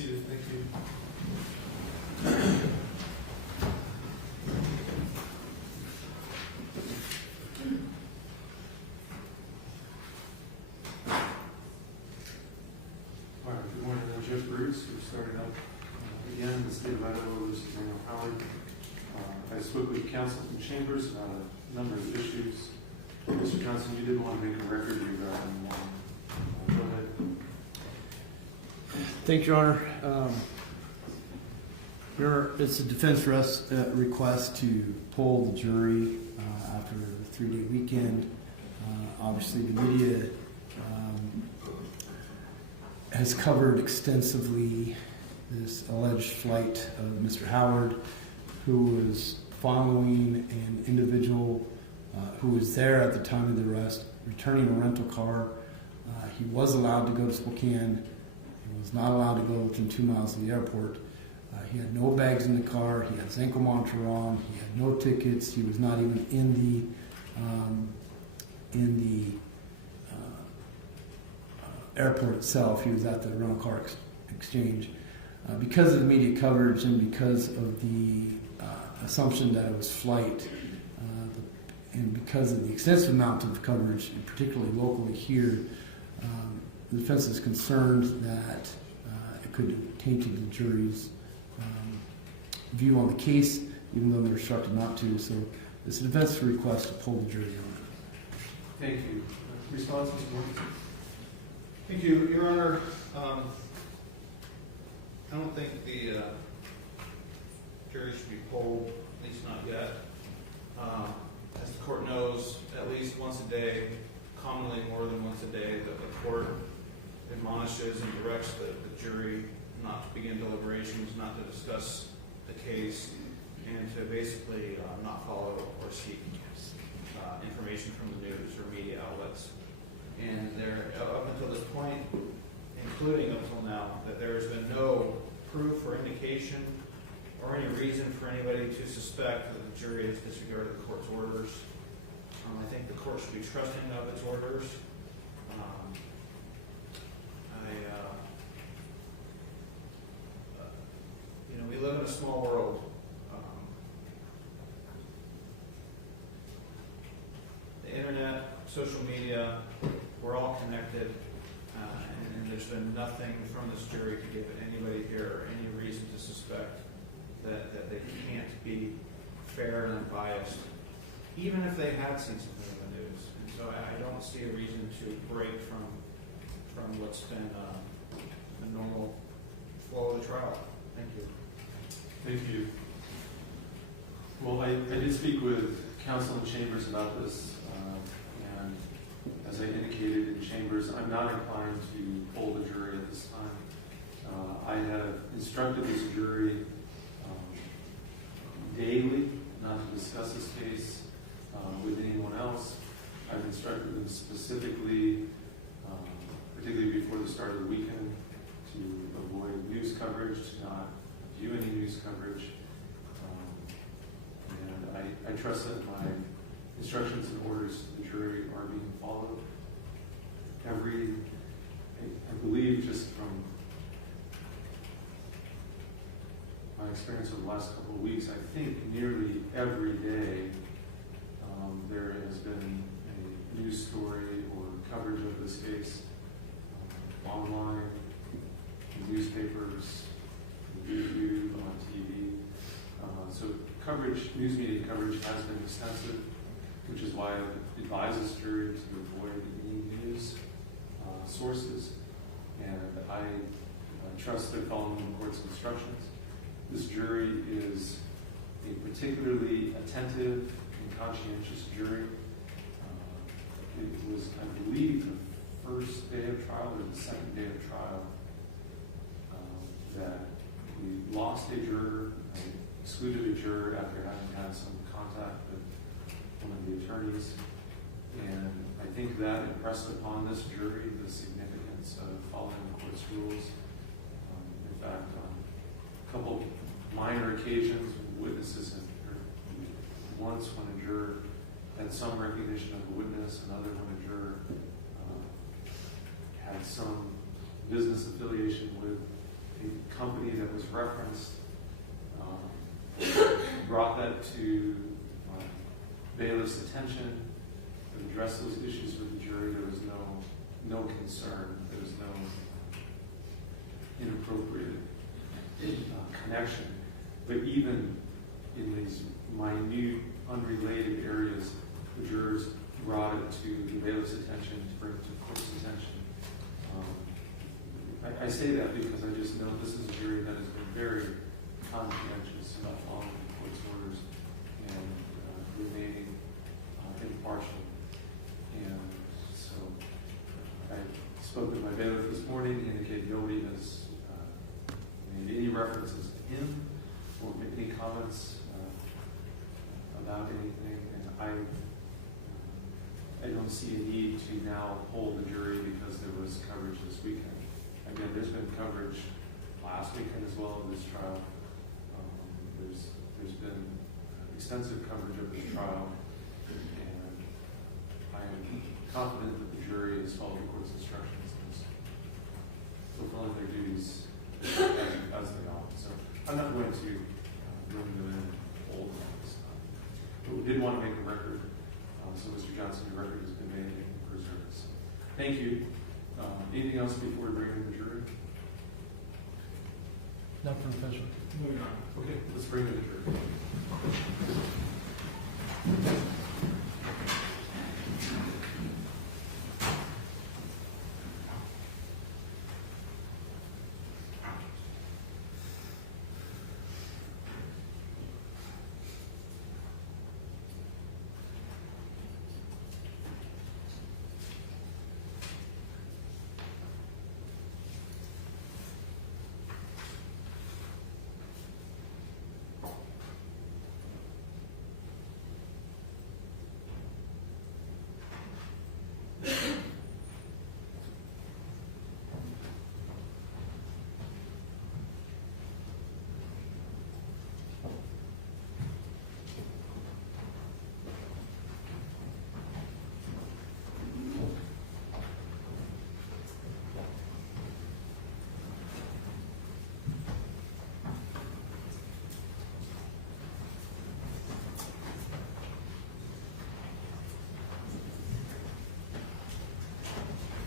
seated. Thank you. All right, good morning. I'm Jeff Bruce. We're starting up again in the state of Idaho. This is Kendy Howard. I spoke with counsel from Chambers about a number of issues. Mr. Johnson, you did want to make a record regarding one. Go ahead. Thank you, Your Honor. It's a defense request to poll the jury after a 3-day weekend. Obviously, the media has covered extensively this alleged flight of Mr. Howard, who was following an individual who was there at the time of the arrest, returning a rental car. He was allowed to go to Spokane. He was not allowed to go within 2 miles of the airport. He had no bags in the car. He had his ankle monitor on. He had no tickets. He was not even in the airport itself. He was at the rental car exchange. Because of the media coverage and because of the assumption that it was flight, and because of the extensive amount of coverage, and particularly locally here, the defense is concerned that it could have tainted the jury's view on the case, even though they're instructed not to. So it's a defense request to pull the jury on. Thank you. Response, Mr. Mortensen? Thank you, Your Honor. I don't think the jury should be polled, at least not yet. As the court knows, at least once a day, commonly more than once a day, that the court admonishes and directs the jury not to begin deliberations, not to discuss the case, and to basically not follow or seek information from the news or media outlets. And there, up until this point, including up until now, that there has been no proof or indication or any reason for anybody to suspect that the jury has disregarded the court's orders. I think the court should be trusting of its orders. We live in a small world. The internet, social media, we're all connected, and there's been nothing from this jury to give anybody here any reason to suspect that they can't be fair and unbiased, even if they had seen something in the news. And so I don't see a reason to break from what's been the normal flow of the trial. Thank you. Thank you. Well, I did speak with counsel in Chambers about this, and as I indicated in Chambers, I'm not inclined to poll the jury at this time. I have instructed this jury daily not to discuss this case with anyone else. I've instructed them specifically, particularly before the start of the weekend, to avoid news coverage, to not view any news coverage. And I trust that my instructions and orders to the jury are being followed. I believe, just from my experience over the last couple of weeks, I think nearly every day there has been a news story or coverage of this case online, in newspapers, in YouTube, on TV. So news media coverage has been extensive, which is why I advise this jury to avoid any news sources. And I trust they're following the court's instructions. This jury is a particularly attentive and conscientious jury. It was, I believe, the first day of trial or the second day of trial that we lost a juror, excluded a juror after having had some contact with one of the attorneys. And I think that impressed upon this jury the significance of following the court's rules. In fact, on a couple minor occasions, witnesses have heard, once when a juror had some recognition of a witness, another when a juror had some business affiliation with a company that was referenced, brought that to bailiff's attention, addressed those issues with the jury. There was no concern. There was no inappropriate connection. But even in these minute, unrelated areas, the jurors brought it to the bailiff's attention, to bring it to the court's attention. I say that because I just know this is a jury that has been very conscientious about following the court's orders and remaining impartial. And so I spoke with my bailiff this morning, indicated nobody has made any references to him or made any comments about anything, and I don't see a need to now hold the jury because there was coverage this weekend. Again, there's been coverage last weekend as well of this trial. There's been extensive coverage of this trial, and I am confident that the jury has followed the court's instructions and is fulfilling their duties as they ought. So I'm not going to bring them in old ones. But we did want to make a record. So Mr. Johnson, your record has been made and preserved. So thank you. Anything else before we bring in the jury? Not for official. Moving on. Okay, let's bring in the jury.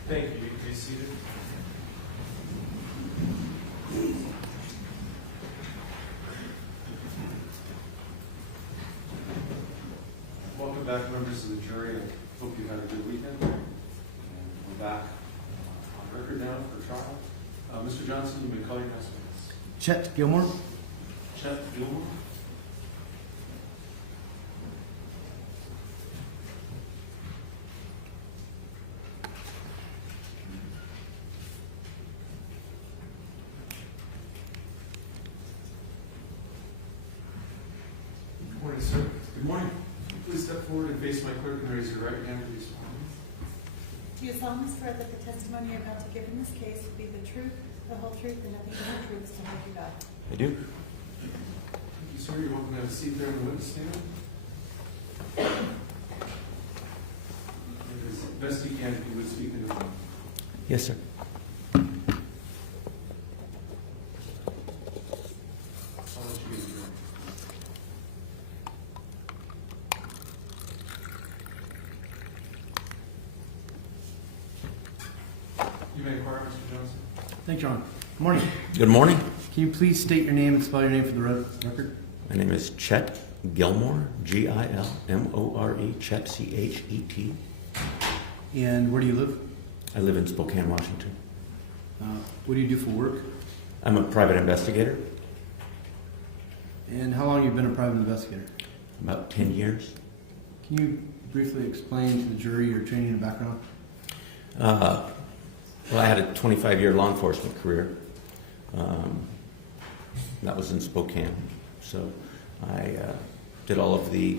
Thank you. You can be seated. Welcome back, members of the jury. I hope you had a good weekend. And we're back on record now for trial. Mr. Johnson, you may call your next witness. Chet, Gilmore. Chet, Gilmore. Good morning, sir. Good morning. Please step forward and face my clerk and raise your right hand to be sworn. Do you solemnly swear that the testimony you're about to give in this case will be the truth, the whole truth, and nothing but the truth, so help you God? I do. Thank you, sir. You're welcome to have a seat there on the witness stand. As best you can, if you would speak into the mic. Yes, sir. I'll let you get it. You may inquire, Mr. Johnson. Thank you, Ron. Good morning. Good morning. Can you please state your name and spell your name for the record? My name is Chet Gilmore, Gilmore, Chet, Chet. And where do you live? I live in Spokane, Washington. What do you do for work? I'm a private investigator, And how long have you been a private investigator? about 10 years. Can you briefly explain to the jury your training and background? Well, I had a 25-year law enforcement career. That was in Spokane. So I did all of the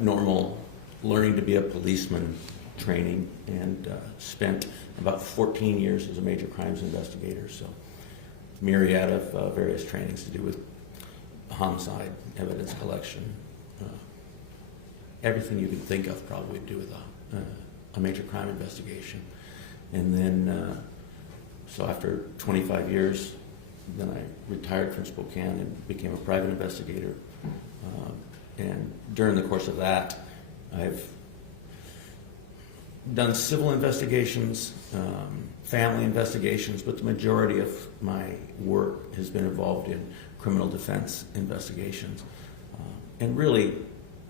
normal learning to be a policeman training and spent about 14 years as a major crimes investigator. So myriad of various trainings to do with homicide, evidence collection, everything you can think of probably to do with a major crime investigation. And then, so after 25 years then I retired from Spokane and became a private investigator. And during the course of that, I've done civil investigations, family investigations, but the majority of my work has been involved in criminal defense investigations, and really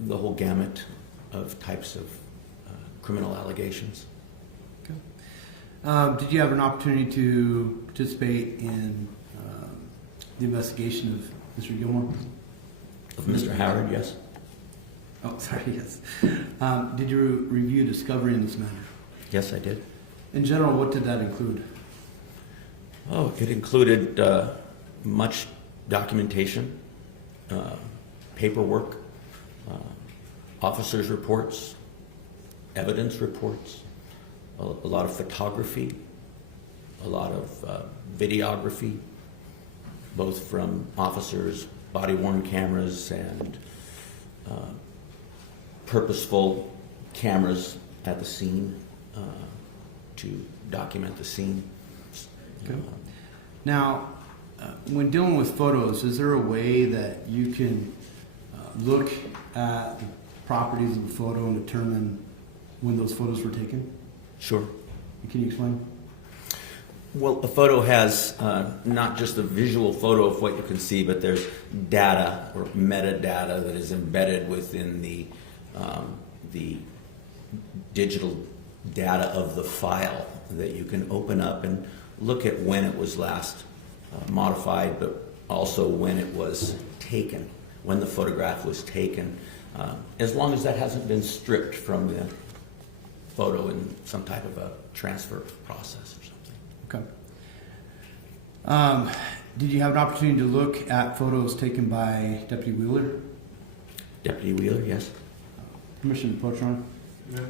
the whole gamut of types of criminal allegations. Okay. Did you have an opportunity to participate in the investigation of Mr. Gilmore? Of Mr. Howard, yes. Oh, sorry, yes. Did you review discovery in this matter? Yes, I did. In general, what did that include? Oh, it included much documentation, paperwork, officers' reports, evidence reports, a lot of photography, a lot of videography, both from officers, body-worn cameras, and purposeful cameras at the scene to document the scene. Okay. Now, when dealing with photos, is there a way that you can look at the properties of a photo and determine when those photos were taken? Sure. Can you explain? Well, a photo has not just a visual photo of what you can see, but there's data or metadata that is embedded within the digital data of the file that you can open up and look at when it was last modified, but also when it was taken, when the photograph was taken, as long as that hasn't been stripped from the photo in some type of a transfer process or something. Okay. Did you have an opportunity to look at photos taken by Deputy Wheeler? Deputy Wheeler, yes. Permission to approach, Ron? Yeah.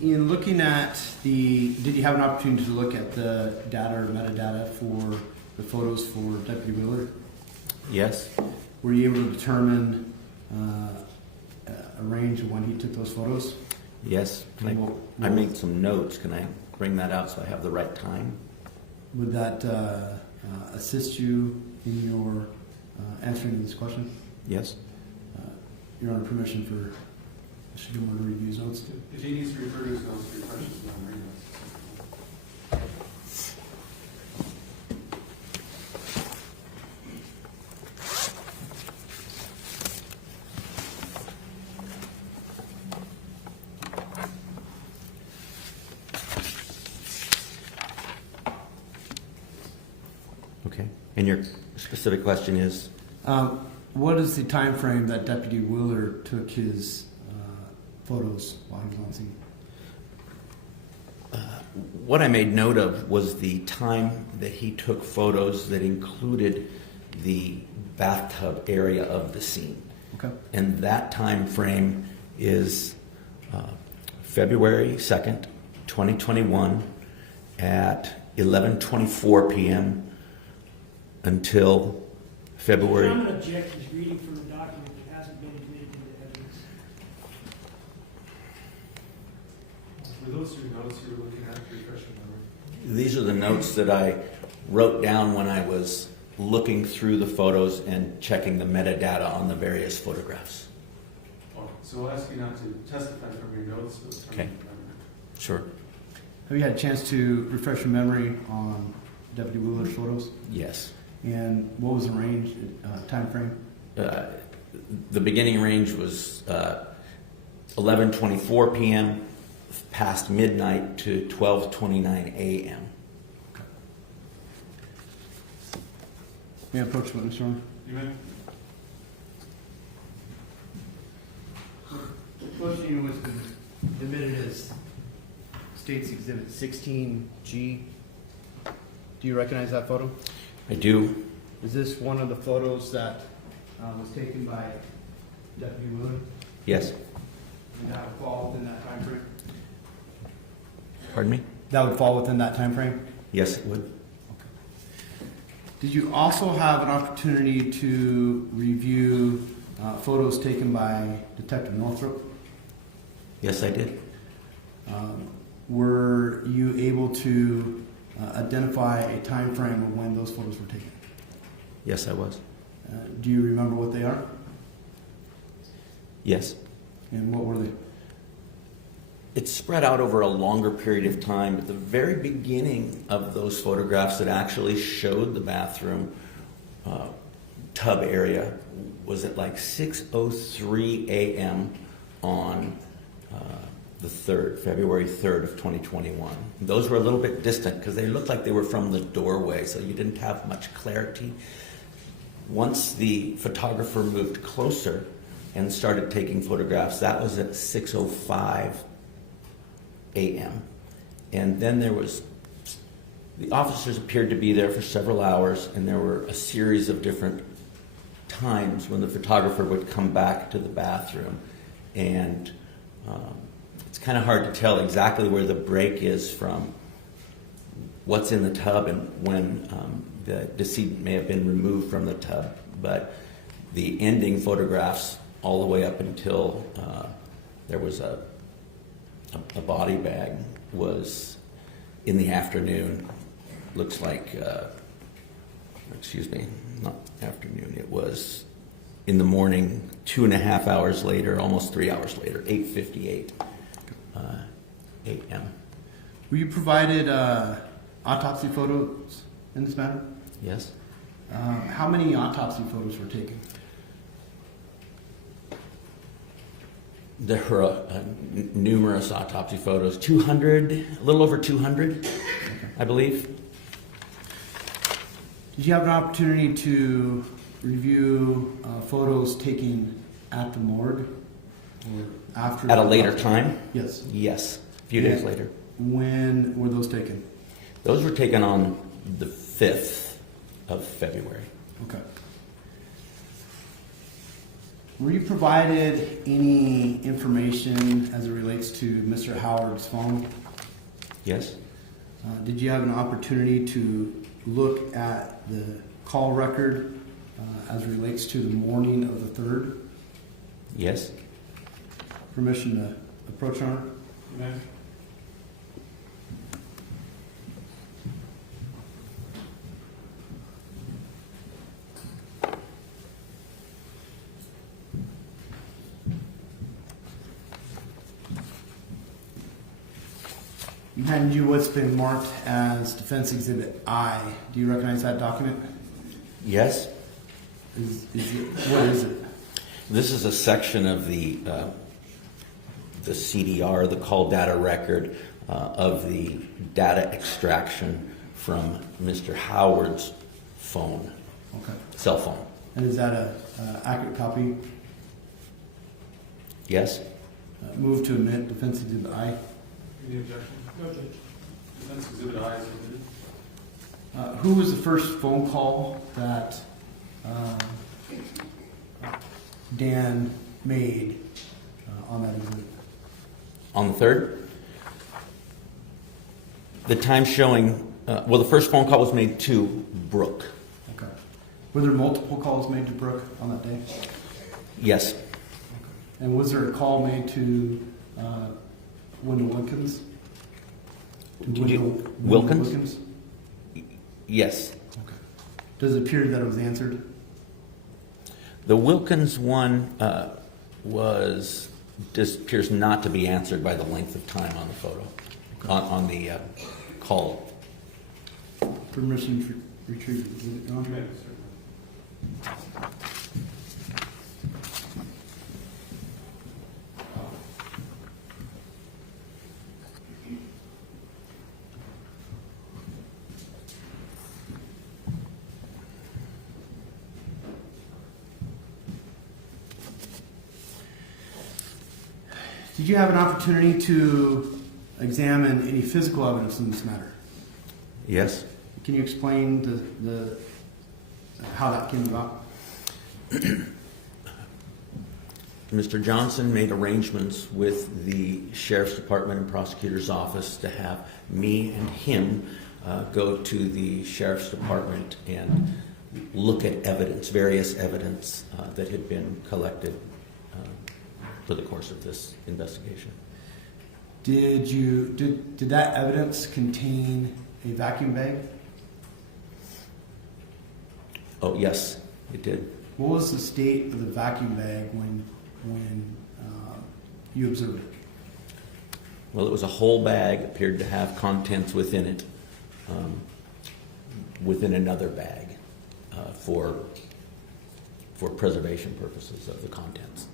In looking at did you have an opportunity to look at the data or metadata for the photos for Deputy Wheeler? Yes. Were you able to determine a range of when he took those photos? Yes. I made some notes. Can I bring that out so I have the right time? Would that assist you in your answering this question? Yes. You're under permission for Mr. Gilmore to review his notes. If he needs to refer to his notes for your questions, I'm reading this. Okay. And your specific question is? What is the time frame that Deputy Wheeler took his photos while he was on scene? What I made note of was the time that he took photos that included the bathtub area of the scene. Okay. And that time frame is February 2nd, 2021 at 11:24 p.m. until February. The common object is reading from a document that hasn't been admitted into evidence. Were those your notes you were looking at to refresh your memory? These are the notes that I wrote down when I was looking through the photos and checking the metadata on the various photographs. Oh, so I'll ask you not to testify from your notes. But from Okay. your memory. Sure. Have you had a chance to refresh your memory on Deputy Wheeler's photos? Yes. And what was the range, time frame? The beginning range was 11:24 p.m. past midnight to 12:29 a.m. May I approach witness, Your Honor? You may. The question was admitted as State's Exhibit 16G. Do you recognize that photo? I do. Is this one of the photos that was taken by Deputy Willard? Yes. And that would fall within that time frame? Pardon me? That would fall within that time frame? Yes, it would. Did you also have an opportunity to review photos taken by Detective Northrop? Yes, I did. Were you able to identify a time frame of when those photos were taken? Yes, I was. Do you remember what they are? Yes. And what were they? It's spread out over a longer period of time. At the very beginning of those photographs that actually showed the bathroom tub area was at like 6:03 a.m. on the 3rd, February 3rd of 2021. Those were a little bit distant because they looked like they were from the doorway, so you didn't have much clarity. Once the photographer moved closer and started taking photographs, that was at 6:05 a.m. And then the officers appeared to be there for several hours, and there were a series of different times when the photographer would come back to the bathroom. And it's kind of hard to tell exactly where the break is from what's in the tub and when the decedent may have been removed from the tub. But the ending photographs all the way up until there was a body bag was in the afternoon. Looks like, excuse me, not afternoon. It was in the morning, 2.5 hours later, almost 3 hours later, 8:58 a.m. Were you provided autopsy photos in this matter? Yes. How many autopsy photos were taken? There were numerous autopsy photos, 200, a little over 200, I believe. Did you have an opportunity to review photos taken at the morgue or after? At a later time? Yes. Yes, a few days later. When were those taken? Those were taken on the 5th of February. Okay. Were you provided any information as it relates to Mr. Howard's phone? Yes? Did you have an opportunity to look at the call record as it relates to the morning of the 3rd? Yes? Permission to approach, Your Honor? You may. I'm handing you what's been marked as Defense Exhibit I. Do you recognize that document? Yes? What is it? This is a section of the CDR, the call data record, of the data extraction from Mr. Howard's phone, Okay. cell phone. And is that a accurate copy? Yes? Move to admit Defense Exhibit I. Any objection? No, Judge. Defense Exhibit I is admitted. Who was the first phone call that Dan made on that exhibit? On the 3rd? The time showing, well, the first phone call was made to Brooke. Okay. Were there multiple calls made to Brooke on that day? Yes. And was there a call made to Wendell Wilkins? Wilkins? Yes. Okay. Does it appear that it was answered? The Wilkins one just appears not to be answered by the length of time on the photo, on the call. Permission to retrieve the exhibit, Your You Honor? may, certainly. Did you have an opportunity to examine any physical evidence in this matter? Yes. Can you explain how that came about? Mr. Johnson made arrangements with the Sheriff's Department and Prosecutor's Office to have me and him go to the Sheriff's Department and look at evidence, various evidence that had been collected for the course of this investigation. Did that evidence contain a vacuum bag? Oh, yes, it did. What was the state of the vacuum bag when you observed it? Well, it was a whole bag, appeared to have contents within it, within another bag, for preservation purposes of the contents.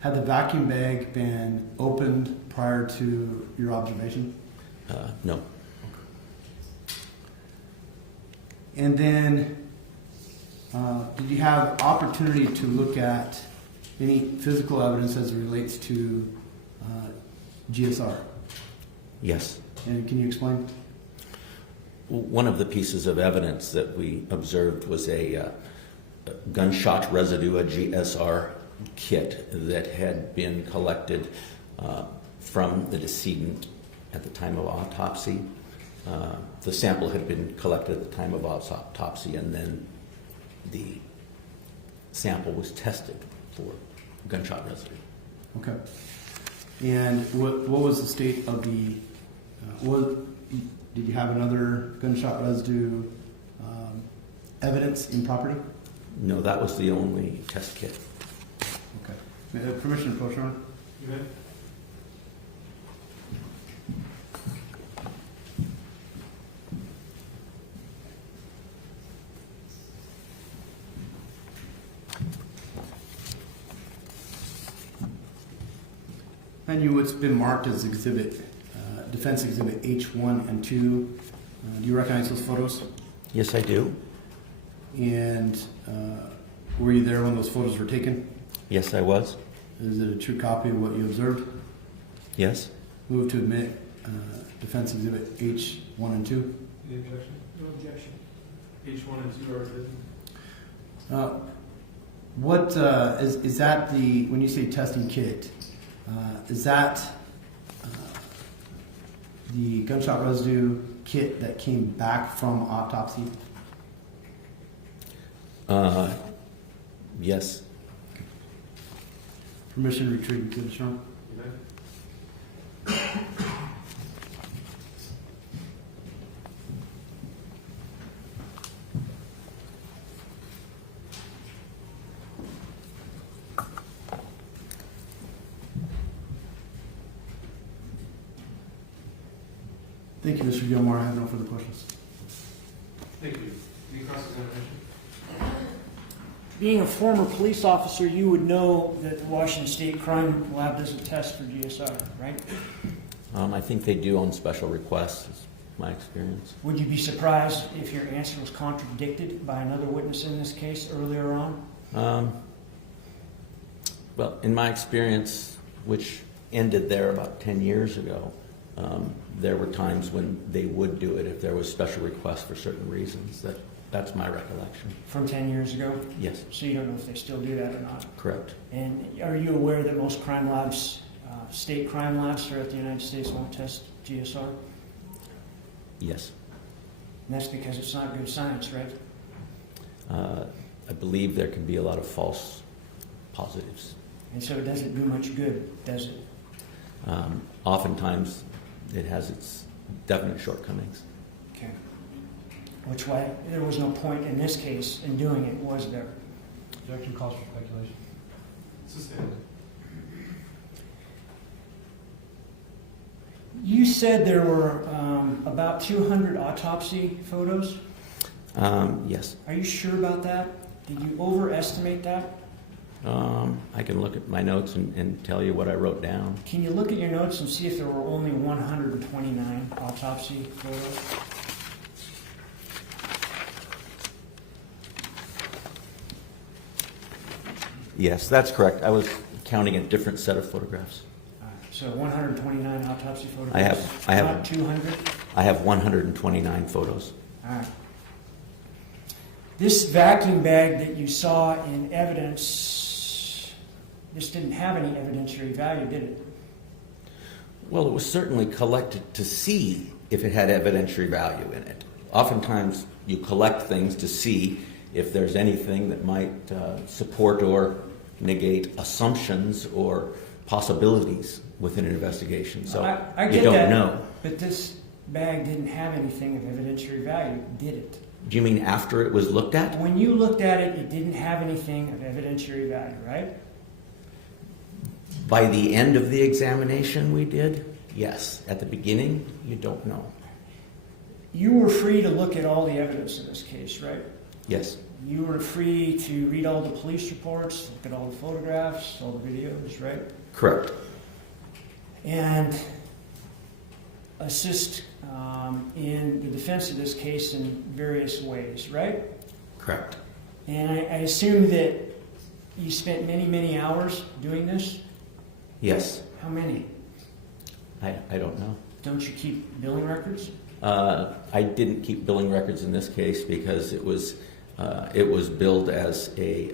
Had the vacuum bag been opened prior to your observation? No. And then, did you have opportunity to look at any physical evidence as it relates to GSR? Yes. And can you explain? One of the pieces of evidence that we observed was a gunshot residue, a GSR kit that had been collected from the decedent at the time of autopsy. The sample had been collected at the time of autopsy, and then the sample was tested for gunshot residue. Okay. And what was the state of the? Did you have another gunshot residue evidence in property? No, that was the only test kit. Okay. Permission to approach, Your Honor? You may. And what's been marked as exhibit, defense exhibit H1 and 2. Do you recognize those photos? Yes, I do. And were you there when those photos were taken? Yes, I was. Is it a true copy of what you observed? Yes. Move to admit defense exhibit H1 and 2. Any objection? No objection. H1 and 2 are written. What is that the, when you say testing kit, is that the gunshot residue kit that came back from autopsy? Yes. Permission to retrieve exhibit shown. You may. Thank you, Mr. Gilmore. I have no further questions. Thank you. Any cross-examination? Being a former police officer, you would know that the Washington State Crime Lab doesn't test for GSR, right? I think they do on special requests, is my experience. Would you be surprised if your answer was contradicted by another witness in this case earlier on? Well, in my experience, which ended there about 10 years ago, there were times when they would do it if there was special requests for certain reasons. That's my recollection. From 10 years ago? Yes. So you don't know if they still do that or not? Correct. And are you aware that most crime labs, state crime labs throughout the United States won't test GSR? Yes. And that's because it's not good science, right? I believe there can be a lot of false positives. And so it doesn't do much good, does it? Oftentimes, it has its definite shortcomings. Okay. Which why there was no point in this case in doing it, was there? Objection calls for speculation. Sustained. You said there were about 200 autopsy photos. Yes. Are you sure about that? Did you overestimate that? I can look at my notes and tell you what I wrote down. Can you look at your notes and see if there were only 129 autopsy photos? Yes, that's correct. I was counting a different set of photographs. So 129 autopsy photographs. I have Not 200. I have 129 photos. All right. This vacuum bag that you saw in evidence, this didn't have any evidentiary value, did it? Well, it was certainly collected to see if it had evidentiary value in it. Oftentimes, you collect things to see if there's anything that might support or negate assumptions or possibilities within an investigation. So I you get don't that, know. But this bag didn't have anything of evidentiary value, did it? Do you mean after it was looked at? When you looked at it, it didn't have anything of evidentiary value, right? By the end of the examination we did, yes. At the beginning, you don't know. You were free to look at all the evidence in this case, right? Yes. You were free to read all the police reports, look at all the photographs, all the videos, right? Correct. And assist in the defense of this case in various ways, right? Correct. And I assume that you spent many, many hours doing this? Yes. How many? I don't know. Don't you keep billing records? I didn't keep billing records in this case because it was billed as a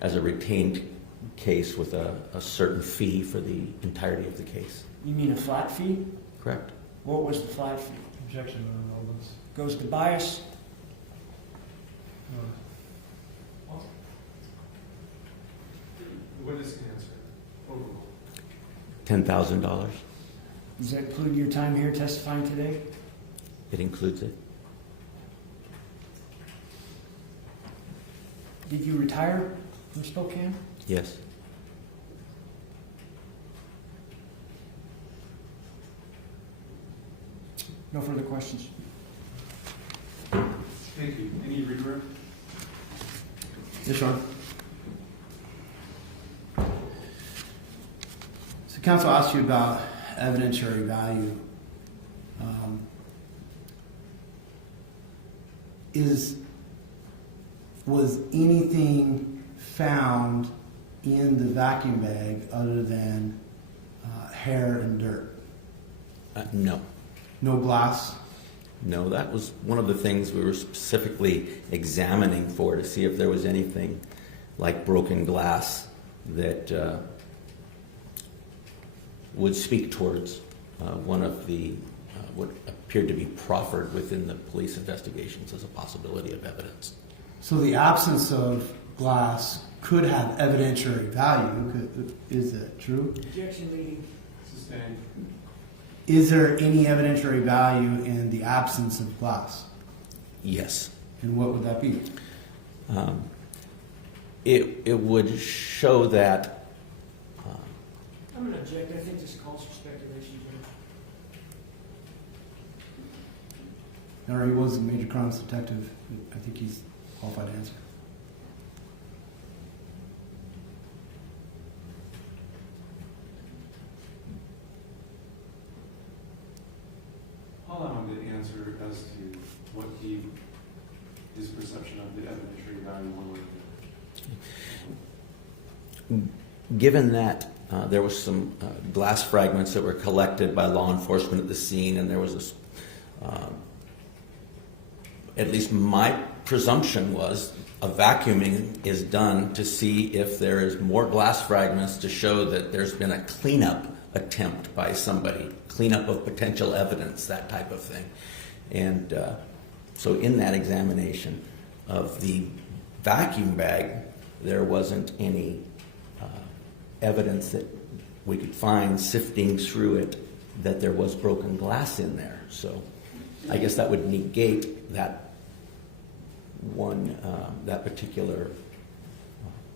retained case with a certain fee for the entirety of the case. You mean a flat fee? Correct. What was the flat fee? Objection on all this. Goes to bias. What is the answer? Overall. $10,000. Does that include your time here testifying today? It includes it. Did you retire from Spokane? Yes. No further questions. Thank you. Any redirect? Yes, Sean. So counsel asked you about evidentiary value. Was anything found in the vacuum bag other than hair and dirt? No. No glass? No, that was one of the things we were specifically examining for to see if there was anything like broken glass that would speak towards one of the what appeared to be proffered within the police investigations as a possibility of evidence. So the absence of glass could have evidentiary value. Is that true? Objection leading. Sustained. Is there any evidentiary value in the absence of glass? Yes. And what would that be? It would show that I'm going to object. I think this calls for speculation. Or he was a major crimes detective. I think he's qualified to answer. I'll allow him to answer as to what his perception of the evidentiary value one way or the other. given that there was some glass fragments that were collected by law enforcement at the scene, and there was this, at least my presumption was a vacuuming is done to see if there is more glass fragments to show that there's been a cleanup attempt by somebody, cleanup of potential evidence, that type of thing. And so in that examination of the vacuum bag, there wasn't any evidence that we could find sifting through it that there was broken glass in there. So I guess that would negate that one, that particular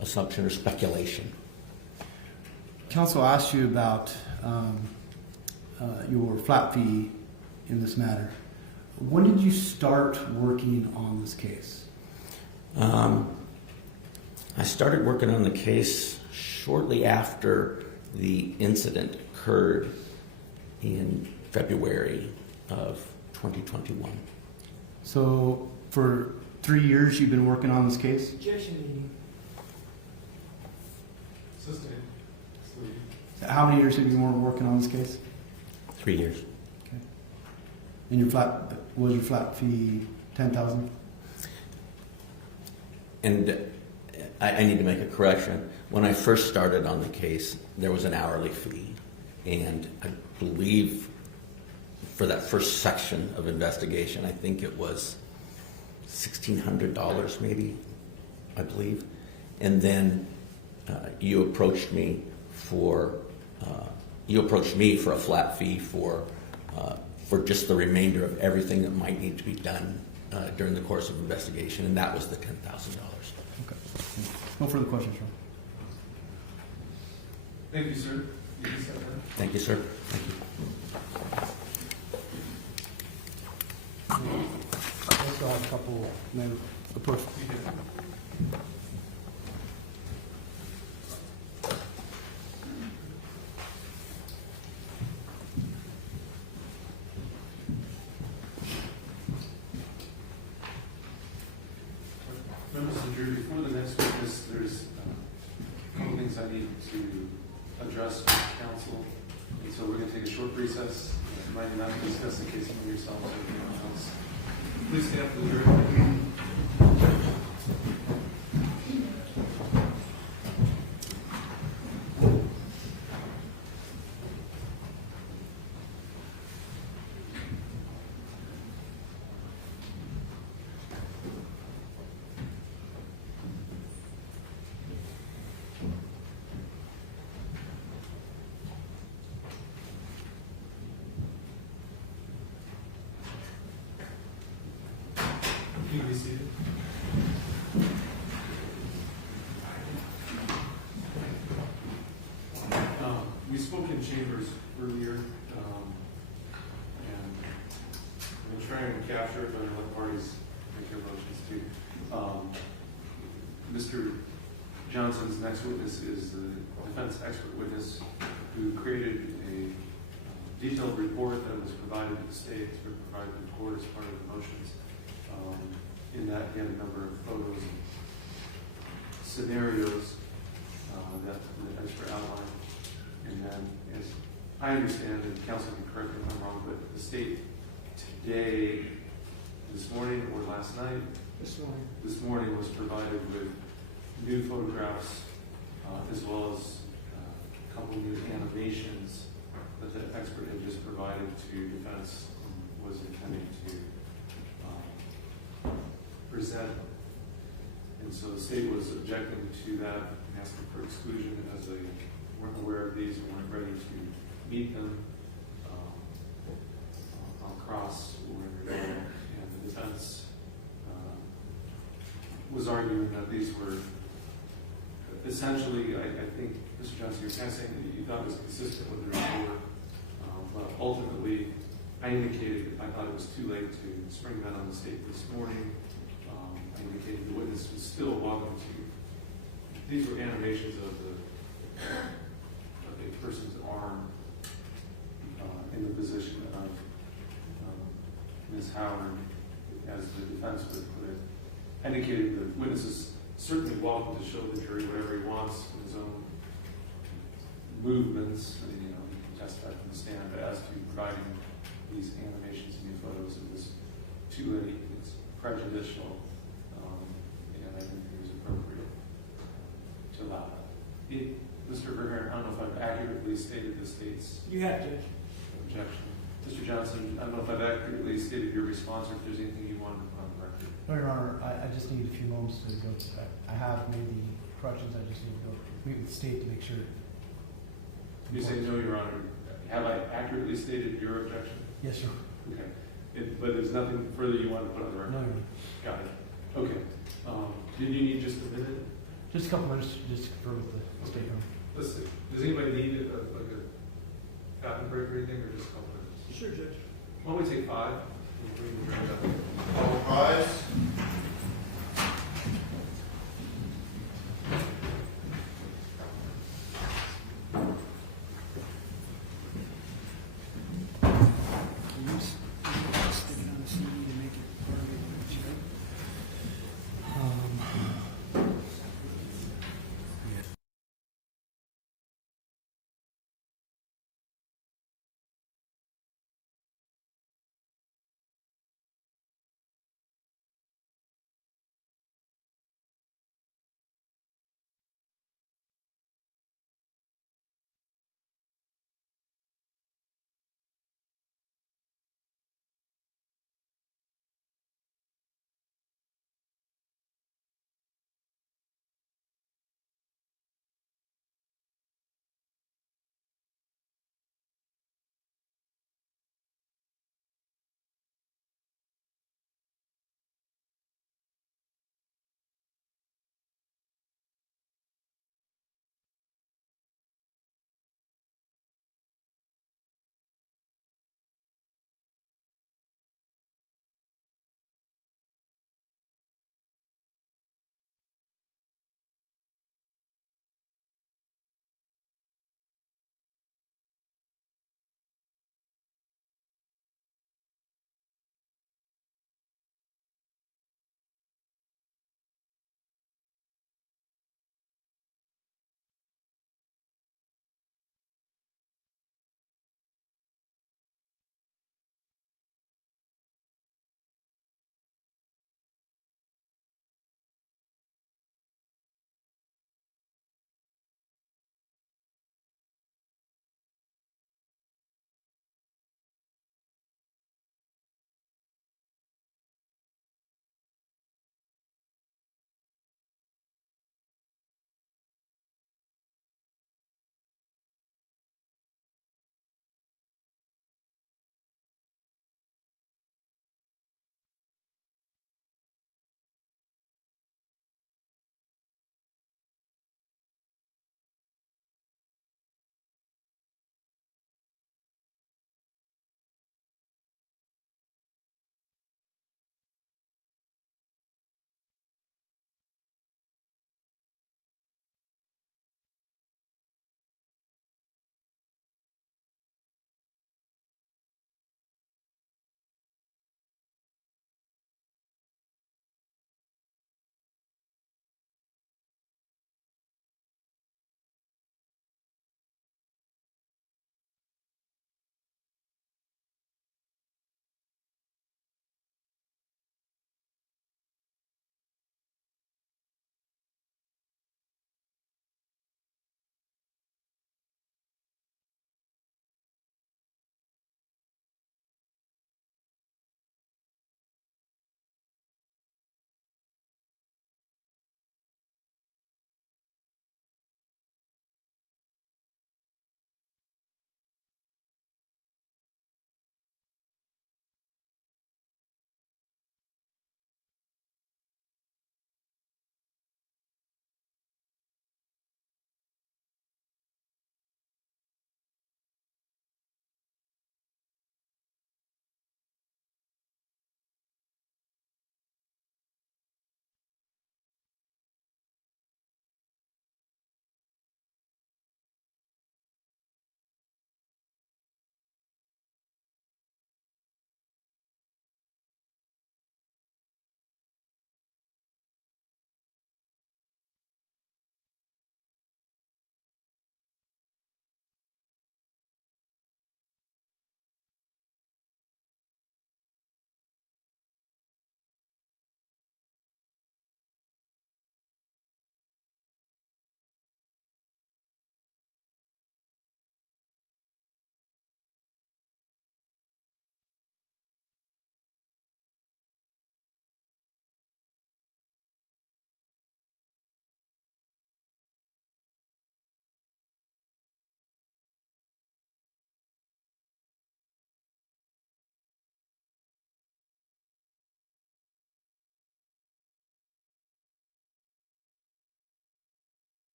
assumption or speculation. Counsel asked you about your flat fee in this matter. When did you start working on this case? I started working on the case shortly after the incident occurred in February of 2021. So for 3 years you've been working on this case? Objection leading. Sustained. How many years have you been working on this case? 3 years. Okay. And was your flat fee $10,000? And I need to make a correction. When I first started on the case, there was an hourly fee. And I believe for that first section of investigation, I think it was $1,600 maybe, I believe. And then you approached me for a flat fee for just the remainder of everything that might need to be done during the course of investigation, and that was the $10,000. Okay. No further questions, Ron. Thank you, sir. You can step down. Thank you, sir. Thank you. I still have a couple minutes. Approach. Members of the jury, before the next witness, there's a couple things I need to address with counsel. And so we're going to take a short recess. You might not discuss the case among yourselves or anyone else. Please stand for the jury. You can be seated. We spoke in chambers earlier, and I'm trying to capture it, but I'll let parties make their motions too. Mr. Johnson's next witness is the defense expert witness who created a detailed report that was provided to the state, to provided to the court as part of the motions. In that, he had a number of photos and scenarios that the expert outlined. And then, as I understand, and counsel can correct me if I'm wrong, but the state today, this morning or last night, this morning was provided with new photographs as well as a couple new animations that the expert had just provided to defense and was intending to present. And so the state was objecting to that and asking for exclusion as they weren't aware of these and weren't ready to meet them on cross or in rebuttal. And the defense was arguing that these were essentially, I think, Mr. Johnson, you're kind of saying that you thought it was consistent with the report, but ultimately I indicated I thought it was too late to spring that on the state this morning. I indicated the witness was still welcome to. These were animations of a person's arm in the position of Ms. Howard, as the defense would put it. I indicated the witness is certainly welcome to show the jury whatever he wants in his own movements. He can testify from the stand, but as to providing these animations and new photos, it was too late. It's prejudicial. And I think it was appropriate to allow that. Mr. Verheeren, I don't know if I've accurately stated the state's You have to. objection. Mr. Johnson, I don't know if I've accurately stated your response or if there's anything you wanted to put on the record. No, Your Honor, I just need a few moments to go. I have made the corrections. I just need to go meet with the state to make sure. You say no, Your Honor. Have I accurately stated your objection? Yes, sir. Okay. But there's nothing further you want to put on the record? No, Your Honor. Got it. Okay. Did you need just a minute? Just a couple minutes to just confer with the state, Your Honor. Let's see. Does anybody need like a patent break or anything, or just a couple minutes? Sure, Judge. Why don't we take 5? All rise.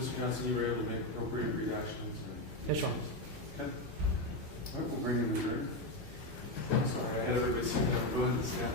Mr. Johnson, you were able to make appropriate reactions? Yes, Your Okay. All right, we'll bring in the jury. Sorry, I had everybody sit down. Go ahead and stand.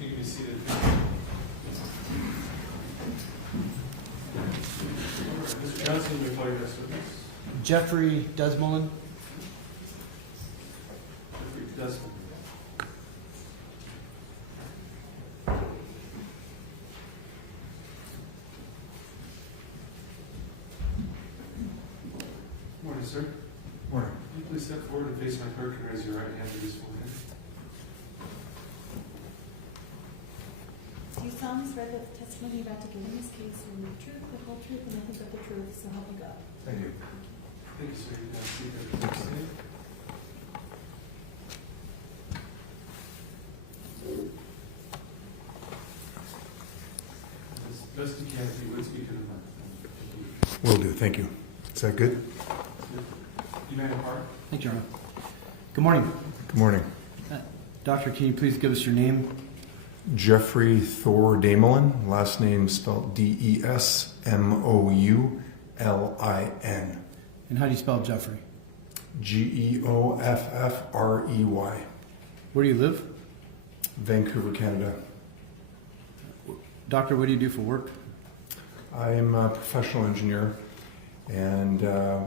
You can be seated. Mr. Johnson, you may call your next witness. Jeffrey Desmolin. Jeffrey Desmond. Morning, sir. Morning. Can you please step forward and face my clerk and raise your right hand to be sworn in? Do you solemnly swear that the testimony you're about to give in this case will be the truth, the whole truth, and nothing but the truth, so help you God? I do. Thank you, sir. You can have a seat there. As best you can, if you would speak to the microphone. Will do. Thank you. Is that good? You may depart. Thank you, Your Honor. Good morning. Good morning. Doctor, can you please give us your name? Jeffrey Thor Damelin. Last name spelled Desmoulin. And how do you spell Jeffrey? Geoffrey. Where do you live? Vancouver, Canada. Doctor, what do you do for work? I'm a professional engineer, and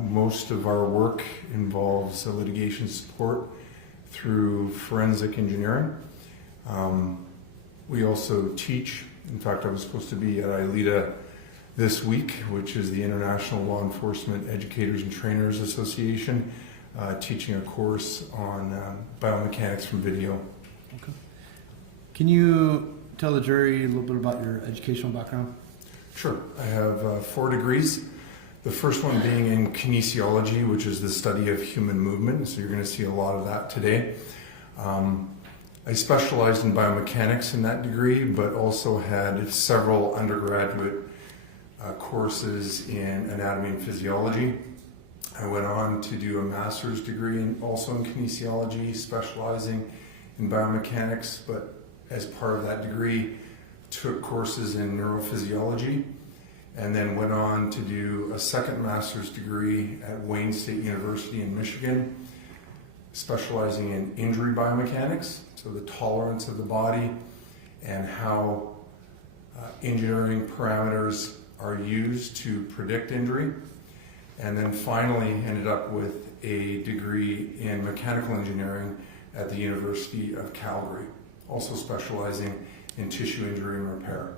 most of our work involves litigation support through forensic engineering. We also teach. In fact, I was supposed to be at ILETA this week, which is the International Law Enforcement Educators and Trainers Association, teaching a course on biomechanics from video. Okay. Can you tell the jury a little bit about your educational background? Sure. I have 4 degrees. The first one being in kinesiology, which is the study of human movement. So you're going to see a lot of that today. I specialized in biomechanics in that degree, but also had several undergraduate courses in anatomy and physiology. I went on to do a master's degree also in kinesiology, specializing in biomechanics, but as part of that degree, took courses in neurophysiology, and then went on to do a second master's degree at Wayne State University in Michigan, specializing in injury biomechanics, so the tolerance of the body and how engineering parameters are used to predict injury. And then finally ended up with a degree in mechanical engineering at the University of Calgary, also specializing in tissue injury and repair.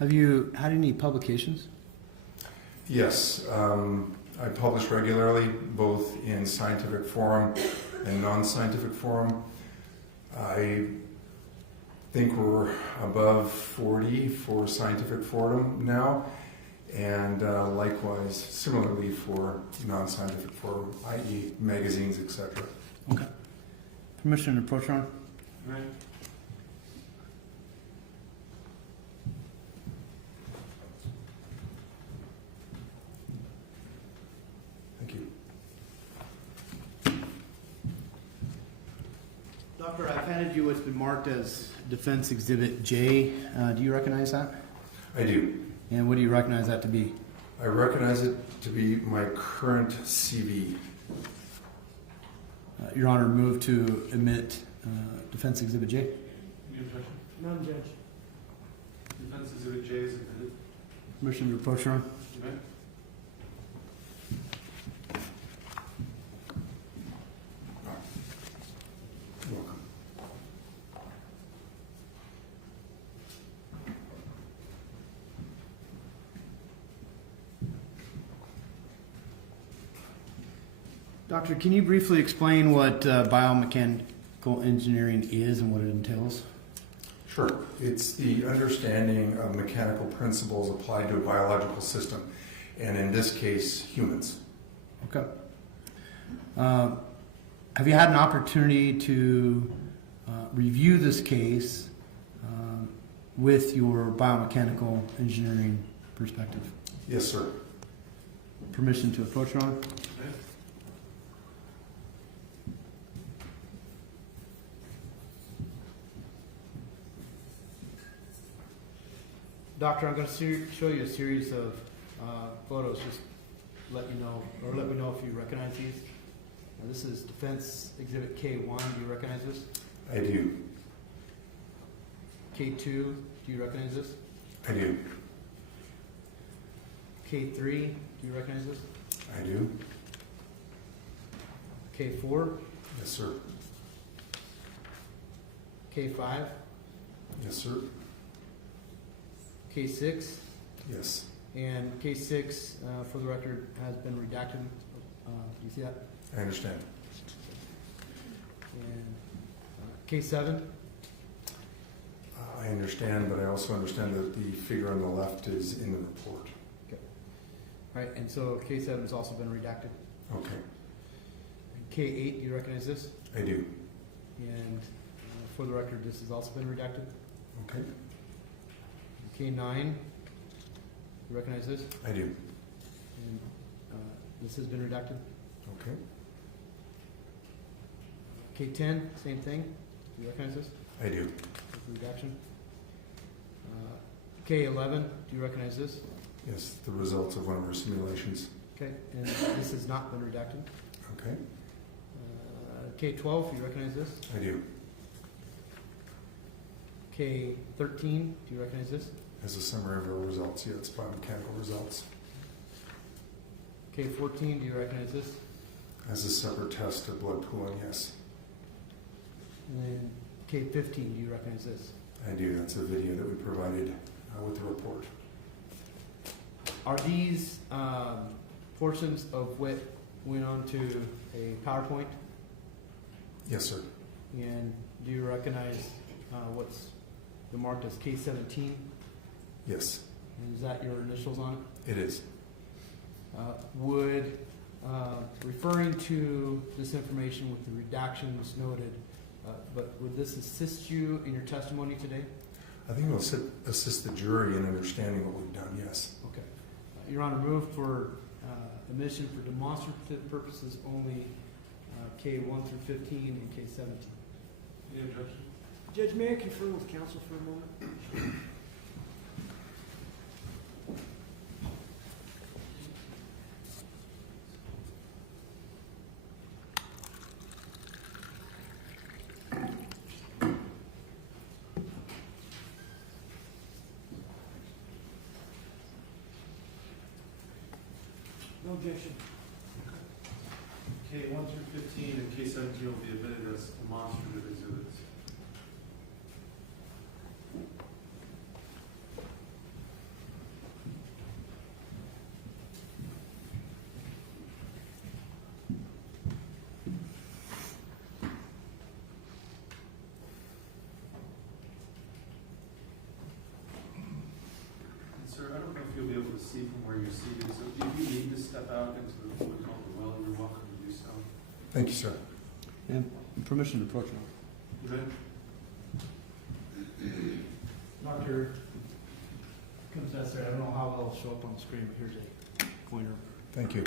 Have you had any publications? Yes, I publish regularly, both in scientific forum and non-scientific forum. I think we're above 40 for scientific forum now, and likewise, similarly for non-scientific forum, i.e. magazines, etc. Okay. Permission to approach, Your Honor? All right. Thank you. Doctor, I've handed you what's been marked as Defense Exhibit J. Do you recognize that? I do. And what do you recognize that to be? I recognize it to be my current CV. Your Honor, move to admit Defense Exhibit J. Any objection? None, Judge. Defense Exhibit J is admitted. Permission to approach, Your Honor. You may. Welcome. Doctor, can you briefly explain what biomechanical engineering is and what it entails? Sure. It's the understanding of mechanical principles applied to a biological system, and in this case, humans. Okay. Have you had an opportunity to review this case with your biomechanical engineering perspective? Yes, sir. Permission to approach, Your Honor. Okay. Doctor, I'm going to show you a series of photos. Just let you know, or let me know if you recognize these. This is Defense Exhibit K1. Do you recognize this? I do. K2. Do you recognize this? I do. K3. Do you recognize this? I do. K4. Yes, sir. K5. Yes, sir. K6. Yes. And K6, for the record, has been redacted. Do you see that? I understand. And K7. I understand, but I also understand that the figure on the left is in the report. All right, and so K7 has also been redacted. Okay. And K8, do you recognize this? I do. And for the record, this has also been redacted. Okay. K9, you recognize this? I do. And this has been redacted. Okay. K10, same thing. Do you recognize this? I do. Redaction. K11, do you recognize this? Yes, the results of one of our simulations. Okay, and this has not been redacted. Okay. K12, do you recognize this? I do. K13, do you recognize this? As a summary of our results, yeah, it's biomechanical results. K14, do you recognize this? As a separate test of blood pooling, yes. And then K15, do you recognize this? I do. That's a video that we provided with the report. Are these portions of what went onto a PowerPoint? Yes, sir. And do you recognize what's marked as K17? Yes, And is that your initials on it? it is. Would referring to this information with the redactions noted, but would this assist you in your testimony today? I think it will assist the jury in understanding what we've done, yes. Okay. Your Honor, move for admission for demonstrative purposes only K1 through 15 and K17. Any objection? Judge, may I confer with counsel for a moment? No objection. K1 through 15 and K17 will be admitted as demonstrative exhibits. And sir, I don't know if you'll be able to see from where you're seated, so if you need to step out into what we call the well, you're welcome to do so. Thank you, sir. And permission to approach now. You ready? Dr. Confessor, I don't know how it'll show up on the screen, but here's a pointer. Thank you.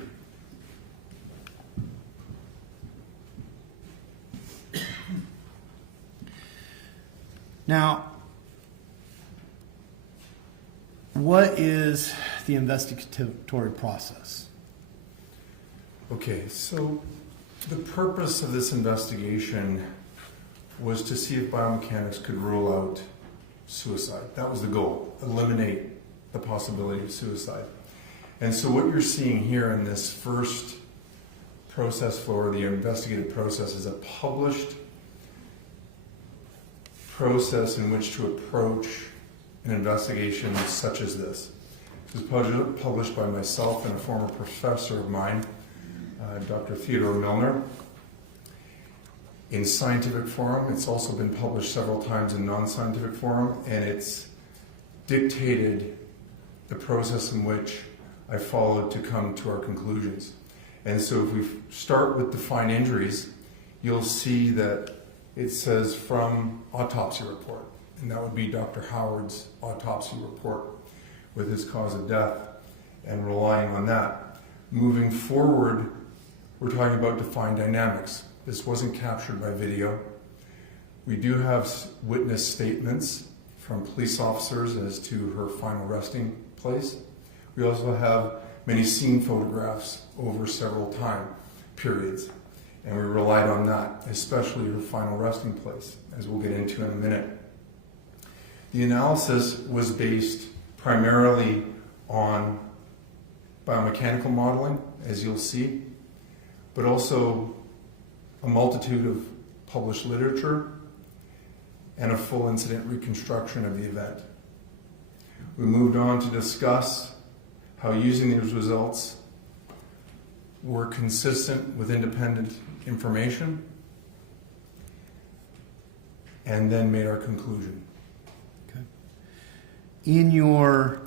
Now, what is the investigatory process? Okay, so the purpose of this investigation was to see if biomechanics could rule out suicide. That was the goal, eliminate the possibility of suicide. And so what you're seeing here in this first process flow, or the investigative process, is a published process in which to approach an investigation such as this. It was published by myself and a former professor of mine, Dr. Theodore Milner, in scientific forum. It's also been published several times in non-scientific forum, and it's dictated the process in which I followed to come to our conclusions. And so if we start with defined injuries, you'll see that it says from autopsy report, and that would be Dr. Howard's autopsy report with his cause of death, and relying on that. Moving forward, we're talking about defined dynamics. This wasn't captured by video. We do have witness statements from police officers as to her final resting place. We also have many scene photographs over several time periods, and we relied on that, especially her final resting place, as we'll get into in a minute. The analysis was based primarily on biomechanical modeling, as you'll see, but also a multitude of published literature and a full incident reconstruction of the event. We moved on to discuss how using these results were consistent with independent information, and then made our conclusion. Okay. In your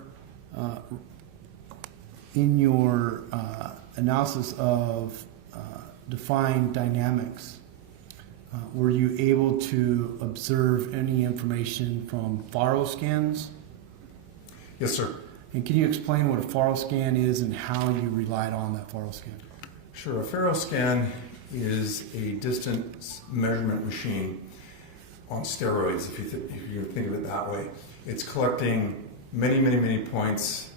analysis of defined dynamics, were you able to observe any information from faro scans? Yes, sir. And can you explain what a faro scan is and how you relied on that faro scan? Sure. A faro scan is a distance measurement machine on steroids, if you think of it that way. It's collecting many points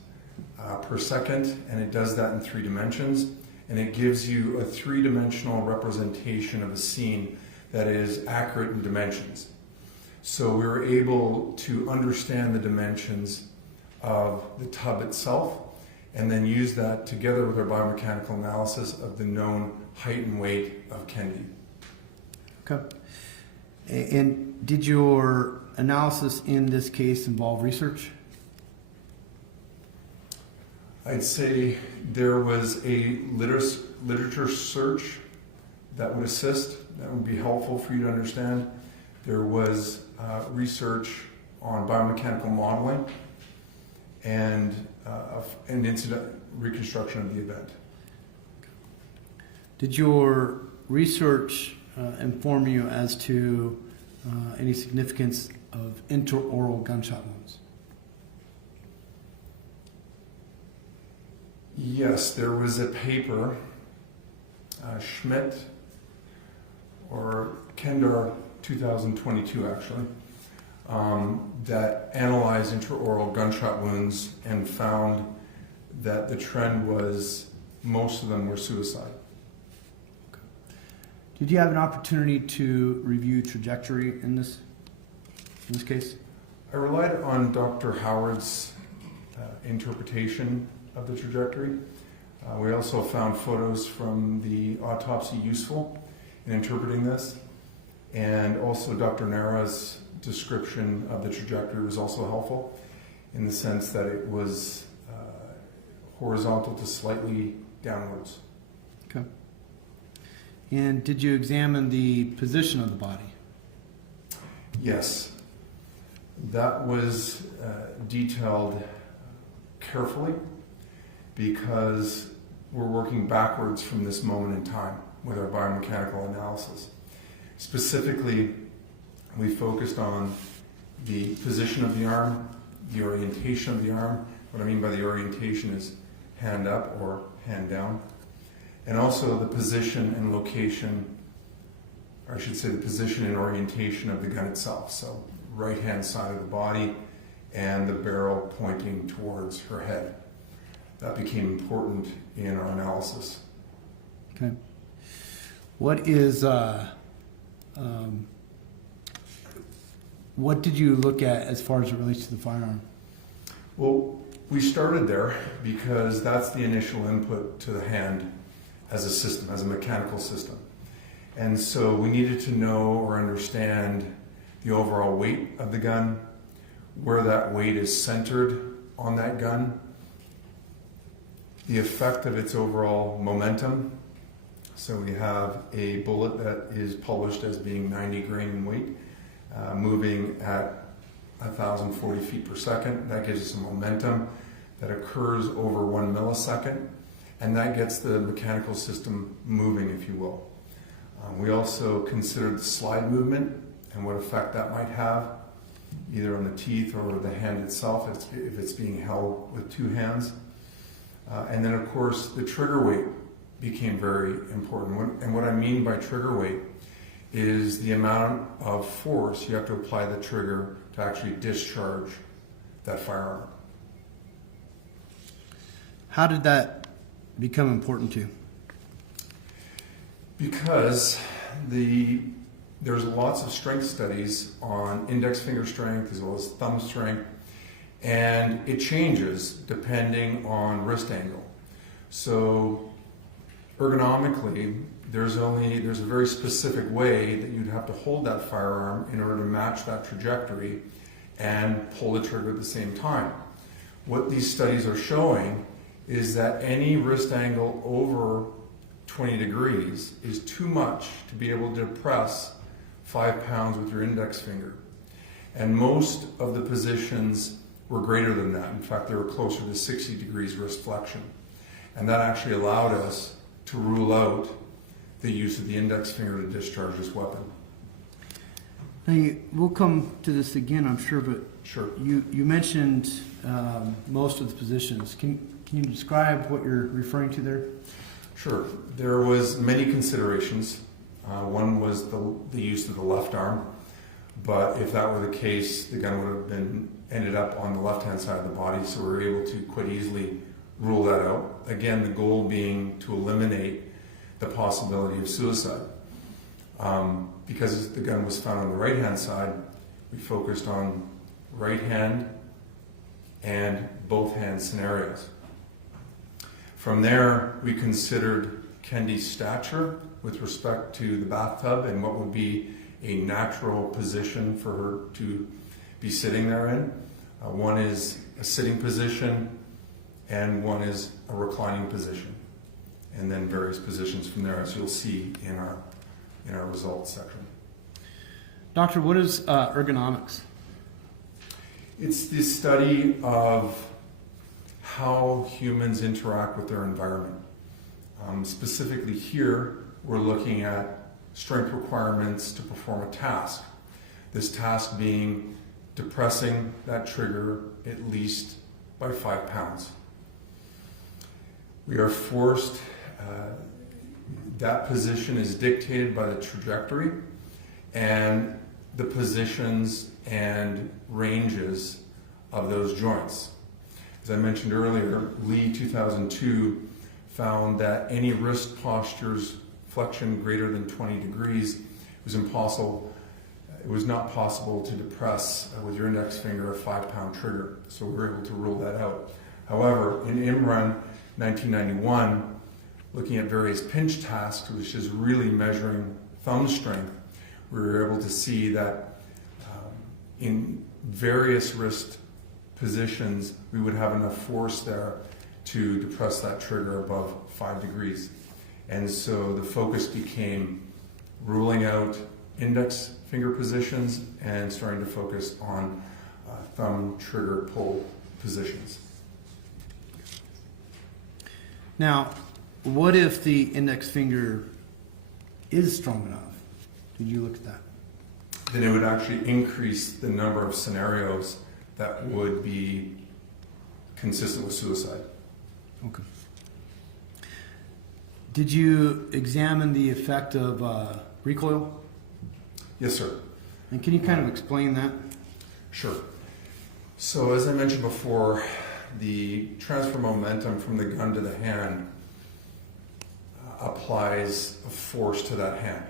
per second, and it does that in 3 dimensions, and it gives you a 3-dimensional representation of a scene that is accurate in dimensions. So we were able to understand the dimensions of the tub itself, and then use that together with our biomechanical analysis of the known height and weight of Kendy. Okay. And did your analysis in this case involve research? I'd say there was a literature search that would assist, that would be helpful for you to understand. There was research on biomechanical modeling and an incident reconstruction of the event. Did your research inform you as to any significance of intraoral gunshot wounds? Yes, there was a paper, Schmidt, or Kendar 2022 actually, that analyzed intraoral gunshot wounds and found that the trend was most of them were suicide. Okay. Did you have an opportunity to review trajectory in this case? I relied on Dr. Howard's interpretation of the trajectory. We also found photos from the autopsy useful in interpreting this, and also Dr. Nara's description of the trajectory was also helpful in the sense that it was horizontal to slightly downwards. Okay. And did you examine the position of the body? Yes. That was detailed carefully because we're working backwards from this moment in time with our biomechanical analysis. Specifically, we focused on the position of the arm, the orientation of the arm. What I mean by the orientation is hand up or hand down. And also the position and location, or I should say the position and orientation of the gun itself. So right-hand side of the body and the barrel pointing towards her head. That became important in our analysis. Okay. What is what did you look at as far as it relates to the firearm? Well, we started there because that's the initial input to the hand as a system, as a mechanical system. And so we needed to know or understand the overall weight of the gun, where that weight is centered on that gun, the effect of its overall momentum. So we have a bullet that is published as being 90 grain in weight, moving at 1,040 feet per second. That gives us a momentum that occurs over 1 millisecond, and that gets the mechanical system moving, if you will. We also considered the slide movement and what effect that might have, either on the teeth or the hand itself, if it's being held with two hands. And then, of course, the trigger weight became very important. And what I mean by trigger weight is the amount of force you have to apply the trigger to actually discharge that firearm. How did that become important to you? Because there's lots of strength studies on index finger strength as well as thumb strength, and it changes depending on wrist angle. So ergonomically, there's a very specific way that you'd have to hold that firearm in order to match that trajectory and pull the trigger at the same time. What these studies are showing is that any wrist angle over 20 degrees is too much to be able to press 5 pounds with your index finger. And most of the positions were greater than that. In fact, they were closer to 60 degrees wrist flexion. And that actually allowed us to rule out the use of the index finger to discharge this weapon. Now, we'll come to this again, I'm sure, but Sure. you mentioned most of the positions. Can you describe what you're referring to there? Sure. There was many considerations. One was the use of the left arm, but if that were the case, the gun would have ended up on the left-hand side of the body, so we were able to quite easily rule that out. Again, the goal being to eliminate the possibility of suicide. Because the gun was found on the right-hand side, we focused on right hand and both hand scenarios. From there, we considered Kendy's stature with respect to the bathtub and what would be a natural position for her to be sitting there in. One is a sitting position and one is a reclining position. And then various positions from there, as you'll see in our results section. Doctor, what is ergonomics? It's the study of how humans interact with their environment. Specifically here, we're looking at strength requirements to perform a task. This task being depressing that trigger at least by 5 pounds. We are forced, that position is dictated by the trajectory and the positions and ranges of those joints. As I mentioned earlier, Lee 2002 found that any wrist postures flexion greater than 20 degrees was impossible. It was not possible to depress with your index finger a 5-pound trigger, so we were able to rule that out. However, in Imran 1991, looking at various pinch tasks, which is really measuring thumb strength, we were able to see that in various wrist positions, we would have enough force there to depress that trigger above 5 degrees. And so the focus became ruling out index finger positions and starting to focus on thumb trigger pull positions. Now, what if the index finger is strong enough? Did you look at that? Then it would actually increase the number of scenarios that would be consistent with suicide. Okay. Did you examine the effect of recoil? Yes, sir. And can you kind of explain that? Sure. So as I mentioned before, the transfer momentum from the gun to the hand applies a force to that hand.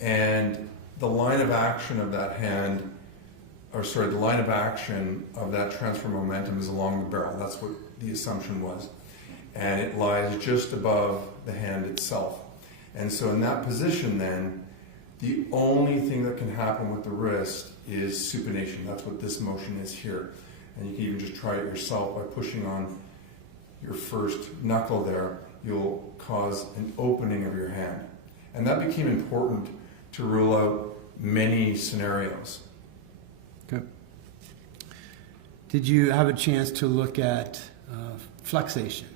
And the line of action of that hand the line of action of that transfer momentum is along the barrel. That's what the assumption was. And it lies just above the hand itself. And so in that position then, the only thing that can happen with the wrist is supination. That's what this motion is here. And you can even just try it yourself by pushing on your first knuckle there. You'll cause an opening of your hand. And that became important to rule out many scenarios. Okay. Did you have a chance to look at flexation?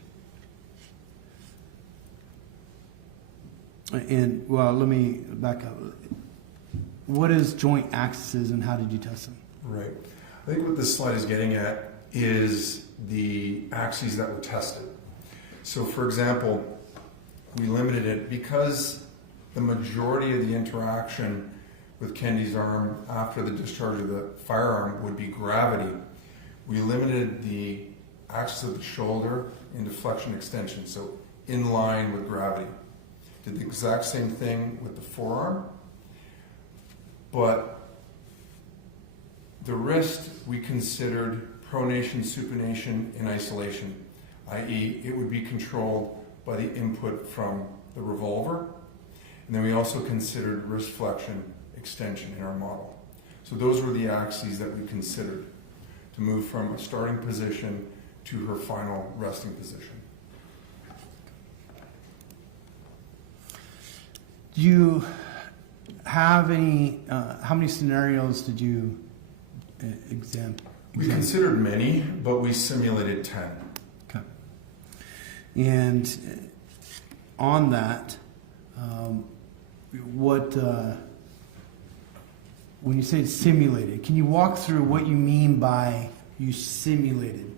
And, well, let me back up. What is joint axis and how did you test them? Right. I think what this slide is getting at is the axes that were tested. So, for example, we limited it because the majority of the interaction with Kendy's arm after the discharge of the firearm would be gravity. We limited the axis of the shoulder into flexion extension, so in line with gravity. Did the exact same thing with the forearm, but the wrist we considered pronation, supination in isolation, i.e. it would be controlled by the input from the revolver. And then we also considered wrist flexion extension in our model. So those were the axes that we considered to move from a starting position to her final resting position. Do you have any, how many scenarios did you examine? We considered many, but we simulated 10. Okay. And on that, when you say simulated, can you walk through what you mean by you simulated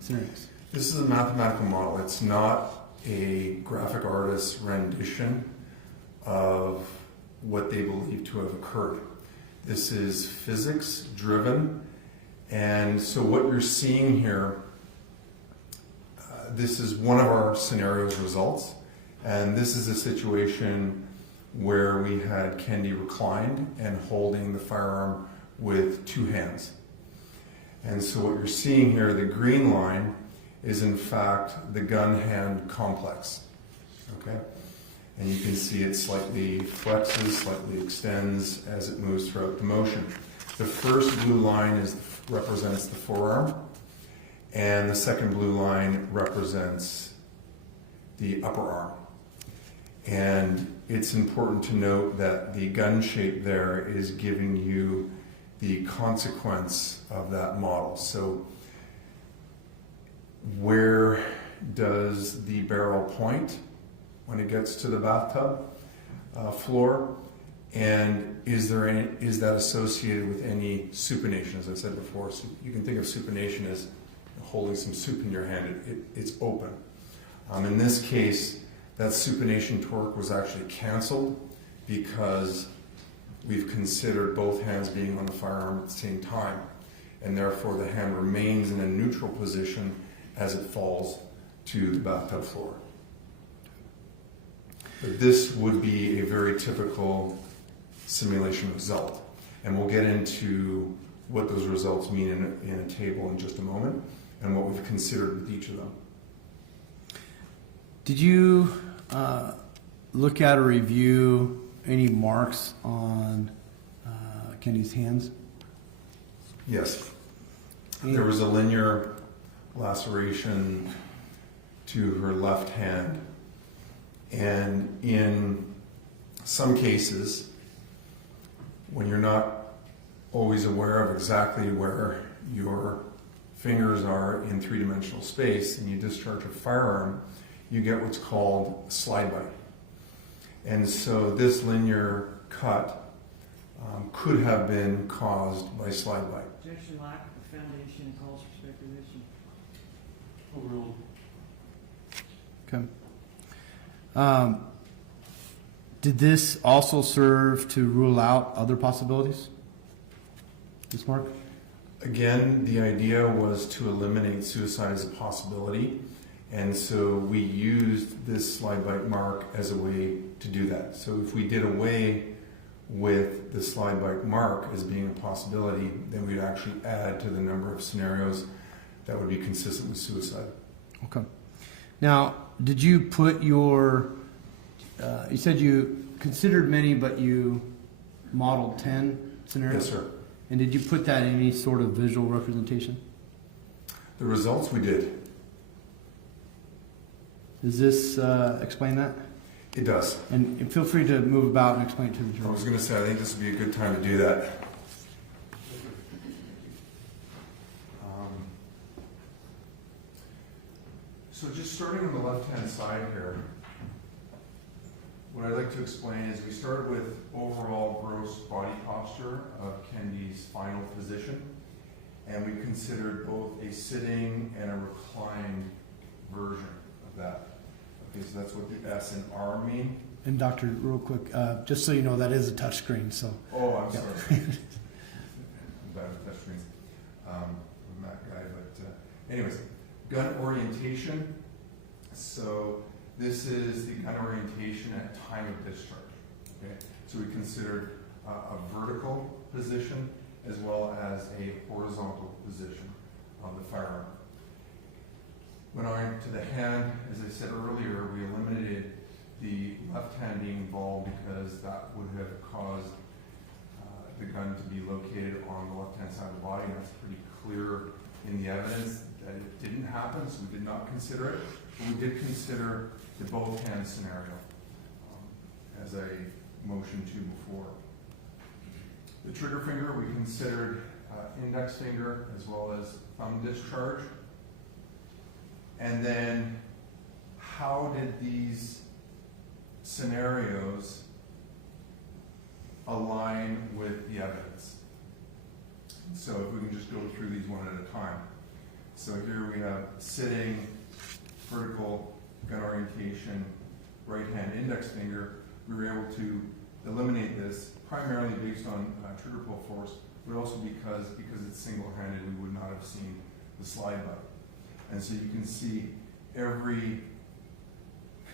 scenarios? This is a mathematical model. It's not a graphic artist's rendition of what they believe to have occurred. This is physics driven, and so what you're seeing here, this is one of our scenarios results, and this is a situation where we had Kendy reclined and holding the firearm with two hands. And so what you're seeing here, the green line, is in fact the gun hand complex. Okay? And you can see it slightly flexes, slightly extends as it moves throughout the motion. The first blue line represents the forearm, and the second blue line represents the upper arm. And it's important to note that the gun shape there is giving you the consequence of that model. So where does the barrel point when it gets to the bathtub floor? And is that associated with any supination, as I said before? So you can think of supination as holding some soup in your hand. It's open. In this case, that supination torque was actually canceled because we've considered both hands being on the firearm at the same time, and therefore the hand remains in a neutral position as it falls to the bathtub floor. But this would be a very typical simulation result, and we'll get into what those results mean in a table in just a moment, and what we've considered with each of them. Did you look at or review any marks on Kendy's hands? Yes. There was a linear laceration to her left hand, and in some cases, when you're not always aware of exactly where your fingers are in three-dimensional space and you discharge a firearm, you get what's called a slide bite. And so this linear cut could have been caused by slide bite. Objection, lack of foundation calls for speculation. Overruled. Okay. Did this also serve to rule out other possibilities? This mark? Again, the idea was to eliminate suicide as a possibility, and so we used this slide bite mark as a way to do that. So if we did away with the slide bike mark as being a possibility, then we'd actually add to the number of scenarios that would be consistent with suicide. Okay. Now, did you put your, you said you considered many, but you modeled 10 scenarios? Yes, sir. And did you put that in any sort of visual representation? The results we did. Does this explain that? It does. And feel free to move about and explain it to the I jury. was going to say, I think this would be a good time to do that. So just starting on the left-hand side here, what I'd like to explain is we started with overall gross body posture of Kendy's final position, and we considered both a sitting and a reclined version of that. Okay, so that's what the S and R mean. And doctor, real quick, just so you know, that is a touch screen, so. Oh, I'm Yeah. sorry. I'm bad with touchscreens. I'm that guy, but anyways, gun orientation. So this is the gun orientation at time of discharge. Okay, so we considered a vertical position as well as a horizontal position of the firearm. When on to the hand, as I said earlier, we eliminated the left hand being involved because that would have caused the gun to be located on the left-hand side of the body. That's pretty clear in the evidence that it didn't happen, so we did not consider it. But we did consider the both-hand scenario, as I motioned to before. The trigger finger, we considered index finger as well as thumb discharge. And then how did these scenarios align with the evidence? So if we can just go through these one at a time. So here we have sitting, vertical, gun orientation, right hand index finger. We were able to eliminate this primarily based on trigger pull force, but also because it's single-handed, we would not have seen the slide button. And so you can see every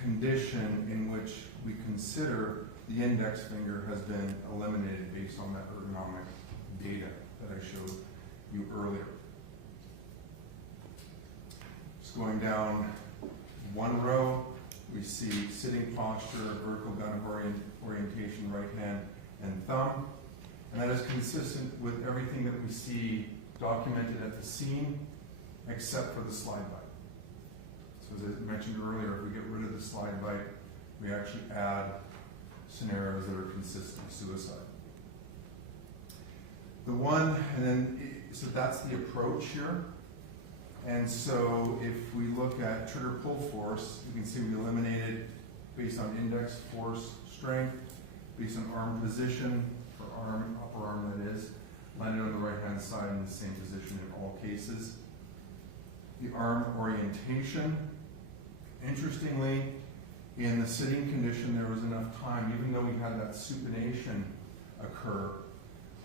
condition in which we consider the index finger has been eliminated based on that ergonomic data that I showed you earlier. Just going down one row, we see sitting posture, vertical gun orientation, right hand and thumb. And that is consistent with everything that we see documented at the scene, except for the slide bite. So as I mentioned earlier, if we get rid of the slide bite, we actually add scenarios that are consistent with suicide. The one, and then, so that's the approach here. And so if we look at trigger pull force, you can see we eliminated based on index force strength, based on arm position, for arm, upper arm that is, landed on the right hand side in the same position in all cases. The arm orientation, interestingly, in the sitting condition there was enough time, even though we had that supination occur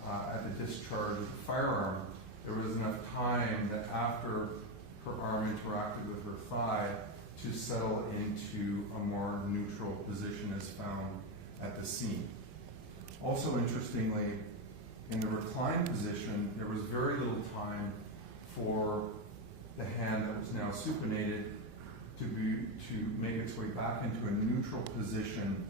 at the discharge of the firearm, there was enough time that after her arm interacted with her thigh to settle into a more neutral position as found at the scene. Also interestingly, in the reclined position, there was very little time for the hand that was now supinated to make its way back into a neutral position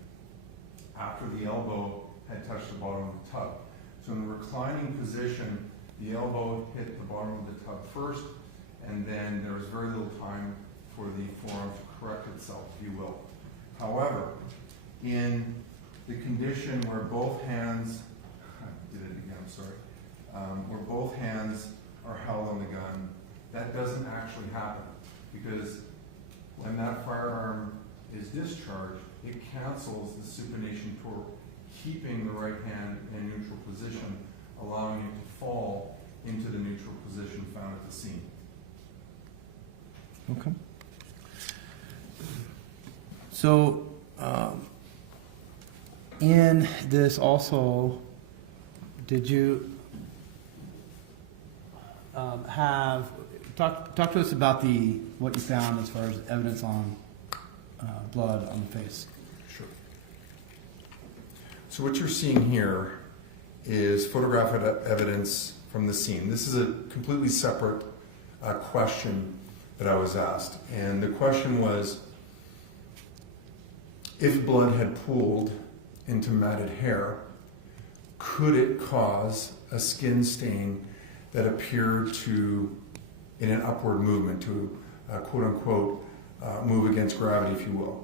after the elbow had touched the bottom of the tub. So in the reclining position, the elbow hit the bottom of the tub first, and then there was very little time for the forearm to correct itself, if you will. However, in the condition where both hands, I did it again, I'm sorry, where both hands are held on the gun, that doesn't actually happen, because when that firearm is discharged, it cancels the supination torque, keeping the right hand in a neutral position, allowing it to fall into the neutral position found at the scene. Okay. So, in this also, did you talk to us about what you found as far as evidence on blood on the face? Sure. So what you're seeing here is photographic evidence from the scene. This is a completely separate question that I was asked. And the question was, if blood had pooled into matted hair, could it cause a skin stain that appeared to, in an upward movement, to quote unquote, move against gravity, if you will.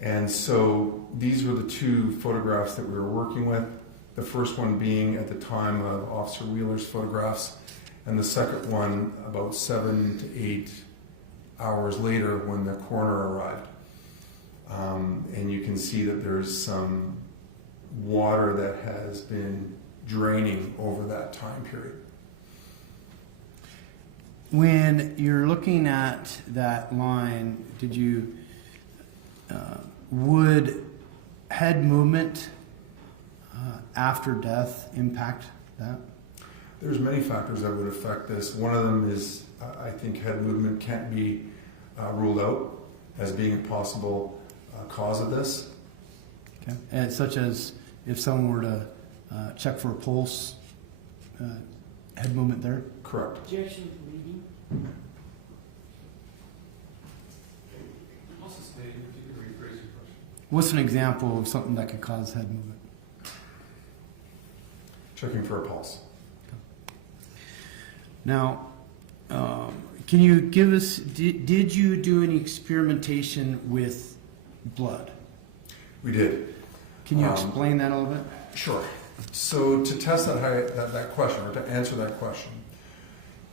And so these were the two photographs that we were working with. The first one being at the time of Officer Wheeler's photographs, and the second one about 7 to 8 hours later when the coroner arrived. And you can see that there's some water that has been draining over that time period. When you're looking at that line, did you, would head movement after death impact that? There's many factors that would affect this. One of them is, I think head movement can't be ruled out as being a possible cause of this. Okay. And such as if someone were to check for a pulse, head movement there? Correct. Objection to leading. Also stay, if you could rephrase your question. What's an example of something that could cause head movement? Checking for a pulse. Now, can you give us, did you do any experimentation with blood? We did. Can you explain that a little bit? Sure. So to test that question, or to answer that question,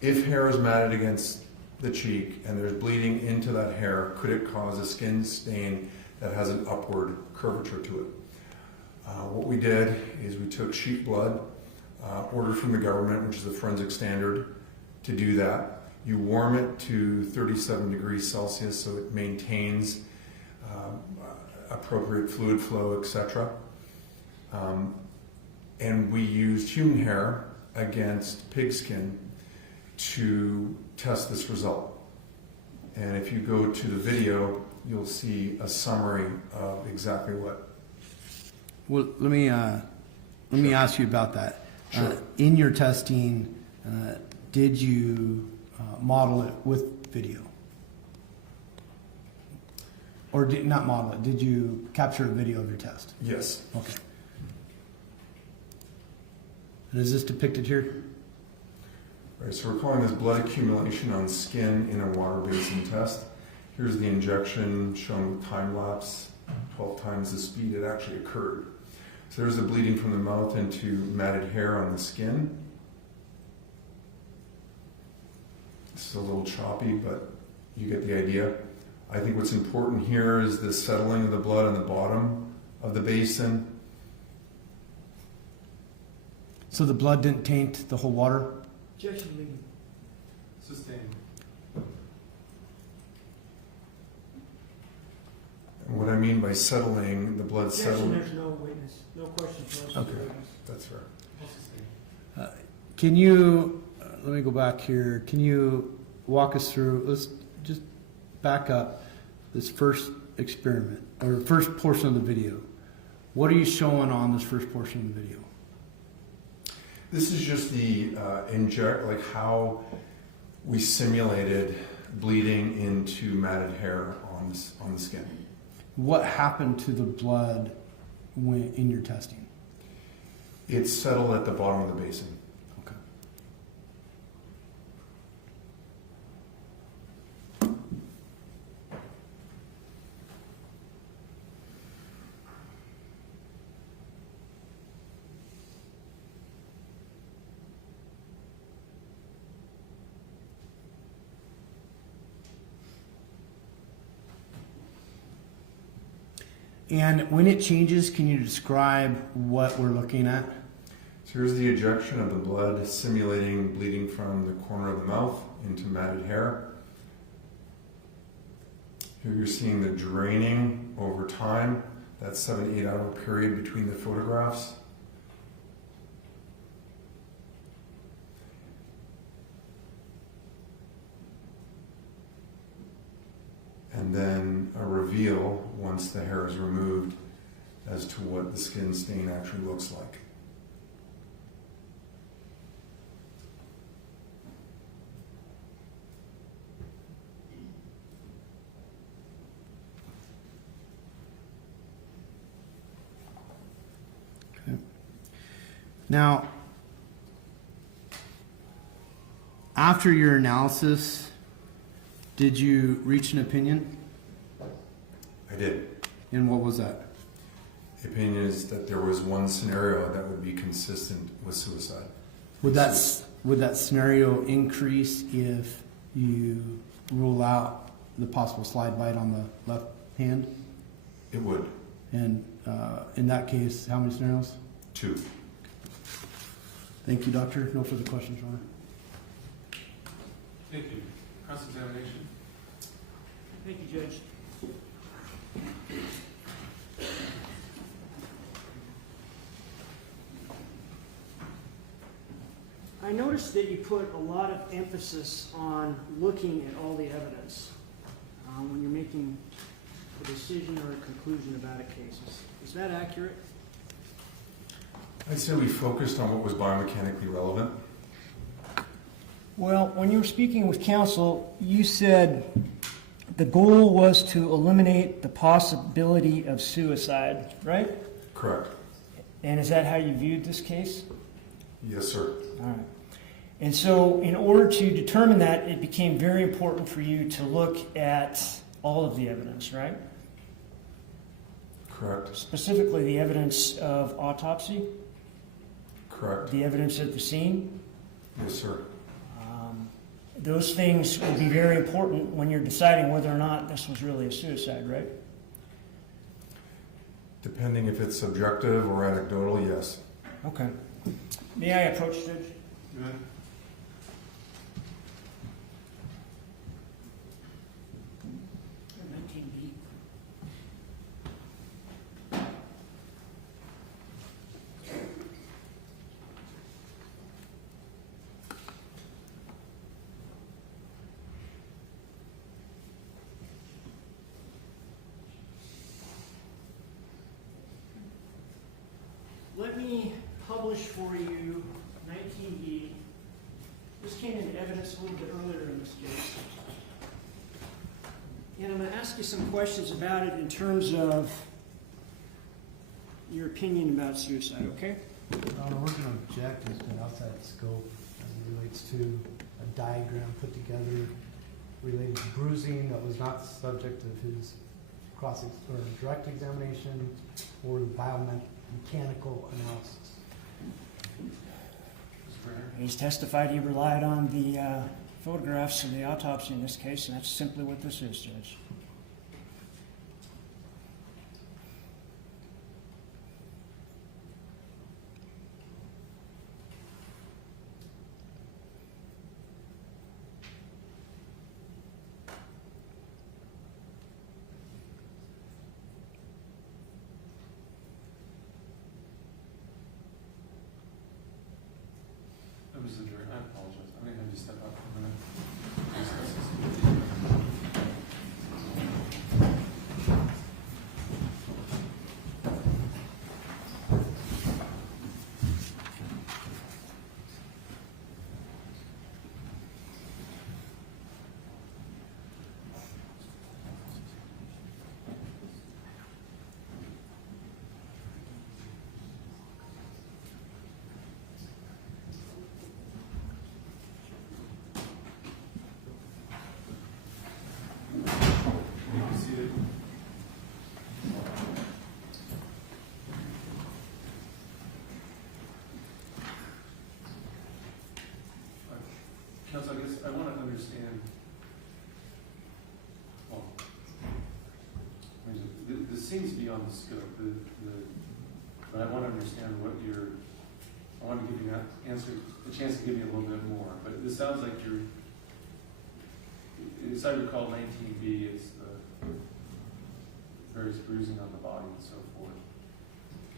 if hair is matted against the cheek and there's bleeding into that hair, could it cause a skin stain that has an upward curvature to it? What we did is we took sheep blood, ordered from the government, which is the forensic standard, to do that. You warm it to 37 degrees Celsius so it maintains appropriate fluid flow, etc. And we used human hair against pigskin to test this result. And if you go to the video, you'll see a summary of exactly what. Well, let me ask you about that. Sure. In your testing, did you model it with video? Or did not model it? Did you capture a video of your test? Yes. Okay. And is this depicted here? Right, so we're calling this blood accumulation on skin in a water basin test. Here's the injection shown with time lapse, 12 times the speed it actually occurred. So there's the bleeding from the mouth into matted hair on the skin. This is a little choppy, but you get the idea. I think what's important here is the settling of the blood on the bottom of the basin. So the blood didn't taint the whole water? Objection to leading. Sustained. And what I mean by settling, the blood Objection, settling. there's no witness. No question for us. Okay. That's fair. Also stay. Can you, let me go back here, can you walk us through, let's just back up this first experiment, or first portion of the video. What are you showing on this first portion of the video? This is just the like how we simulated bleeding into matted hair on the skin. What happened to the blood when in your testing? It's settled at the bottom of the basin. Okay. And when it changes, can you describe what we're looking at? So here's the ejection of the blood, simulating bleeding from the corner of the mouth into matted hair. Here you're seeing the draining over time, that 7-8 hour period between the photographs. And then a reveal once the hair is removed as to what the skin stain actually looks like. Now, after your analysis, did you reach an opinion? I did. And what was that? The opinion is that there was one scenario that would be consistent with suicide. Would that scenario increase if you rule out the possible slide bite on the left hand? It would. And in that case, how many scenarios? 2. Thank you, Doctor. No further questions, Your Honor. Thank you. Cross-examination? Thank you, Judge. I noticed that you put a lot of emphasis on looking at all the evidence when you're making a decision or a conclusion about a case. Is that accurate? I'd say we focused on what was biomechanically relevant. Well, when you were speaking with counsel, you said the goal was to eliminate the possibility of suicide, right? Correct. And is that how you viewed this case? Yes, sir. All right. And so in order to determine that, it became very important for you to look at all of the evidence, right? Correct. Specifically the evidence of autopsy, Correct. the evidence at the scene. Yes, sir. Those things will be very important when you're deciding whether or not this was really a suicide, right? Depending if it's subjective or anecdotal, yes. Okay. May I approach, Judge? Good. Let me publish for you 19B. This came into evidence a little bit earlier in this case. And I'm going to ask you some questions about it in terms of your opinion about suicide, okay? Your Honor, we're going to object. It's been outside the scope as it relates to a diagram put together related to bruising that was not the subject of his direct examination or the biomechanical analysis. He's testified he relied on the photographs of the autopsy in this case, and that's simply what this is, Judge. Mr. Jury, I apologize. I'm going to have you step up for a minute. Counsel, I guess I want to understand, well, this seems beyond the scope, but I want to understand what I want to give you a chance to give me a little bit more, but this sounds like as I recall, 19B is the various bruising on the body and so forth,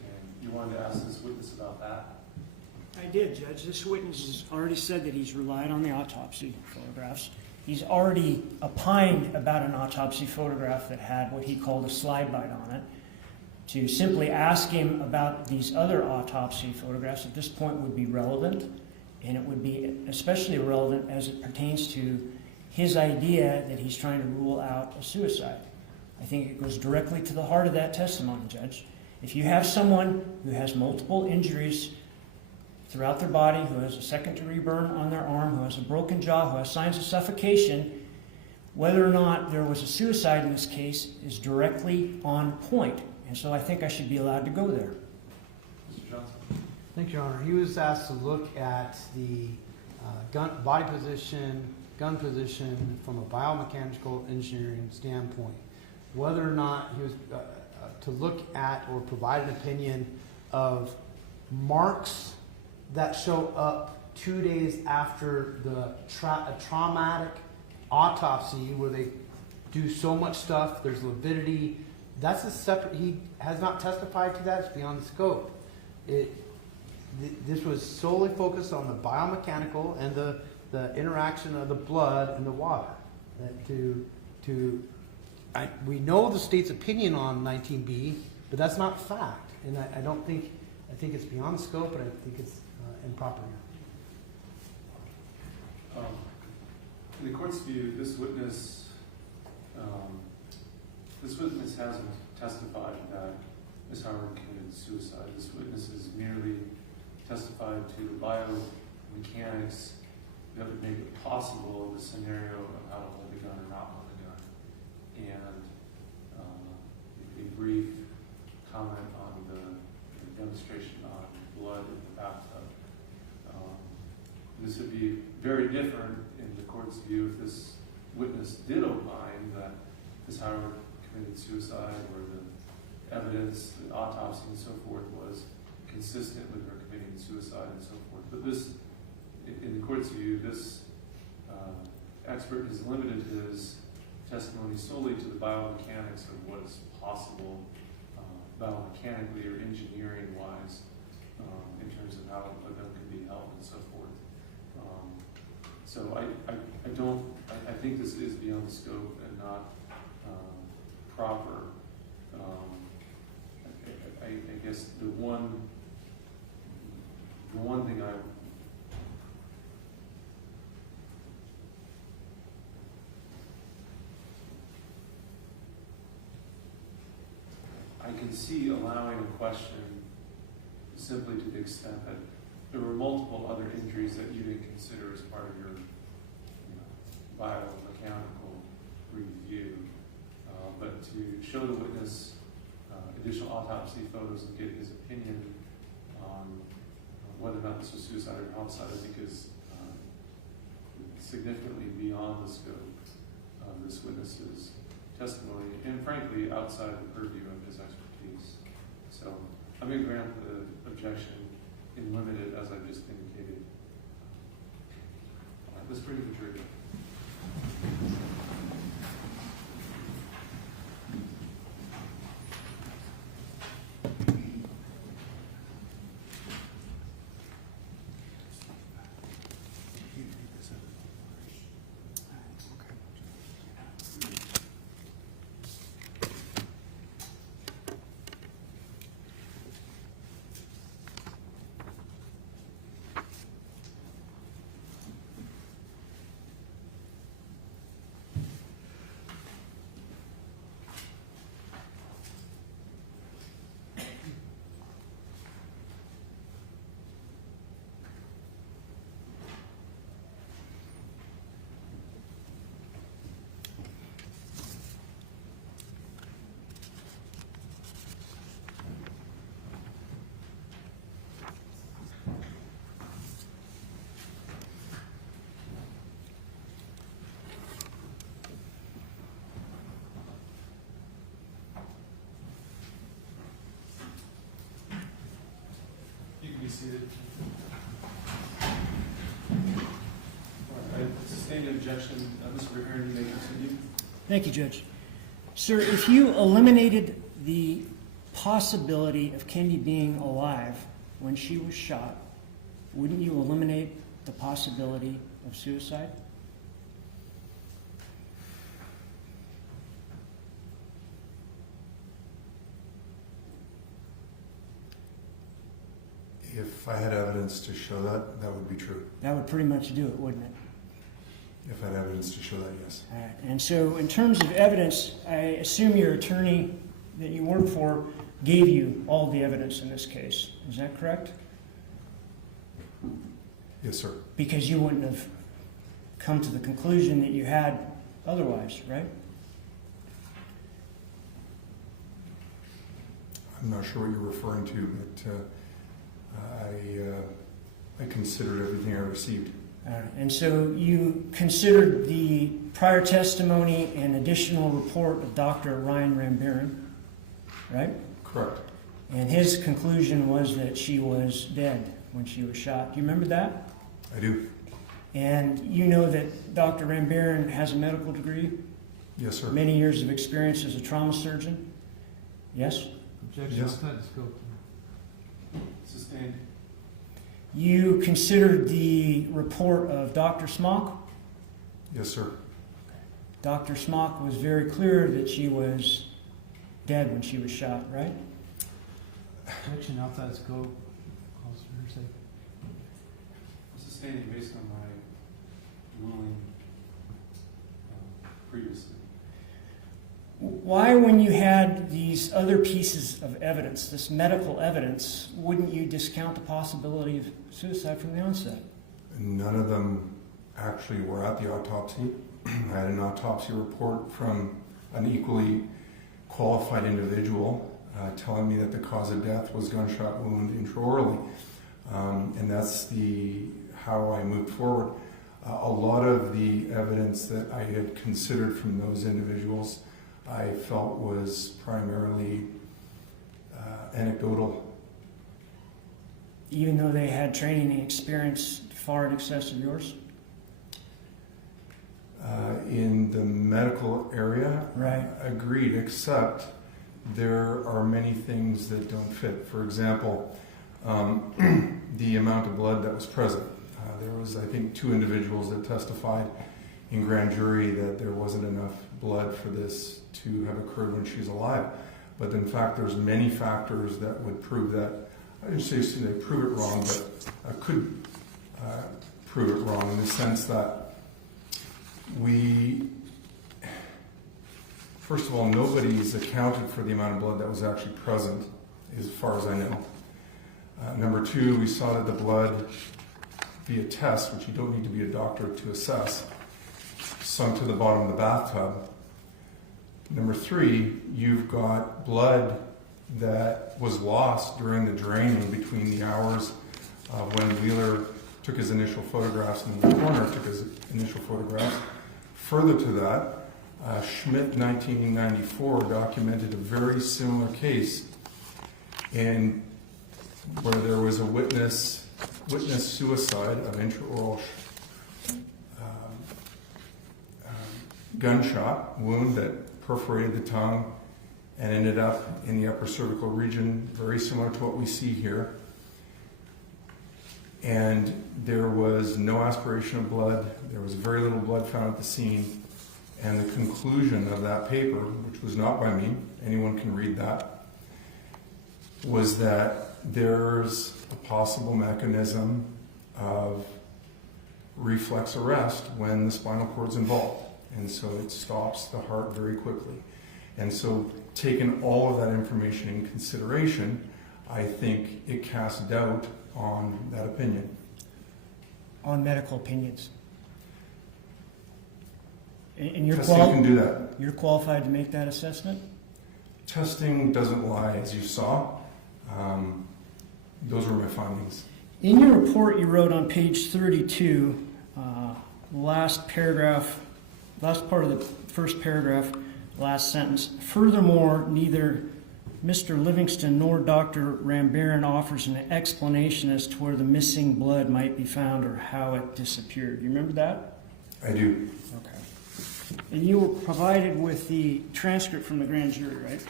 and you wanted to ask this witness about that? I did, Judge. This witness has already said that he's relied on the autopsy photographs. He's already opined about an autopsy photograph that had what he called a slide bite on it. to simply ask him about these other autopsy photographs at this point would be relevant, and it would be especially relevant as it pertains to his idea that he's trying to rule out a suicide. I think it goes directly to the heart of that testimony, Judge. If you have someone who has multiple injuries throughout their body, who has a second-degree burn on their arm, who has a broken jaw, who has signs of suffocation, whether or not there was a suicide in this case is directly on point. And so I think I should be allowed to go there. Mr. Johnson? Thank you, Your Honor. He was asked to look at the body position, gun position from a biomechanical engineering standpoint. Whether or not he was to look at or provide an opinion of marks that show up 2 days after the traumatic autopsy where they do so much stuff, there's lividity. That's a separate, he has not testified to that, it's beyond the scope. This was solely focused on the biomechanical and the interaction of the blood and the water. We know the state's opinion on 19B, but that's not fact. And I think it's beyond the scope, and I think it's improper. In the court's view, this witness hasn't testified that Ms. Howard committed suicide. This witness has merely testified to the biomechanics that would make it possible the scenario of how to hold the gun or not hold the gun. And a brief comment on the demonstration on blood in the bathtub. This would be very different in the court's view if this witness did opine that Ms. Howard committed suicide or the evidence, the autopsy and so forth was consistent with her committing suicide and so forth. But this, in the court's view, this expert has limited his testimony solely to the biomechanics of what is possible biomechanically or engineering-wise in terms of how a gun can be held and so forth. So I think this is beyond the scope and not proper. I guess the one thing I can see allowing a question simply to the extent that there were multiple other injuries that you didn't consider as part of your biomechanical review. But to show the witness additional autopsy photos and get his opinion on whether or not this was suicide or homicide, I think is significantly beyond the scope of this witness's testimony and frankly outside the purview of his expertise. So I'm going to grant the objection in limited, as I just indicated. Let's bring the trigger. Be seated. I sustain the objection. Mr. Rivera, you may continue. Thank you, Judge. Sir, if you eliminated the possibility of Kendy being alive when she was shot, wouldn't you eliminate the possibility of suicide? If I had evidence to show that, that would be true. That would pretty much do it, wouldn't it? If I had evidence to show that, yes. All right. And so in terms of evidence, I assume your attorney that you work for gave you all the evidence in this case. Is that correct? Yes, sir. Because you wouldn't have come to the conclusion that you had otherwise, right? I'm not sure what you're referring to, but I considered everything I received. And so you considered the prior testimony and additional report of Dr. Ryan Rambaran, right? Correct. And his conclusion was that she was dead when she was shot. Do you remember that? I do. And you know that Dr. Rambaran has a medical degree, Yes, sir. many years of experience as a trauma surgeon? Yes? Objection Yes. outside the scope. Sustained. You considered the report of Dr. Smock? Yes, sir. Dr. Smock was very clear that she was dead when she was shot, right? Objection outside the scope. Calls for hearsay. Sustained based on my ruling previously. Why, when you had these other pieces of evidence, this medical evidence, wouldn't you discount the possibility of suicide from the onset? None of them actually were at the autopsy. I had an autopsy report from an equally qualified individual telling me that the cause of death was gunshot wound intraorally. And that's how I moved forward. A lot of the evidence that I had considered from those individuals I felt was primarily anecdotal. Even though they had training and experience far in excess of yours? In the medical area, Right. Agreed, except there are many things that don't fit. For example, the amount of blood that was present. There was, I think, 2 individuals that testified in grand jury that there wasn't enough blood for this to have occurred when she's alive. But in fact, there's many factors that would prove that. I didn't say they prove it wrong, but I could prove it wrong in the sense that first of all, nobody's accounted for the amount of blood that was actually present, as far as I know. Number 2, we saw that the blood, via test, which you don't need to be a doctor to assess, sunk to the bottom of the bathtub. Number 3, you've got blood that was lost during the draining between the hours of when Wheeler took his initial photographs and the coroner took his initial photographs. Further to that, Schmidt, 1994, documented a very similar case where there was a witness suicide of intraoral gunshot wound that perforated the tongue and ended up in the upper cervical region, very similar to what we see here. And there was no aspiration of blood. There was very little blood found at the scene. And the conclusion of that paper, which was not by me, anyone can read that, was that there's a possible mechanism of reflex arrest when the spinal cord's involved. And so it stops the heart very quickly. And so taking all of that information in consideration, I think it casts doubt on that opinion. On medical opinions. And you're, Testing can do that. you're qualified to make that assessment? Testing doesn't lie, as you saw. Those were my findings. In your report, you wrote on page 32, last paragraph, last part of the first paragraph, last sentence. Furthermore, neither Mr. Livingston nor Dr. Rambaran offers an explanation as to where the missing blood might be found or how it disappeared. You remember that? I do. Okay. And you were provided with the transcript from the grand jury, right?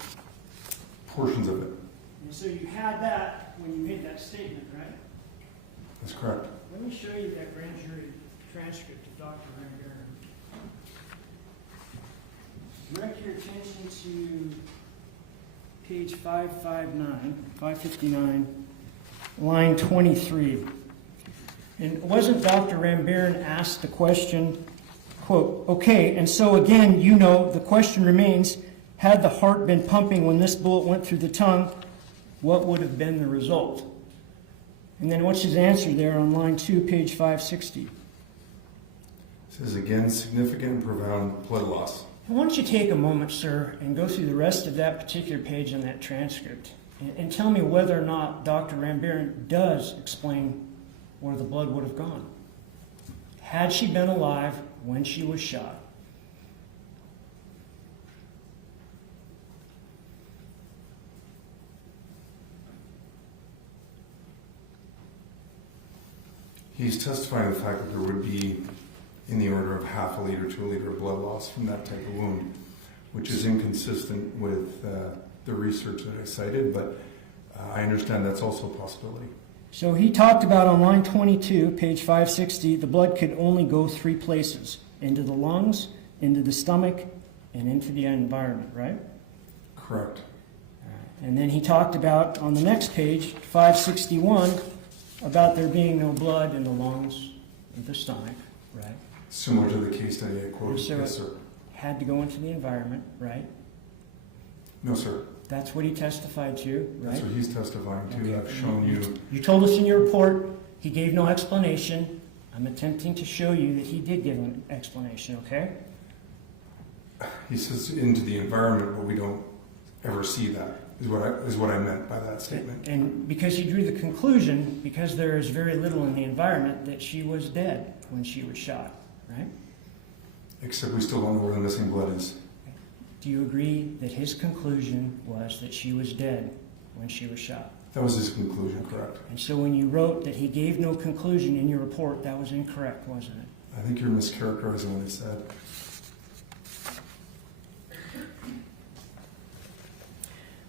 Portions of it. And so you had that when you made that statement, right? That's correct. Let me show you that grand jury transcript of Dr. Rambaran. Direct your attention to page 559, line 23. And wasn't Dr. Rambaran asked the question, quote, okay, and so again, the question remains, had the heart been pumping when this bullet went through the tongue, what would have been the result? And then what's his answer there on line 2, page 560? It says, again, significant and profound blood loss. Why don't you take a moment, sir, and go through the rest of that particular page on that transcript and tell me whether or not Dr. Rambaran does explain where the blood would have gone. Had she been alive when she was shot? He's testifying the fact that there would be in the order of half a liter to a liter of blood loss from that type of wound, which is inconsistent with the research that I cited, but I understand that's also a possibility. So he talked about on line 22, page 560, the blood could only go 3 places, into the lungs, into the stomach, and into the environment, right? Correct. And then he talked about, on the next page, 561, about there being no blood in the lungs or the stomach, right? Similar to the case study I quoted. So Yes, sir. had to go into the environment, right? No, sir. That's what he testified to, right? That's what he's testifying to. Okay. I've shown you. You told us in your report he gave no explanation. I'm attempting to show you that he did give an explanation, okay? He says into the environment, but we don't ever see that, is what I meant by that statement. And because he drew the conclusion, because there is very little in the environment, that she was dead when she was shot, right? Except we still don't know where the missing blood is. Do you agree that his conclusion was that she was dead when she was shot? That was his conclusion, correct? And so when you wrote that he gave no conclusion in your report, that was incorrect, wasn't it? I think you're mischaracterizing what I said.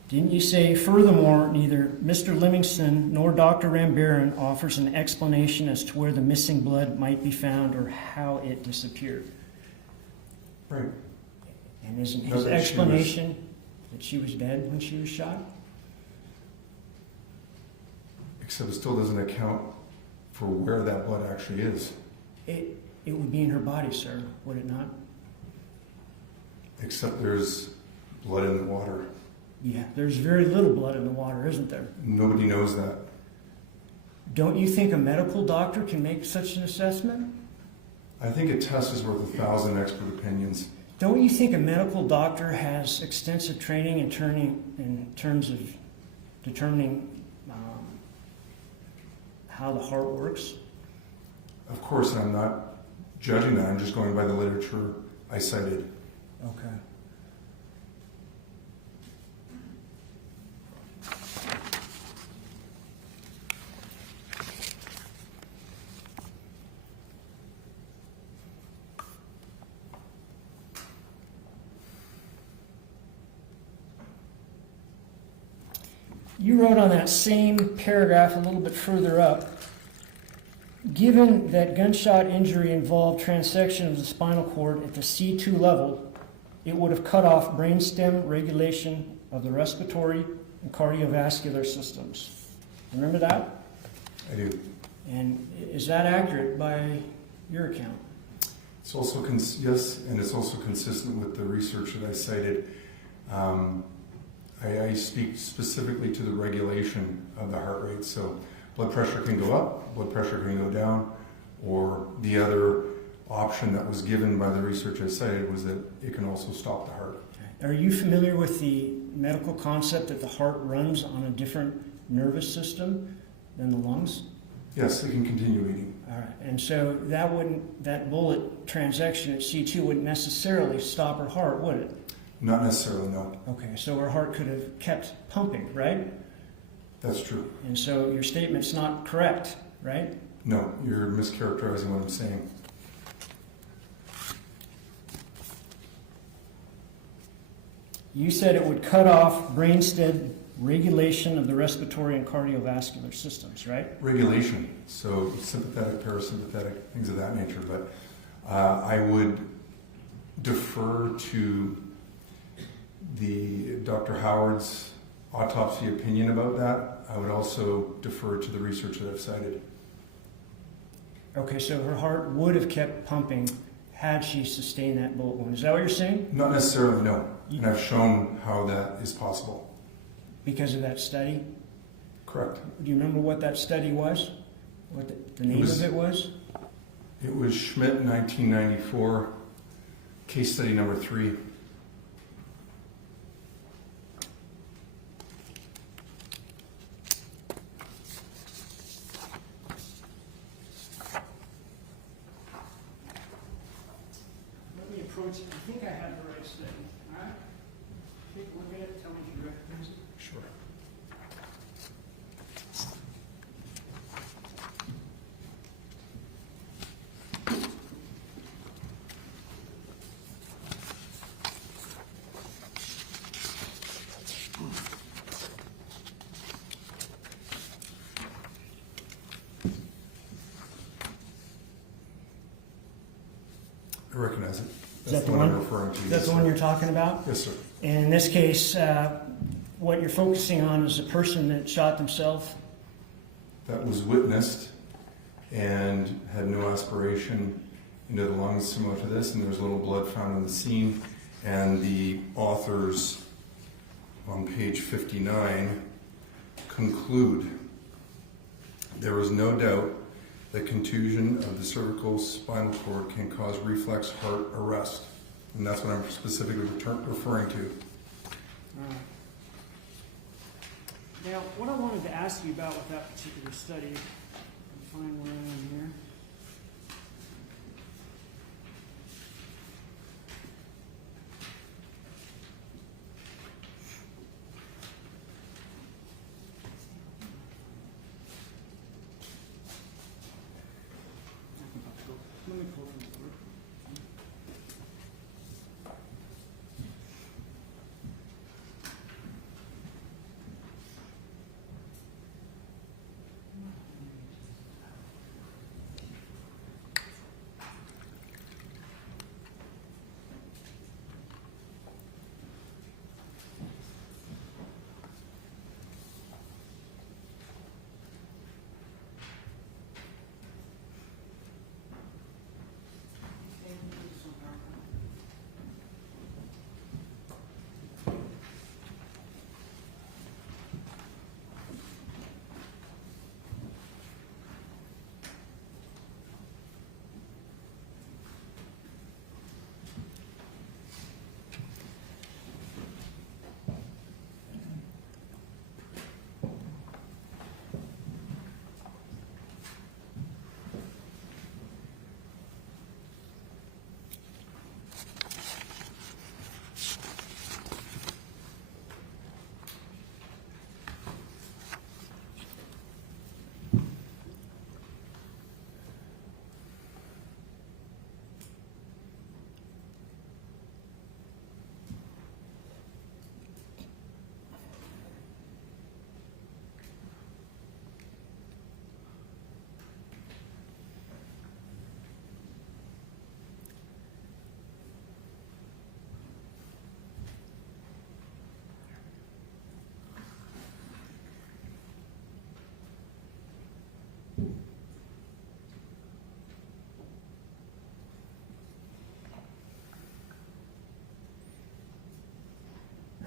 Didn't you say, furthermore, neither Mr. Livingston nor Dr. Rambaran offers an explanation as to where the missing blood might be found or how it disappeared? Right. And isn't No, his that she explanation that she was dead when she was shot? Except it still doesn't account for where that blood actually is. It would be in her body, sir, would it not? Except there's blood in the water. Yeah, there's very little blood in the water, isn't there? Nobody knows that. Don't you think a medical doctor can make such an assessment? I think a test is worth 1,000 expert opinions. Don't you think a medical doctor has extensive training in terms of determining how the heart works? Of course, I'm not judging that. I'm just going by the literature I cited. Okay. You wrote on that same paragraph a little bit further up, given that gunshot injury involved transection of the spinal cord at the C2 level, it would have cut off brainstem regulation of the respiratory and cardiovascular systems. Remember that? I do. And is that accurate by your account? It's also, yes, and it's also consistent with the research that I cited. I speak specifically to the regulation of the heart rate. So blood pressure can go up, blood pressure can go down, or the other option that was given by the research I cited was that it can also stop the heart. Are you familiar with the medical concept that the heart runs on a different nervous system than the lungs? Yes, it can continue beating. All right, and so that bullet transection at C2 wouldn't necessarily stop her heart, would it? Not necessarily, no. Okay, so her heart could have kept pumping, right? That's true. And so your statement's not correct, right? No, you're mischaracterizing what I'm saying. You said it would cut off brainstem regulation of the respiratory and cardiovascular systems, right? Regulation, so sympathetic, parasympathetic, things of that nature. But I would defer to the Dr. Howard's autopsy opinion about that. I would also defer to the research that I've cited. Okay, so her heart would have kept pumping had she sustained that bullet wound. Is that what you're saying? Not necessarily, no. And I've shown how that is possible. Because of that study? Correct. Do you remember what that study was? What the name of it was? It was Schmidt, 1994, case study number 3. Let me approach it. I think I have the right study. All right? Take a look at it. Tell me if you recognize it. Sure. I recognize it. Is that the I'm one? referring to. Is that the one you're talking about? Yes, sir. And in this case, what you're focusing on is the person that shot themselves. That was witnessed and had no aspiration into the lungs similar to this, and there's a little blood found on the scene. And the authors on page 59 conclude there is no doubt that contusion of the cervical spinal cord can cause reflex heart arrest. And that's what I'm specifically referring to. Now, what I wanted to ask you about with that particular study, I'll find where I am here. Let me pull from the book.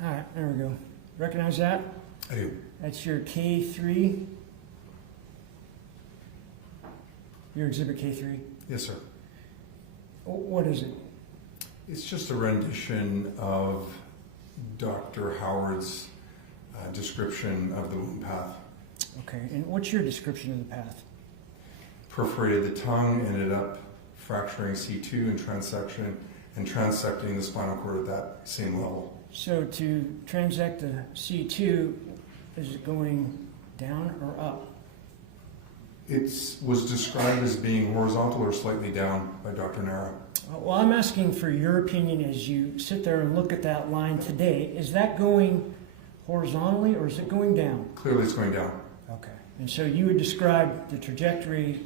All right, there we go. Recognize that? I do. That's your K3. Your exhibit K3. Yes, sir. What is it? It's just a rendition of Dr. Howard's description of the wound path. Okay, and what's your description of the path? Perforated the tongue, ended up fracturing C2 and transecting the spinal cord at that same level. So to transect the C2, is it going down or up? It was described as being horizontal or slightly down by Dr. Nara. Well, I'm asking for your opinion as you sit there and look at that line today. Is that going horizontally or is it going down? Clearly it's going down. Okay. And so you would describe the trajectory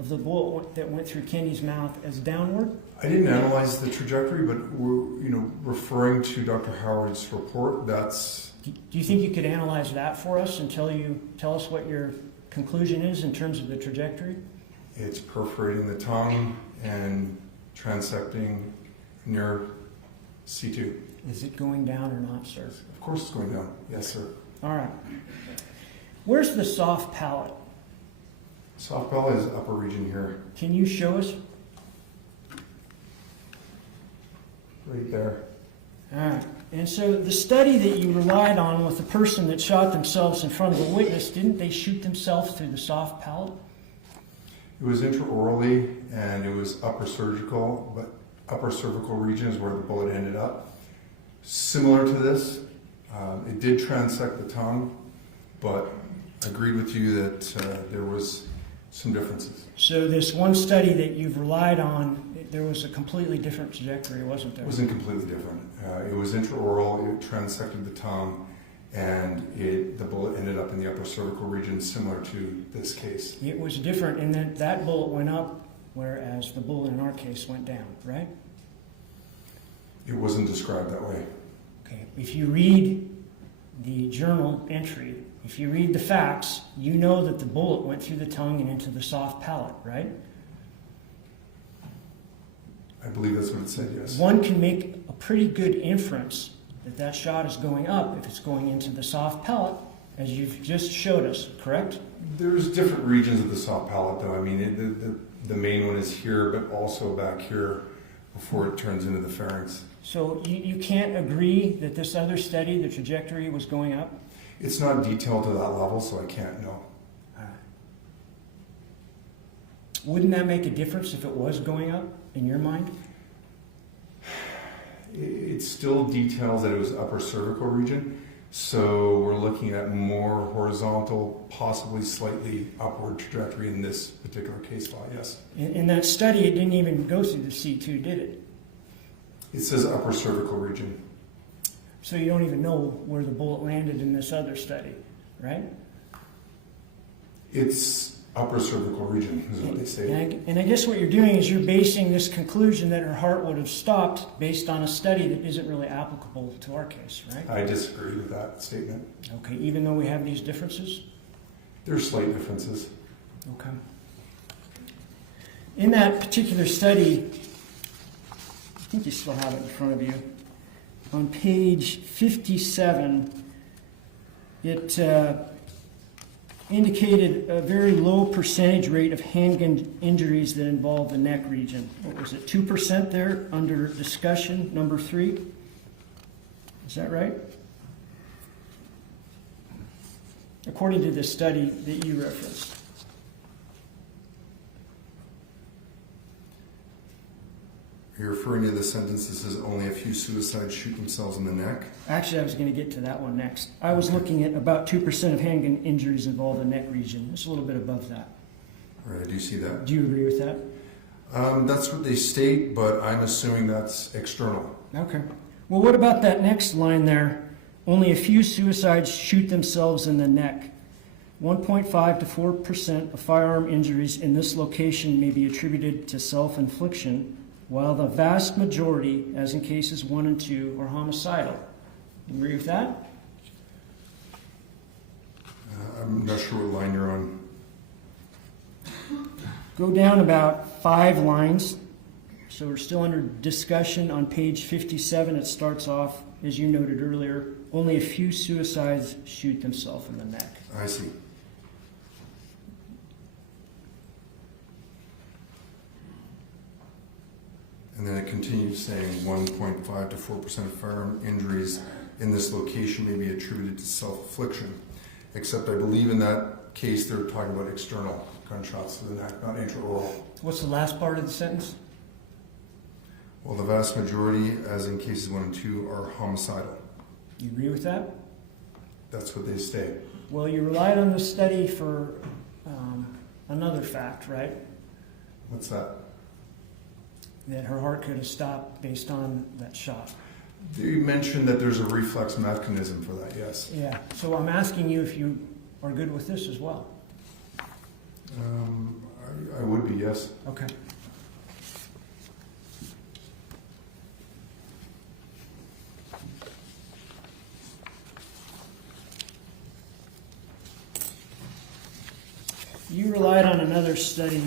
of the bullet that went through Kendy's mouth as downward? I didn't analyze the trajectory, but referring to Dr. Howard's report, that's... Do you think you could analyze that for us and tell us what your conclusion is in terms of the trajectory? It's perforating the tongue and transecting near C2. Is it going down or not, sir? Of course it's going down. Yes, sir. All right. Where's the soft palate? Soft palate is upper region here, Can you show us? right there. All right. And so the study that you relied on with the person that shot themselves in front of a witness, didn't they shoot themselves through the soft palate? It was intraorally and it was upper surgical, but upper cervical region is where the bullet ended up. Similar to this, it did transect the tongue, but I agree with you that there was some differences. So this one study that you've relied on, there was a completely different trajectory, wasn't there? It wasn't completely different. It was intraoral, it transected the tongue, and the bullet ended up in the upper cervical region, similar to this case. It was different in that that bullet went up, whereas the bullet in our case went down, right? It wasn't described that way. Okay. If you read the journal entry, if you read the facts, you know that the bullet went through the tongue and into the soft palate, right? I believe that's what it said, yes. One can make a pretty good inference that that shot is going up if it's going into the soft palate, as you've just showed us, correct? There's different regions of the soft palate, though. I mean, the main one is here, but also back here before it turns into the pharynx. So you can't agree that this other study, the trajectory was going up? It's not detailed to that level, so I can't know. All right. Wouldn't that make a difference if it was going up, in your mind? It still details that it was upper cervical region, so we're looking at more horizontal, possibly slightly upward trajectory in this particular case file, yes. In that study, it didn't even go through the C2, did it? It says upper cervical region. So you don't even know where the bullet landed in this other study, right? It's upper cervical region, is what they say. And I guess what you're doing is you're basing this conclusion that her heart would have stopped based on a study that isn't really applicable to our case, right? I disagree with that statement. Okay, even though we have these differences? There's slight differences. Okay. In that particular study, I think you still have it in front of you. On page 57, it indicated a very low percentage rate of handgun injuries that involve the neck region. What was it, 2% there under discussion, number 3? Is that right? According to this study that you referenced. You're referring to the sentence that says only a few suicides shoot themselves in the neck? Actually, I was going to get to that one next. I was looking at about 2% of handgun injuries involve the neck region. It's a little bit above that. Right, I do see that. Do you agree with that? That's what they state, but I'm assuming that's external. Okay. Well, what about that next line there? Only a few suicides shoot themselves in the neck. 1.5 to 4% of firearm injuries in this location may be attributed to self-infliction, while the vast majority, as in cases 1 and 2, are homicidal. You agree with that? I'm not sure what line you're on. Go down about 5 lines. So we're still under discussion on page 57. It starts off, as you noted earlier, only a few suicides shoot themselves in the neck. I see. And then it continues saying 1.5 to 4% of firearm injuries in this location may be attributed to self-infliction. Except I believe in that case they're talking about external gunshots to the neck, not intraoral. What's the last part of the sentence? Well, the vast majority, as in cases 1 and 2, are homicidal. You agree with that? That's what they state. Well, you relied on the study for another fact, right? What's that? That her heart could have stopped based on that shot. You mentioned that there's a reflex mechanism for that, yes. Yeah. So I'm asking you if you are good with this as well. I would be, yes. Okay. You relied on another study.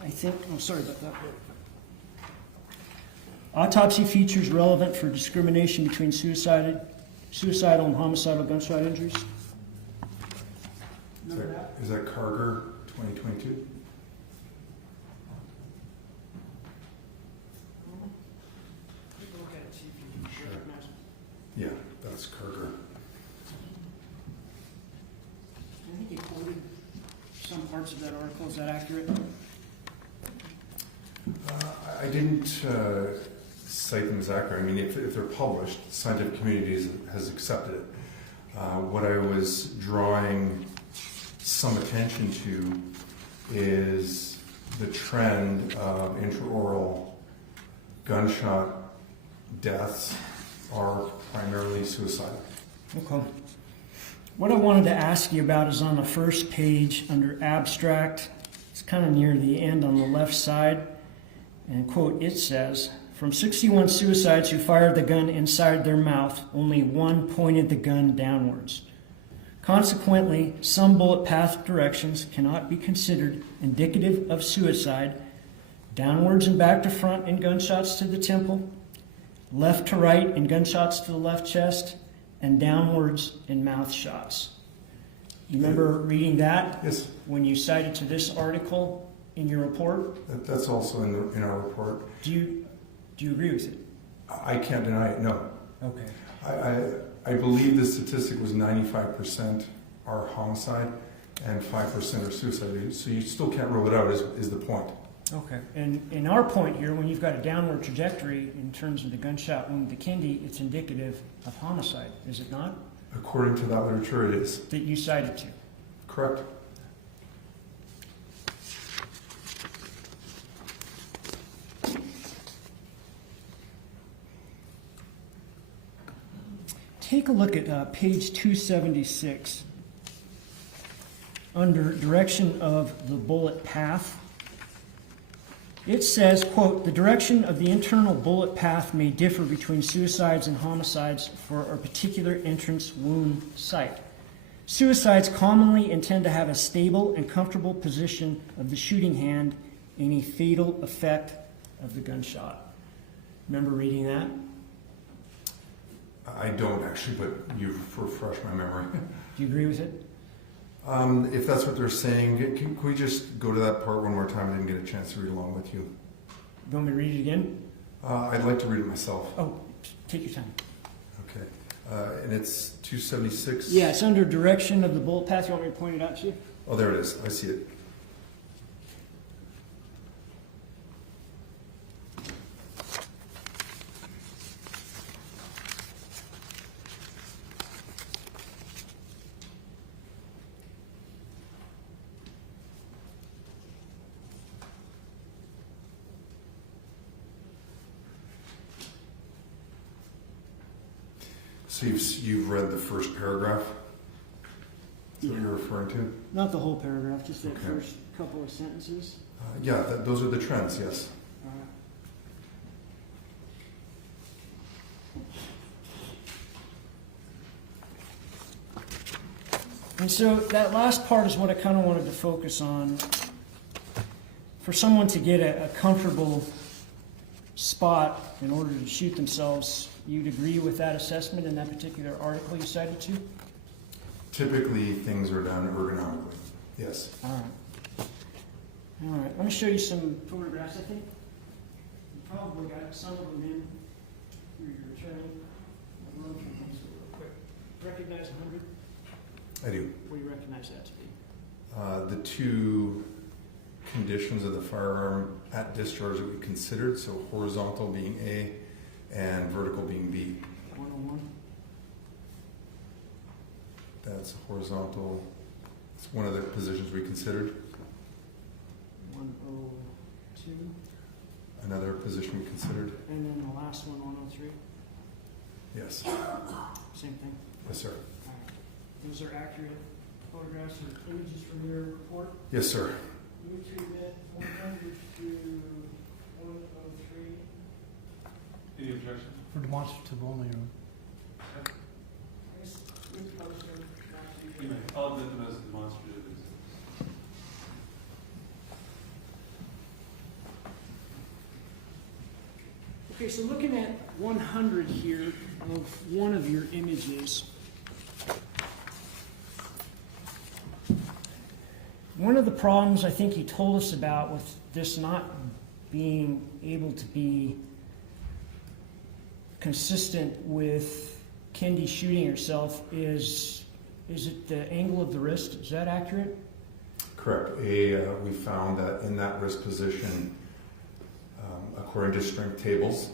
I think, I'm sorry about that. Autopsy features relevant for discrimination between suicidal and homicidal gunshot injuries. Remember that? Is that Carger 2022? Take a look at it, see if you Sure. recognize it. Yeah, that's Carger. I think you quoted some parts of that article. Is that accurate? I didn't cite them as accurate. I mean, if they're published, the scientific community has accepted it. What I was drawing some attention to is the trend of intraoral gunshot deaths are primarily suicidal. Okay. What I wanted to ask you about is on the first page under abstract. It's kind of near the end on the left side. And quote, it says, from 61 suicides who fired the gun inside their mouth, only one pointed the gun downwards. Consequently, some bullet path directions cannot be considered indicative of suicide. Downwards and back to front in gunshots to the temple, left to right in gunshots to the left chest, and downwards in mouth shots. You remember reading that? Yes. When you cited to this article in your report? That's also in our report. Do you agree with it? I can't deny it, no. Okay. I believe the statistic was 95% are homicide and 5% are suicide. So you still can't rule it out, is the point. Okay. And in our point here, when you've got a downward trajectory in terms of the gunshot wound to Kendy, it's indicative of homicide, is it not? According to that literature, it is. That you cited to. Correct. Take a look at page 276 under direction of the bullet path. It says, quote, the direction of the internal bullet path may differ between suicides and homicides for a particular entrance wound site. Suicides commonly intend to have a stable and comfortable position of the shooting hand and a fatal effect of the gunshot. Remember reading that? I don't actually, but you've refreshed my memory. Do you agree with it? If that's what they're saying, can we just go to that part one more time? I didn't get a chance to read along with you. You want me to read it again? I'd like to read it myself. Oh, take your time. Okay. And it's 276? Yeah, it's under direction of the bullet path. You want me to point it out to you? Oh, there it is. I see it. So you've read the first paragraph? Is that what you're referring to? Not the whole paragraph, just that Okay. first couple of sentences. Yeah, those are the trends, yes. And so that last part is what I kind of wanted to focus on. For someone to get a comfortable spot in order to shoot themselves, you'd agree with that assessment in that particular article you cited to? Typically, things are done ergonomically, yes. All right. All right, let me show you some photographs, I think. You probably got some of them in through your return. I'll run through these real quick. Recognize 100? I do. What do you recognize that to be? The two conditions of the firearm at discharge that we considered, so horizontal being A and vertical being B. 101? That's horizontal. It's one of the positions we considered. 102? Another position we considered. And then the last one, 103? Yes. Same thing? Yes, sir. All right. Those are accurate photographs and images from your report. Yes, sir. Move to admit 100 to 103. Any objection? For demonstrative only. You may. I'll admit them as demonstrative. Okay, so looking at 100 here of one of your images, one of the problems I think you told us about with this not being able to be consistent with Kendy shooting herself is it the angle of the wrist? Is that accurate? Correct. We found that in that wrist position, according to strength tables,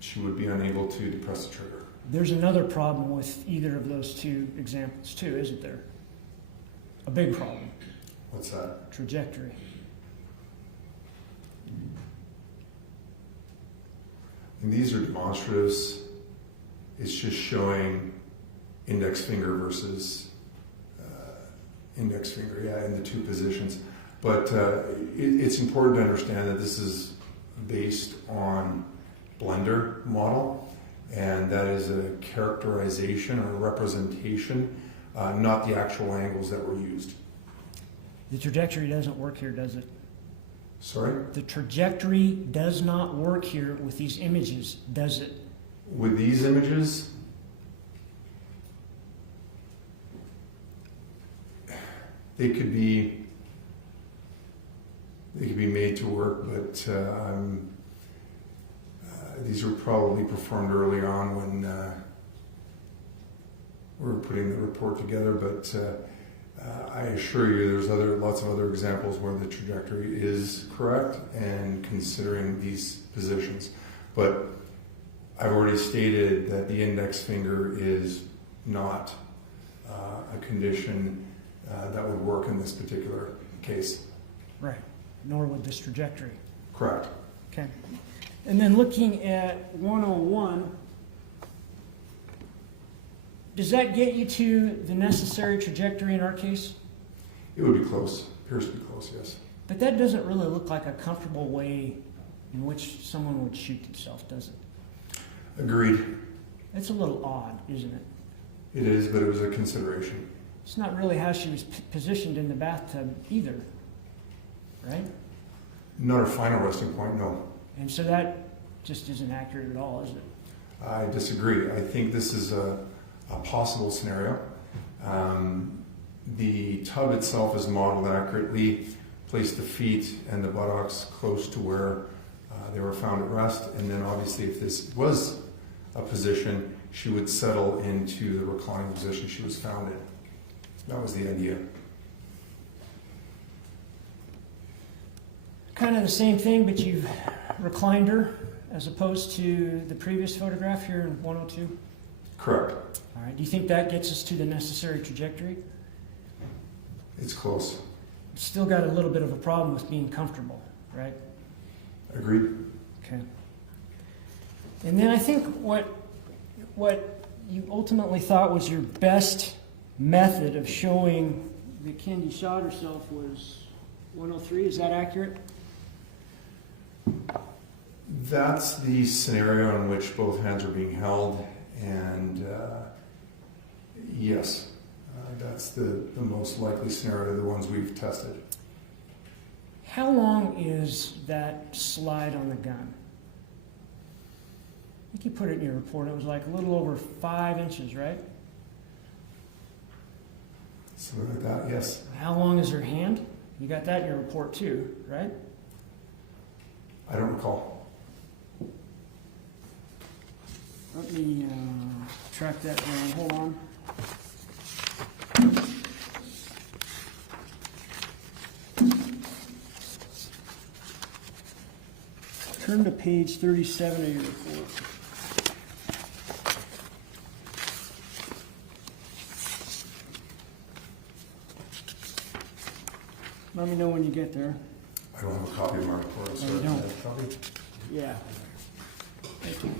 she would be unable to depress the trigger. There's another problem with either of those two examples too, isn't there? A big problem. What's that? Trajectory. And these are demonstratives. It's just showing index finger versus index finger, in the two positions. But it's important to understand that this is based on blender model, and that is a characterization or representation, not the actual angles that were used. The trajectory doesn't work here, does it? Sorry? The trajectory does not work here with these images, does it? With these images, they could be made to work, but these were probably performed early on when we were putting the report together. But I assure you, there's lots of other examples where the trajectory is correct and considering these positions. But I've already stated that the index finger is not a condition that would work in this particular case. Right. Nor would this trajectory. Correct. Okay. And then looking at 101, does that get you to the necessary trajectory in our case? It would be close. Appears to be close, yes. But that doesn't really look like a comfortable way in which someone would shoot themselves, does it? Agreed. It's a little odd, isn't it? It is, but it was a consideration. It's not really how she was positioned in the bathtub either, right? Not her final resting point, no. And so that just isn't accurate at all, is it? I disagree. I think this is a possible scenario. The tub itself is modeled accurately, placed the feet and the buttocks close to where they were found at rest, and then obviously if this was a position, she would settle into the reclining position she was found in. That was the idea. Kind of the same thing, but you've reclined her as opposed to the previous photograph here in 102? Correct. All right. Do you think that gets us to the necessary trajectory? It's close. It's still got a little bit of a problem with being comfortable, right? Agreed. Okay. And then I think what you ultimately thought was your best method of showing that Kendy shot herself was 103. Is that accurate? That's the scenario in which both hands are being held, and yes, that's the most likely scenario, the ones we've tested. How long is that slide on the gun? I think you put it in your report. It was like a little over 5 inches, right? Something like that, yes. How long is her hand? You got that in your report too, right? I don't recall. Let me track that down. Hold on. Turn to page 37 of your report. Let me know when you get there. I don't have a copy of my report, so Oh, you I don't? have a copy. Yeah. Thank you.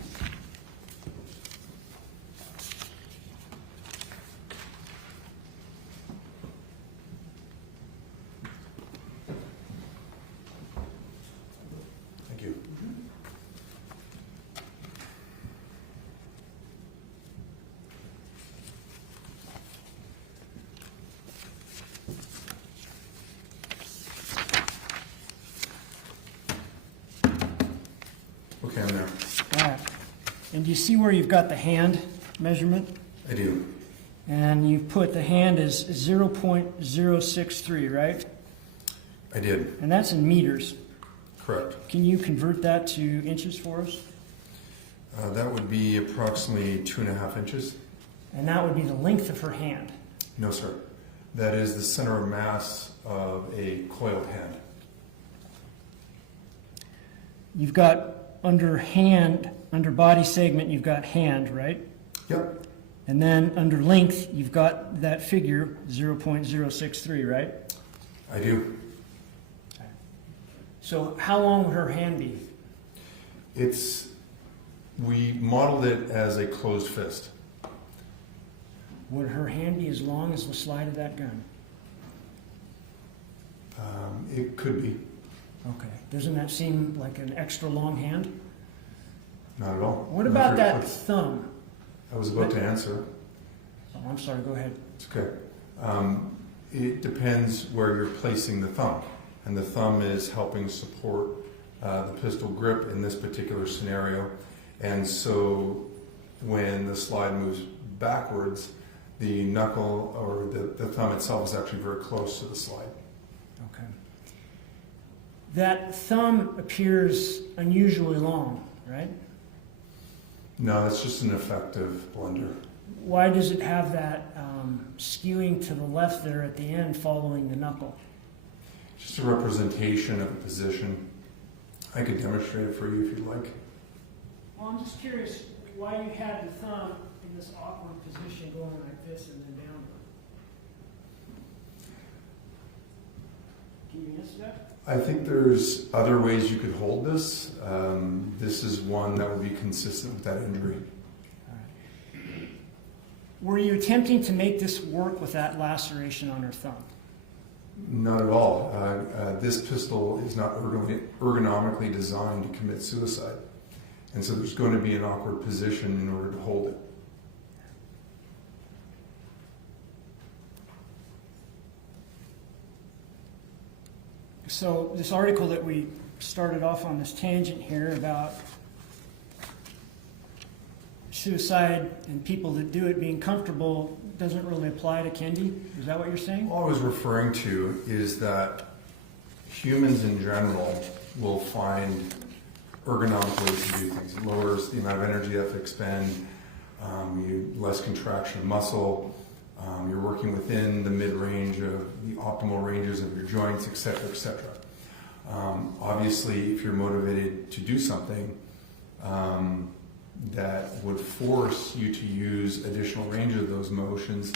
Okay, I'm there. All right. And do you see where you've got the hand measurement? I do. And you've put the hand as 0.063, right? I did. And that's in meters. Correct. Can you convert that to inches for us? That would be approximately 2.5 inches. And that would be the length of her hand. No, sir. That is the center of mass of a coiled hand. You've got under hand, under body segment, you've got hand, right? Yep. And then under length, you've got that figure, 0.063, right? I do. So how long would her hand be? We modeled it as a closed fist. Would her hand be as long as the slide of that gun? It could be. Okay. Doesn't that seem like an extra long hand? Not at all. What about that thumb? I was about to answer. Oh, I'm sorry, go ahead. It's okay. It depends where you're placing the thumb. And the thumb is helping support the pistol grip in this particular scenario. And so when the slide moves backwards, the knuckle or the thumb itself is actually very close to the slide. Okay. That thumb appears unusually long, right? No, that's just an effective blender. Why does it have that skewing to the left there at the end following the knuckle? Just a representation of a position. I could demonstrate it for you if you'd like. Well, I'm just curious why you had the thumb in this awkward position going like this and then downward. Can you answer that? I think there's other ways you could hold this. This is one that would be consistent with that injury. All right. Were you attempting to make this work with that laceration on her thumb? Not at all. This pistol is not ergonomically designed to commit suicide. And so there's going to be an awkward position in order to hold it. So this article that we started off on this tangent here about suicide and people that do it being comfortable doesn't really apply to Kendy? Is that what you're saying? All I was referring to is that humans in general will find ergonomic ways to do things. It lowers the amount of energy you have to expend, less contraction of muscle, you're working within the mid-range of the optimal ranges of your joints, etc., etc. Obviously, if you're motivated to do something that would force you to use additional range of those motions,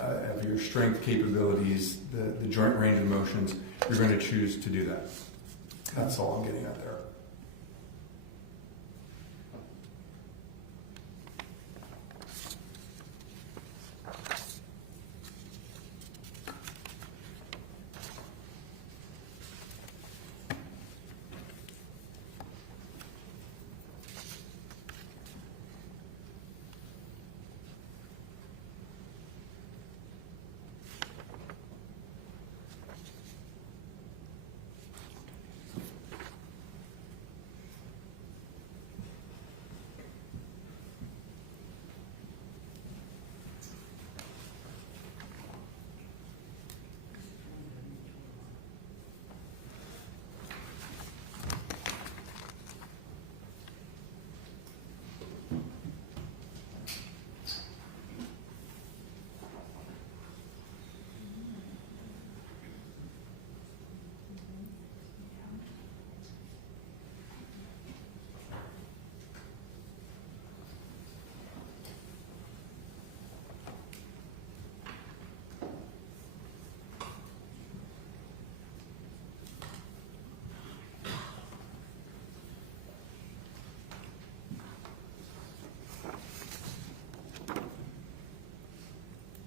of your strength capabilities, the joint range of motions, you're going to choose to do that. That's all I'm getting at there.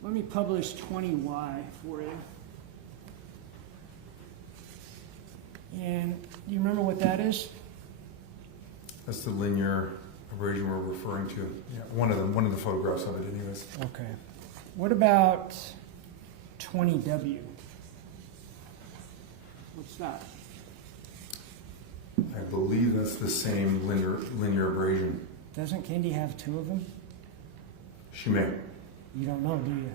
Let me publish 20Y for you. And do you remember what that is? That's the linear abrasion we're referring to. Yeah, one of the photographs of it, anyways. Okay. What about 20W? What's that? I have believe that's the same linear abrasion. Doesn't Kendy have 2 of them? She may. You don't know, do you?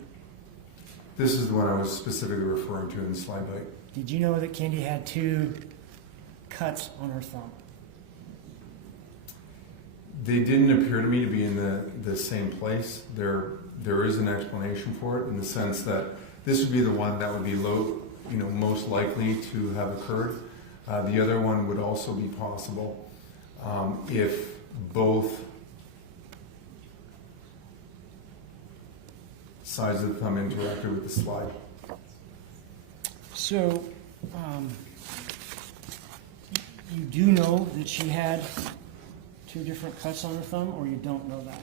This is the one I was specifically referring to in the slide bite. Did you know that Kendy had 2 cuts on her thumb? They didn't appear to me to be in the same place. There is an explanation for it in the sense that this would be the one that would be most likely to have occurred. The other one would also be possible if both sides of the thumb interacted with the slide. So, you do know that she had 2 different cuts on her thumb, or you don't know that?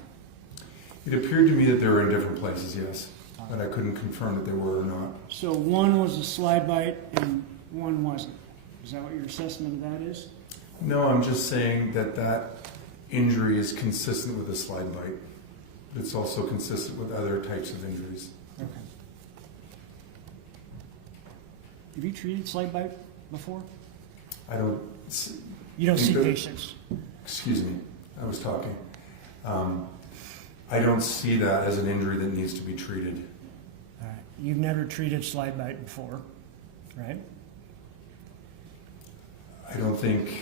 It appeared to me that they were in different places, yes, but I couldn't confirm that they were or not. So one was a slide bite and one wasn't. Is that what your assessment of that is? No, I'm just saying that injury is consistent with a slide bite. It's also consistent with other types of injuries. Okay. Have you treated slide bite before? I don't. You don't see think that- patients. Excuse me, I was talking. I don't see that as an injury that needs to be treated. All right. You've never treated slide bite before, right? I don't think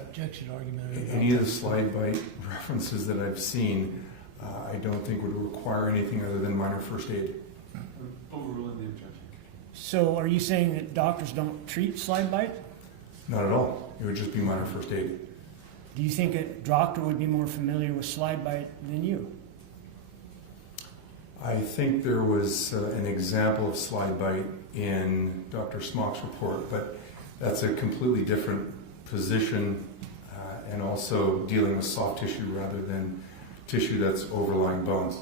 Objection argument. any of the slide bite references that I've seen, I don't think would require anything other than minor first aid. Overruling the objection. So are you saying that doctors don't treat slide bite? Not at all. It would just be minor first aid. Do you think a doctor would be more familiar with slide bite than you? I think there was an example of slide bite in Dr. Smock's report, but that's a completely different position and also dealing with soft tissue rather than tissue that's overlying bones.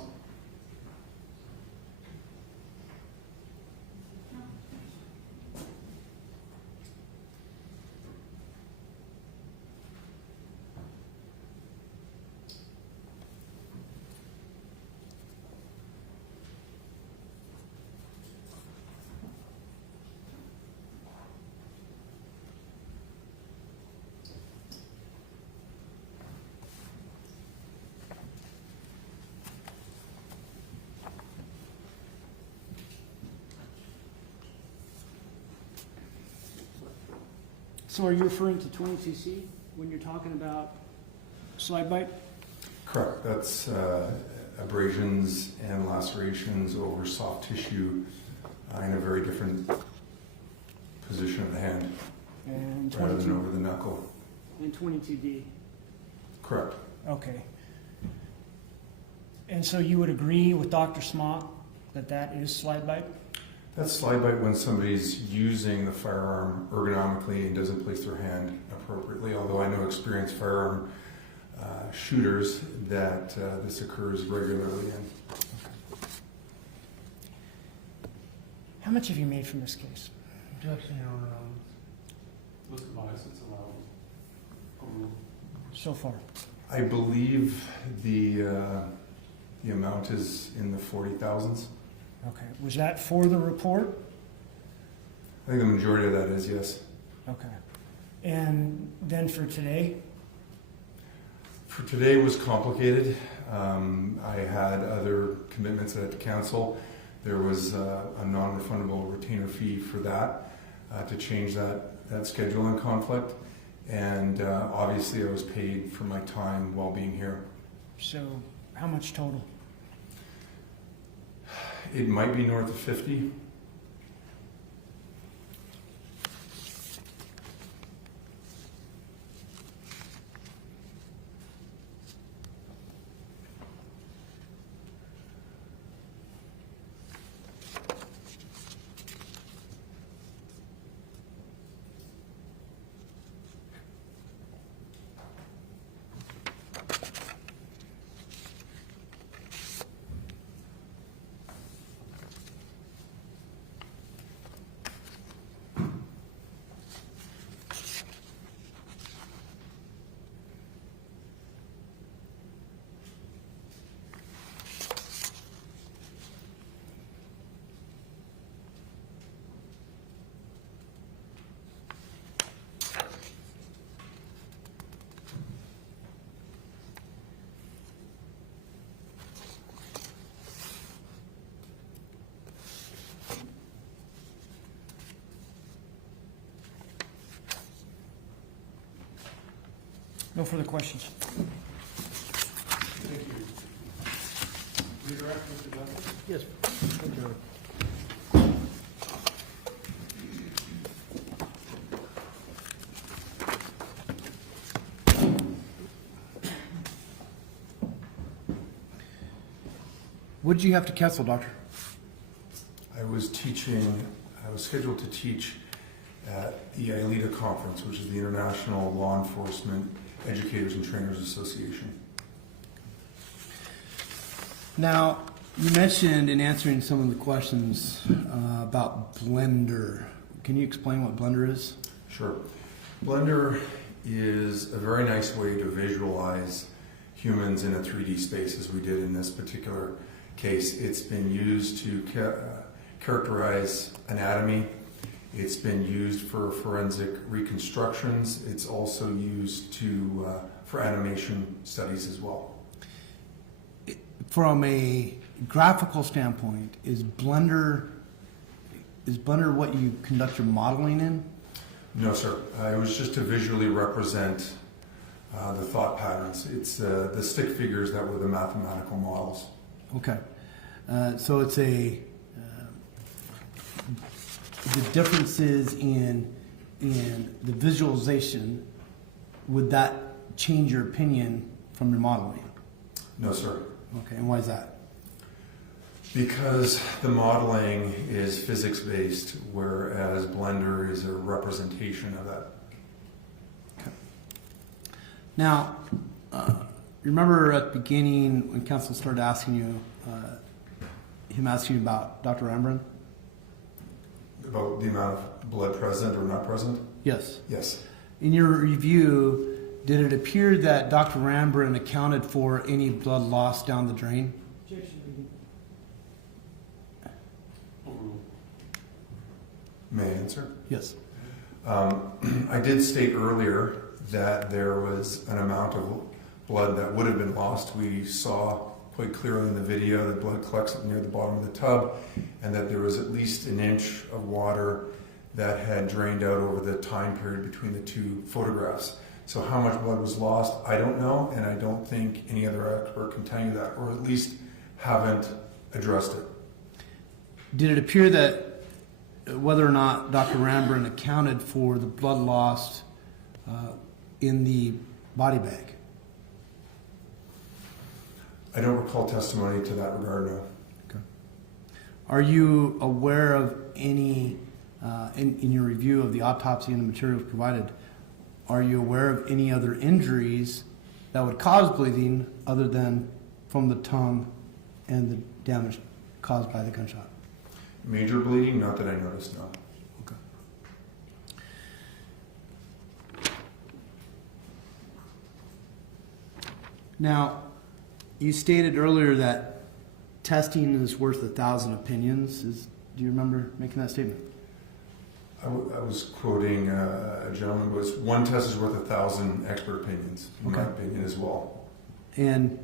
So are you referring to 22C when you're talking about slide bite? Correct. That's abrasions and lacerations over soft tissue in a very different position of the hand And rather than 22, over the knuckle. and 22D. Correct. Okay. And so you would agree with Dr. Smock that that is slide bite? That's slide bite when somebody's using the firearm ergonomically and doesn't place their hand appropriately, although I know experienced firearm shooters that this occurs regularly in. How much have you made from this case? Objection, Your Honor. Look at bias, it's allowed. Overruled. So far? I believe the amount is in the 40,000s. Okay. Was that for the report? I think the majority of that is, yes. Okay. And then for today? For today was complicated. I had other commitments at the council. There was a non-refundable retainer fee for that to change that schedule and conflict. And obviously I was paid for my time while being here. So how much total? It might be north of 50. No further questions. Thank you. Redirect, Mr. Duffy? Yes. Thank you. What did you have to cancel, Doctor? I was scheduled to teach at the ILETA conference, which is the International Law Enforcement Educators and Trainers Association. Now, you mentioned in answering some of the questions about Blender. Can you explain what Blender is? Sure. Blender is a very nice way to visualize humans in a 3D space, as we did in this particular case. It's been used to characterize anatomy. It's been used for forensic reconstructions. It's also used for animation studies as well. From a graphical standpoint, is Blender what you conduct your modeling in? No, sir. It was just to visually represent the thought patterns. It's the stick figures that were the mathematical models. Okay. So it's the differences in the visualization, would that change your opinion from your modeling? No, sir. Okay, and why is that? Because the modeling is physics-based, whereas Blender is a representation of that. Okay. Now, remember at the beginning when counsel started asking you, him asking you about Dr. Ambryn? About the amount of blood present or not present? Yes. Yes. In your review, did it appear that Dr. Ambryn accounted for any blood loss down the drain? Overruled. May I answer? Yes. I did state earlier that there was an amount of blood that would have been lost. We saw quite clearly in the video that blood collects near the bottom of the tub, and that there was at least an inch of water that had drained out over the time period between the two photographs. So how much blood was lost, I don't know, and I don't think any other expert can tell you that, or at least haven't addressed it. Did it appear that whether or not Dr. Ambryn accounted for the blood lost in the body bag? I don't recall testimony to that regard, no. Okay. Are you aware of any, in your review of the autopsy and the materials provided, are you aware of any other injuries that would cause bleeding other than from the tongue and the damage caused by the gunshot? Major bleeding? Not that I noticed, no. Okay. Now, you stated earlier that testing is worth 1,000 opinions. Do you remember making that statement? I was quoting a gentleman who was, one test is worth 1,000 expert opinions, in my opinion as well. And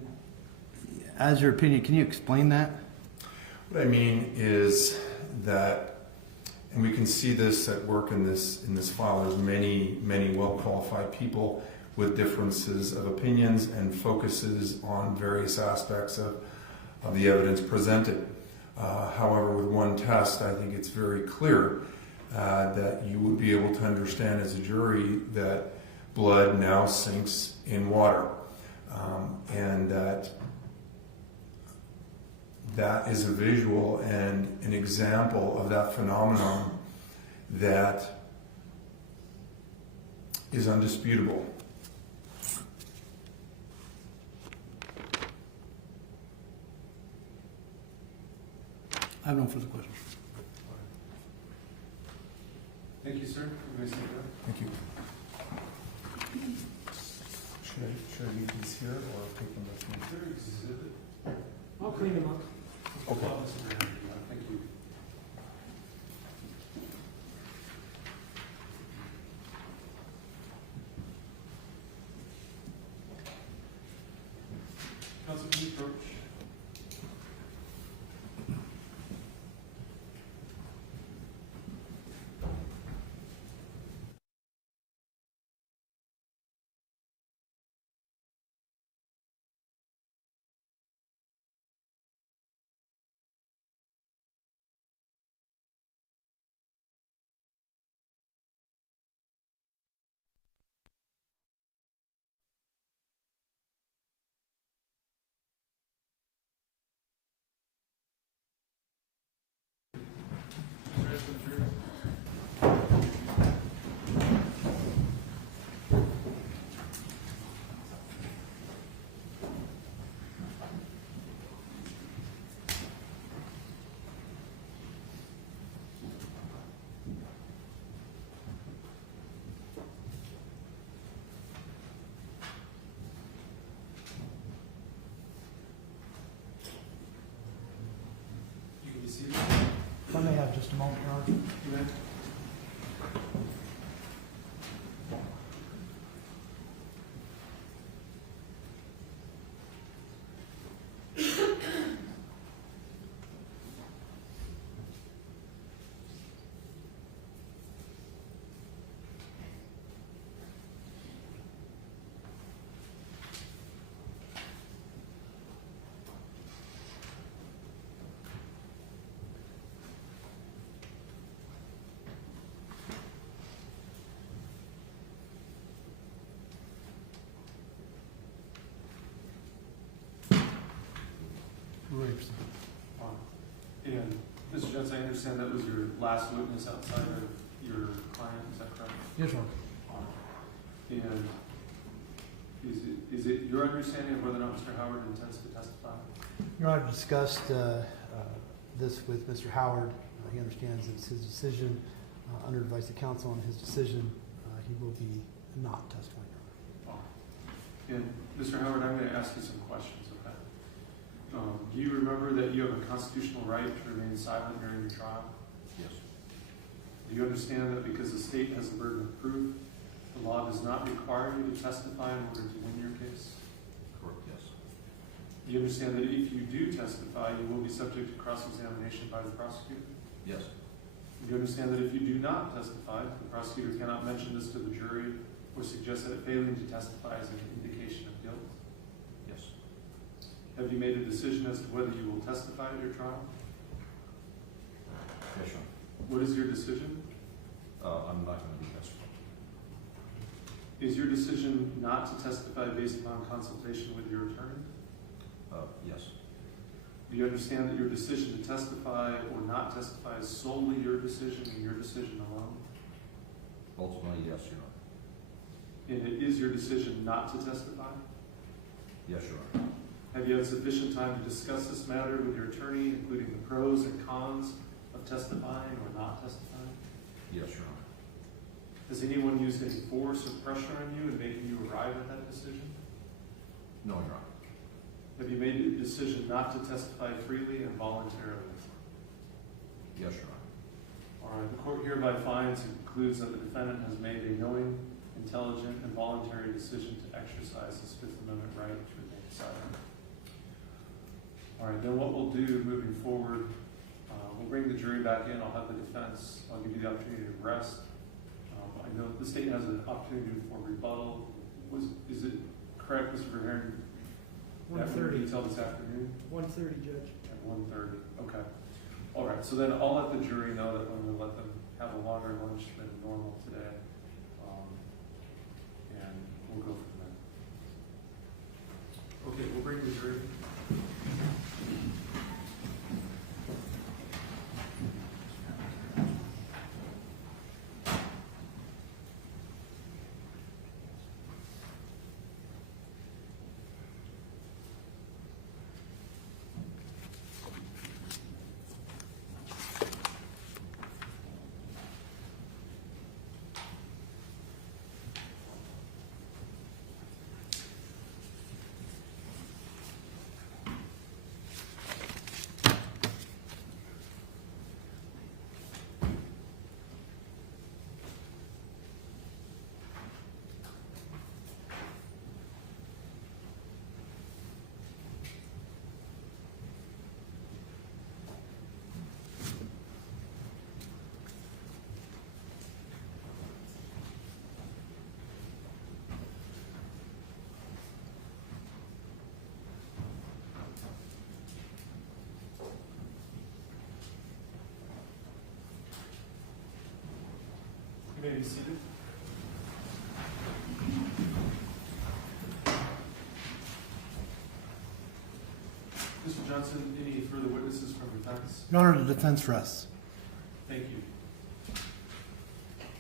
as your opinion, can you explain that? What I mean is that, and we can see this at work in this file, there's many well-qualified people with differences of opinions and focuses on various aspects of the evidence presented. However, with one test, I think it's very clear that you would be able to understand as a jury that blood now sinks in water, and that is a visual and an example of that phenomenon that is undisputable. I have no further questions. Thank you, sir. You may sit down. Thank you. Should I leave these here or take them with me? Sure, exhibit. I'll clean them up. Okay. Thank you. Council, please approach. just a moment, Your Honor. And Mr. Johnson, I understand that was your last witness outside of your client, is that correct? Yes, Your Honor. And is it your understanding of whether or not Mr. Howard intends to testify? Your Honor, I discussed this with Mr. Howard. He understands it's his decision. Under advice of counsel on his decision, he will be not testifying, Your Honor. And Mr. Howard, I'm going to ask you some questions, okay? Do you remember that you have a constitutional right to remain silent during your trial? Yes. Do you understand that because the state has the burden of proof, the law does not require you to testify in order to win your case? Correct, yes. Do you understand that if you do testify, you will be subject to cross-examination by the prosecutor? Yes. Do you understand that if you do not testify, the prosecutor cannot mention this to the jury or suggest that failing to testify is an indication of guilt? Yes. Have you made a decision as to whether you will testify at your trial? Yes, Your What is your decision? Honor. I'm not going to be testifying. Is your decision not to testify based upon consultation with your attorney? Yes. Do you understand that your decision to testify or not testify is solely your decision and your decision alone? Ultimately, yes, Your Honor. And it is your decision not to testify? Yes, Your Honor. Have you had sufficient time to discuss this matter with your attorney, including the pros and cons of testifying or not testifying? Yes, Your Honor. Has anyone used any force or pressure on you in making you arrive at that decision? No, Your Honor. Have you made a decision not to testify freely and voluntarily? Yes, Your Honor. All right, the court hereby finds and concludes that the defendant has made a knowing, intelligent, and voluntary decision to exercise his Fifth Amendment right to remain silent. All right, then what we'll do moving forward, we'll bring the jury back in. I'll have the defense. I'll give you the opportunity to rest. I know the state has an opportunity for rebuttal. Is it correct, Mr. Verheeren? 1:30. Detail this afternoon? 1:30, Judge. At 1:30, okay. All right, so then I'll let the jury know that I'm going to let them have a longer lunch than normal today. And we'll go from there. Okay, we'll bring the jury. You may be seated. Mr. Johnson, any further witnesses from defense? Your Honor, the defense rests. Thank you.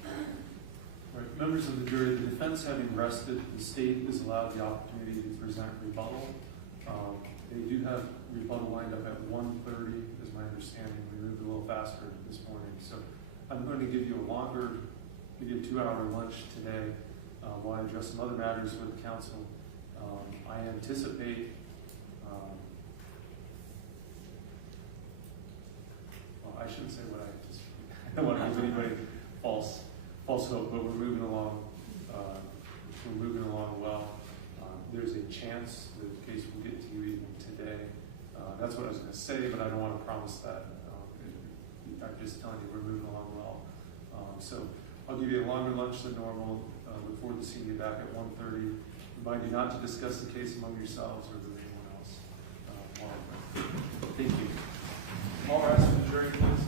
All right, members of the jury, the defense having rested, the state is allowed the opportunity to present rebuttal. They do have rebuttal lined up at 1:30, is my understanding. We moved a little faster this morning. So I'm going to give you a 2-hour lunch today while I address some other matters with the council. I anticipate, well, I shouldn't say what I anticipate. don't want to give anybody false hope, but we're moving along. We're moving along well. There's a chance that the case will get to you even today. That's what I was going to say, but I don't want to promise that. I'm just telling you we're moving along well. So I'll give you a longer lunch than normal. Look forward to seeing you back at 1:30. Remind you not to discuss the case among yourselves or with anyone else. Thank you. All rise for the jury, please.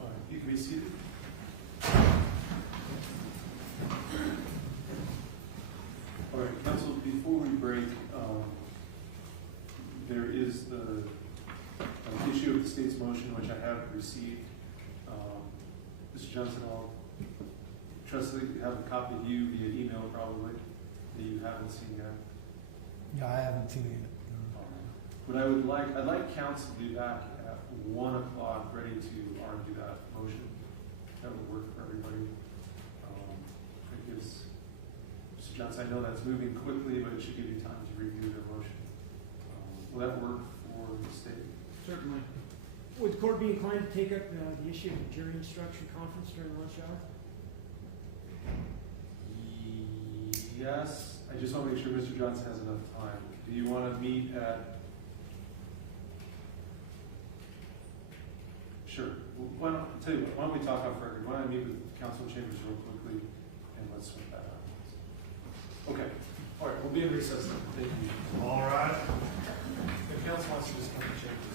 All right, you can be seated. All right, counsel, before we break, there is the issue of the state's motion, which I have received. Mr. Johnson, I'll trust that you have a copy of you via email probably that you haven't seen yet. Yeah, I haven't seen it. But I'd like counsel to be back at 1 o'clock, ready to argue that motion. That would work for everybody. Because, Mr. Johnson, I know that's moving quickly, but it should give you time to review the motion. Will that work for the state? Certainly. Would the court be inclined to take up the issue of the jury instruction conference during lunch hour? Yes. I just want to make sure Mr. Johnson has enough time. Do you want to meet at? Sure. Why don't, I'll tell you what, why don't we talk off record? Why don't I meet with council chambers real quickly and let's sort that out. Okay. All right. We'll be in recess then. Thank you. All right. If council wants to just come to chambers.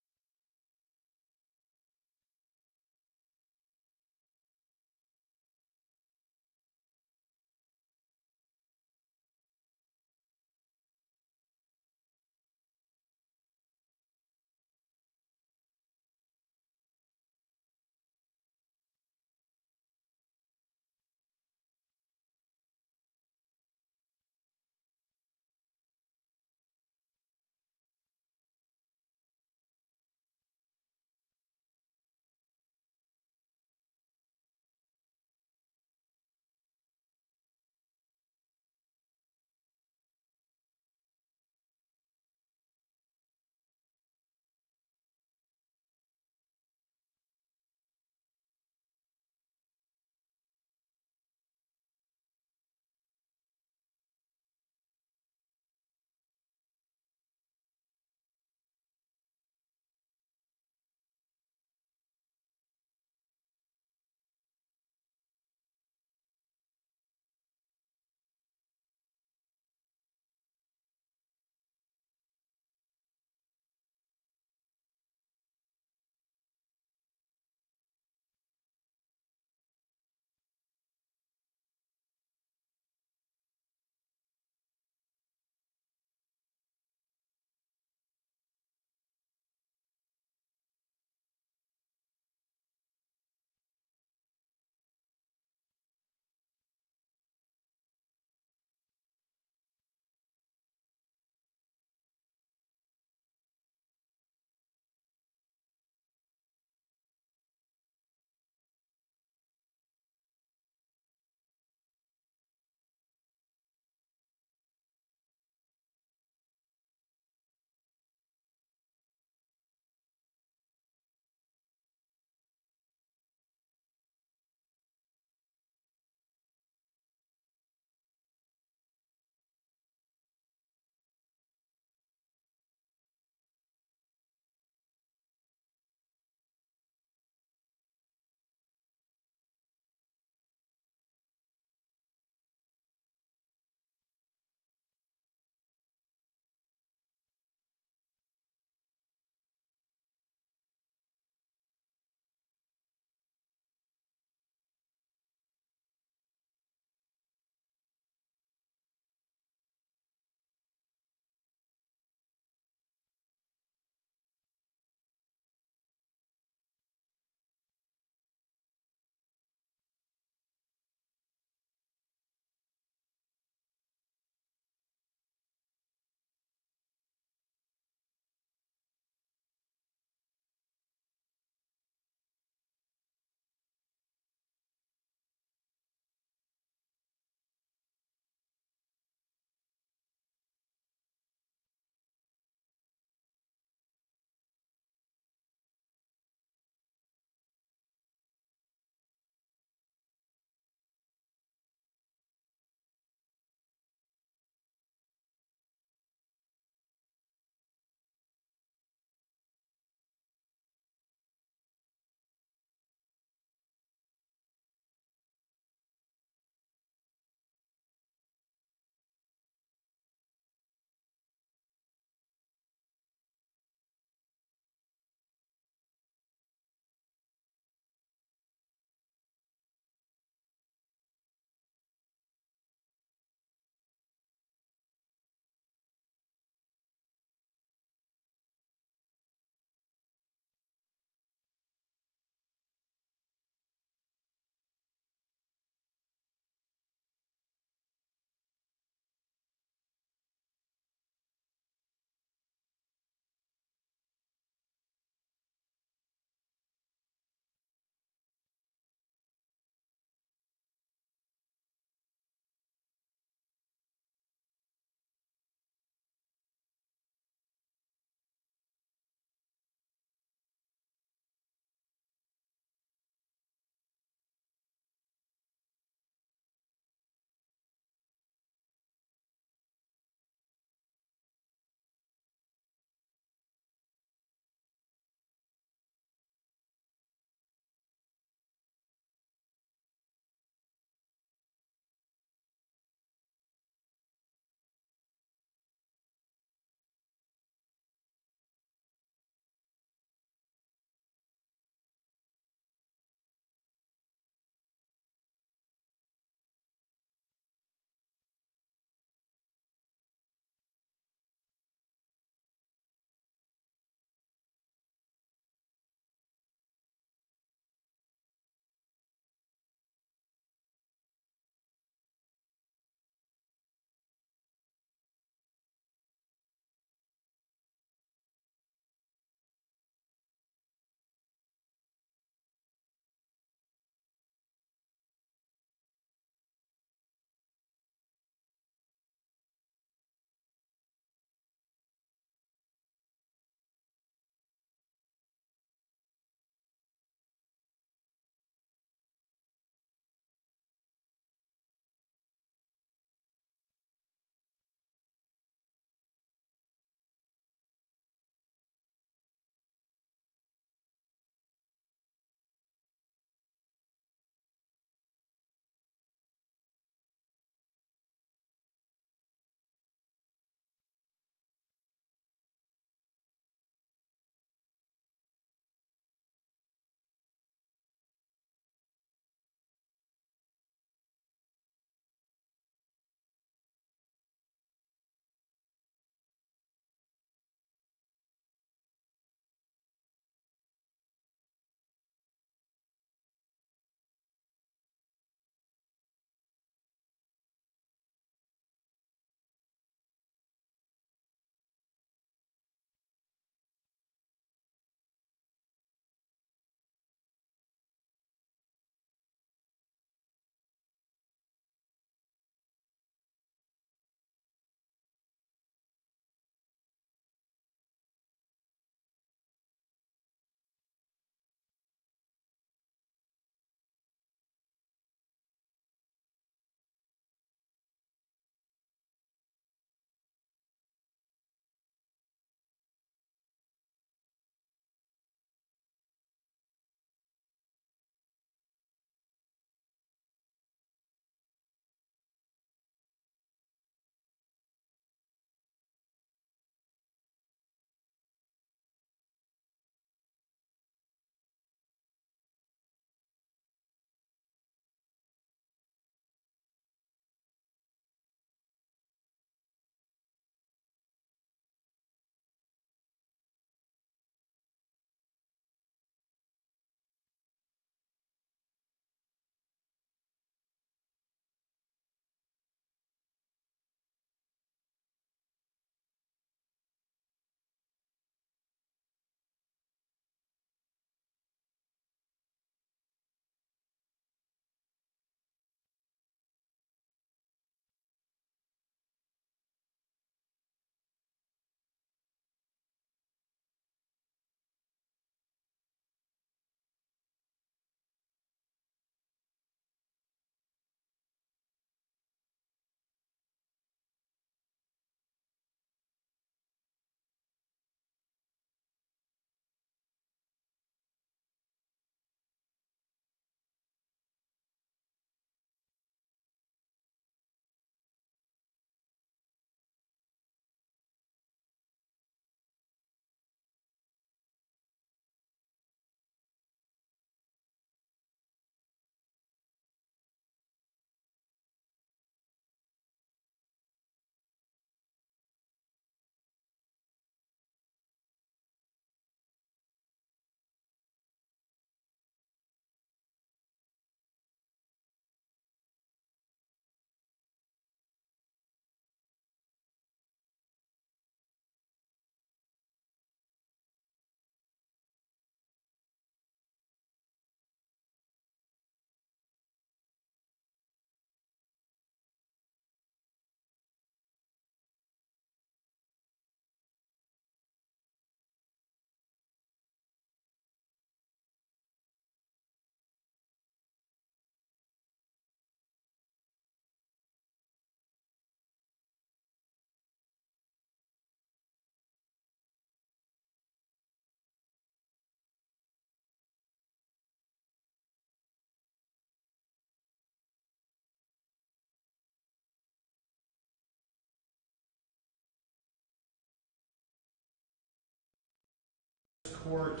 court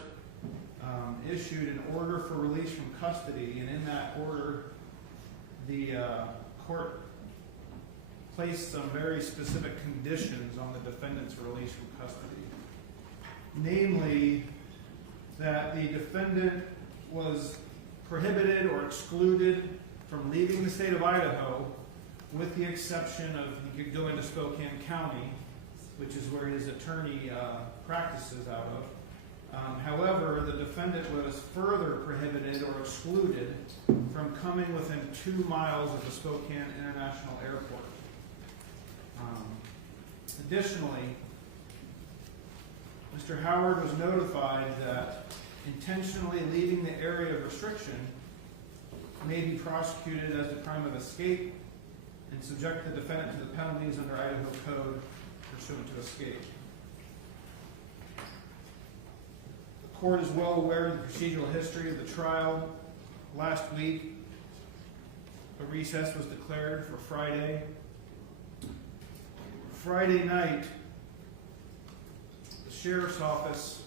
issued an order for release from custody, and in that order, the court placed some very specific conditions on the defendant's release from custody. Namely, that the defendant was prohibited or excluded from leaving the state of Idaho, with the exception of he could go into Spokane County, which is where his attorney practices out of. However, the defendant was further prohibited or excluded from coming within 2 miles of the Spokane International Airport. Additionally, Mr. Howard was notified that intentionally leaving the area of restriction may be prosecuted as a crime of escape and subject the defendant to the penalties under Idaho Code pursuant to escape. The court is well aware of the procedural history of the trial. Last week, a recess was declared for Friday. Friday night, the sheriff's office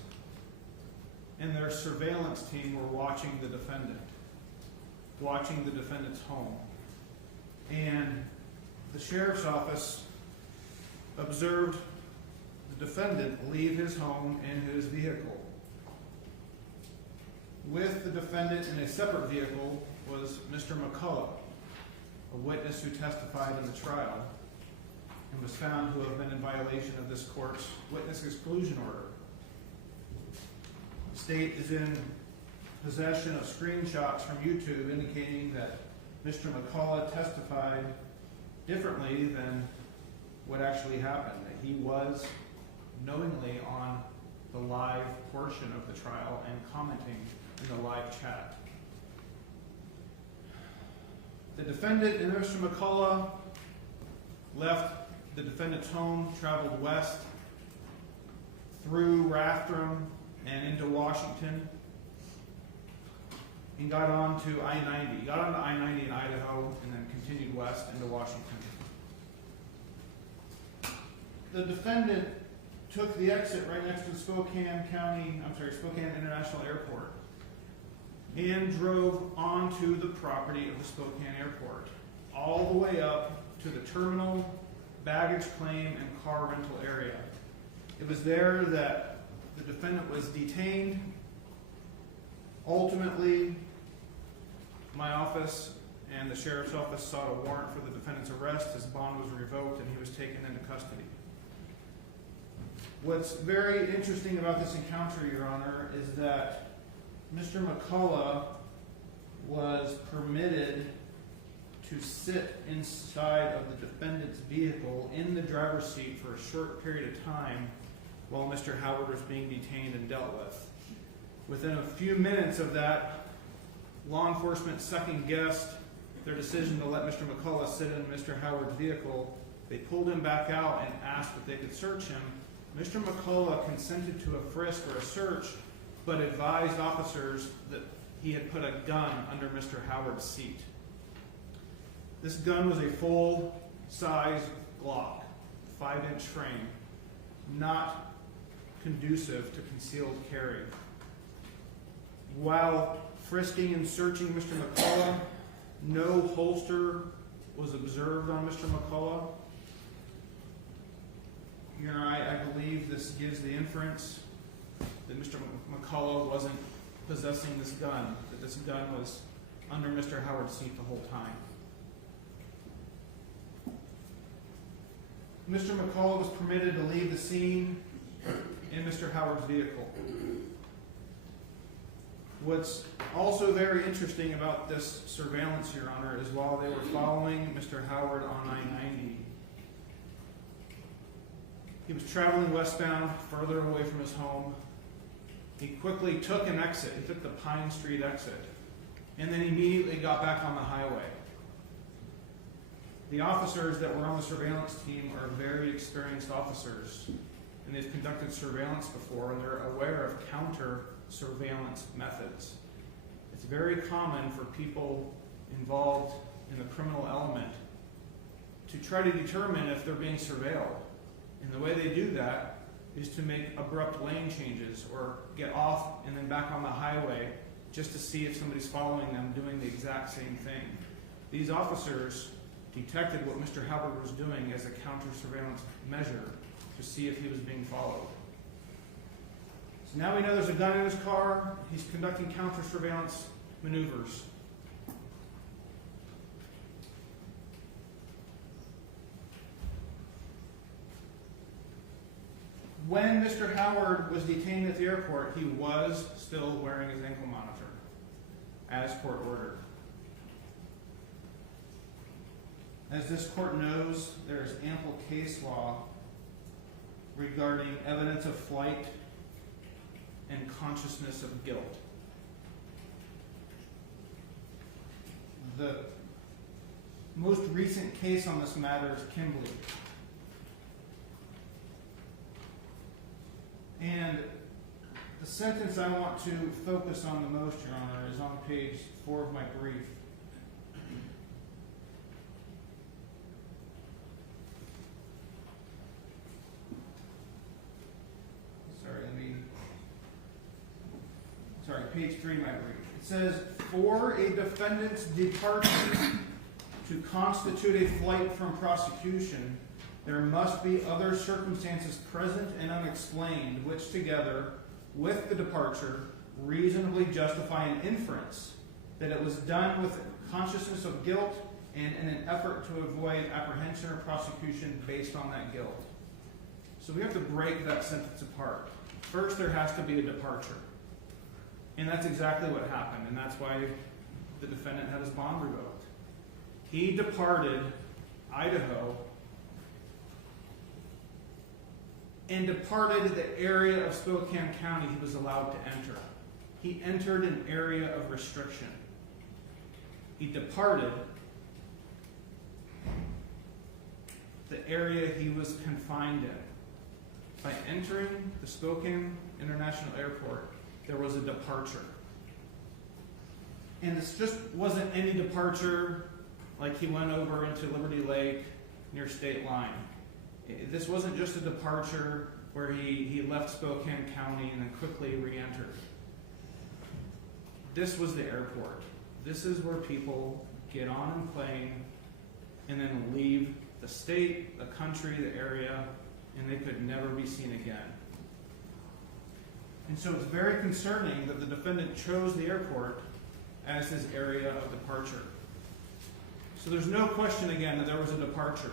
and their surveillance team were watching the defendant's home. And the sheriff's office observed the defendant leave his home in his vehicle. With the defendant in a separate vehicle was Mr. McCullough, a witness who testified in the trial and was found to have been in violation of this court's witness exclusion order. The state is in possession of screenshots from YouTube indicating that Mr. McCullough testified differently than what actually happened, that he was knowingly on the live portion of the trial and commenting in the live chat. The defendant and Mr. McCullough left the defendant's home, traveled west through Rathdrum and into Washington, and got on to I-90. He got onto I-90 in Idaho and then continued west into Washington. The defendant took the exit right next to Spokane International Airport and drove onto the property of the Spokane Airport, all the way up to the terminal, baggage claim, and car rental area. It was there that the defendant was detained. Ultimately, my office and the sheriff's office sought a warrant for the defendant's arrest. His bond was revoked and he was taken into custody. What's very interesting about this encounter, Your Honor, is that Mr. McCullough was permitted to sit inside of the defendant's vehicle in the driver's seat for a short period of time while Mr. Howard was being detained and dealt with. Within a few minutes of that, law enforcement second-guessed their decision to let Mr. McCullough sit in Mr. Howard's vehicle. They pulled him back out and asked if they could search him. Mr. McCullough consented to a frisk or a search, but advised officers that he had put a gun under Mr. Howard's seat. This gun was a full-size Glock, 5-inch frame, not conducive to concealed carry. While frisking and searching Mr. McCullough, no holster was observed on Mr. McCullough. Your Honor, I believe this gives the inference that Mr. McCullough wasn't possessing this gun, that this gun was under Mr. Howard's seat the whole time. Mr. McCullough was permitted to leave the scene in Mr. Howard's vehicle. What's also very interesting about this surveillance, Your Honor, is while they were following Mr. Howard on I-90, he was traveling westbound, further away from his home. He quickly took an exit. He took the Pine Street exit, and then immediately got back on the highway. The officers that were on the surveillance team are very experienced officers, and they've conducted surveillance before, and they're aware of counter-surveillance methods. It's very common for people involved in the criminal element to try to determine if they're being surveilled. And the way they do that is to make abrupt lane changes or get off and then back on the highway just to see if somebody's following them doing the exact same thing. These officers detected what Mr. Howard was doing as a counter-surveillance measure to see if he was being followed. So now we know there's a gun in his car. He's conducting counter-surveillance maneuvers. When Mr. Howard was detained at the airport, he was still wearing his ankle monitor, as court ordered. As this court knows, there is ample case law regarding evidence of flight and consciousness of guilt. The most recent case on this matter is Kimberly. And the sentence I want to focus on the most, Your Honor, is on page 4 of my brief. Page 3 of my brief. It says, for a defendant's departure to constitute a flight from prosecution, there must be other circumstances present and unexplained, which together with the departure reasonably justify an inference that it was done with consciousness of guilt and in an effort to avoid apprehension or prosecution based on that guilt. So we have to break that sentence apart. First, there has to be a departure. And that's exactly what happened, and that's why the defendant had his bond revoked. He departed Idaho and departed the area of Spokane County he was allowed to enter. He entered an area of restriction. He departed the area he was confined in. By entering the Spokane International Airport, there was a departure. And this just wasn't any departure like he went over into Liberty Lake near state line. This wasn't just a departure where he left Spokane County and then quickly re-entered. This was the airport. This is where people get on a plane and then leave the state, the country, the area, and they could never be seen again. And so it's very concerning that the defendant chose the airport as his area of departure. So there's no question again that there was a departure.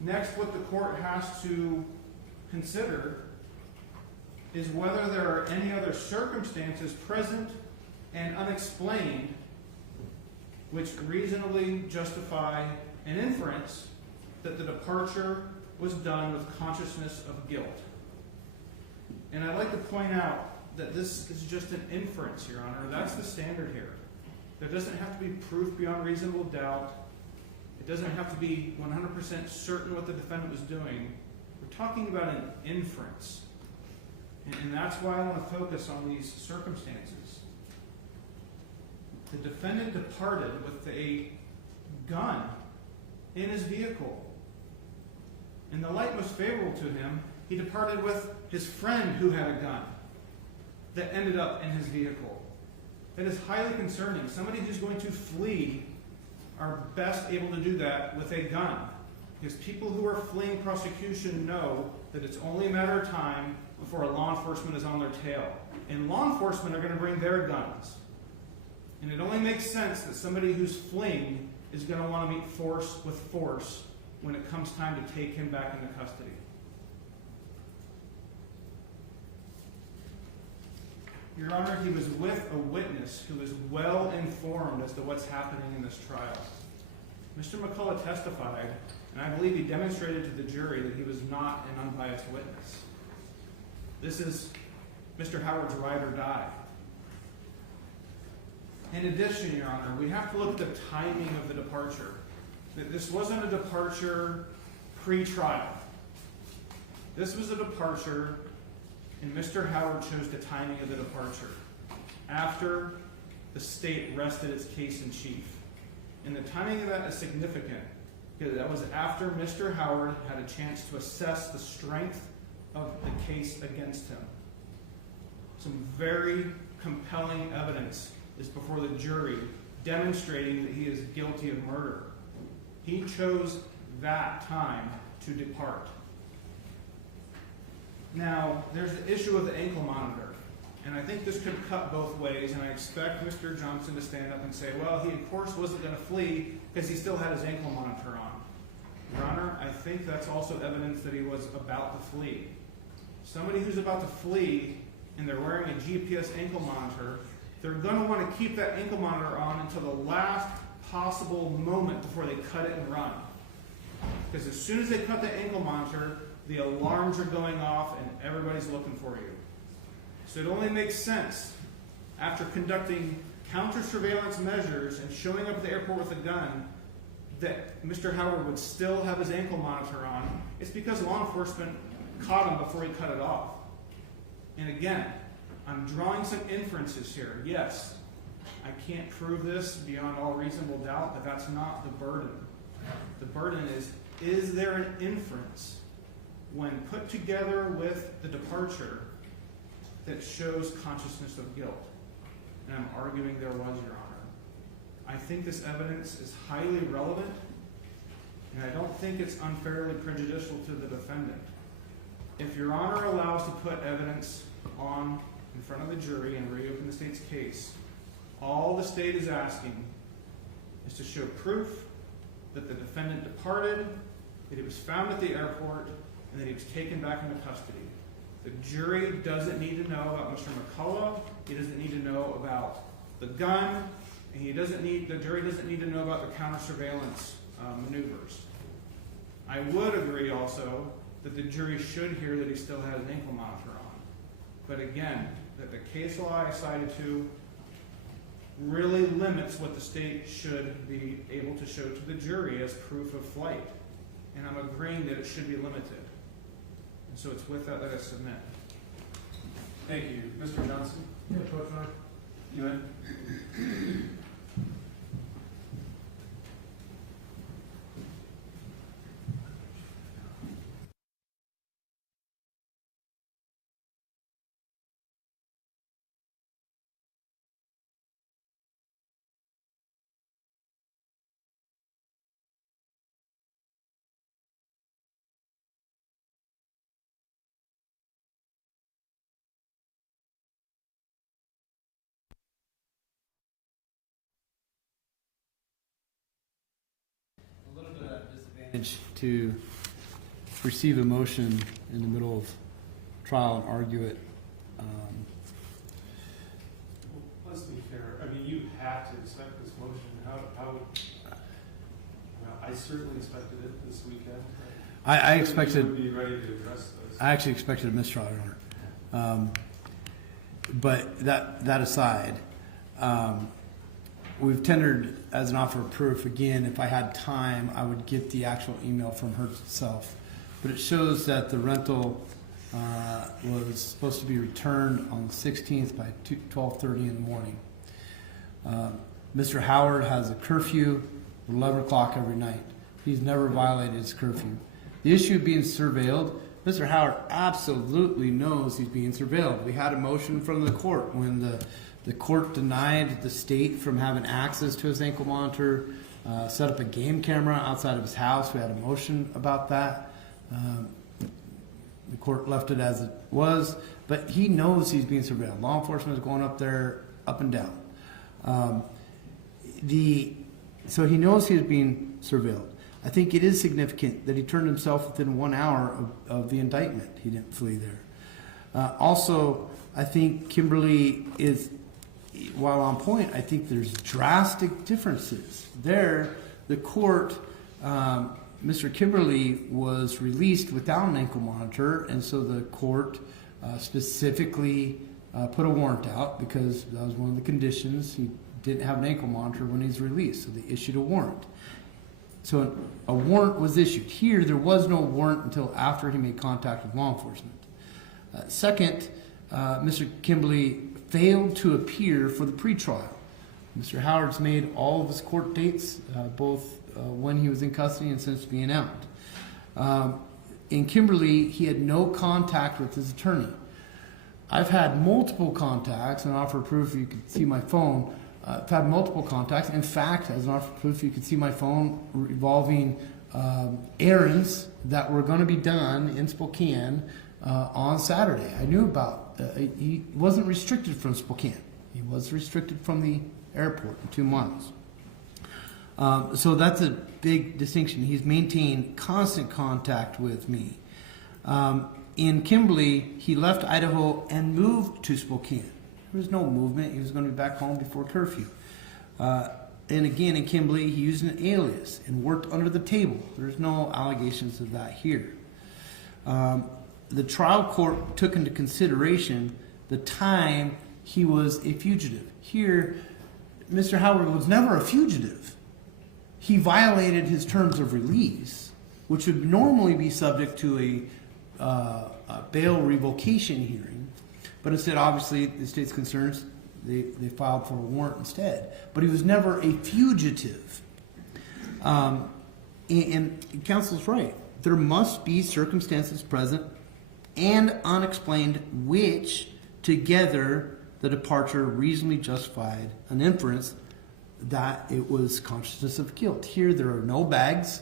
Next, what the court has to consider is whether there are any other circumstances present and unexplained which reasonably justify an inference that the departure was done with consciousness of guilt. And I'd like to point out that this is just an inference, Your Honor. That's the standard here. There doesn't have to be proof beyond reasonable doubt. It doesn't have to be 100% certain what the defendant was doing. We're talking about an inference. And that's why I want to focus on these circumstances. The defendant departed with a gun in his vehicle. In the light most favorable to him, he departed with his friend who had a gun that ended up in his vehicle. That is highly concerning. Somebody who's going to flee are best able to do that with a gun. Because people who are fleeing prosecution know that it's only a matter of time before law enforcement is on their tail. And law enforcement are going to bring their guns. And it only makes sense that somebody who's fleeing is going to want to meet force with force when it comes time to take him back into custody. Your Honor, he was with a witness who is well informed as to what's happening in this trial. Mr. McCullough testified, and I believe he demonstrated to the jury that he was not an unbiased witness. This is Mr. Howard's ride or die. In addition, Your Honor, we have to look at the timing of the departure. This wasn't a departure pre-trial. This was a departure, and Mr. Howard chose the timing of the departure after the state rested its case in chief. And the timing of that is significant because that was after Mr. Howard had a chance to assess the strength of the case against him. Some very compelling evidence is before the jury demonstrating that he is guilty of murder. He chose that time to depart. Now, there's the issue of the ankle monitor. And I think this could cut both ways, and I expect Mr. Johnson to stand up and say, well, he of course wasn't going to flee because he still had his ankle monitor on. Your Honor, I think that's also evidence that he was about to flee. Somebody who's about to flee and they're wearing a GPS ankle monitor, they're going to want to keep that ankle monitor on until the last possible moment before they cut it and run. Because as soon as they cut the ankle monitor, the alarms are going off and everybody's looking for you. So it only makes sense, after conducting counter-surveillance measures and showing up at the airport with a gun, that Mr. Howard would still have his ankle monitor on. It's because law enforcement caught him before he cut it off. And again, I'm drawing some inferences here. Yes, I can't prove this beyond all reasonable doubt, but that's not the burden. The burden is there an inference when put together with the departure that shows consciousness of guilt? And I'm arguing there was, Your Honor. I think this evidence is highly relevant, and I don't think it's unfairly prejudicial to the defendant. If Your Honor allows to put evidence on in front of the jury and reopen the state's case, all the state is asking is to show proof that the defendant departed, that he was found at the airport, and that he was taken back into custody. The jury doesn't need to know about Mr. McCullough. He doesn't need to know about the gun, and the jury doesn't need to know about the counter-surveillance maneuvers. I would agree also that the jury should hear that he still has an ankle monitor on. But again, that the case law I cited to really limits what the state should be able to show to the jury as proof of flight. And I'm agreeing that it should be limited. And so it's with that I submit. Thank you. Mr. Johnson? Yes, Your Honor. You in? A little bit of disadvantage to receive a motion in the middle of trial and argue it. Let's be fair. I mean, you have to expect this motion. Well, I certainly expected it this weekend. I expected. You would be ready to address this. I actually expected a mistrial, Your Honor. But that aside, we've tendered as an offer of proof. Again, if I had time, I would get the actual email from her herself. But it shows that the rental was supposed to be returned on the 16th by 12:30 in the morning. Mr. Howard has a curfew at 11 o'clock every night. He's never violated his curfew. The issue of being surveilled, Mr. Howard absolutely knows he's being surveilled. We had a motion from the court when the court denied the state from having access to his ankle monitor, set up a game camera outside of his house. We had a motion about that. The court left it as it was, but he knows he's being surveilled. Law enforcement is going up there, up and down. So he knows he's being surveilled. I think it is significant that he turned himself within 1 hour of the indictment. He didn't flee there. Also, I think Kimberly is, while on point, I think there's drastic differences. There, the court, Mr. Kimberly was released without an ankle monitor, and so the court specifically put a warrant out because that was one of the conditions. He didn't have an ankle monitor when he's released, so they issued a warrant. So a warrant was issued. Here, there was no warrant until after he made contact with law enforcement. Second, Mr. Kimberly failed to appear for the pretrial. Mr. Howard's made all of his court dates, both when he was in custody and since being out. in Kimberly, he had no contact with his attorney. I've had multiple contacts, and offer proof you can see my phone. I've had multiple contacts. In fact, as an offer proof, you can see my phone involving errands that were going to be done in Spokane on Saturday. I knew about. He wasn't restricted from Spokane. He was restricted from the airport in 2 months. So that's a big distinction. He's maintained constant contact with me. In Kimberly, he left Idaho and moved to Spokane. There was no movement. He was going to be back home before curfew. And again, in Kimberly, he used an alias and worked under the table. There's no allegations of that here. The trial court took into consideration the time he was a fugitive. Here, Mr. Howard was never a fugitive. He violated his terms of release, which would normally be subject to a bail revocation hearing. But instead, obviously, the state's concerns, they filed for a warrant instead. But he was never a fugitive. And counsel's right. There must be circumstances present and unexplained which, together, the departure reasonably justified an inference that it was consciousness of guilt. Here, there are no bags.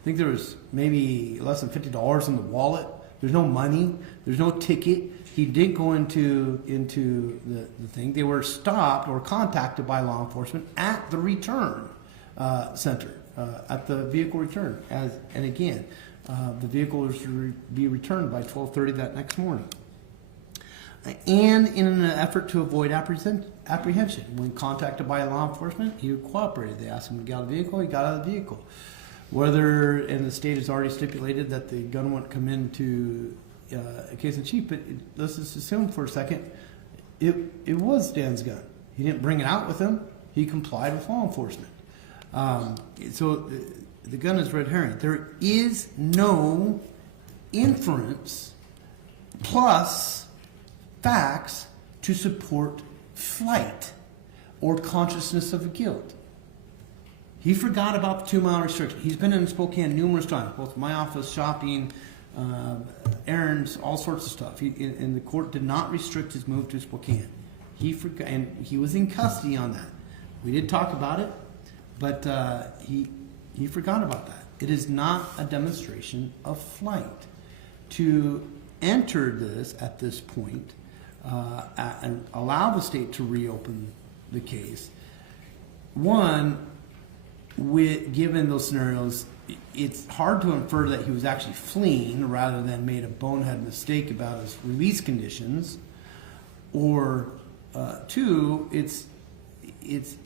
I think there was maybe less than $50 in the wallet. There's no money. There's no ticket. He did go into the thing. They were stopped or contacted by law enforcement at the return center, at the vehicle return. And again, the vehicle was to be returned by 12:30 that next morning. And in an effort to avoid apprehension, when contacted by law enforcement, he cooperated. They asked him to get out of the vehicle. He got out of the vehicle. Whether, and the state has already stipulated that the gun wouldn't come into a case in chief, but let's just assume for a second it was Dan's gun. He didn't bring it out with him. He complied with law enforcement. So the gun is red herring. There is no inference plus facts to support flight or consciousness of guilt. He forgot about the 2-mile restriction. He's been in Spokane numerous times, both my office, shopping, errands, all sorts of stuff. And the court did not restrict his move to Spokane. He forgot, and he was in custody on that. We did talk about it, but he forgot about that. It is not a demonstration of flight. To enter this at this point and allow the state to reopen the case, one, given those scenarios, it's hard to infer that he was actually fleeing rather than made a bonehead mistake about his release conditions. Or two, it's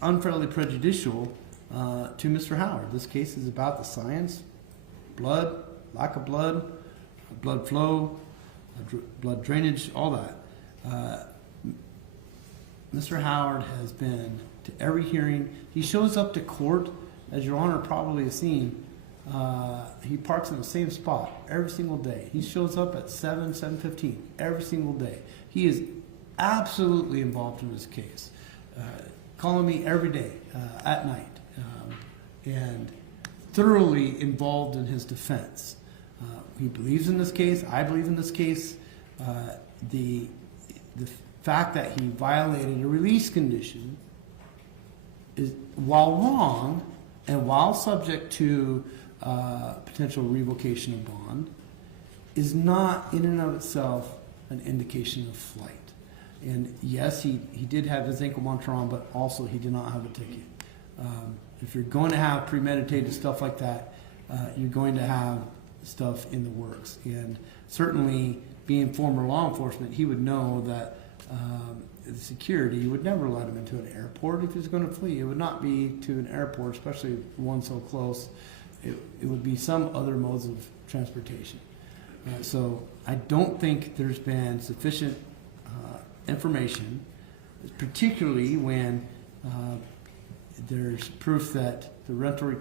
unfairly prejudicial to Mr. Howard. This case is about the science, blood, lack of blood, blood flow, blood drainage, all that. Mr. Howard has been to every hearing. He shows up to court, as Your Honor probably has seen. He parks in the same spot every single day. He shows up at 7:15 every single day. He is absolutely involved in this case, calling me every day at night, and thoroughly involved in his defense. He believes in this case. I believe in this case. The fact that he violated a release condition is, while wrong and while subject to potential revocation of bond, is not in and of itself an indication of flight. And yes, he did have his ankle monitor on, but also he did not have a ticket. If you're going to have premeditated stuff like that, you're going to have stuff in the works. And certainly, being former law enforcement, he would know that the security would never let him into an airport if he was going to flee. It would not be to an airport, especially one so close. It would be some other modes of transportation. So I don't think there's been sufficient information, particularly when there's proof that the rental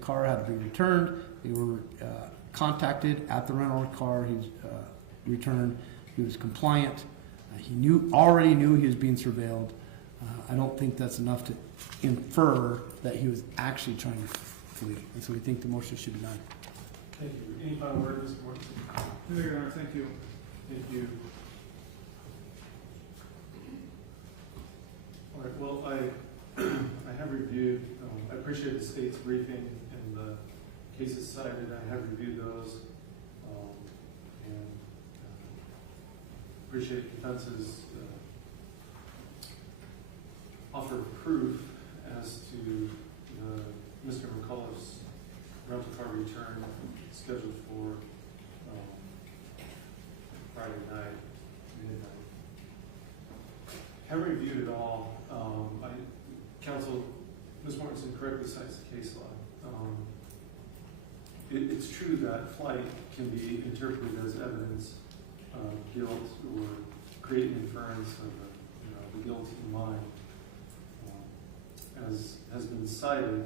car had to be returned. They were contacted at the rental car. He was returned. He was compliant. He already knew he was being surveilled. I don't think that's enough to infer that he was actually trying to flee. And so we think the motion should be done. Thank you. Any final word, Mr. Mortensen? No, Your Honor, thank you. Thank you. All right, well, I have reviewed, I appreciate the state's briefing and the cases cited. I have reviewed those. And appreciate defense's offer of proof as to Mr. McCullough's rental car return scheduled for Friday night, midnight. Haven't reviewed it all. Counsel, Ms. Mortensen correctly cites the case law. It's true that flight can be interpreted as evidence of guilt or create an inference of the guilty mind. As has been cited,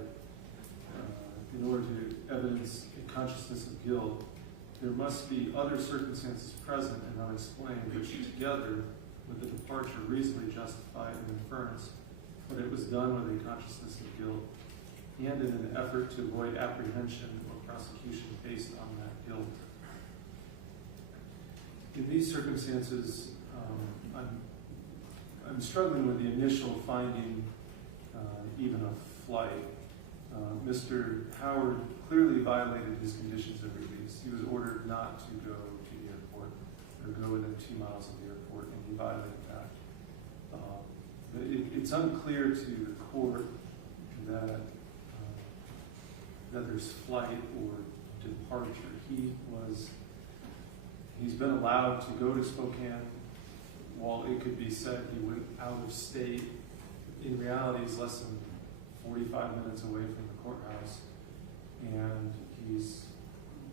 in order to evidence a consciousness of guilt, there must be other circumstances present and unexplained, which together with the departure reasonably justify an inference, but it was done with a consciousness of guilt, and in an effort to avoid apprehension or prosecution based on that guilt. In these circumstances, I'm struggling with the initial finding, even of flight. Mr. Howard clearly violated his conditions of release. He was ordered not to go to the airport or go within 2 miles of the airport, and he violated that. It's unclear to the court that there's flight or departure. He's been allowed to go to Spokane. While it could be said he went out of state, in reality he's less than 45 minutes away from the courthouse, and he's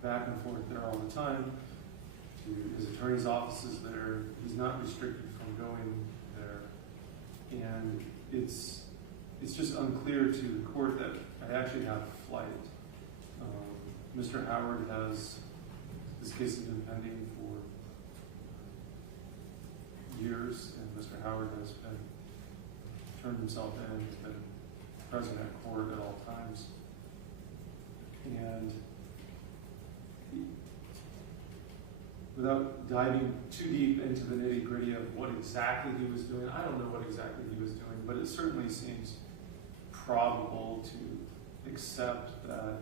back and forth there all the time. To his attorney's offices there. He's not restricted from going there, and it's just unclear to the court that I actually have flight. Mr. Howard this case has been pending for years, and Mr. Howard has turned himself in. He's been present at court at all times, and without diving too deep into the nitty-gritty of what exactly he was doing, I don't know what exactly he was doing, but it certainly seems probable to accept that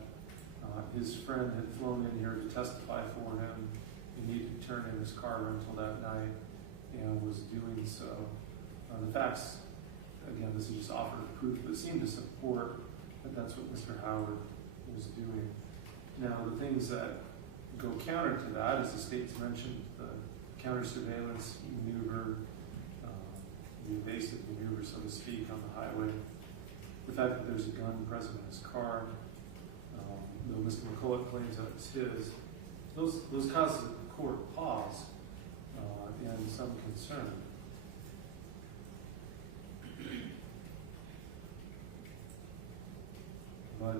his friend had flown in here to testify for him. He needed to turn in his car rental that night and was doing so. The facts, again, this is just offer of proof, but seem to support that that's what Mr. Howard was doing. Now, the things that go counter to that, as the state's mentioned, the counter-surveillance maneuver, the evasive maneuver, so to speak, on the highway, the fact that there's a gun present in his car, though Mr. McCullough claims that it's his, those causes the court pause and some concern. But,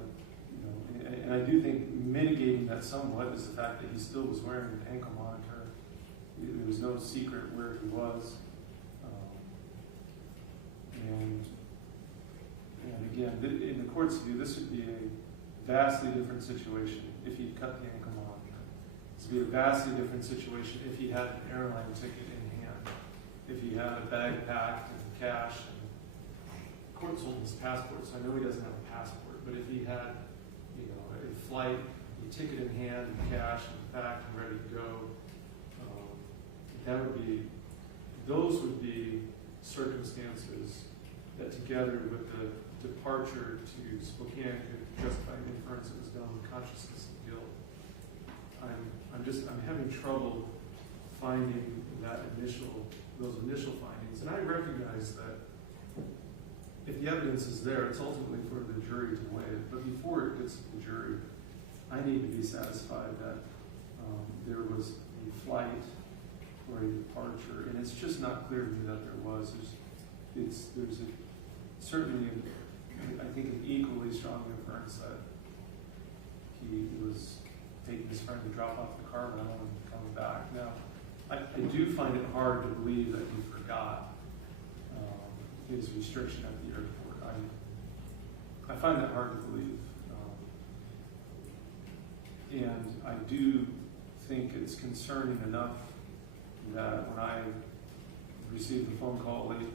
and I do think mitigating that somewhat is the fact that he still was wearing an ankle monitor. There was no secret where he was. And again, in the court's view, this would be a vastly different situation if he cut the ankle monitor. This would be a vastly different situation if he had an airline ticket in hand, if he had a bag packed and cash. And the court sold his passport, so I know he doesn't have a passport. But if he had, a flight, a ticket in hand, and cash, and packed and ready to go, those would be circumstances that, together with the departure to Spokane, could justify an inference that was done with consciousness of guilt. I'm having trouble finding those initial findings, and I recognize that if the evidence is there, it's ultimately for the jury to weigh it. But before it gets to the jury, I need to be satisfied that there was a flight or a departure, and it's just not clear to me that there was. There's certainly, I think, an equally strong inference that he was taking his friend to drop off the car rental and coming back. Now, I do find it hard to believe that he forgot his restriction at the airport. I find that hard to believe. And I do think it's concerning enough that when I received a phone call late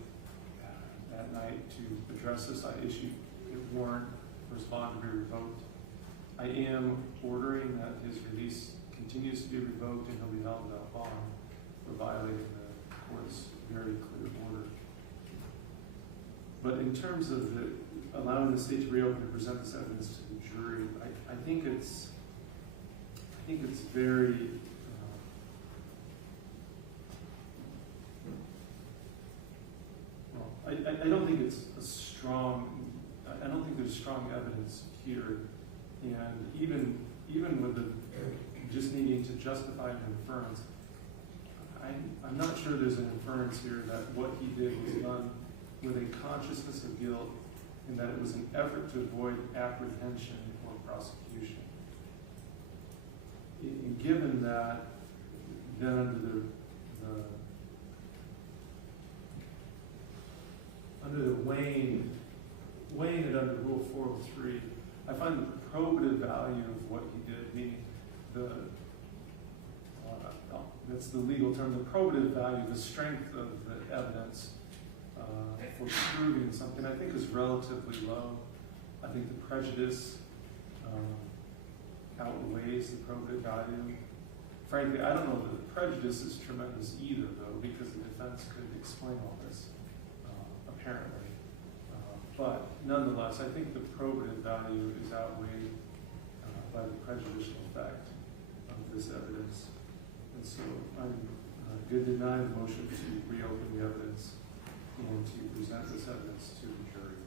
at night to address this, I issued a warrant for his bond to be revoked. I am ordering that his release continues to be revoked and he'll be held without bond for violating the court's very clear order. But in terms of allowing the state to reopen and present this evidence to the jury, I think it's very I don't think it's a strong. I don't think there's strong evidence here, and even with the just needing to justify an inference, I'm not sure there's an inference here that what he did was done with a consciousness of guilt, and that it was an effort to avoid apprehension or prosecution. And given that, then under the weighing it under Rule 403, I find the probative value of what he did, meaning that's the legal term, the probative value, the strength of the evidence for proving something, I think is relatively low. I think the prejudice outweighs the probative value. Frankly, I don't know that the prejudice is tremendous either, though, because the defense could explain all this, apparently. But nonetheless, I think the probative value is outweighed by the prejudicial effect of this evidence. And so I'm going to deny the motion to reopen the evidence and to present this evidence to the jury.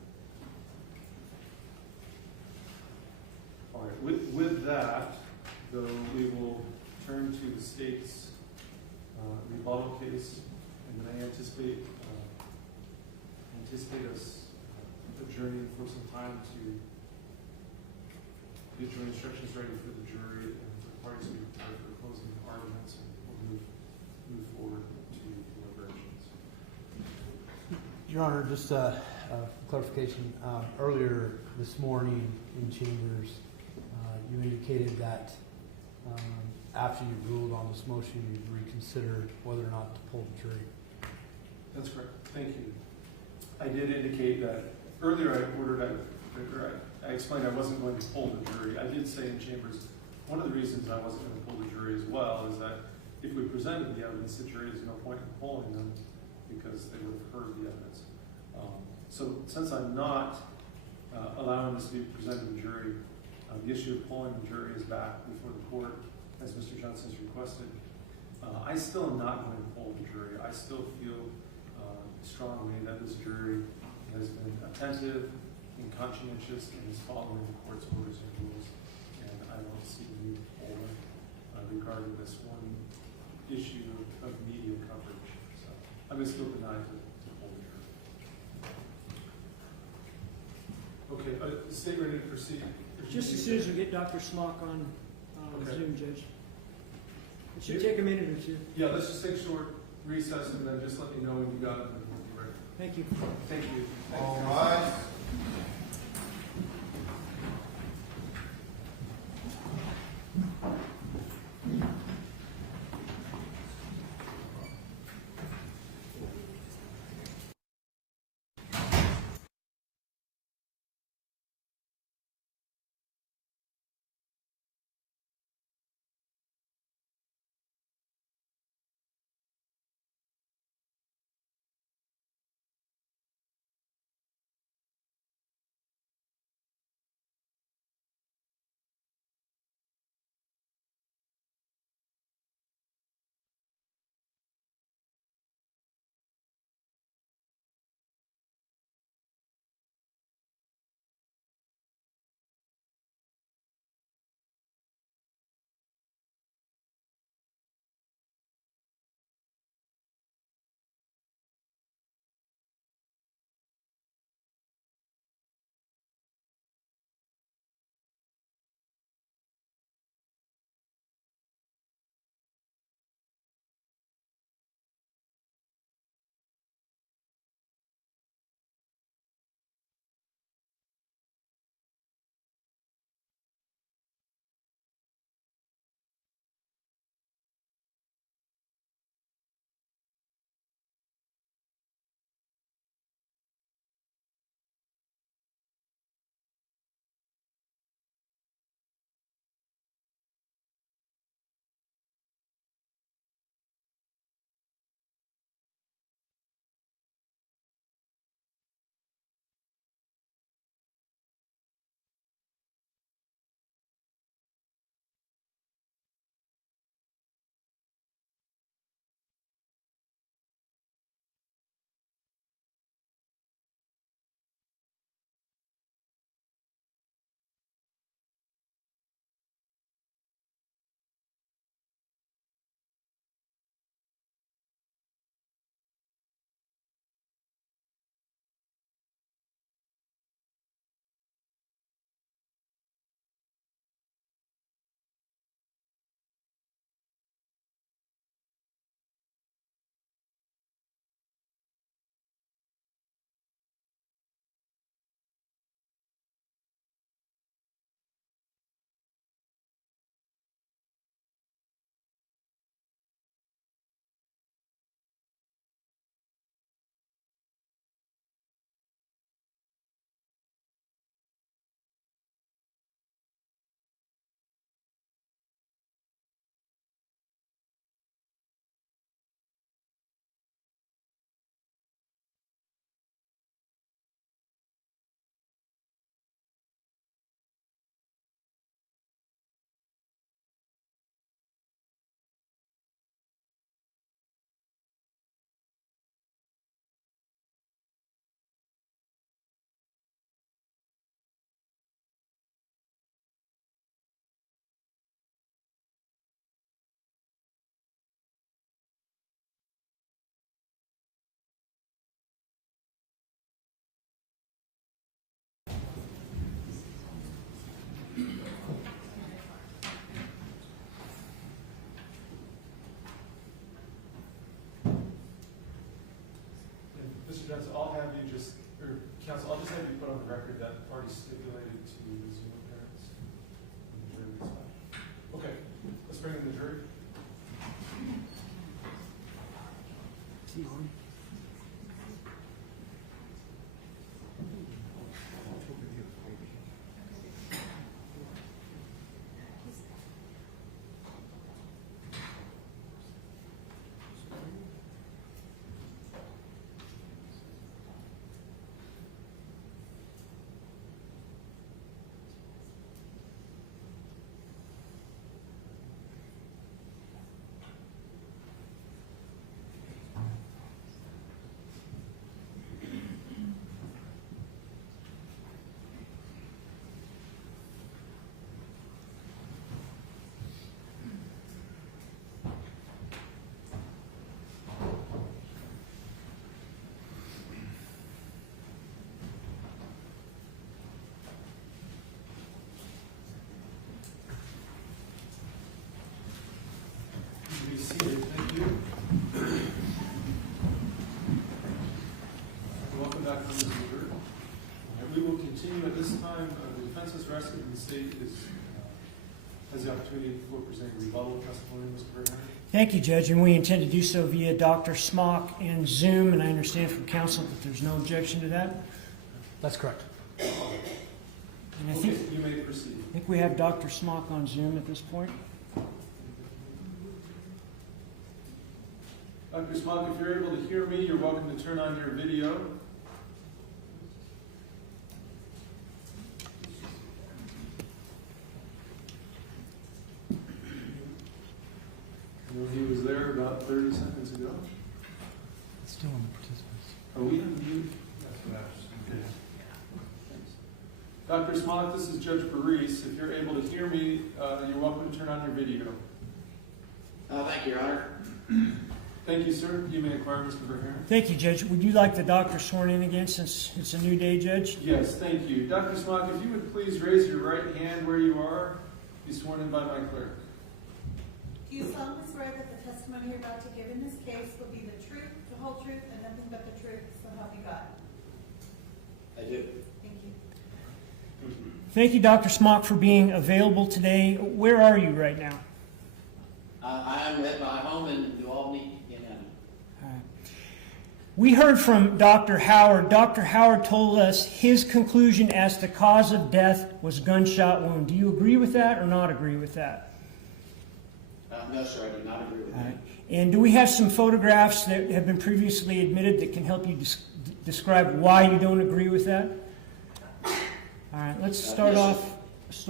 All right, with that, though, we will turn to the state's rebuttal case, and then I anticipate us adjourning for some time to get your instructions ready for the jury and for the parties to be prepared for closing arguments, and we'll move forward to deliberations. Your Honor, just clarification. Earlier this morning in chambers, you indicated that after you ruled on this motion, you'd reconsider whether or not to pull the jury. That's correct. Thank you. I did indicate that earlier. I explained I wasn't going to pull the jury. I did say in chambers, one of the reasons I wasn't going to pull the jury as well is that if we presented the evidence, the jury, there's no point in pulling them because they would have heard the evidence. So since I'm not allowing this to be presented to the jury, the issue of pulling the jury is back before the court, as Mr. Johnson's requested. I still am not going to pull the jury. I still feel strongly that this jury has been attentive and conscientious and is following the court's orders and rules, and I don't see the need to pull them regarding this one issue of media coverage. So I'm going to still deny to pull the jury. Okay, state ready to proceed. Just as soon as we get Dr. Smock on Okay. Zoom, Judge. It should take a minute or two. Yeah, let's just take a short recess and then just let me know when you got it and we'll be ready. Thank you. Thank you. All right. I'll have you just, or counsel, I'll just have you put on the record that party stipulated to the Zoom appearance. The jury was fine. Okay, let's bring in the jury. Be seated. Thank you. Welcome back from the jury. We will continue at this time. The defense has rested and the state has the opportunity for presenting rebuttal testimony. Mr. Bernhardt. Thank you, Judge, and we intend to do so via Dr. Smock and Zoom, and I understand from counsel that there's no objection to that. That's correct. And I Okay, think, you may proceed. I think we have Dr. Smock on Zoom at this point. Dr. Smock, if you're able to hear me, you're welcome to turn on your video. I know he was there about 30 seconds ago. It's still on the participants. Are we on mute? That's what I was. Dr. Smock, this is Judge Parise. If you're able to hear me, you're welcome to turn on your video. Thank you, Your Honor. Thank you, sir. You may inquire, Mr. Verheeren. Thank you, Judge. Would you like the doctor sworn in again since it's a new day, Judge? Yes, thank you. Dr. Smock, if you would please raise your right hand where you are, be sworn in by my clerk. Do you solemnly swear that the testimony you're about to give in this case will be the truth, the whole truth, and nothing but the truth, so help you God? I do. Thank you. Thank you, Dr. Smock, for being available today. Where are you right now? I am at my home in New Albany, Indiana. We heard from Dr. Howard. Dr. Howard told us his conclusion as to cause of death was gunshot wound. Do you agree with that or not agree with that? No, sir, I do not agree with that. And do we have some photographs that have been previously admitted that can help you describe why you don't agree with that? All right, let's start Yes,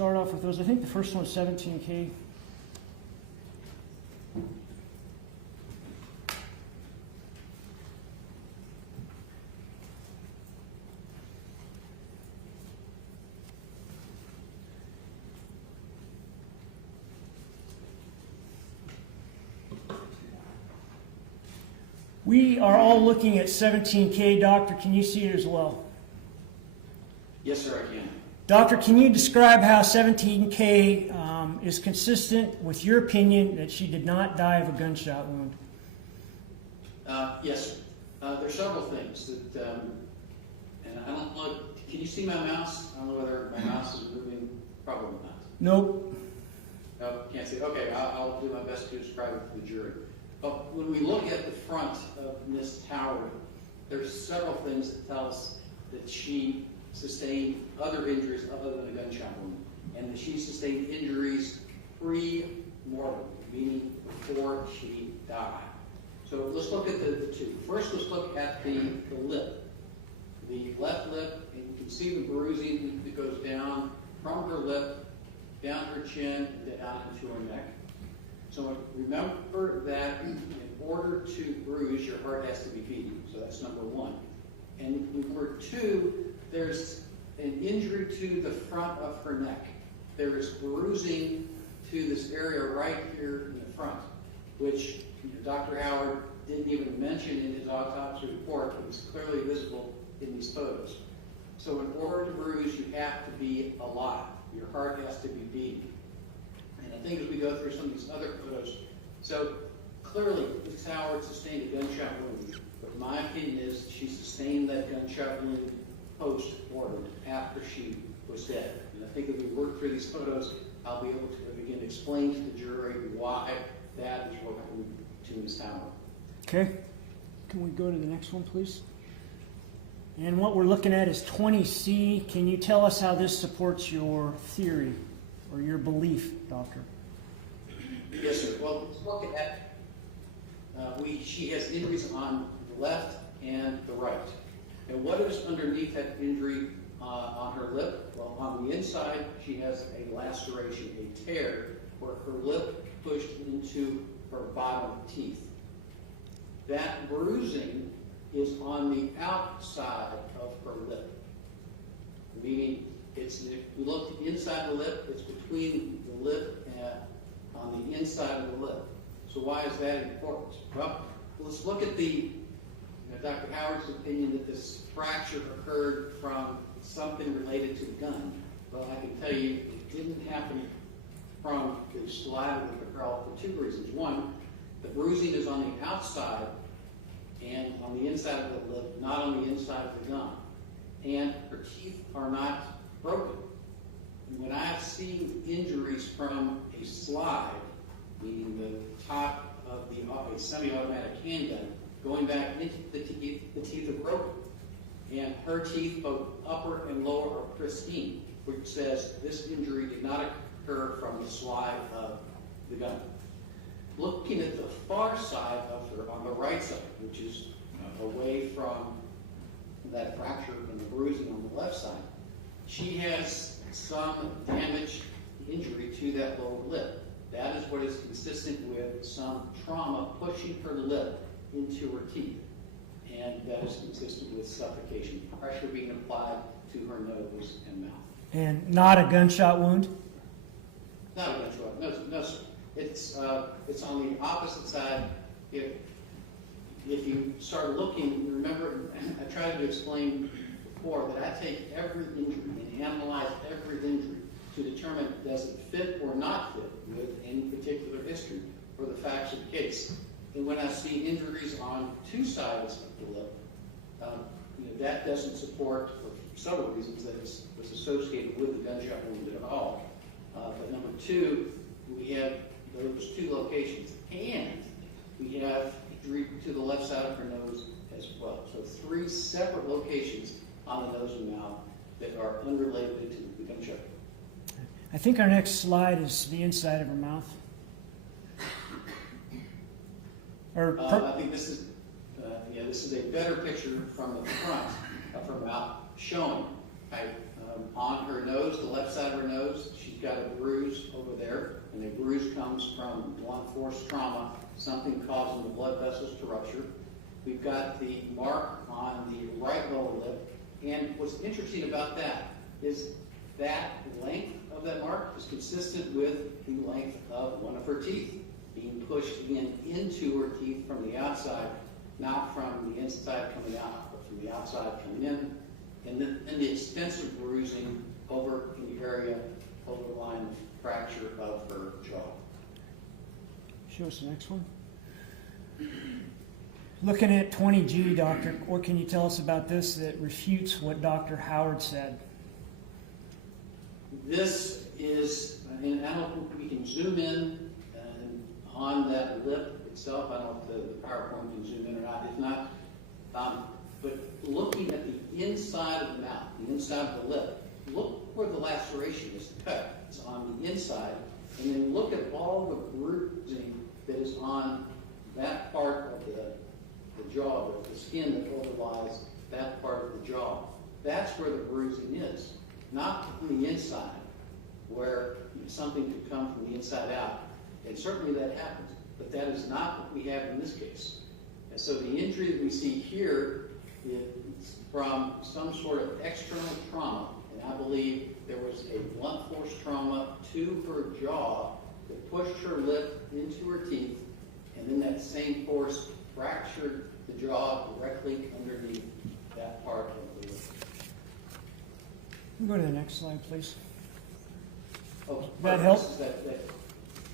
off with those. I think the first one's 17K. We are all looking at 17K. Doctor, can you see it as well? Yes, sir, I can. Doctor, can you describe how 17K is consistent with your opinion that she did not die of a gunshot wound? Yes, there's several things that, and I don't know, can you see my mouse? I don't know whether my mouse is moving, probably not. Nope. No, can't see. Okay, I'll do my best to describe it to the jury. But when we look at the front of Miss Howard, there's several things that tell us that she sustained other injuries other than a gunshot wound, and that she sustained injuries pre-mortem, meaning before she died. So let's look at the two. First, let's look at the lip. The left lip, and you can see the bruising that goes down from her lip, down her chin, and down into her neck. So remember that in order to bruise, your heart has to be beating. So that's number one. And number two, there's an injury to the front of her neck. There is bruising to this area right here in the front, which Dr. Howard didn't even mention in his autopsy report, but it's clearly visible in these photos. So in order to bruise, you have to be alive. Your heart has to be beating. And I think as we go through some of these other photos, so clearly Ms. Howard sustained a gunshot wound But my opinion is she sustained that gunshot wound post-mortem after she was dead. And I think if we work through these photos, I'll be able to begin to explain to the jury why that is what happened to Ms. Howard. Okay. Can we go to the next one, please? And what we're looking at is 20C. Can you tell us how this supports your theory or your belief, Doctor? Yes, sir. Well, let's look at she has injuries on the left and the right. And what is underneath that injury on her lip? Well, on the inside, she has a laceration, a tear, where her lip pushed into her bottom teeth. That bruising is on the outside of her lip, meaning if you look at the inside of the lip, it's between the lip and on the inside of the lip. So why is that important? Well, let's look at Dr. Howard's opinion that this fracture occurred from something related to the gun. Well, I can tell you it didn't happen from the slide of the girl for two reasons. One, the bruising is on the outside and on the inside of the lip, not on the inside of the gun. And her teeth are not broken. When I've seen injuries from a slide, meaning the top of a semi-automatic handgun, going back into the teeth are broken. And her teeth, both upper and lower, are pristine, which says this injury did not occur from the slide of the gun. Looking at the far side of her, on the right side, which is away from that fracture and the bruising on the left side, she has some damage, injury to that lower lip. That is what is consistent with some trauma pushing her lip into her teeth. And that is consistent with suffocation, pressure being applied to her nose and mouth. And not a gunshot wound? Not a gunshot, no, sir. It's on the opposite side. If you start looking, remember, I tried to explain before that I take every injury and analyze every injury to determine does it fit or not fit with any particular history or the facts of the case. And when I see injuries on two sides of the lip, that doesn't support, for several reasons, that it was associated with the gunshot wound at all. But number two, we have those two locations, and we have injury to the left side of her nose as well. So three separate locations on the nose and mouth that are unrelated to the gunshot. I think our next slide is the inside of her mouth. I think this is a better picture from the front of her mouth, showing on her nose, the left side of her nose, she's got a bruise over there, and the bruise comes from blunt force trauma, something causing the blood vessels to rupture. We've got the mark on the right lower lip, and what's interesting about that is that length of that mark is consistent with the length of one of her teeth being pushed into her teeth from the outside, not from the inside coming out, but from the outside coming in. And then the extensive bruising over in the area over the line of fracture of her jaw. Show us the next one. Looking at 20G, Doctor, what can you tell us about this that refutes what Dr. Howard said? This is, and I don't think we can zoom in on that lip itself. I don't know if the PowerPoint can zoom in or not. If not, but looking at the inside of the mouth, the inside of the lip, look where the laceration is cut. It's on the inside. And then look at all the bruising that is on that part of the jaw, the skin that overlies that part of the jaw. That's where the bruising is, not from the inside, where something could come from the inside out. And certainly that happens, but that is not what we have in this case. And so the injury that we see here is from some sort of external trauma, and I believe there was a blunt force trauma to her jaw that pushed her lip into her teeth, and then that same force fractured the jaw directly underneath that part of the lip. Can we go to the next slide, please? Oh, that help? This is that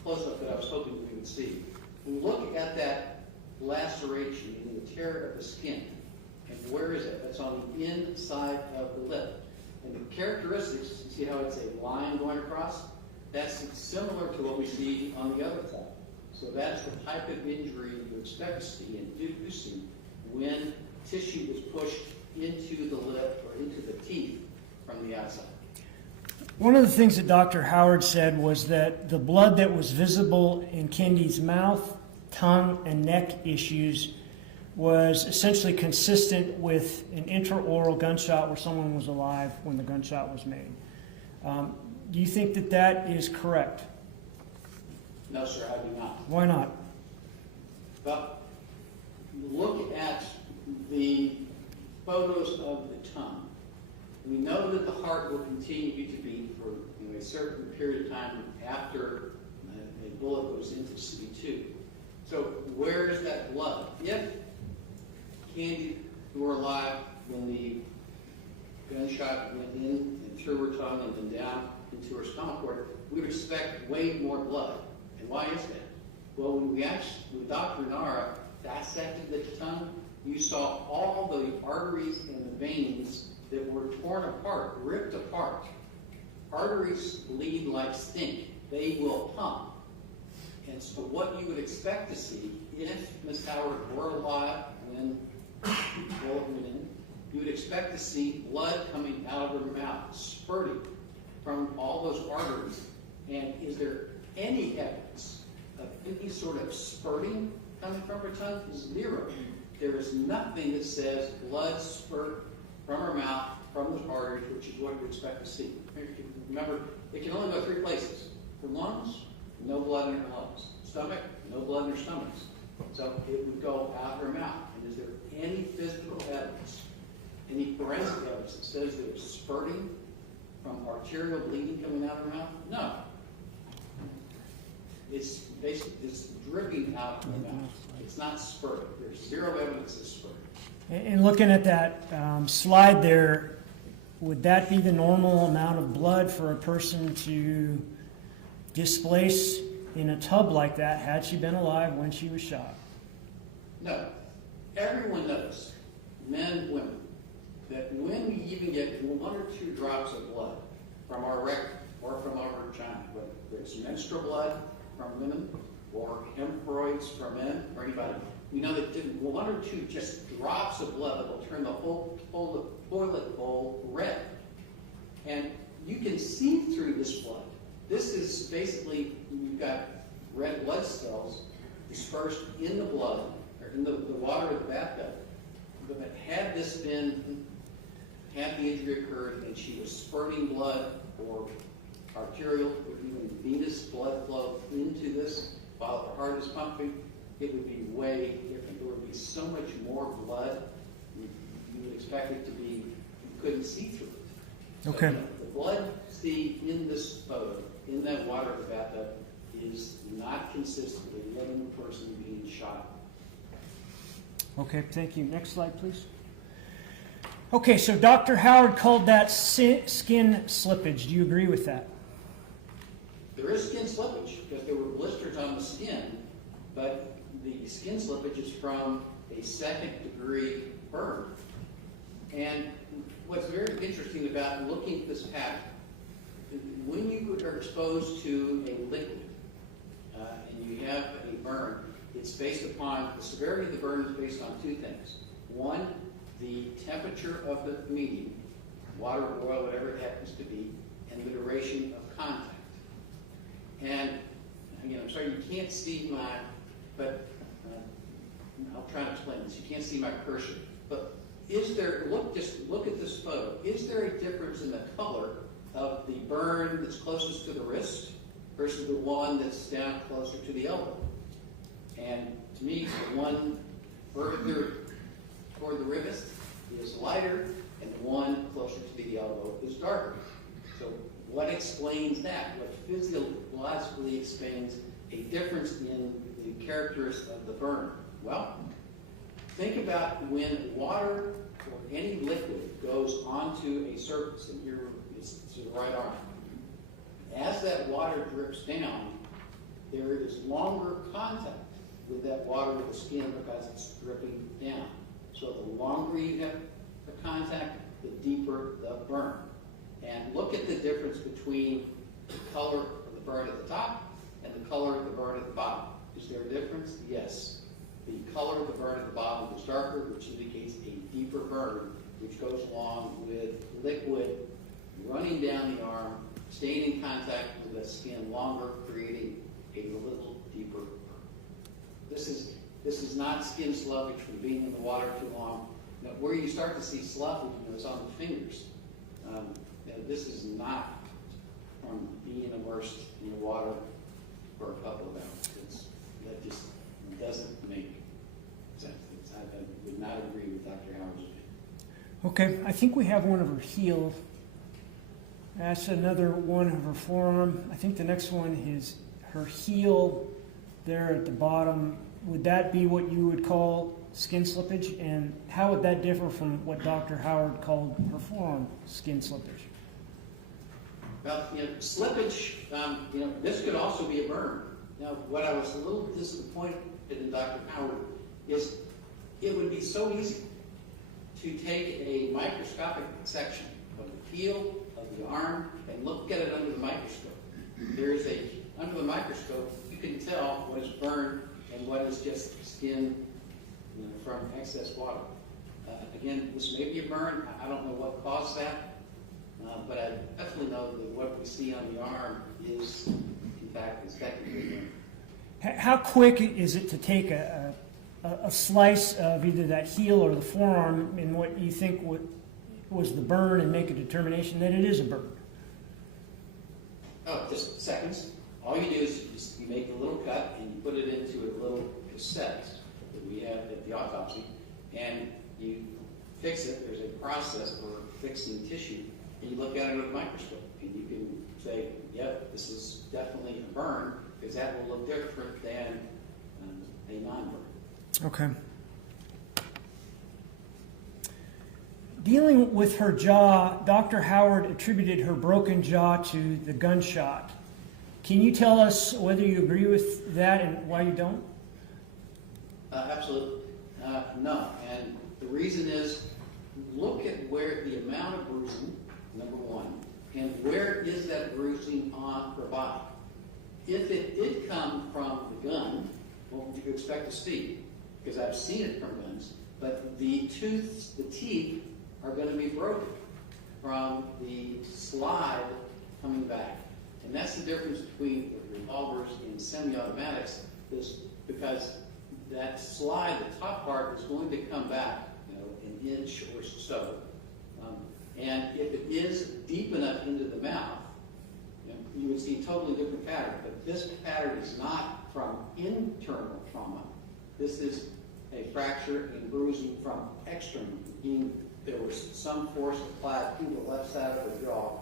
close-up that I was hoping we would see. When we look at that laceration, meaning the tear of the skin. And where is it? That's on the inside of the lip. And the characteristics, you see how it's a line going across? That's similar to what we see on the other form. So that's the type of injury you expect to see and do see when tissue is pushed into the lip or into the teeth from the outside. One of the things that Dr. Howard said was that the blood that was visible in Kendy's mouth, tongue, and neck issues was essentially consistent with an intraoral gunshot where someone was alive when the gunshot was made. Do you think that that is correct? No, sir, I do not. Why not? Well, look at the photos of the tongue. We know that the heart will continue to beat for a certain period of time after a bullet goes into C2. So where is that blood? If Kendy were alive when the gunshot went in and through her tongue and then down into her stomach cord, we would expect way more blood. And why is that? Well, when Dr. Nara dissected the tongue, you saw all the arteries and the veins that were torn apart, ripped apart. Arteries bleed like stink. They will pump. And so what you would expect to see, if Ms. Howard were alive when the bullet went in, you would expect to see blood coming out of her mouth, spurting from all those arteries. And is there any evidence of any sort of spurting coming from her tongue? Zero. There is nothing that says blood spurt from her mouth, from those arteries, which is what you expect to see. Remember, it can only go 3 places. Her lungs, no blood in her lungs. Stomach, no blood in her stomach. So it would go out her mouth. And is there any physical evidence, any forensic evidence that says there was spurting from arterial bleeding coming out of her mouth? No. It's basically, it's dripping out of her mouth. It's not spurting. There's zero evidence of spurting. And looking at that slide there, would that be the normal amount of blood for a person to displace in a tub like that had she been alive when she was shot? No. Everyone knows, men, women, that when we even get 1 or 2 drops of blood from our rectum or from our vagina, whether it's menstrual blood from women or hemorrhoids from men or anybody, we know that 1 or 2 just drops of blood will turn the whole toilet bowl red. And you can see through this blood. This is basically, you've got red blood cells dispersed in the blood, or in the water of the bathtub. But had the injury occurred and she was spurting blood or arterial or even venous blood flow into this while her heart is pumping, it would be way different. There would be so much more blood, you would expect it to be, you couldn't see through it. Okay. So the blood see in this photo, in that water of the bathtub, is not consistent with a living person being shot. Okay, thank you. Next slide, please. Okay, so Dr. Howard called that skin slippage. Do you agree with that? There is skin slippage because there were blisters on the skin, but the skin slippage is from a 2nd-degree burn. And what's very interesting about looking at this pattern, when you are exposed to a liquid and you have a burn, it's based upon, the severity of the burn is based on 2 things. One, the temperature of the medium, water, oil, whatever it happens to be, and the duration of contact. And again, I'm sorry you can't see my, but I'll try to explain this. You can't see my cursor. But is there, just look at this photo. Is there a difference in the color of the burn that's closest to the wrist versus the one that's down closer to the elbow? And to me, the one further toward the wrist is lighter, and the one closer to the elbow is darker. So what explains that? What physiologically explains a difference in the characteristics of the burn? Well, think about when water or any liquid goes onto a surface, and here it's the right arm. As that water drips down, there is longer contact with that water with the skin because it's dripping down. So the longer you have the contact, the deeper the burn. And look at the difference between the color of the burn at the top and the color of the burn at the bottom. Is there a difference? Yes. The color of the burn at the bottom is darker, which indicates a deeper burn, which goes along with liquid running down the arm, staying in contact with the skin longer, creating a little deeper burn. This is not skin sloughage from being in the water too long. Now, where you start to see sloughage is on the fingers. This is not from being immersed in the water for a couple of hours. That just doesn't make sense. I would not agree with Dr. Howard's opinion. Okay, I think we have one of her heel. That's another one of her forearm. I think the next one is her heel there at the bottom. Would that be what you would call skin slippage? And how would that differ from what Dr. Howard called her forearm skin slippage? Well, slippage, this could also be a burn. Now, what I was a little disappointed in Dr. Howard is it would be so easy to take a microscopic section of the heel, of the arm, and look at it under the microscope. Under the microscope, you can tell what is burned and what is just skin from excess water. Again, this may be a burn. I don't know what caused that. But I definitely know that what we see on the arm is, in fact, technically burn. How quick is it to take a slice of either that heel or the forearm in what you think was the burn and make a determination that it is a burn? Oh, just seconds. All you do is you make a little cut and you put it into a little cassette that we have at the autopsy, and you fix it. There's a process for fixing tissue. And you look at it with a microscope, and you can say, yep, this is definitely a burn, because that will look different than a non-burn. Okay. Dealing with her jaw, Dr. Howard attributed her broken jaw to the gunshot. Can you tell us whether you agree with that and why you don't? Absolutely. No. And the reason is, look at where the amount of bruising, number one, and where is that bruising on her body? If it did come from the gun, what would you expect to see? Because I've seen it from guns, but the teeth are going to be broken from the slide coming back. And that's the difference between revolvers and semi-automatics, is because that slide, the top part, is going to come back, an inch or so. And if it is deep enough into the mouth, you would see a totally different pattern. But this pattern is not from internal trauma. This is a fracture and bruising from external, meaning there was some force applied to the left side of the jaw,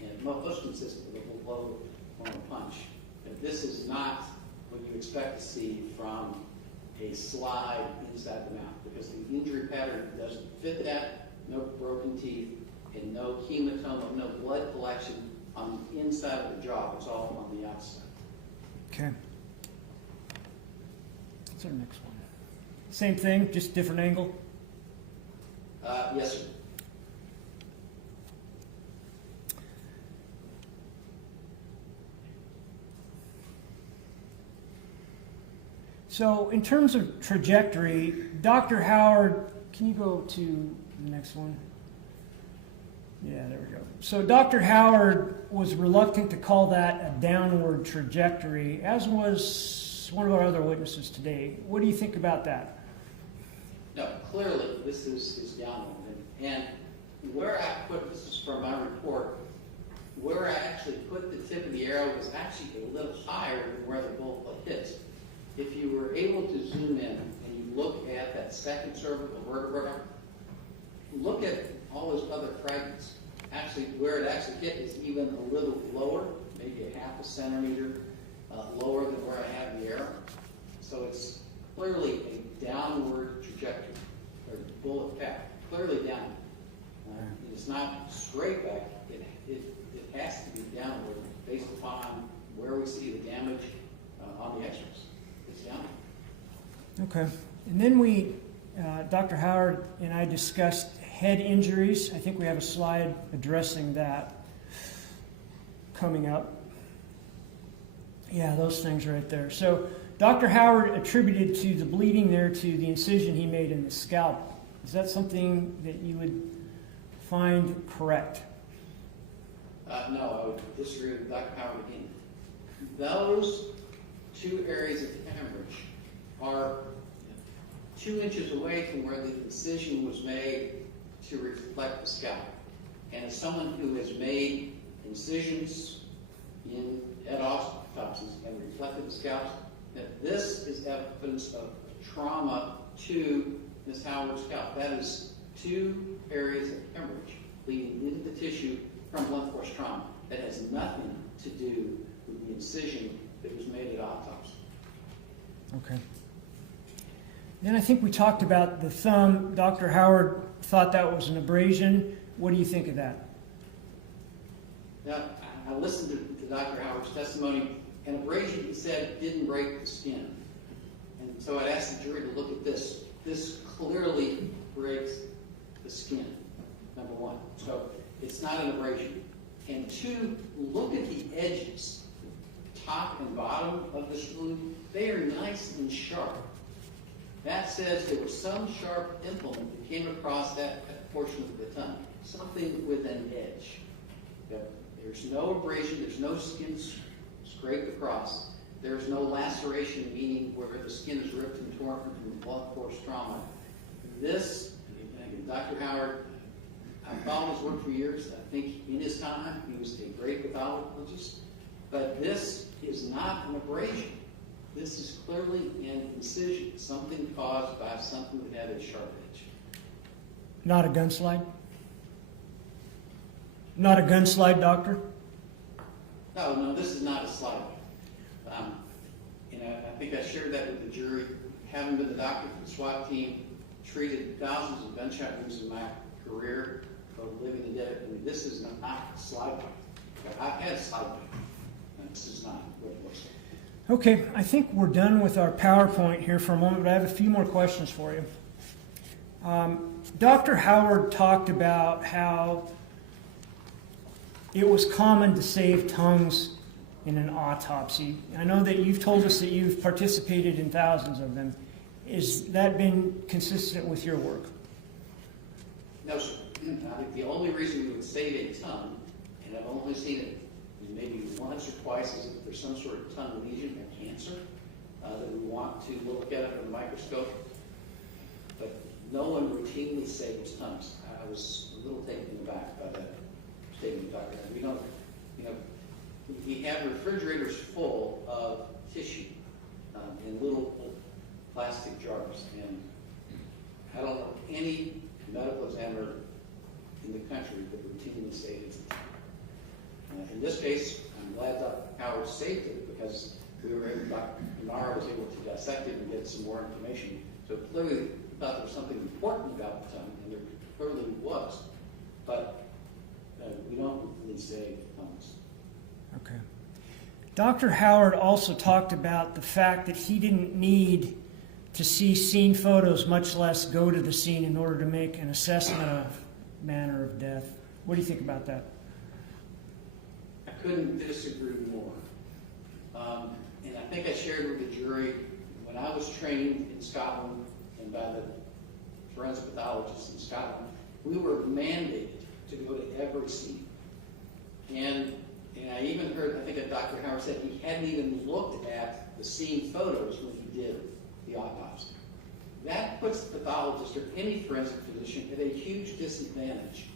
and most consistent with a blow or a punch. And this is not what you expect to see from a slide inside the mouth, because the injury pattern doesn't fit that. No broken teeth and no hematoma, no blood collection on the inside of the jaw. It's all on the outside. Okay. What's our next one? Same thing, just different angle? Yes, sir. So in terms of trajectory, Dr. Howard, can you go to the next one? Yeah, there we go. So Dr. Howard was reluctant to call that a downward trajectory, as was one of our other witnesses today. What do you think about that? No, clearly this is downward. And where I put, this is from my report, where I actually put the tip of the arrow was actually a little higher than where the bullet hits. If you were able to zoom in and you look at that second cervical vertebra, look at all those other fragments. Actually, where it actually hit is even a little lower, maybe a half a centimeter lower than where I have the arrow. So it's clearly a downward trajectory, or bullet path, clearly down. It's not straight back. It has to be downward based upon where we see the damage on the x-rays. It's downward. Okay. And then Dr. Howard and I discussed head injuries. I think we have a slide addressing that coming up. Yeah, those things right there. So Dr. Howard attributed to the bleeding there to the incision he made in the scalp. Is that something that you would find correct? No, I would disagree with Dr. Howard again. Those two areas of hemorrhage are 2 inches away from where the incision was made to reflect the scalp. And as someone who has made incisions at autopsies and reflected the scalps, that this is evidence of trauma to Ms. Howard's scalp. That is 2 areas of hemorrhage leading into the tissue from blunt force trauma. That has nothing to do with the incision that was made at autopsy. Okay. Then I think we talked about the thumb. Dr. Howard thought that was an abrasion. What do you think of that? Now, I listened to Dr. Howard's testimony. An abrasion, he said, didn't break the skin. And so I'd ask the jury to look at this. This clearly breaks the skin, number 1. So it's not an abrasion. And 2, look at the edges, top and bottom of this wound. They are nice and sharp. That says there was some sharp implement that came across that portion of the tongue, something with an edge. There's no abrasion, there's no skin scraped across. There's no laceration, meaning where the skin is ripped and torn from blunt force trauma. This, Dr. Howard, I followed his work for years. I think in his time he was a great pathologist. But this is not an abrasion. This is clearly an incision, something caused by something that had a sharp edge. Not a gunslide? Not a gunslide, doctor? No, this is not a slide. I think I shared that with the jury. Having been the doctor for the SWAT team, treated thousands of gunshot wounds in my career, both living and dead. I mean, this is not a slide bite. I've had a slide bite. This is not what it looks like. Okay, I think we're done with our PowerPoint here for a moment, but I have a few more questions for you. Dr. Howard talked about how it was common to save tongues in an autopsy. I know that you've told us that you've participated in thousands of them. Has that been consistent with your work? No, sir. I think the only reason we would save a tongue, and I've only seen it maybe once or twice, is if there's some sort of tongue lesion or cancer that we want to look at under a microscope. But no one routinely saves tongues. I was a little taken aback by that statement, Dr. We don't, we have refrigerators full of tissue in little plastic jars, and I don't know any medical examiner in the country that routinely saves it. In this case, I'm glad Dr. Howard saved it because we were able, Dr. Nara was able to dissect it and get some more information. So clearly, we thought there was something important about the tongue, and there clearly was. But we don't really save tongues. Okay. Dr. Howard also talked about the fact that he didn't need to see scene photos, much less go to the scene in order to make an assessment of manner of death. What do you think about that? I couldn't disagree more. And I think I shared with the jury, when I was trained in Scotland and by the forensic pathologists in Scotland, we were mandated to go to every scene. And I even heard, I think that Dr. Howard said he hadn't even looked at the scene photos when he did the autopsy. That puts the pathologist or any forensic physician at a huge disadvantage.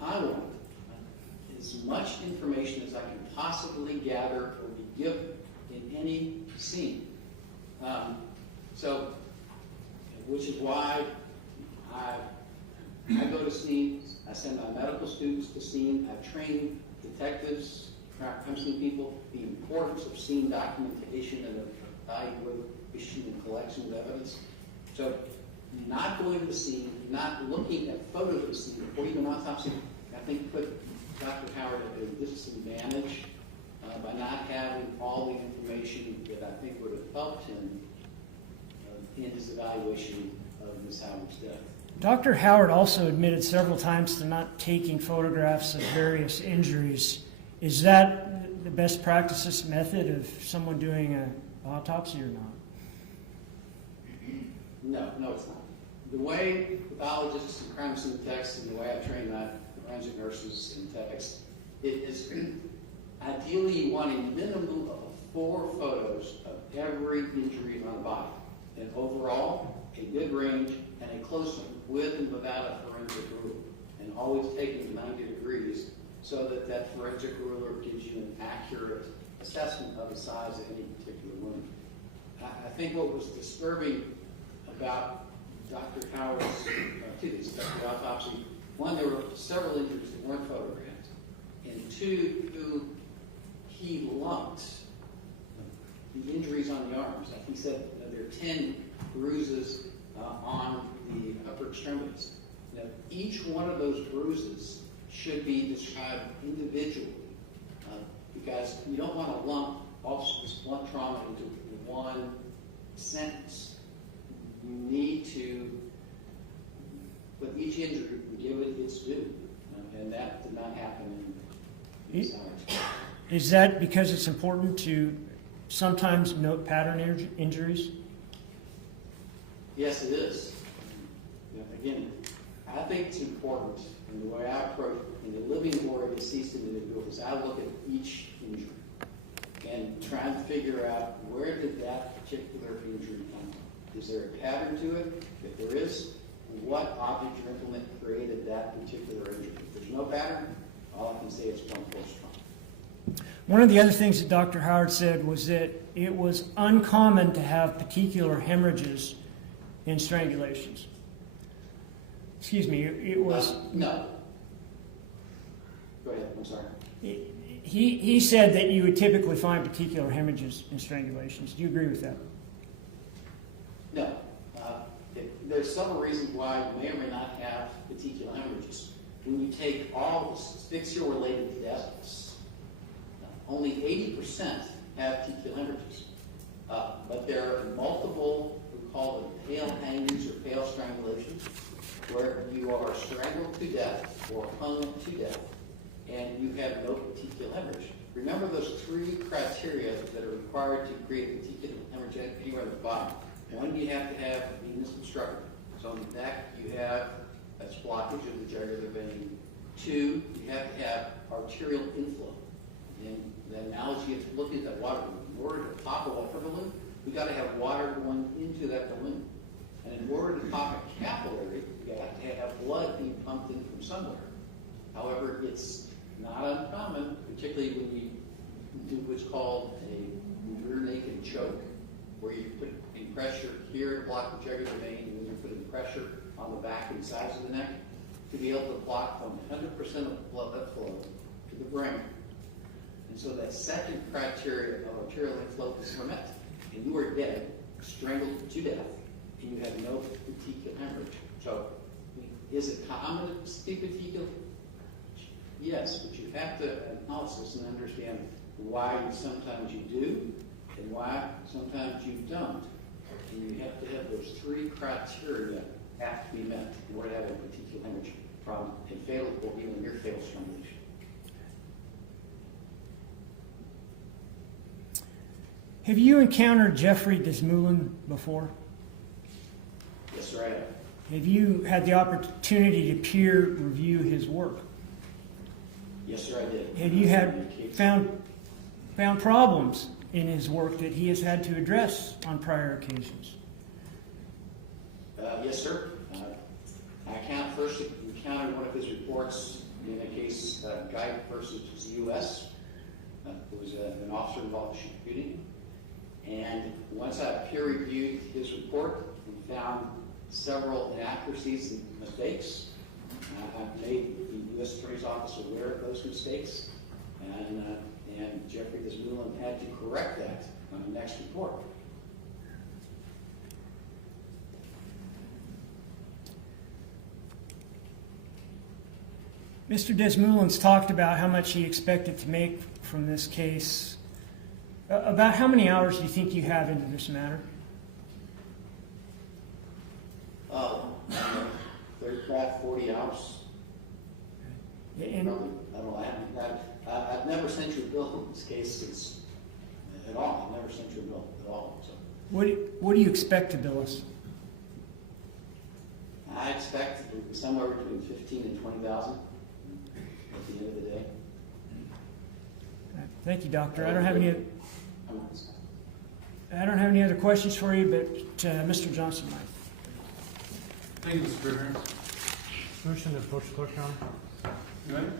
I want as much information as I can possibly gather or be given in any scene. Which is why I go to scenes, I send my medical students to scene, I train detectives, crime scene people, the importance of scene documentation and evaluation and collection of evidence. So not going to the scene, not looking at photos of the scene before you do an autopsy, I think put Dr. Howard at a disadvantage by not having all the information that I think would have helped him in his evaluation of Ms. Howard's death. Dr. Howard also admitted several times to not taking photographs of various injuries. Is that the best practices method of someone doing an autopsy or not? No, it's not. The way pathologists and crime scene techs and the way I train my forensic nurses and techs, it is ideally you want a minimum of 4 photos of every injury on the body. And overall, a good range and a close one with and without a forensic ruler. And always taking 90 degrees so that that forensic ruler gives you an accurate assessment of the size of any particular wound. I think what was disturbing about Dr. Howard's the autopsy, one, there were several injuries that weren't photographed, and 2, he lumped the injuries on the arms. Like he said, there are 10 bruises on the upper extremities. Now, each one of those bruises should be described individually because you don't want to lump all this blunt trauma into one sentence. You need to put each injury and give it its due, and that did not happen in Ms. Howard's case. Is that because it's important to sometimes note pattern injuries? Yes, it is. Again, I think it's important, and the way I approach in the living or a deceased individual is I look at each injury and try to figure out where did that particular injury come from. Is there a pattern to it? If there is, what object or implement created that particular injury? If there's no pattern, all I can say is blunt force trauma. One of the other things that Dr. Howard said was that it was uncommon to have particular hemorrhages in strangulations. Excuse me, it was... No. Go ahead, I'm sorry. He said that you would typically find particular hemorrhages in strangulations. Do you agree with that? No. There's several reasons why you may or may not have particular hemorrhages. When you take all asphyxia-related deaths, only 80% have particular hemorrhages. But there are multiple, we call them pale hangings or pale strangulations, where you are strangled to death or hung to death, and you have no particular hemorrhage. Remember those 3 criteria that are required to create a particular hemorrhage anywhere in the body. One, you have to have venous obstruction. So on the neck, you have that's blockage of the jugular vein. 2, you have to have arterial inflow. And the analogy is looking at that water balloon. In order to pop a water balloon, we've got to have water going into that balloon. And in order to pop a capillary, you have to have blood being pumped in from somewhere. However, it's not uncommon, particularly when you do what's called a rear naked choke, where you put in pressure here to block the jugular vein, and then you're putting pressure on the back and sides of the neck to be able to block from 100% of blood flow to the brain. And so that second criteria of arterial inflow is met, and you are dead, strangled to death, and you have no particular hemorrhage. So, is it common to see particular? Yes, but you have to analysis and understand why sometimes you do and why sometimes you don't. And you have to have those 3 criteria have to be met in order to have a particular hemorrhage from a fatal or even near fatal strangulation. Have you encountered Jeffrey Desmoulins before? Yes, sir, I have. Have you had the opportunity to peer review his work? Yes, sir, I did. Have you found problems in his work that he has had to address on prior occasions? Yes, sir. I first encountered one of his reports in a case, Guy versus the U.S. It was an officer involved in shooting. And once I peer reviewed his report, we found several inaccuracies and mistakes. I've made the U.S. Attorney's Office aware of those mistakes, and Jeffrey Desmoulins had to correct that on the next report. Mr. Desmoulin's talked about how much he expected to make from this case. About how many hours do you think you have into this matter? 35, 40 hours. And Probably, I don't know, I've never sent you a bill in this case at all. I've never sent you a bill at all. So what do you expect to bill us? I expect somewhere between 15 and 20,000 at the end of the day. Thank you, Doctor. I don't have any other questions for you, but Mr. Johnson might. Thank you, Mr. Britner. Motion to approach the clerk, Your Honor. Good.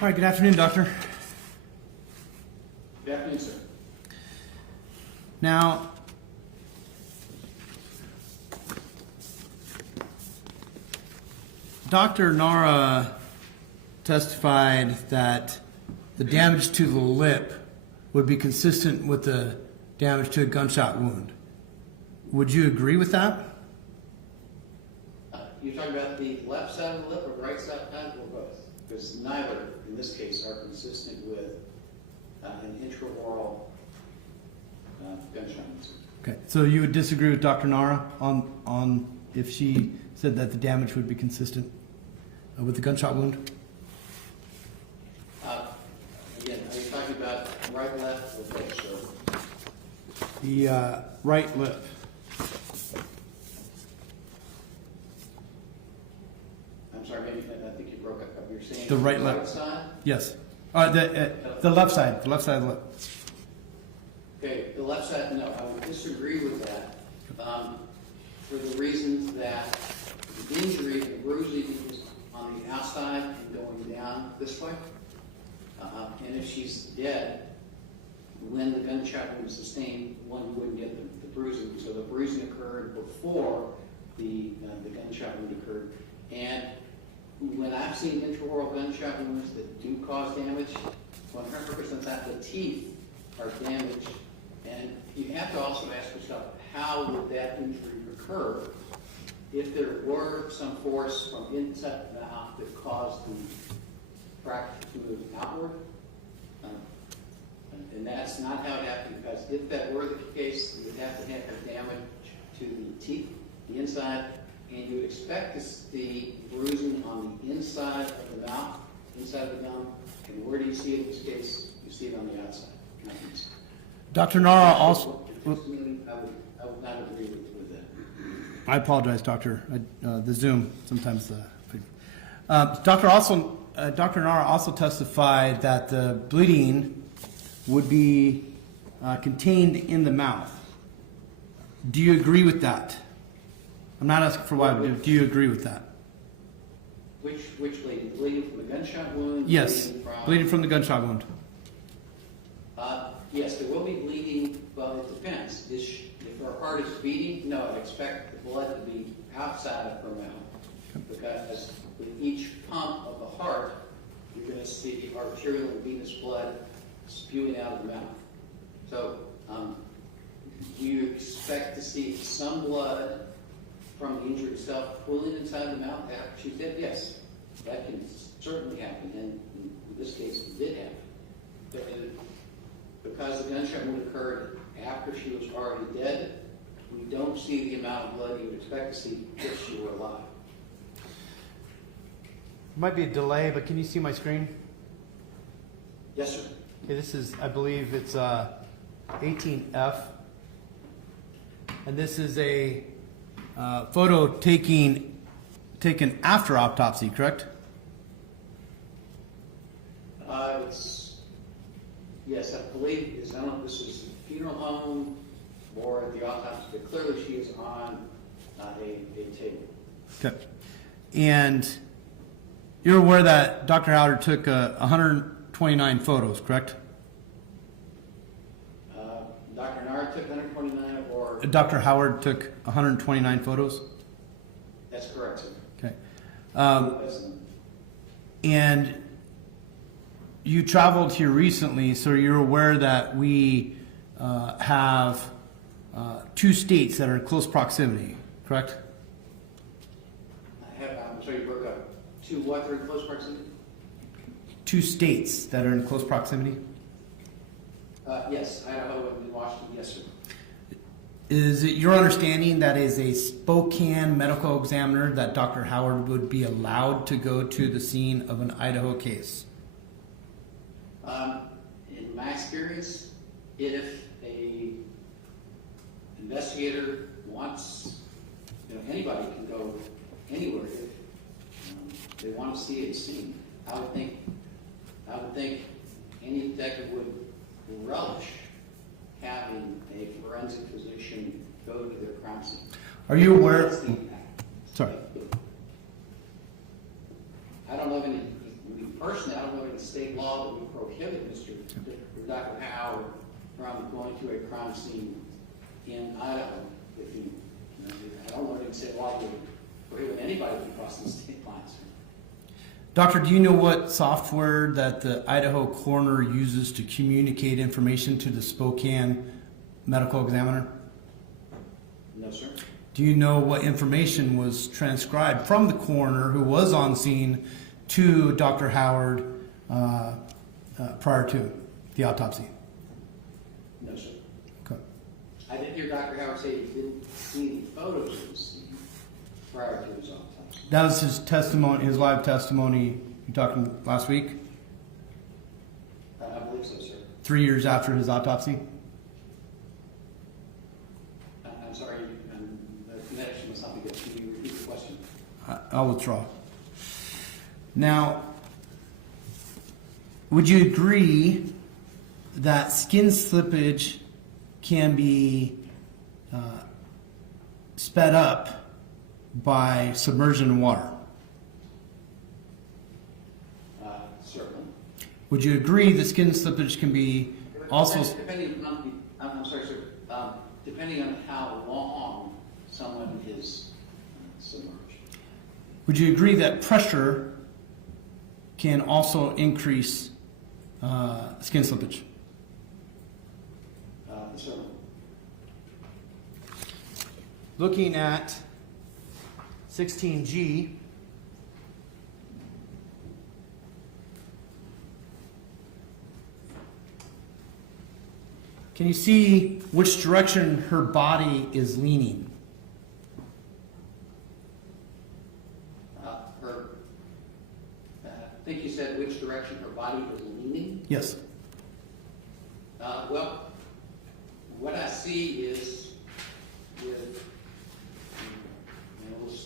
All right, good afternoon, Doctor. Good afternoon, sir. Now, Dr. Nara testified that the damage to the lip would be consistent with the damage to a gunshot wound. Would you agree with that? You're talking about the left side of the lip or right side, or both? Because neither, in this case, are consistent with an intraoral gunshot wound. Okay, so you would disagree with Dr. Nara on if she said that the damage would be consistent with the gunshot wound? Again, are you talking about right, left, or both, sir? The right lip. I'm sorry, maybe I think you broke up. You're saying The right lip. side? Yes. The left side. The left side of the lip. Okay, the left side, no, I would disagree with that. for the reasons that the injury, the bruising is on the outside and going down this way. And if she's dead, when the gunshot wound was sustained, one wouldn't get the bruising. So the bruising occurred before the gunshot wound occurred. And when I've seen intraoral gunshot wounds that do cause damage, 100% of the teeth are damaged. And you have to also ask yourself, how would that injury occur if there were some force from inside the mouth that caused the fracture to move outward? And that's not how it happened, because if that were the case, you would have to have damage to the teeth, the inside, and you would expect to see bruising on the inside of the mouth, inside of the gum. And where do you see it in this case? You see it on the outside. Dr. Nara also. I would not agree with that. I apologize, Doctor. The Zoom sometimes. Dr. Nara also testified that the bleeding would be contained in the mouth. Do you agree with that? I'm not asking for why, but do you agree with that? Which bleeding? Bleeding from the gunshot wound? Yes, bleeding from the gunshot wound. Yes, there will be bleeding. Well, it depends. If her heart is beating, no, I expect the blood to be outside of her mouth. Because with each pump of the heart, you're going to see arterial and venous blood spewing out of the mouth. So you expect to see some blood from the injury itself pooling inside the mouth after she's dead? Yes, that can certainly happen, and in this case it did happen. But because the gunshot wound occurred after she was already dead, we don't see the amount of blood you would expect to see if she were alive. Might be a delay, but can you see my screen? Yes, sir. Okay, this is, I believe it's 18F. And this is a photo taken after autopsy, correct? Yes, I believe, I don't know if this is a funeral home or at the autopsy, but clearly she is on a table. Okay. And you're aware that Dr. Howard took 129 photos, correct? Dr. Nard took 129 or? Dr. Howard took 129 photos? That's correct, sir. Okay. And you traveled here recently, so you're aware that we have 2 states that are in close proximity, correct? I'm sorry, you broke up. 2 what are in close proximity? 2 states that are in close proximity? Yes, Idaho and Washington, yes, sir. Is it your understanding that as a Spokane medical examiner that Dr. Howard would be allowed to go to the scene of an Idaho case? In my experience, if a investigator wants, anybody can go anywhere if they want to see a scene. I would think any detective would relish having a forensic physician go to their crime scene. Are you aware? Sorry. I don't know of any, personally, I don't know of any state law that would prohibit Dr. Howard from going to a crime scene in Idaho. I don't know of any state law that would prohibit anybody from crossing the state lines. Doctor, do you know what software that the Idaho coroner uses to communicate information to the Spokane medical examiner? No, sir. Do you know what information was transcribed from the coroner who was on scene to Dr. Howard prior to the autopsy? No, sir. Okay. I did hear Dr. Howard say he didn't see any photos of the scene prior to his autopsy. That was his testimony, his live testimony. You talking last week? I believe so, sir. 3 years after his autopsy? I'm sorry, the connection was not good. Can you repeat the question? I'll withdraw. Now, would you agree that skin slippage can be sped up by submersion in water? Certainly. Would you agree that skin slippage can be also... Depending on, I'm sorry, sir. Depending on how long someone is submerged. Would you agree that pressure can also increase skin slippage? Certainly. Looking at 16G, can you see which direction her body is leaning? I think you said which direction her body was leaning. Yes. Well, what I see is,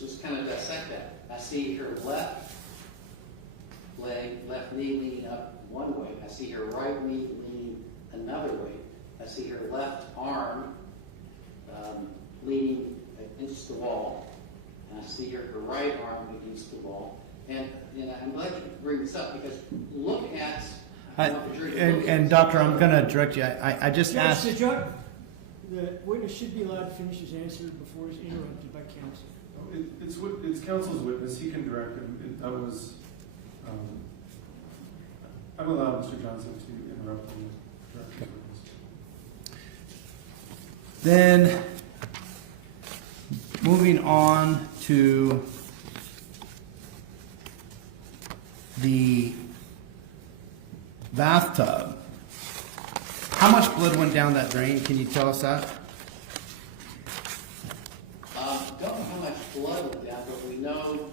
let's kind of dissect that. I see her left leg, left knee leaning up one way. I see her right knee leaning another way. I see her left arm leaning against the wall. And I see her right arm against the wall. And I'm glad you bring this up because look at And doctor, I'm going to direct you. I just Judge, asked... the witness should be allowed to finish his answer before he's interrupted by counsel. It's counsel's witness. He can direct him. That was. I'm allowed Mr. Johnson to interrupt him. Okay. Then, moving on to the bathtub. How much blood went down that drain? Can you tell us that? Don't know how much blood went down, but we know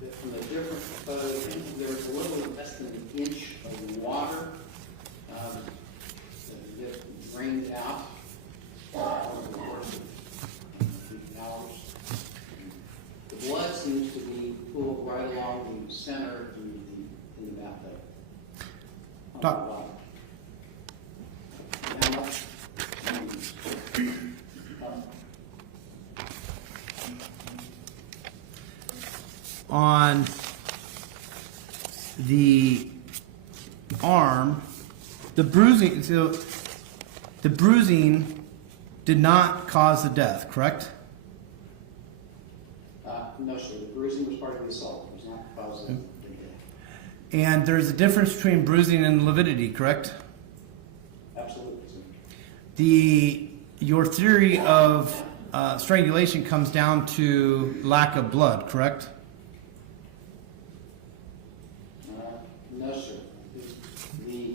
that from the different photos, there was a little less than an inch of water that drained out over the course of a few hours. The blood seems to be pooled right along the center in the bathtub. Doc. On the arm, the bruising. So the bruising did not cause the death, correct? No, sir. The bruising was part of the assault. It was not caused the death. And there's a difference between bruising and lividity, correct? Absolutely, sir. Your theory of strangulation comes down to lack of blood, correct? No, sir. The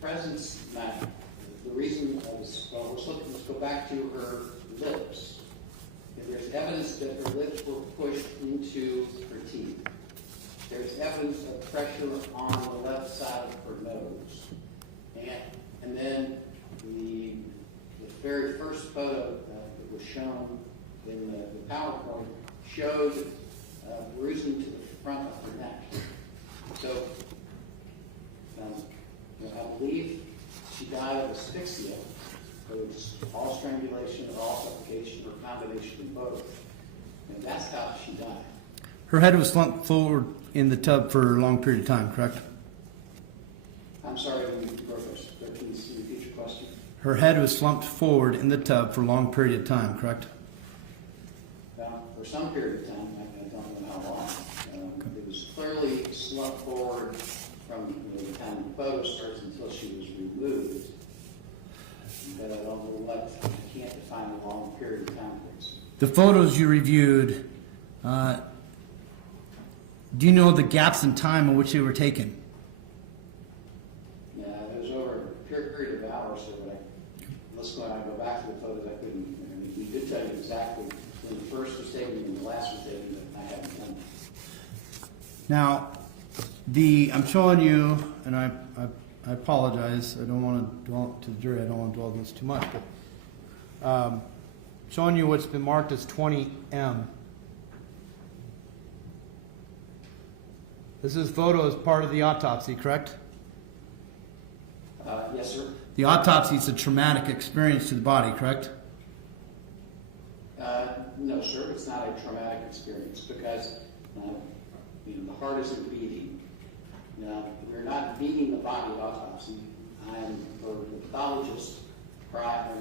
presence matter. The reason was, let's go back to her lips. There's evidence that her lips were pushed into her teeth. There's evidence of pressure on the left side of her nose. And then the very first photo that was shown in the PowerPoint showed bruising to the front of her neck. So I believe she died of asphyxia. So it's all strangulation or all suffocation or combination of both. And that's how she died. Her head was slumped forward in the tub for a long period of time, correct? I'm sorry, can you repeat your question? Her head was slumped forward in the tub for a long period of time, correct? For some period of time, I don't know how long. It was clearly slumped forward from the time the photo starts until she was removed. But I don't know what, I can't define a long period of time. The photos you reviewed, do you know the gaps in time in which they were taken? Yeah, it was over a period of hours, so let's go back to the photos. I couldn't, we could tell you exactly when the first was taken and the last was taken, but I haven't done that. Now, I'm showing you, and I apologize. I don't want to dwell to the jury. I don't want to dwell on this too much, but showing you what's been marked as 20M. This is photo as part of the autopsy, correct? Yes, sir. The autopsy is a traumatic experience to the body, correct? No, sir, it's not a traumatic experience because the heart isn't beating. Now, we're not beating the body at autopsy. I'm the pathologist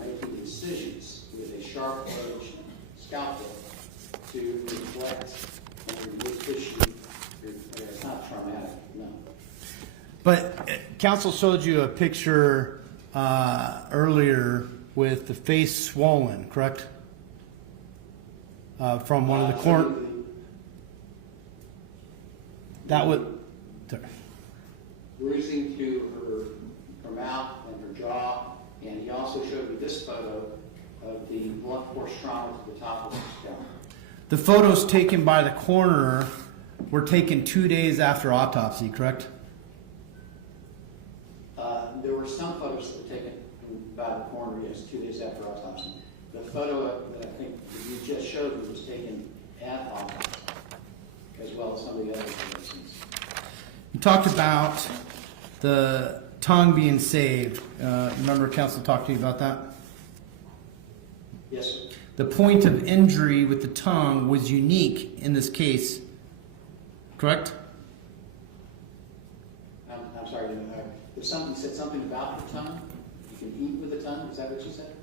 making decisions with a sharp-edged scalpel to reflect and remove tissue. It's not traumatic, no. But counsel showed you a picture earlier with the face swollen, correct? From one of the corner. That would. Sorry. Bruising to her mouth and her jaw, and he also showed me this photo of the blunt force trauma to the top of the scalp. The photos taken by the coroner were taken 2 days after autopsy, correct? There were some photos that were taken by the coroner, yes, 2 days after autopsy. The photo that I think you just showed me was taken at autopsy, as well as some of the other photos. You talked about the tongue being saved. Remember counsel talked to you about that? Yes, sir. The point of injury with the tongue was unique in this case, correct? I'm sorry, there's something, you said something about the tongue? You can eat with the tongue? Is that what you said?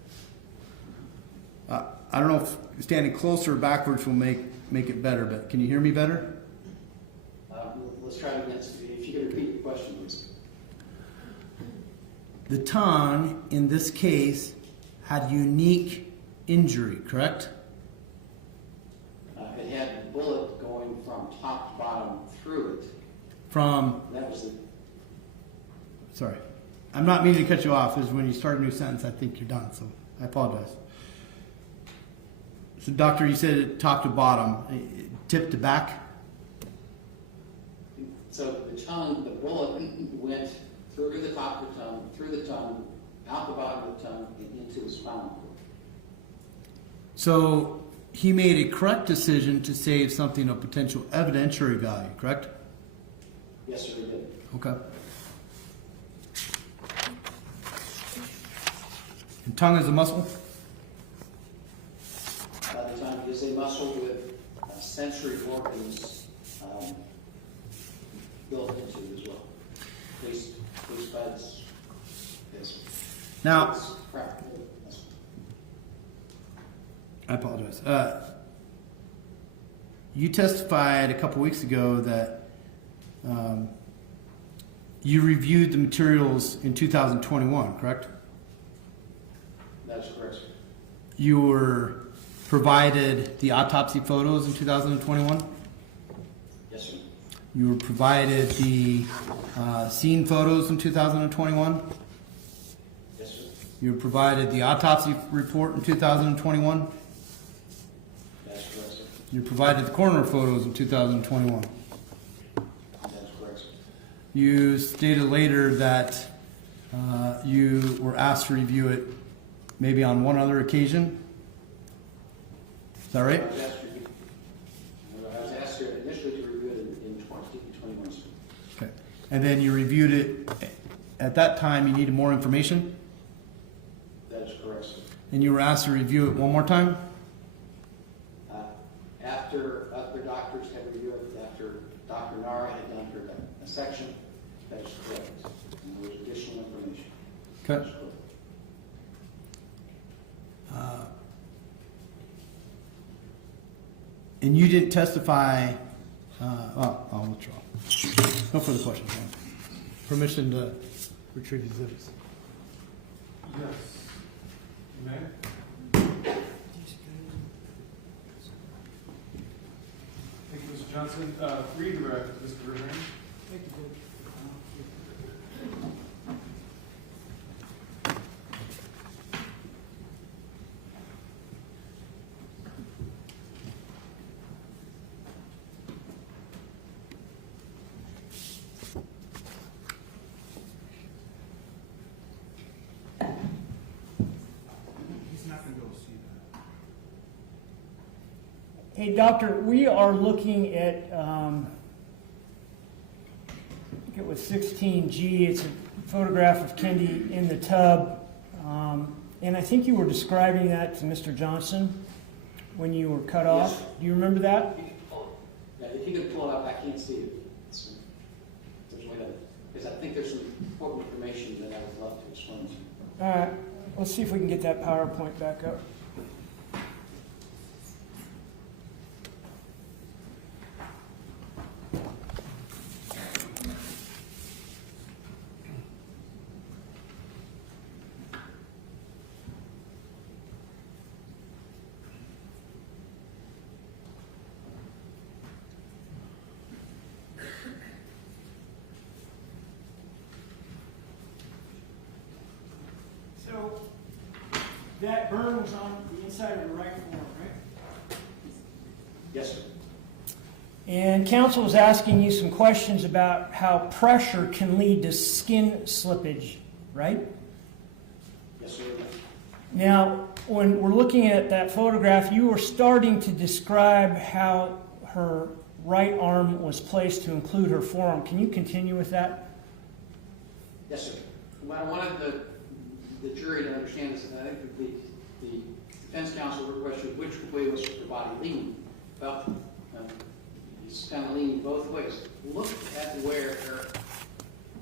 I don't know if standing closer or backwards will make it better, but can you hear me better? Let's try it again. If you could repeat the question, please. The tongue, in this case, had unique injury, correct? It had a bullet going from top to bottom through it. From, That was the... sorry, I'm not meaning to cut you off. Is when you start a new sentence, I think you're done, so I apologize. So, doctor, you said it top to bottom, tip to back? So the tongue, the bullet went through the top of the tongue, through the tongue, out the bottom of the tongue, and into the spinal cord. So he made a correct decision to save something of potential evidentiary value, correct? Yes, sir, he did. Okay. And tongue is a muscle? The tongue is a muscle with sensory organs built into it as well. Taste buds. Yes. Now, It's practical. I apologize. You testified a couple weeks ago that you reviewed the materials in 2021, correct? That's correct, sir. You were provided the autopsy photos in 2021? Yes, sir. You were provided the scene photos in 2021? Yes, sir. You were provided the autopsy report in 2021? That's correct, sir. You provided the coroner photos in 2021? That's correct, sir. You stated later that you were asked to review it maybe on one other occasion? Is that right? I was asked initially to review it in 2021, sir. Okay. And then you reviewed it. At that time, you needed more information? That is correct, sir. And you were asked to review it one more time? After other doctors had reviewed it, after Dr. Nara had done her section, that is correct. And there was additional information. Okay. That is correct. And you didn't testify. I'll withdraw. No further questions. Permission to retrieve exhibits. Yes. You may. Thank you, Mr. Johnson. Redirect, Mr. Rivera. Thank you, Judge. He's not going to go see that. Hey, doctor, we are looking at, I think it was 16G. It's a photograph of Kendy in the tub. And I think you were describing that to Mr. Johnson. when you were cut Yes. off? Do you remember that? You can pull it. Yeah, if you could pull it up, I can't see it. There's a way to, because I think there's some important information that I would love to explain to you. All right, let's see if we can get that PowerPoint back up. So that burn was on the inside of the right forearm, right? Yes, sir. And counsel was asking you some questions about how pressure can lead to skin slippage, right? Yes, sir. Now, when we're looking at that photograph, you were starting to describe how her right arm was placed to include her forearm. Can you continue with that? Yes, sir. What I wanted the jury to understand is that I think the defense counsel requested which way was her body leaning. Well, it's kind of leaning both ways. Look at where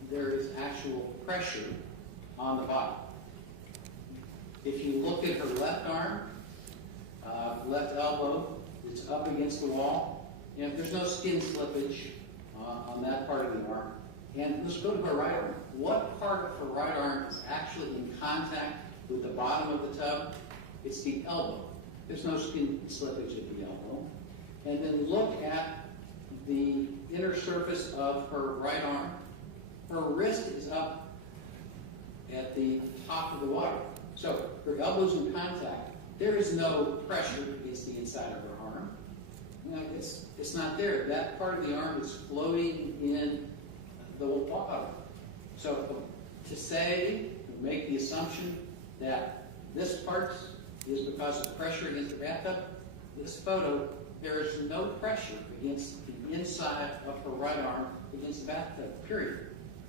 there is actual pressure on the body. If you look at her left arm, left elbow, it's up against the wall. And there's no skin slippage on that part of the arm. And let's go to her right arm. What part of her right arm is actually in contact with the bottom of the tub? It's the elbow. There's no skin slippage at the elbow. And then look at the inner surface of her right arm. Her wrist is up at the top of the water. So her elbow's in contact. There is no pressure against the inside of her arm. No, it's not there. That part of the arm is floating in the water. So to say, to make the assumption that this part is because of pressure against the bathtub, this photo, there is no pressure against the inside of her right arm against the bathtub, period.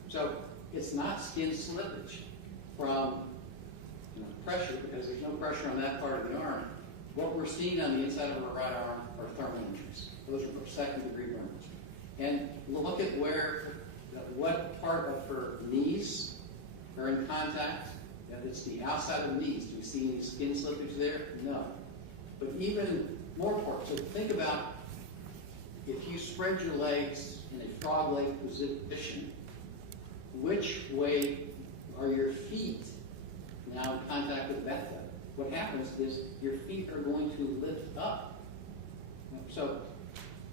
So it's not skin slippage from pressure, because there's no pressure on that part of the arm. What we're seeing on the inside of her right arm are thermal injuries. Those are second-degree burns. And look at what part of her knees are in contact. It's the outside of the knees. Do you see any skin slippage there? No. But even more important, so think about if you spread your legs in a frog leg position, which way are your feet now in contact with the bathtub? What happens is your feet are going to lift up. So,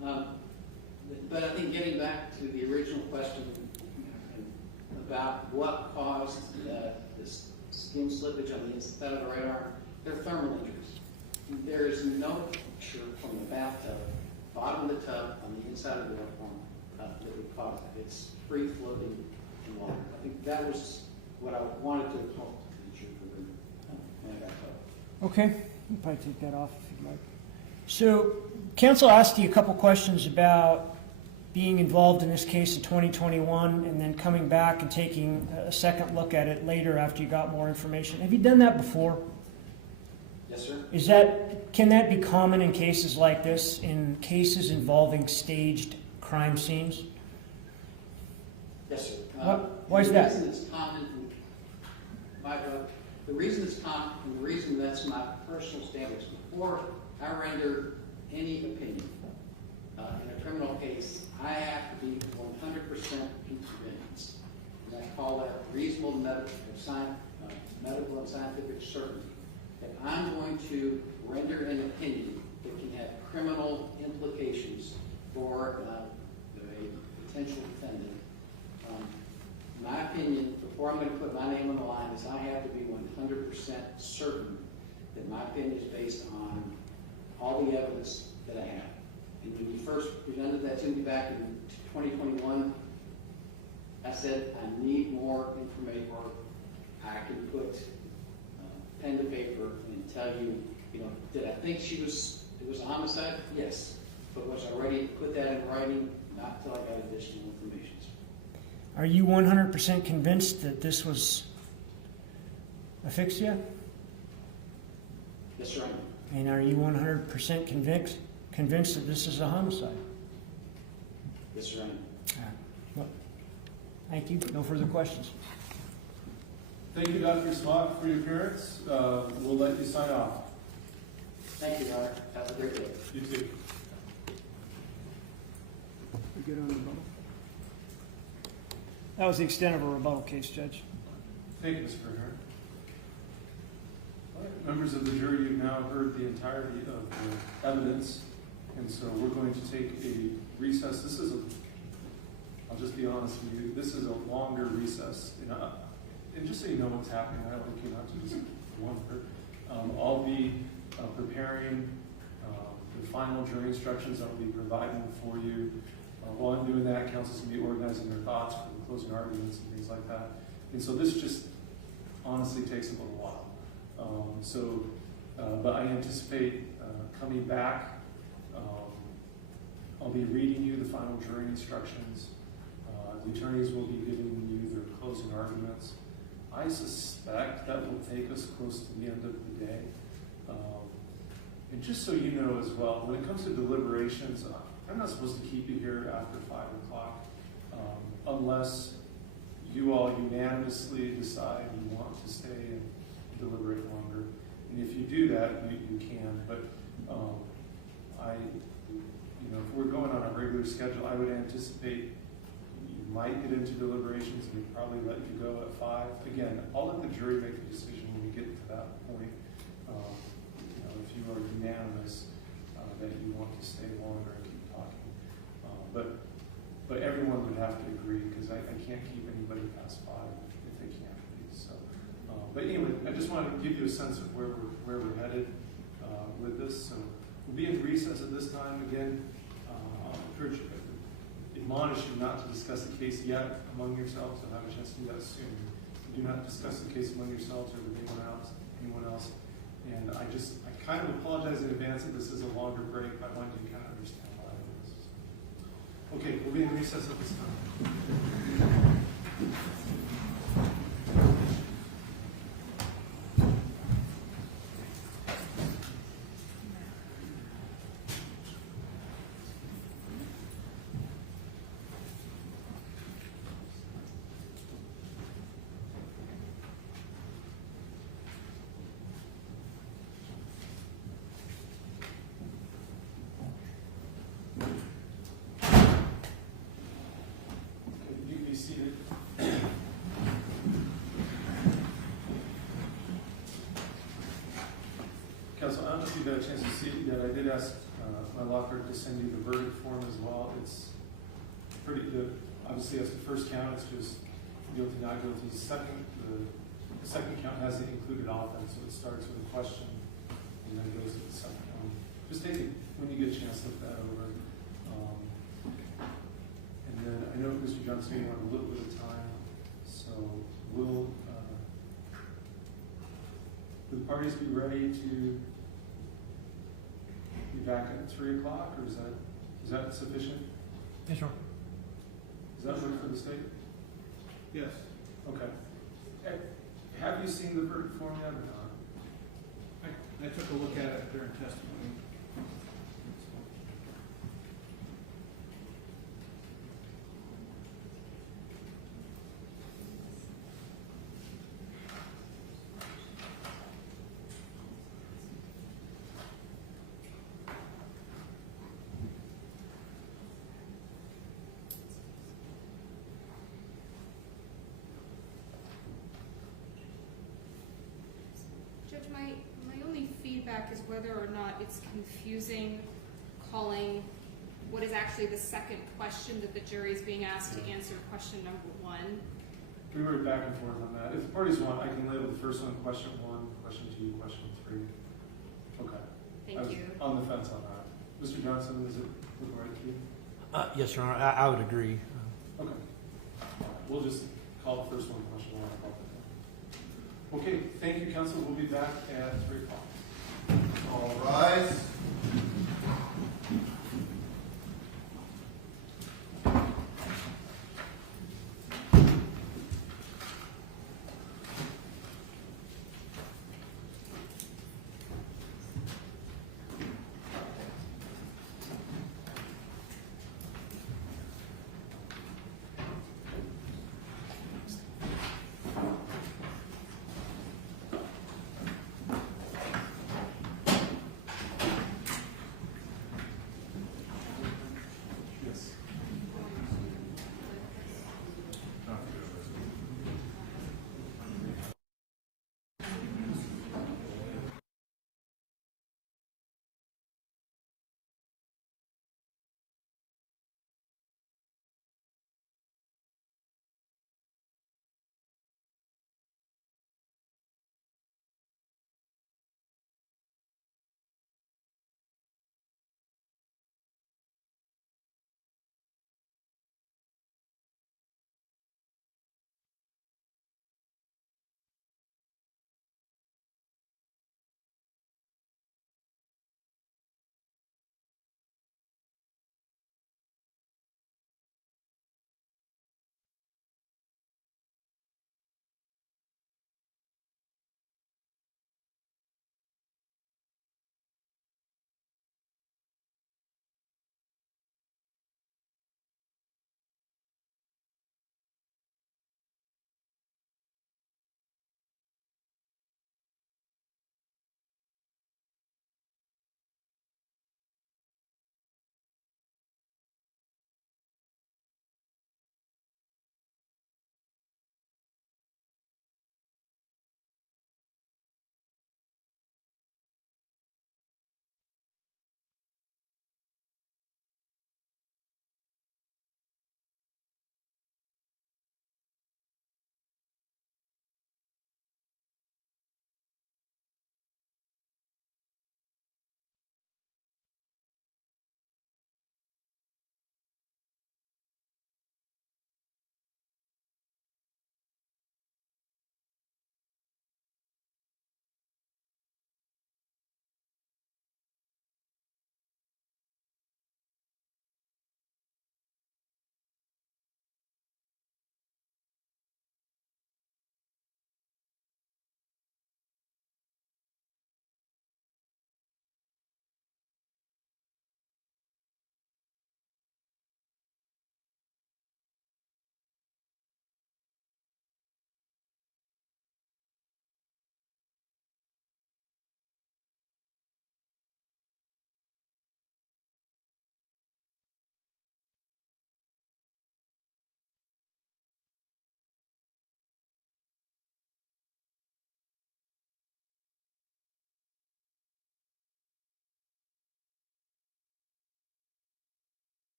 but I think getting back to the original question about what caused this skin slippage on the inside of the right arm, they're thermal injuries. There is no pressure from the bathtub, bottom of the tub, on the inside of the left arm that would cause it. It's free floating in water. I think that was what I wanted to talk to the jury when I got told. Okay, you can probably take that off if you'd like. So, counsel asked you a couple questions about being involved in this case in 2021 and then coming back and taking a second look at it later after you got more information. Have you done that before? Yes, sir. Can that be common in cases like this, in cases involving staged crime scenes? Yes, sir. Why is that? The reason it's common, the reason it's common, and the reason that's my personal standards, before I render any opinion in a criminal case, I have to be 100% convinced. And I call that reasonable medical and scientific certainty. That I'm going to render an opinion that can have criminal implications for a potential defendant. My opinion, before I'm going to put my name on the line, is I have to be 100% certain that my opinion is based on all the evidence that I have. And when you first presented that to me back in 2021, I said, I need more information, or I can put pen to paper and tell you, did I think it was a homicide? Yes. But was I ready to put that in writing? Not until I got additional information. Are you 100% convinced that this was asphyxia? Yes, sir. And are you 100% convinced that this is a homicide? Yes, Your Honor. Well, thank you. No further questions. Thank you, Dr. Slot, for your appearance. We'll let you sign off. Thank you, Your Honor. Have a great day. You too. We good on rebuttal? That was the extent of a rebuttal case, Judge. Thank you, Mr. Verheeren. All right, members of the jury, you've now heard the entirety of the evidence, and so we're going to take a recess. I'll just be honest with you, this is a longer recess. And just so you know what's happening, I don't think you have to just wonder. I'll be preparing the final jury instructions I'll be providing for you. While I'm doing that, counsel's going to be organizing their thoughts for the closing arguments and things like that. And so this just honestly takes a little while. But I anticipate coming back. I'll be reading you the final jury instructions. The attorneys will be giving you their closing arguments. I suspect that will take us close to the end of the day. And just so you know as well, when it comes to deliberations, I'm not supposed to keep you here after 5 o'clock unless you all unanimously decide you want to stay and deliberate longer. And if you do that, you can. But if we're going on a regular schedule, I would anticipate you might get into deliberations and we'd probably let you go at 5. Again, I'll let the jury make the decision when we get to that point. If you are unanimous that you want to stay longer and keep talking. But everyone would have to agree because I can't keep anybody past 5 if they can't be. So, but anyway, I just wanted to give you a sense of where we're headed with this. So we'll be in recess at this time. Again, I'll admonish you not to discuss the case yet among yourselves. You'll have a chance to do that soon. Do not discuss the case among yourselves or with anyone else. And I kind of apologize in advance that this is a longer break, but I want you to kind of understand why it is. Okay, we'll be in recess at this time. Counsel, I don't know if you got a chance to see it yet. I did ask my law clerk to send you the verdict form as well. It's pretty good. Obviously, as the first count, it's just guilty, not guilty. The second count hasn't included offense, so it starts with a question and then goes to the second count. Just take it when you get a chance to look that over. And then I know Mr. Johnson, you want a little bit of time, so will the parties be ready to be back at 3 o'clock, or is that sufficient? Yes, sir. Does that work for the state? Yes. Okay. Have you seen the verdict form yet or not? I took a look at it during testimony. Judge, my only feedback is whether or not it's confusing calling what is actually the second question that the jury is being asked to answer question number 1. We were back and forth on that. If the parties want, I can label the first one question 1, question 2, question 3. Okay. Thank you. On the fence on that. Mr. Johnson, is it look right to you? Yes, Your Honor. I would agree. Okay. We'll just call the first one question 1. Okay, thank you, counsel. We'll be back at 3 o'clock. All rise.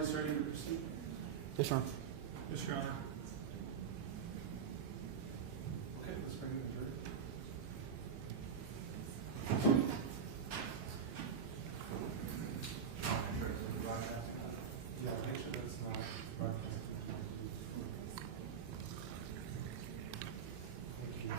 parties ready to proceed? Yes, Your Honor. Yes, Your Honor. Okay, let's bring in the jury. Yeah, make sure that's not broadcast. Thank you.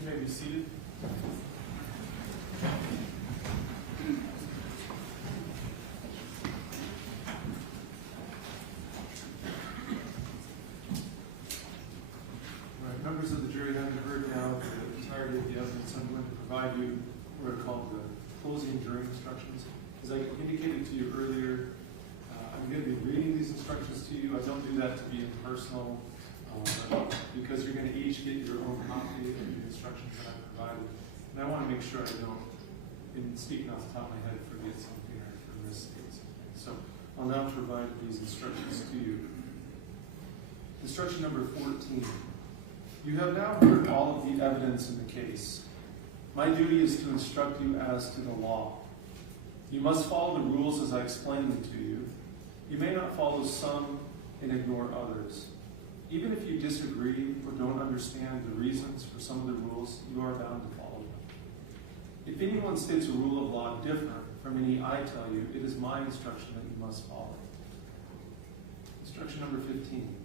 You may be seated. All right, members of the jury, having heard now the entirety of the evidence, I'm going to provide you what are called the closing jury instructions. As I indicated to you earlier, I'm going to be reading these instructions to you. I don't do that to be impersonal, because you're going to each get your own copy of the instructions that I've provided. And I want to make sure I don't, in speaking off the top of my head, forget something or misstate something. So I'll now provide these instructions to you. Instruction number 14. You have now heard all of the evidence in the case. My duty is to instruct you as to the law. You must follow the rules as I explain them to you. You may not follow some and ignore others. Even if you disagree or don't understand the reasons for some of the rules, you are bound to follow them. If anyone states a rule of law different from any I tell you, it is my instruction that you must follow. Instruction number 15.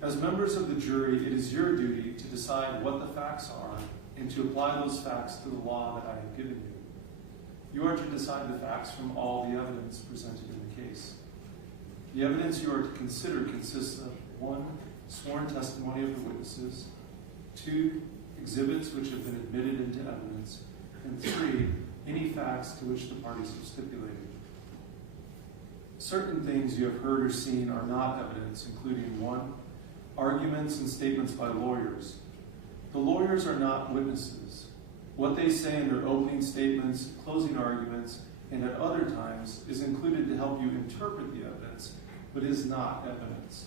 As members of the jury, it is your duty to decide what the facts are and to apply those facts to the law that I have given you. You are to decide the facts from all the evidence presented in the case. The evidence you are to consider consists of 1. Sworn testimony of the witnesses, 2. Exhibits which have been admitted into evidence, and 3. Any facts to which the parties have stipulated. Certain things you have heard or seen are not evidence, including 1. Arguments and statements by lawyers. The lawyers are not witnesses. What they say in their opening statements, closing arguments, and at other times is included to help you interpret the evidence, but is not evidence.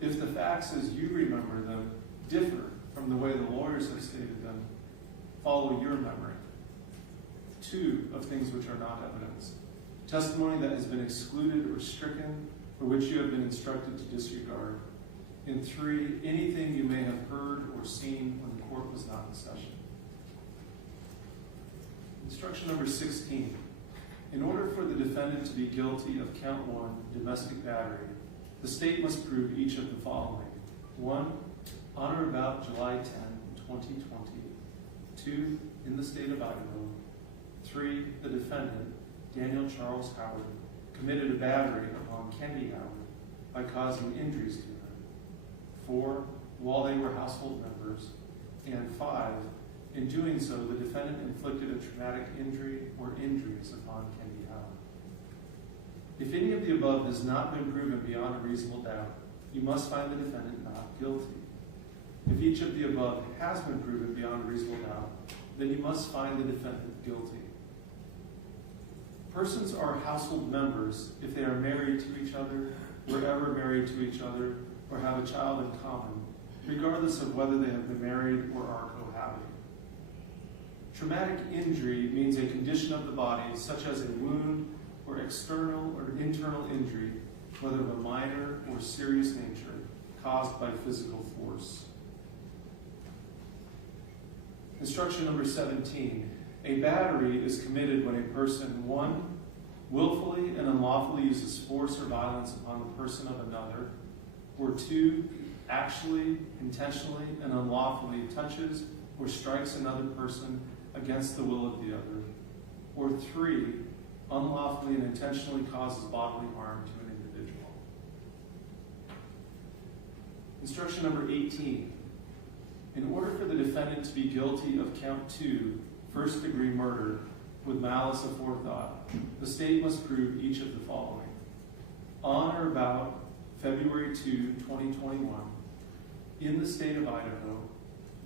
If the facts as you remember them differ from the way the lawyers have stated them, follow your memory. 2 of things which are not evidence. Testimony that has been excluded or stricken, for which you have been instructed to disregard. And 3, anything you may have heard or seen when the court was not in session. Instruction number 16. In order for the defendant to be guilty of count 1, domestic battery, the state must prove each of the following. 1, on or about July 10, 2020. 2, in the state of Idaho. 3, the defendant, Daniel Charles Howard, committed a battery upon Kendy Howard by causing injuries to her. 4, while they were household members. And 5, in doing so, the defendant inflicted a traumatic injury or injuries upon Kendy Howard. If any of the above has not been proven beyond a reasonable doubt, you must find the defendant not guilty. If each of the above has been proven beyond a reasonable doubt, then you must find the defendant guilty. Persons are household members if they are married to each other, were ever married to each other, or have a child in common, regardless of whether they have been married or are cohabiting. Traumatic injury means a condition of the body, such as a wound or external or internal injury, whether of a minor or serious nature, caused by physical force. Instruction number 17. A battery is committed when a person, 1, willfully and unlawfully uses force or violence upon the person of another, or 2, actually, intentionally, and unlawfully touches or strikes another person against the will of the other, or 3, unlawfully and intentionally causes bodily harm to an individual. Instruction number 18. In order for the defendant to be guilty of count 2, first-degree murder with malice aforethought, the state must prove each of the following. On or about February 2, 2021, in the state of Idaho,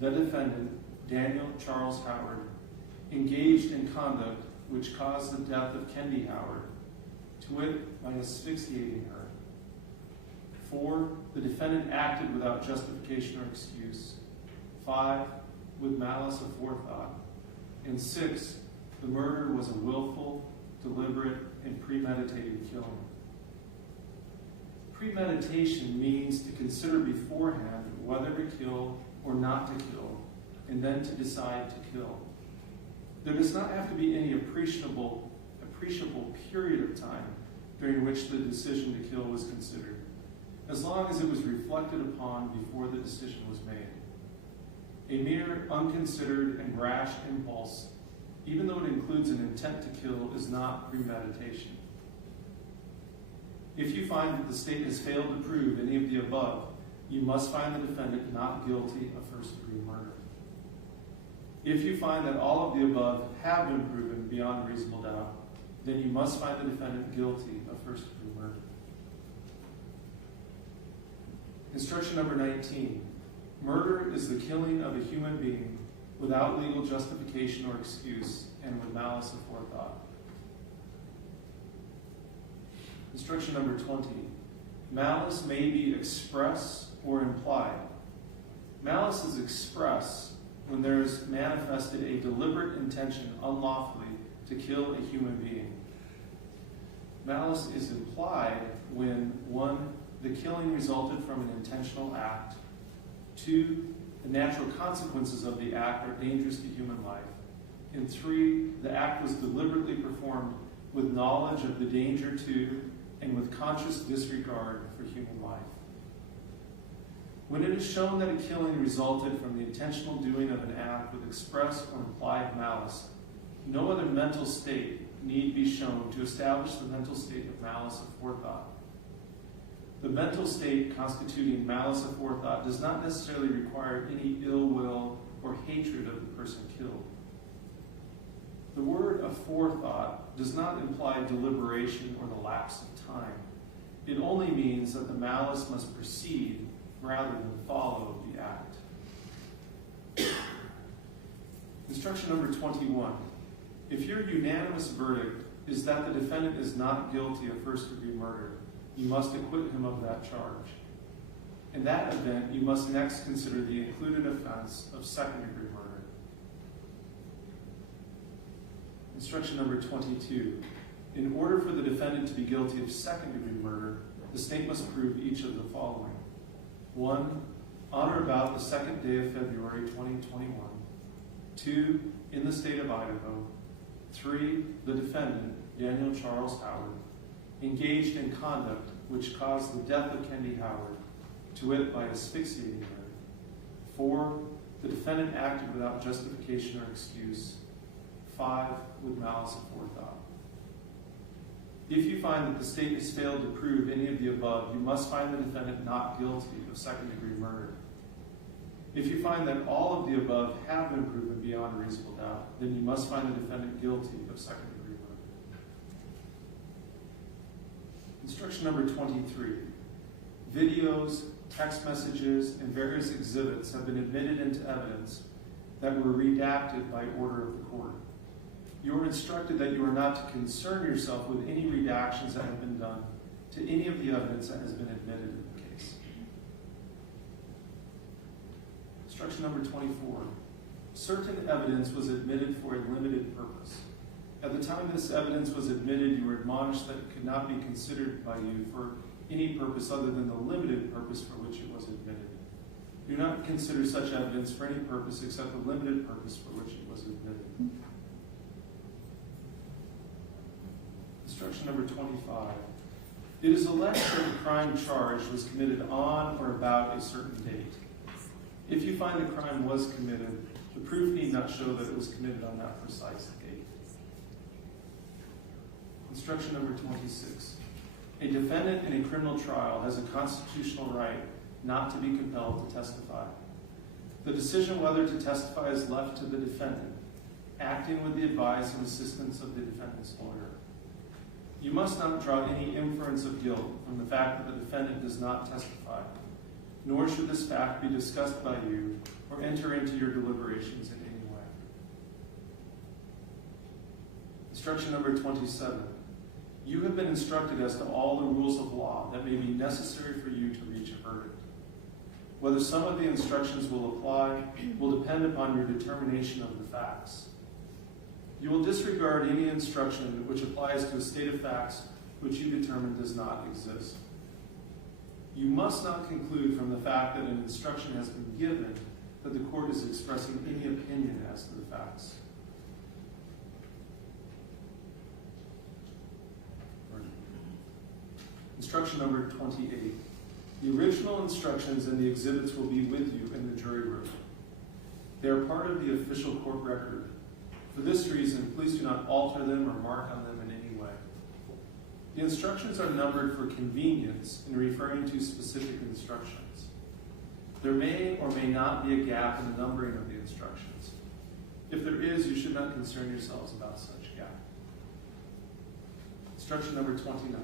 the defendant, Daniel Charles Howard, engaged in conduct which caused the death of Kendy Howard, to wit, by asphyxiating her. 4, the defendant acted without justification or excuse. 5, with malice aforethought. And 6, the murder was a willful, deliberate, and premeditated killing. Premeditation means to consider beforehand whether to kill or not to kill, and then to decide to kill. There does not have to be any appreciable period of time during which the decision to kill was considered, as long as it was reflected upon before the decision was made. A mere unconsidered and rash impulse, even though it includes an intent to kill, is not premeditation. If you find that the state has failed to prove any of the above, you must find the defendant not guilty of first-degree murder. If you find that all of the above have been proven beyond reasonable doubt, then you must find the defendant guilty of first-degree murder. Instruction number 19. Murder is the killing of a human being without legal justification or excuse and with malice aforethought. Instruction number 20. Malice may be express or implied. Malice is express when there is manifested a deliberate intention unlawfully to kill a human being. Malice is implied when 1, the killing resulted from an intentional act, 2, the natural consequences of the act are dangerous to human life, and 3, the act was deliberately performed with knowledge of the danger to and with conscious disregard for human life. When it is shown that a killing resulted from the intentional doing of an act with express or implied malice, no other mental state need be shown to establish the mental state of malice aforethought. The mental state constituting malice aforethought does not necessarily require any ill will or hatred of the person killed. The word aforethought does not imply deliberation or the lapse of time. It only means that the malice must precede rather than follow the act. Instruction number 21. If your unanimous verdict is that the defendant is not guilty of first-degree murder, you must acquit him of that charge. In that event, you must next consider the included offense of second-degree murder. Instruction number 22. In order for the defendant to be guilty of second-degree murder, the state must prove each of the following. 1, on or about the second day of February 2021. 2, in the state of Idaho. 3, the defendant, Daniel Charles Howard, engaged in conduct which caused the death of Kendy Howard, to wit, by asphyxiating her. 4, the defendant acted without justification or excuse. 5, with malice aforethought. If you find that the state has failed to prove any of the above, you must find the defendant not guilty of second-degree murder. If you find that all of the above have been proven beyond a reasonable doubt, then you must find the defendant guilty of second-degree murder. Instruction number 23. Videos, text messages, and various exhibits have been admitted into evidence that were redacted by order of the court. You are instructed that you are not to concern yourself with any redactions that have been done to any of the evidence that has been admitted in the case. Instruction number 24. Certain evidence was admitted for a limited purpose. At the time this evidence was admitted, you were admonished that it could not be considered by you for any purpose other than the limited purpose for which it was admitted. Do not consider such evidence for any purpose except the limited purpose for which it was admitted. Instruction number 25. It is alleged that the crime charged was committed on or about a certain date. If you find the crime was committed, the proof need not show that it was committed on that precise date. Instruction number 26. A defendant in a criminal trial has a constitutional right not to be compelled to testify. The decision whether to testify is left to the defendant, acting with the advice and assistance of the defendant's lawyer. You must not draw any inference of guilt from the fact that the defendant does not testify, nor should this fact be discussed by you or enter into your deliberations in any way. Instruction number 27. You have been instructed as to all the rules of law that may be necessary for you to reach a verdict. Whether some of the instructions will apply will depend upon your determination of the facts. You will disregard any instruction which applies to a state of facts which you determine does not exist. You must not conclude from the fact that an instruction has been given that the court is expressing any opinion as to the facts. Instruction number 28. The original instructions and the exhibits will be with you in the jury room. They are part of the official court record. For this reason, please do not alter them or mark on them in any way. The instructions are numbered for convenience in referring to specific instructions. There may or may not be a gap in the numbering of the instructions. If there is, you should not concern yourselves about such gap. Instruction number 29.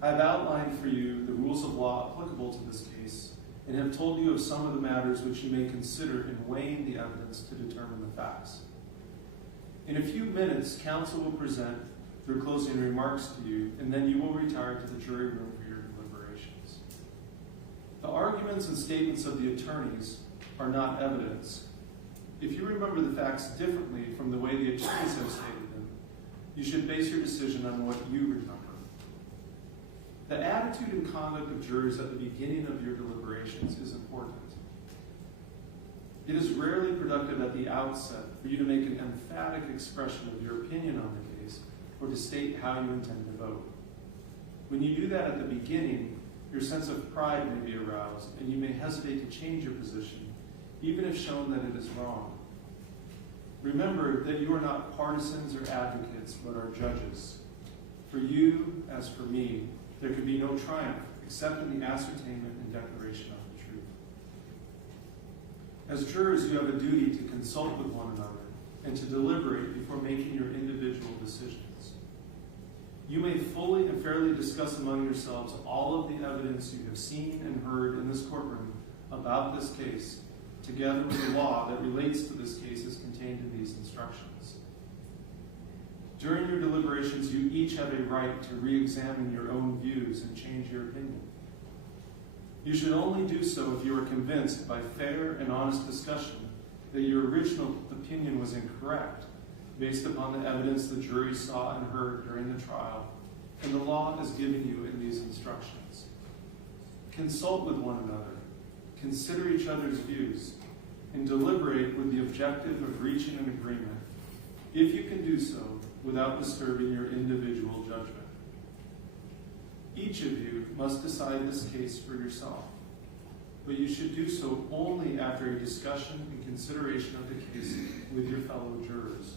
I have outlined for you the rules of law applicable to this case and have told you of some of the matters which you may consider in weighing the evidence to determine the facts. In a few minutes, counsel will present their closing remarks to you, and then you will retire to the jury room for your deliberations. The arguments and statements of the attorneys are not evidence. If you remember the facts differently from the way the attorneys have stated them, you should base your decision on what you remember. The attitude and conduct of jurors at the beginning of your deliberations is important. It is rarely productive at the outset for you to make an emphatic expression of your opinion on the case or to state how you intend to vote. When you do that at the beginning, your sense of pride may be aroused and you may hesitate to change your position, even if shown that it is wrong. Remember that you are not partisans or advocates, but are judges. For you, as for me, there can be no triumph except in the ascertainment and declaration of the truth. As jurors, you have a duty to consult with one another and to deliberate before making your individual decisions. You may fully and fairly discuss among yourselves all of the evidence you have seen and heard in this courtroom about this case, together with the law that relates to this case as contained in these instructions. During your deliberations, you each have a right to re-examine your own views and change your opinion. You should only do so if you are convinced by fair and honest discussion that your original opinion was incorrect based upon the evidence the jury saw and heard during the trial and the law has given you in these instructions. Consult with one another, consider each other's views, and deliberate with the objective of reaching an agreement, if you can do so without disturbing your individual judgment. Each of you must decide this case for yourself, but you should do so only after a discussion and consideration of the case with your fellow jurors.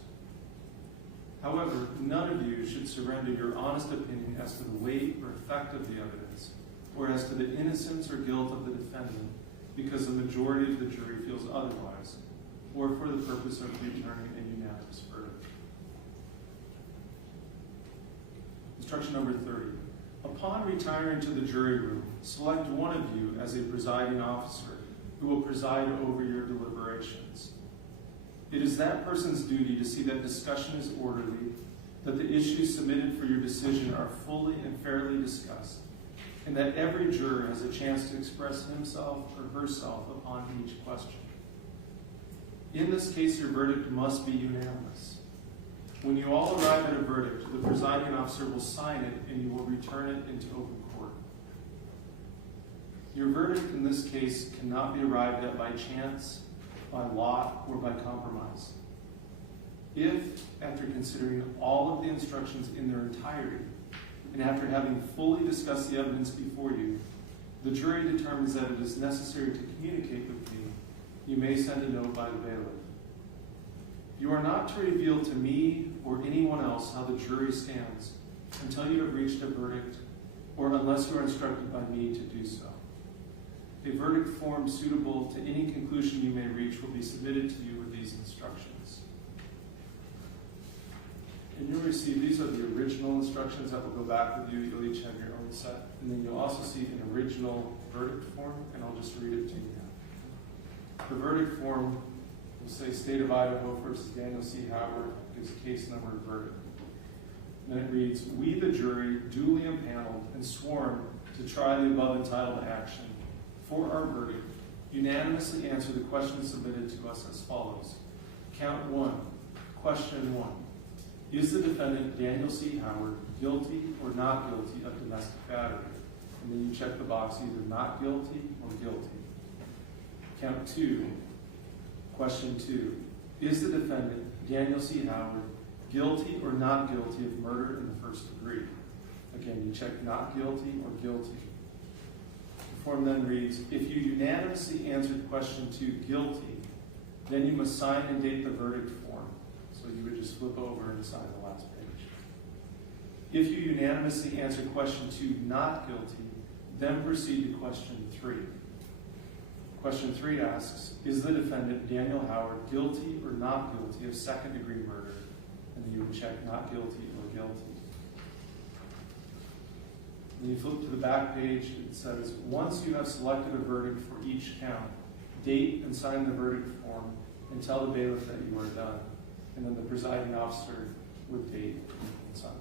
However, none of you should surrender your honest opinion as to the weight or effect of the evidence, or as to the innocence or guilt of the defendant because the majority of the jury feels otherwise, or for the purpose of returning a unanimous verdict. Instruction number 30. Upon retiring to the jury room, select one of you as a presiding officer who will preside over your deliberations. It is that person's duty to see that discussion is orderly, that the issues submitted for your decision are fully and fairly discussed, and that every juror has a chance to express himself or herself upon each question. In this case, your verdict must be unanimous. When you all arrive at a verdict, the presiding officer will sign it and you will return it into open court. Your verdict in this case cannot be arrived at by chance, by lot, or by compromise. If, after considering all of the instructions in their entirety, and after having fully discussed the evidence before you, the jury determines that it is necessary to communicate with me, you may send a note by the bailiff. You are not to reveal to me or anyone else how the jury stands until you have reached a verdict, or unless you are instructed by me to do so. A verdict form suitable to any conclusion you may reach will be submitted to you with these instructions. And you'll receive, these are the original instructions that will go back with you. You'll each have your own set. And then you'll also see an original verdict form, and I'll just read it to you now. The verdict form will say State of Idaho versus Daniel C. Howard is case number verdict. And it reads, we the jury, duly impaneled and sworn to try the above entitled action for our verdict, unanimously answer the questions submitted to us as follows. Count 1. Question 1. Is the defendant, Daniel C. Howard, guilty or not guilty of domestic battery? And then you check the box either not guilty or guilty. Count 2. Question 2. Is the defendant, Daniel C. Howard, guilty or not guilty of murder in the first degree? Again, you check not guilty or guilty. The form then reads, if you unanimously answered question 2 guilty, then you must sign and date the verdict form. So you would just flip over and sign the last page. If you unanimously answered question 2 not guilty, then proceed to question 3. Question 3 asks, is the defendant, Daniel Howard, guilty or not guilty of second-degree murder? And then you would check not guilty or guilty. When you flip to the back page, it says, once you have selected a verdict for each count, date and sign the verdict form and tell the bailiff that you are done. And then the presiding officer would date and sign.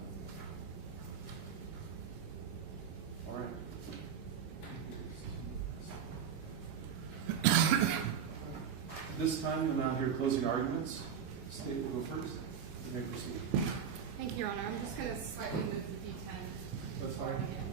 All right. This time, we'll now hear closing arguments. State will go first. You may proceed. Thank you, Your Honor. I'm just going to slightly move the D10. That's fine. Again.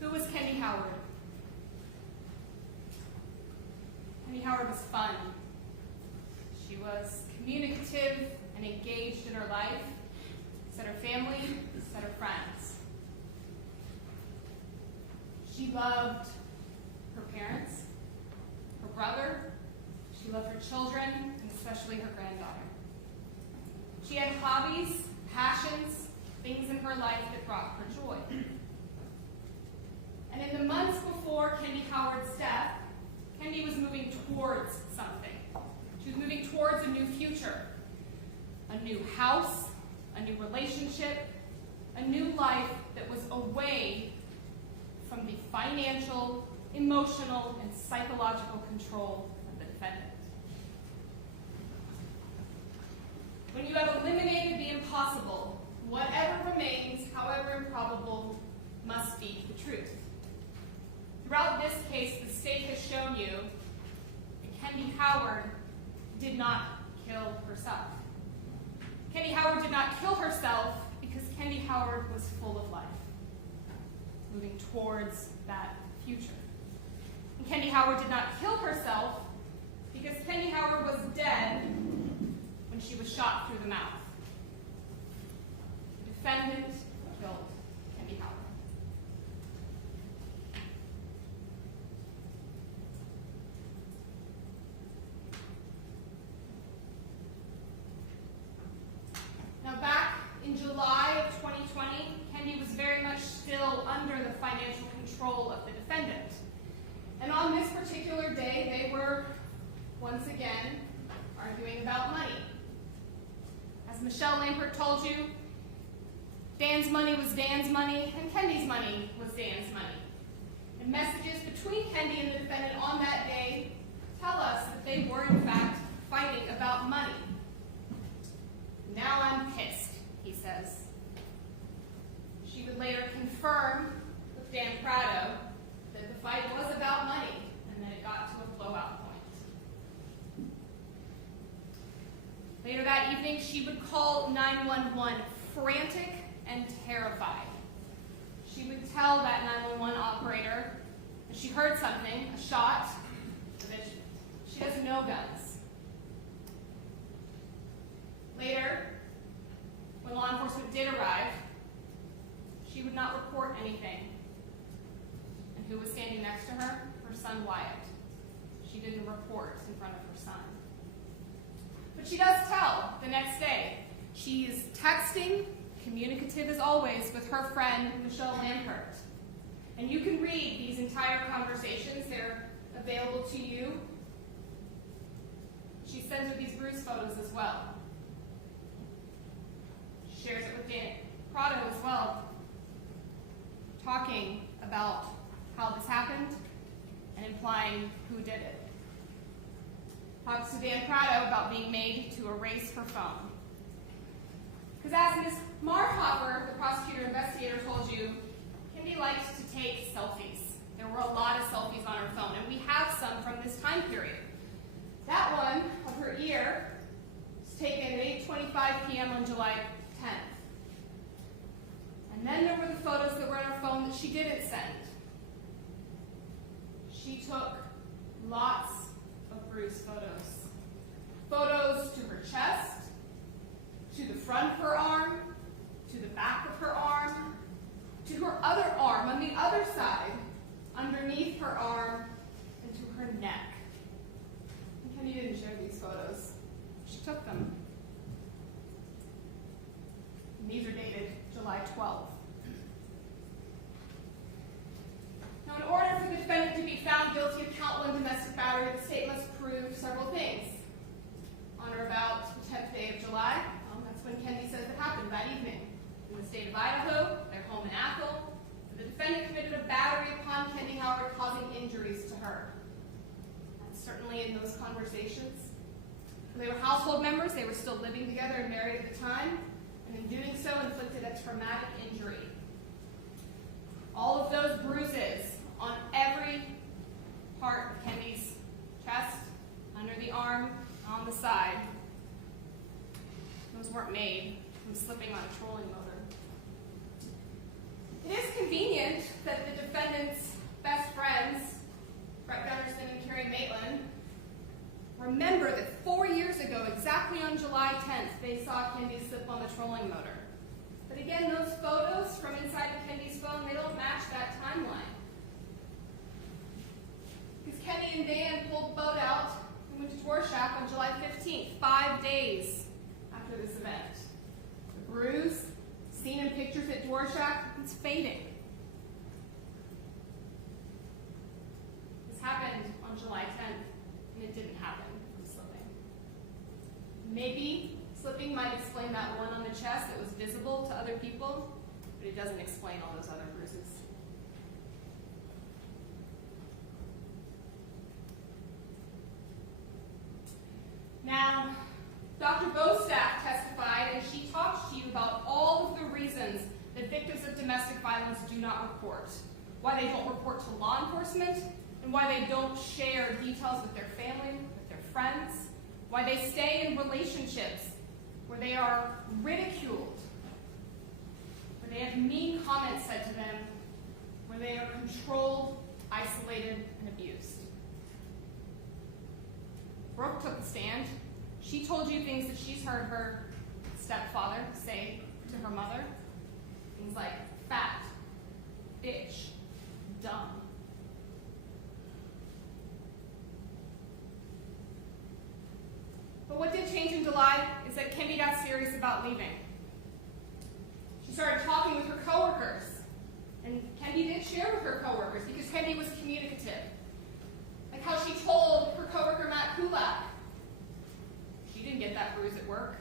Who was Kendy Howard? Kendy Howard was fun. She was communicative and engaged in her life, said her family, said her friends. She loved her parents, her brother, she loved her children, and especially her granddaughter. She had hobbies, passions, things in her life that brought her joy. And in the months before Kendy Howard's death, Kendy was moving towards something. She was moving towards a new future, a new house, a new relationship, a new life that was away from the financial, emotional, and psychological control of the defendant. When you have eliminated the impossible, whatever remains, however improbable, must be the truth. Throughout this case, the state has shown you that Kendy Howard did not kill herself. Kendy Howard did not kill herself because Kendy Howard was full of life, moving towards that future. And Kendy Howard did not kill herself because Kendy Howard was dead when she was shot through the mouth. The defendant killed Kendy Howard. Now, back in July of 2020, Kendy was very much still under the financial control of the defendant. And on this particular day, they were, once again, arguing about money. As Michelle Lampert told you, Dan's money was Dan's money, and Kendy's money was Dan's money. And messages between Kendy and the defendant on that day tell us that they were in fact fighting about money. Now I'm pissed, he says. She would later confirm with Dan Prado that the fight was about money and that it got to a blowout point. Later that evening, she would call 911 frantic and terrified. She would tell that 911 operator that she heard something, a shot, but that she doesn't know guns. Later, when law enforcement did arrive, she would not report anything. And who was standing next to her? Her son Wyatt. She didn't report in front of her son. But she does tell the next day. She is texting, communicative as always, with her friend Michelle Lampert. And you can read these entire conversations. They're available to you. She sends her these bruise photos as well. She shares it with Dan Prado as well, talking about how this happened and implying who did it. Talks to Dan Prado about being made to erase her phone. Because as Ms. Marhoffer, the prosecutor investigator, told you, Kendy liked to take selfies. There were a lot of selfies on her phone, and we have some from this time period. That one of her ear was taken at 8:25 p.m. on July 10th. And then there were the photos that were on her phone that she didn't send. She took lots of bruise photos. Photos to her chest, to the front of her arm, to the back of her arm, to her other arm on the other side, underneath her arm, and to her neck. And Kendy didn't share these photos. She took them. And these are dated July 12th. Now, in order for the defendant to be found guilty of count 1 domestic battery, the state must prove several things. On or about the 10th day of July, that's when Kendy says it happened that evening. In the state of Idaho, their home in Athol, the defendant committed a battery upon Kendy Howard, causing injuries to her. And certainly in those conversations, they were household members, they were still living together and married at the time, and in doing so inflicted a traumatic injury. All of those bruises on every part of Kendy's chest, under the arm, on the side, those weren't made from slipping on a trolling motor. It is convenient that the defendant's best friends, Brett Gunderson and Carrie Maitland, remember that 4 years ago, exactly on July 10th, they saw Kendy slip on the trolling motor. But again, those photos from inside of Kendy's phone, they don't match that timeline. Because Kendy and Dan pulled the boat out and went to Dworshak on July 15th, 5 days after this event. The bruise, seen in pictures at Dworshak, it's fading. This happened on July 10th, and it didn't happen from slipping. Maybe slipping might explain that one on the chest that was visible to other people, but it doesn't explain all those other bruises. Now, Dr. Bostack testified, and she talked to you about all of the reasons that victims of domestic violence do not report. Why they don't report to law enforcement, and why they don't share details with their family, with their friends, why they stay in relationships where they are ridiculed, where they have mean comments said to them, where they are controlled, isolated, and abused. Brooke took the stand. She told you things that she's heard her stepfather say to her mother. Things like fat, bitch, dumb. But what did change in July is that Kendy got serious about leaving. She started talking with her coworkers. And Kendy did share with her coworkers because Kendy was communicative. Like how she told her coworker Matt Kulak, she didn't get that bruise at work.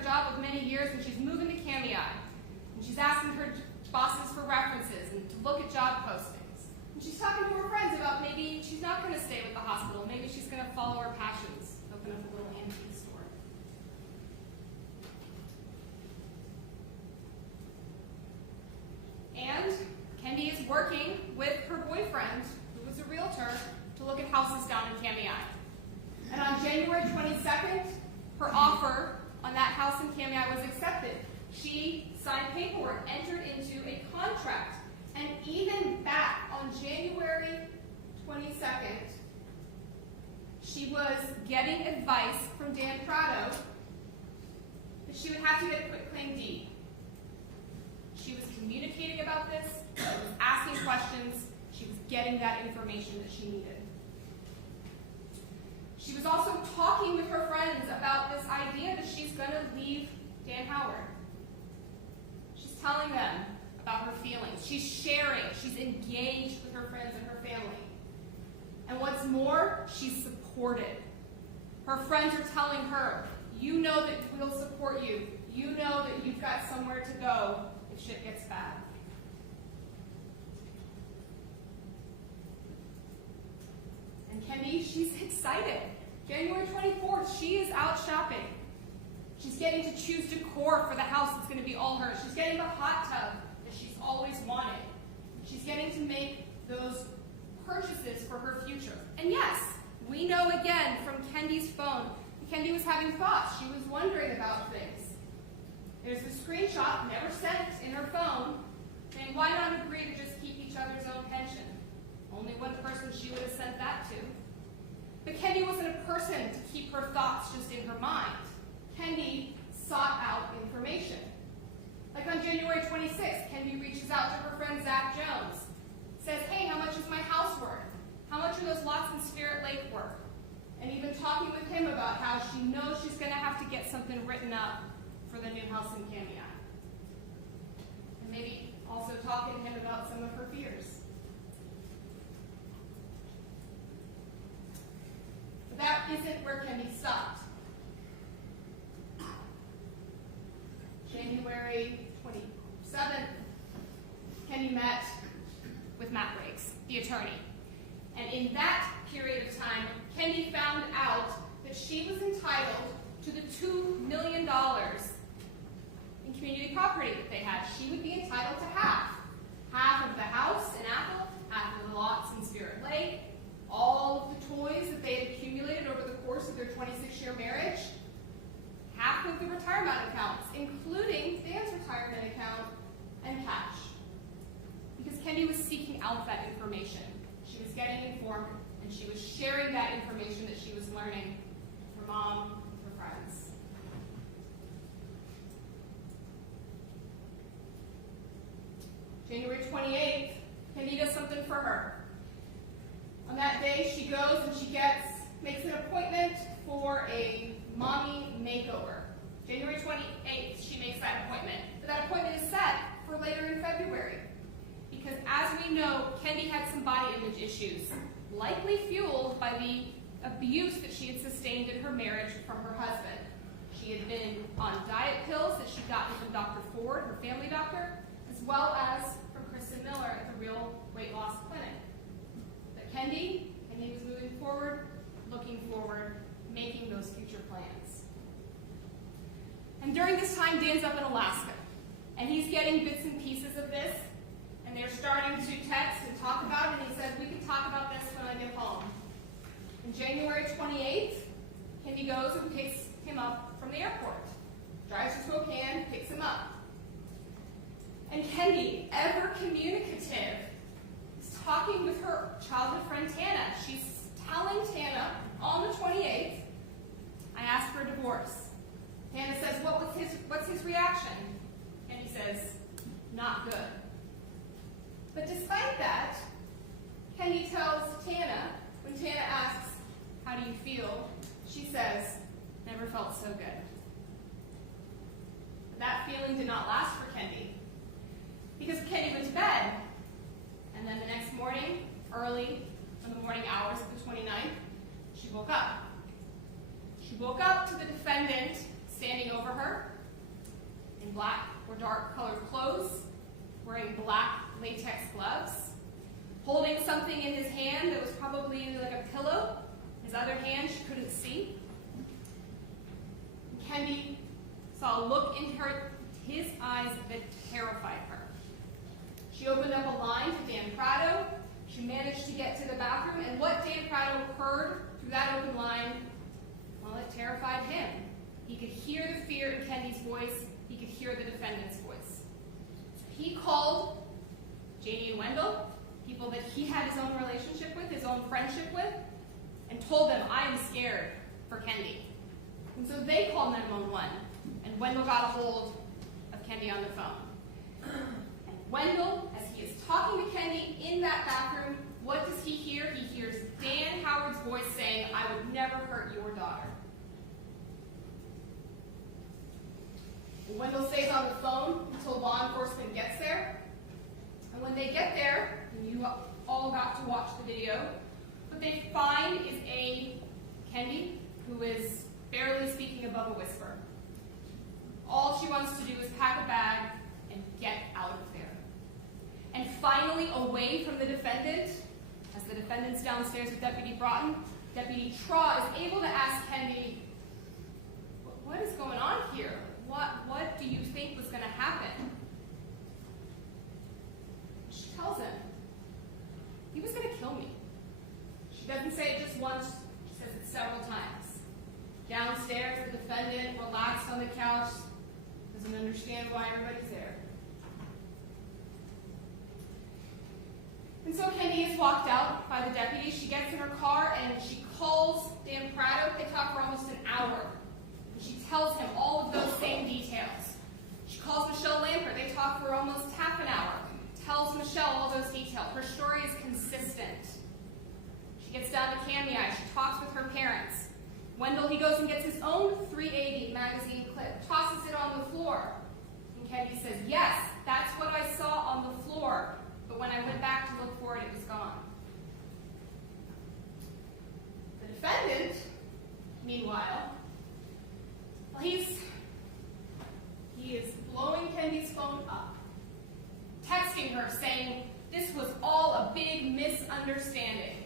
her job of many years, and she's moving to Kootenai. And she's asking her bosses for references and to look at job postings. And she's talking to her friends about maybe she's not going to stay with the hospital. Maybe she's going to follow her passions, open up a little antique store. And Kendy is working with her boyfriend, who was a realtor, to look at houses down in Kootenai. And on January 22nd, her offer on that house in Kootenai was accepted. She signed paperwork, entered into a contract, and even back on January 22nd, she was getting advice from Dan Prado that she would have to get a quitclaim deed. She was communicating about this, she was asking questions, she was getting that information that she needed. She was also talking with her friends about this idea that she's going to leave Dan Howard. She's telling them about her feelings. She's sharing. She's engaged with her friends and her family. And what's more, she's supported. Her friends are telling her, you know that we'll support you. You know that you've got somewhere to go if shit gets bad. And Kendy, she's excited. January 24th, she is out shopping. She's getting to choose decor for the house that's going to be all hers. She's getting the hot tub that she's always wanted. She's getting to make those purchases for her future. And yes, we know again from Kendy's phone, Kendy was having thoughts. She was wondering about things. There's a screenshot never sent in her phone saying, why not agree to just keep each other's own pension? Only one person she would have sent that to. But Kendy wasn't a person to keep her thoughts just in her mind. Kendy sought out information. Like on January 26th, Kendy reaches out to her friend Zach Jones. Says, hey, how much is my house worth? How much are those lots in Spirit Lake worth? And even talking with him about how she knows she's going to have to get something written up for the new house in Kootenai. And maybe also talking to him about some of her fears. But that isn't where Kendy stopped. January 27th, Kendy met with Matt Briggs, the attorney. And in that period of time, Kendy found out that she was entitled to the $2 million in community property that they had. She would be entitled to half. Half of the house in Apple, half of the lots in Spirit Lake, all of the toys that they had accumulated over the course of their 26-year marriage, half of the retirement accounts, including Dan's retirement account and cash. Because Kendy was seeking out that information. She was getting informed, and she was sharing that information that she was learning with her mom, with her friends. January 28th, Kendy does something for her. On that day, she goes and she makes an appointment for a mommy makeover. January 28th, she makes that appointment. But that appointment is set for later in February. Because as we know, Kendy had some body image issues, likely fueled by the abuse that she had sustained in her marriage from her husband. She had been on diet pills that she'd gotten from Dr. Ford, her family doctor, as well as from Kristen Miller at the Real Weight Loss Clinic. But Kendy was moving forward, looking forward, making those future plans. And during this time, Dan's up in Alaska, and he's getting bits and pieces of this, and they're starting to text and talk about it, and he says, we can talk about this when I get home. On January 28th, Kendy goes and picks him up from the airport, drives to Spokane, picks him up. And Kendy, ever communicative, is talking with her childhood friend Tana. She's telling Tana on the 28th, I asked for a divorce. Tana says, what's his reaction? Kendy says, not good. But despite that, Kendy tells Tana, when Tana asks, how do you feel? She says, never felt so good. But that feeling did not last for Kendy, because Kendy went to bed, and then the next morning, early in the morning hours of the 29th, she woke up. She woke up to the defendant standing over her in black or dark colored clothes, wearing black latex gloves, holding something in his hand that was probably like a pillow. His other hand she couldn't see. Kendy saw a look in his eyes that terrified her. She opened up a line to Dan Prado. She managed to get to the bathroom, and what Dan Prado heard through that open line, well, it terrified him. He could hear the fear in Kendy's voice. He could hear the defendant's voice. So he called Janie and Wendell, people that he had his own relationship with, his own friendship with, and told them, I am scared for Kendy. And so they called 911, and Wendell got a hold of Kendy on the phone. And Wendell, as he is talking to Kendy in that bathroom, what does he hear? He hears Dan Howard's voice saying, I would never hurt your daughter. Wendell stays on the phone until law enforcement gets there. And when they get there, and you all got to watch the video, what they find is a Kendy who is barely speaking above a whisper. All she wants to do is pack a bag and get out of there. And finally, away from the defendant, as the defendant's downstairs with Deputy Broughton, Deputy Traw is able to ask Kendy, what is going on here? What do you think was going to happen? She tells him, he was going to kill me. She doesn't say it just once, she says it several times. Downstairs, the defendant, relaxed on the couch, doesn't understand why everybody's there. And so Kendy is walked out by the deputy. She gets in her car and she calls Dan Prado. They talk for almost an hour. And she tells him all of those same details. She calls Michelle Lampert. They talk for almost half an hour. Tells Michelle all those details. Her story is consistent. She gets down to Kootenai. She talks with her parents. Wendell, he goes and gets his own .380 magazine clip, tosses it on the floor. And Kendy says, yes, that's what I saw on the floor. But when I went back to look for it, it was gone. The defendant, meanwhile, well, he is blowing Kendy's phone up, texting her saying this was all a big misunderstanding,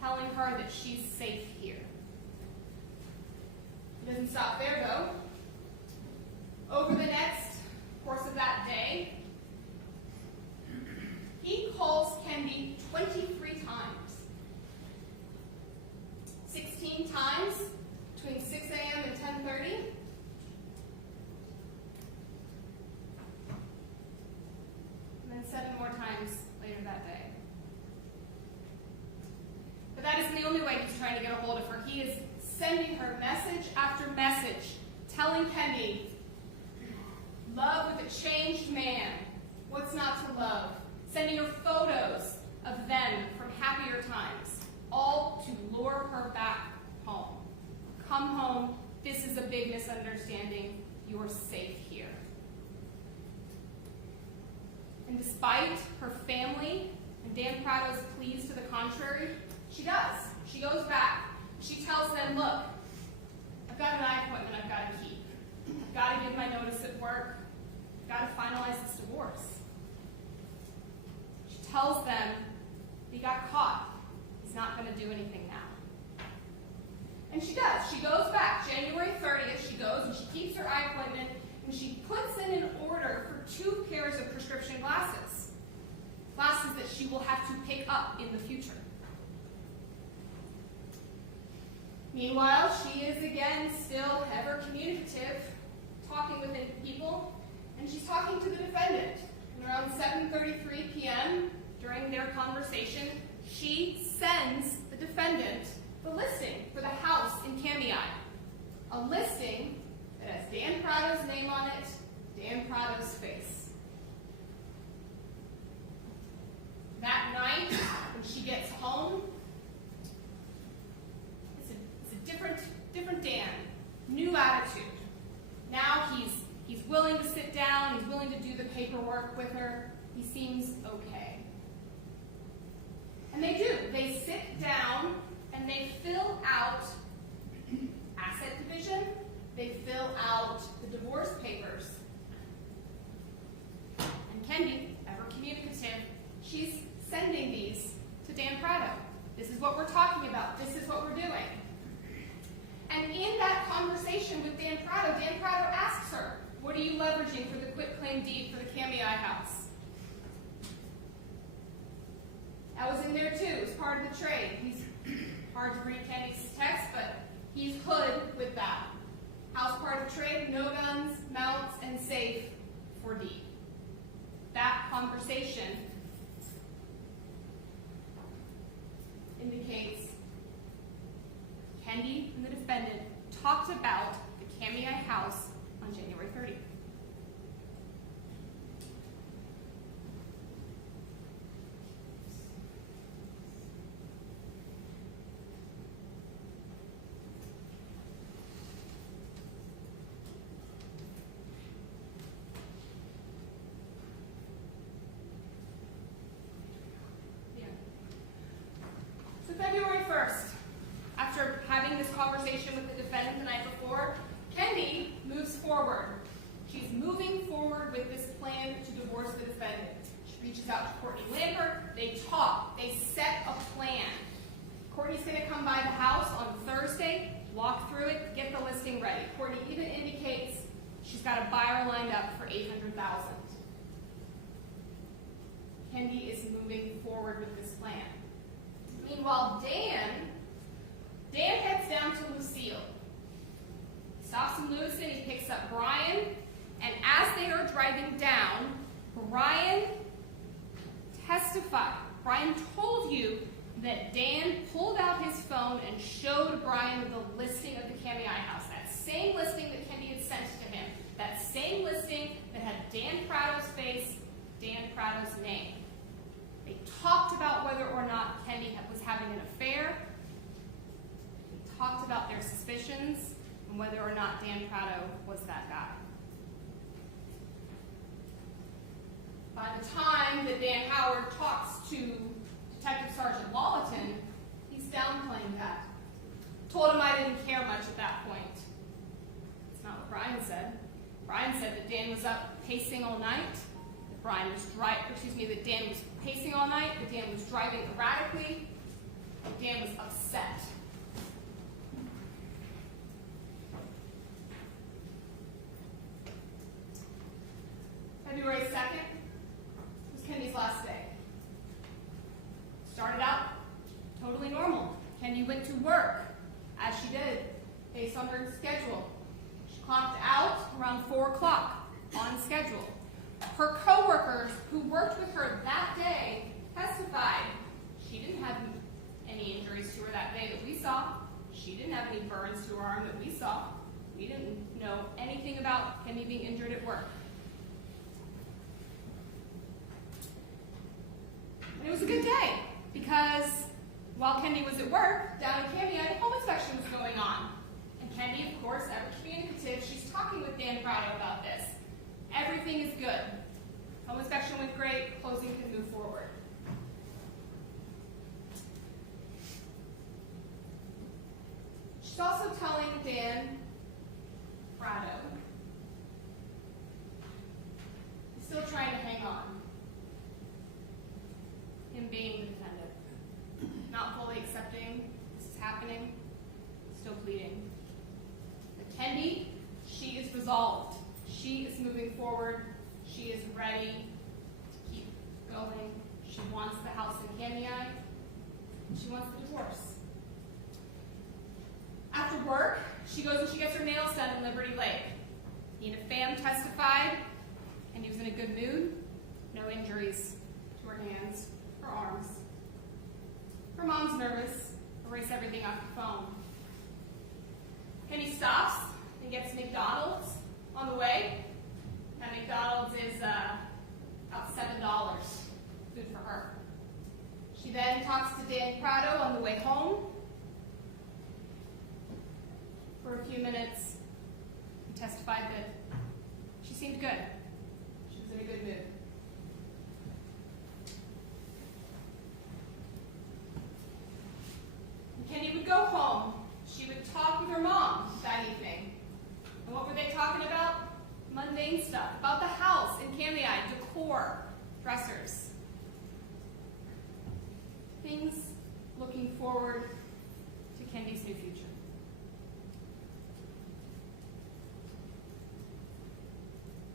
telling her that she's safe here. He doesn't stop there, though. Over the next course of that day, he calls Kendy 23 times. 16 times between 6 a.m. and 10:30. And then 7 more times later that day. But that isn't the only way he's trying to get a hold of her. He is sending her message after message, telling Kendy, love with a changed man. What's not to love? Sending her photos of them from happier times, all to lure her back home. Come home. This is a big misunderstanding. You're safe here. And despite her family and Dan Prado's pleas to the contrary, she does. She goes back. She tells them, look, I've got an eye appointment I've got to keep. I've got to give my notice at work. I've got to finalize this divorce. She tells them he got caught. He's not going to do anything now. And she does. She goes back. January 30th, she goes and she keeps her eye appointment and she puts in an order for 2 pairs of prescription glasses. Glasses that she will have to pick up in the future. Meanwhile, she is again still ever communicative, talking with people, and she's talking to the defendant. And around 7:33 p.m., during their conversation, she sends the defendant the listing for the house in Kootenai. A listing that has Dan Prado's name on it, Dan Prado's face. That night, when she gets home, it's a different Dan. New attitude. Now he's willing to sit down, he's willing to do the paperwork with her. He seems okay. And they do. They sit down and they fill out asset division, they fill out the divorce papers. And Kendy, ever communicative, she's sending these to Dan Prado. This is what we're talking about. This is what we're doing. And in that conversation with Dan Prado asks her, what are you leveraging for the quitclaim deed for the Kootenai house? That was in there too. It was part of the trade. He's hard to read Kenny's text, but he's hood with that. House part of trade, no guns, mounts, and safe for deed. That conversation indicates Kendy and the defendant talked about the Kootenai house on January 30th. So February 1st, after having this conversation with the defendant the night before, Kendy moves forward. She's moving forward with this plan to divorce the defendant. She reaches out to Courtney Lambert. They talk. They set a plan. Courtney's going to come by the house on Thursday, walk through it, get the listing ready. Courtney even indicates she's got a buyer lined up for $800,000. Kendy is moving forward with this plan. Meanwhile, Dan heads down to Lucille. He stops in Lewiston, he picks up Brian, and as they are driving down, Brian testified. Brian told you that Dan pulled out his phone and showed Brian the listing of the Kootenai house. That same listing that Kendy had sent to him. That same listing that had Dan Prado's face, Dan Prado's name. They talked about whether or not Kendy was having an affair. They talked about their suspicions and whether or not Dan Prado was that guy. By the time that Dan Howard talks to Detective Sergeant Lawton, he's downplaying that. Told him I didn't care much at that point. That's not what Brian said. Brian said that Dan was up pacing all night. That Dan was pacing all night, that Dan was driving erratically, that Dan was upset. February 2nd was Kendy's last day. Started out totally normal. Kendy went to work, as she did, based on her schedule. She clocked out around 4 o'clock, on schedule. Her coworkers who worked with her that day testified she didn't have any injuries to her that day that we saw. She didn't have any burns to her arm that we saw. We didn't know anything about Kendy being injured at work. And it was a good day because while Kendy was at work, down in Kootenai, home inspection was going on. And Kendy, of course, ever communicative, she's talking with Dan Prado about this. Everything is good. Home inspection went great. Closing can move forward. She's also telling Dan Prado he's still trying to hang on. Him being the defendant. Not fully accepting this is happening. Still pleading. But Kendy, she is resolved. She is moving forward. She is ready to keep going. She wants the house in Kootenai. She wants the divorce. After work, she goes and she gets her nails done in Liberty Lake. Nina Pham testified, and he was in a good mood. No injuries to her hands, her arms. Her mom's nervous. Erase everything off the phone. Kendy stops and gets McDonald's on the way. That McDonald's is about $7 food for her. She then talks to Dan Prado on the way home for a few minutes. He testified that she seemed good. She was in a good mood. When Kendy would go home, she would talk with her mom that evening. mundane stuff about the house in Kendy, decor, dressers. Things looking forward to Kendy's new future.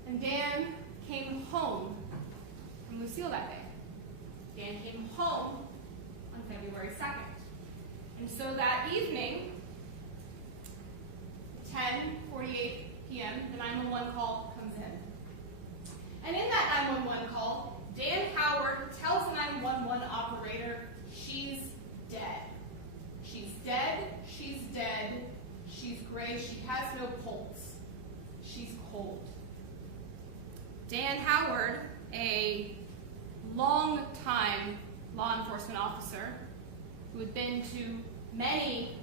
And Dan came home from Lucille that day. Dan came home on February 2nd. And so that evening, 10:48 p.m., the 911 call comes in. And in that 911 call, Dan Howard tells the 911 operator, she's dead. She's dead, she's dead, she's gray, she has no pulse. She's cold. Dan Howard, a long-time law enforcement officer who had been to many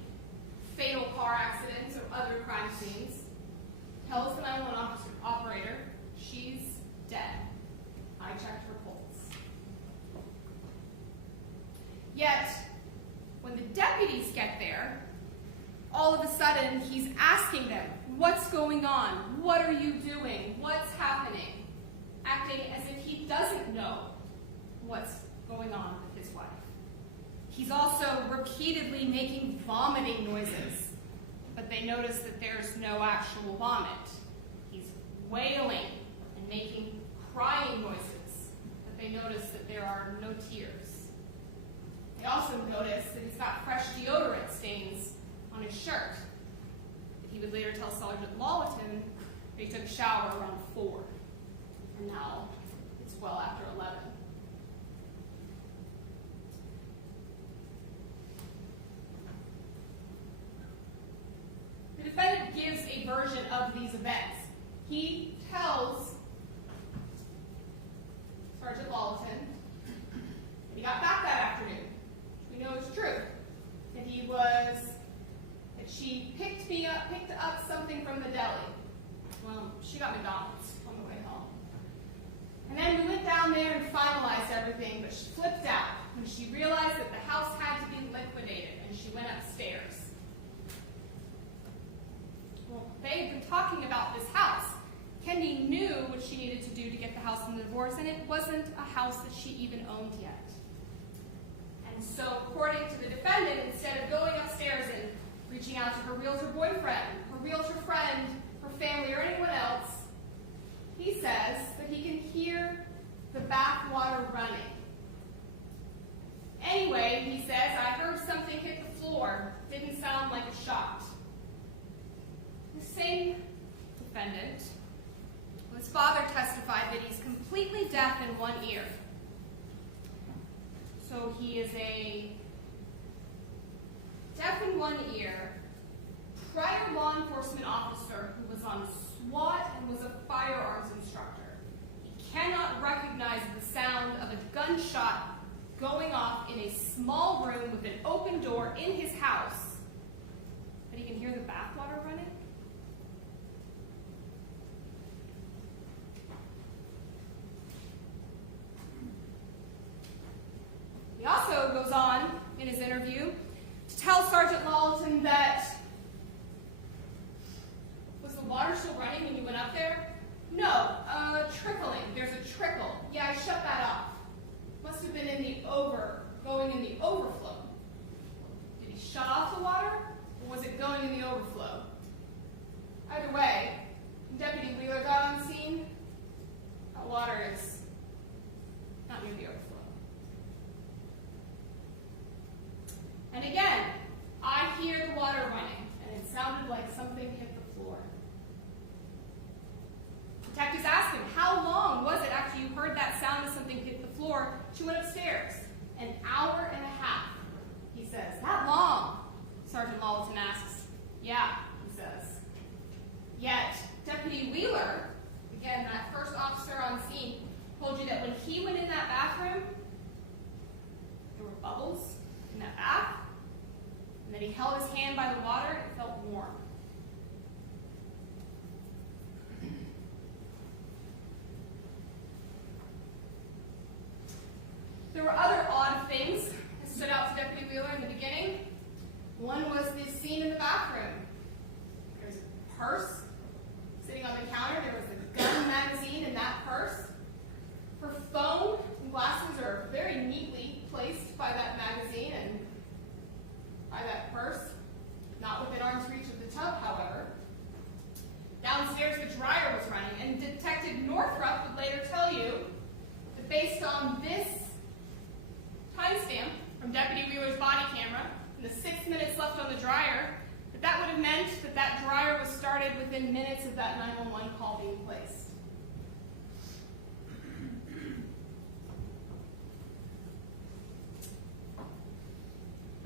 fatal car accidents or other crime scenes, tells the 911 operator, she's dead. I checked her pulse. Yet, when the deputies get there, all of a sudden he's asking them, what's going on? What are you doing? What's happening? Acting as if he doesn't know what's going on with his wife. He's also repeatedly making vomiting noises, but they notice that there's no actual vomit. He's wailing and making crying noises, but they notice that there are no tears. They also notice that he's got fresh deodorant stains on his shirt. That he would later tell Sergeant Lawton that he took a shower around 4. And now it's well after 11. The defendant gives a version of these events. He tells Sergeant Lawton that he got back that afternoon. We know it's true. That she picked up something from the deli. Well, she got McDonald's on the way home. And then we went down there and finalized everything, but she flipped out when she realized that the house had to be liquidated, and she went upstairs. Well, they had been talking about this house. Kendy knew what she needed to do to get the house from the divorce, and it wasn't a house that she even owned yet. And so, according to the defendant, instead of going upstairs and reaching out to her realtor boyfriend, her realtor friend, her family, or anyone else, he says that he can hear the bath water running. Anyway, he says, I heard something hit the floor. Didn't sound like a shot. The same defendant, his father testified that he's completely deaf in one ear. So he is a deaf in one ear, prior law enforcement officer who was on SWAT and was a firearms instructor. He cannot recognize the sound of a gunshot going off in a small room with an open door in his house, but he can hear the bathwater running? He also goes on in his interview to tell Sergeant Lawton that, was the water still running when you went up there? No, trickling. There's a trickle. Yeah, I shut that off. Must have been going in the overflow. Did he shut off the water, or was it going in the overflow? Either way, when Deputy Wheeler got on scene, that water is not near the overflow. And again, I hear the water running, and it sounded like something hit the floor. Detectives asked him, how long was it after you heard that sound of something hit the floor? She went upstairs. An hour and a half, he says. That long? Sergeant Lawton asks. Yeah, he says. Yet, Deputy Wheeler, again, that first officer on scene, told you that when he went in that bathroom, there were bubbles in that bath, and that he held his hand by the water and it felt warm. There were other odd things that stood out to Deputy Wheeler in the beginning. One was the scene in the bathroom. There's a purse sitting on the counter. There was a gun purse. Her phone and glasses are very neatly placed by that magazine and by that purse. Not within arm's reach of the tub, however. Downstairs, the dryer was running, and Detective Northrup would later tell you that based on this timestamp from Deputy Wheeler's body camera and the 6 minutes left on the dryer, that would have meant that that dryer was started within minutes of that 911 call being placed.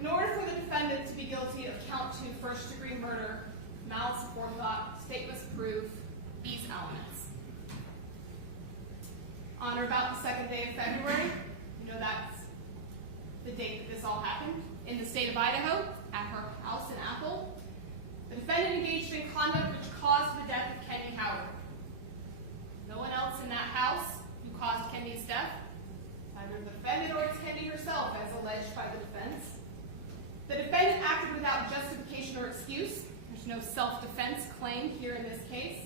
In order for the defendant to be guilty of count 2 first-degree murder, malice aforethought, state must prove these elements. On or about the 2nd day of February, you know that's the date that this all happened, in the state of Idaho, at her house in Apple, the defendant engaged in conduct which caused the death of Kendy Howard. No one else in that house who caused Kendy's death, either the defendant or it's Kendy herself, as alleged by the defense. The defendant acted without justification or excuse. There's no self-defense claim here in this case.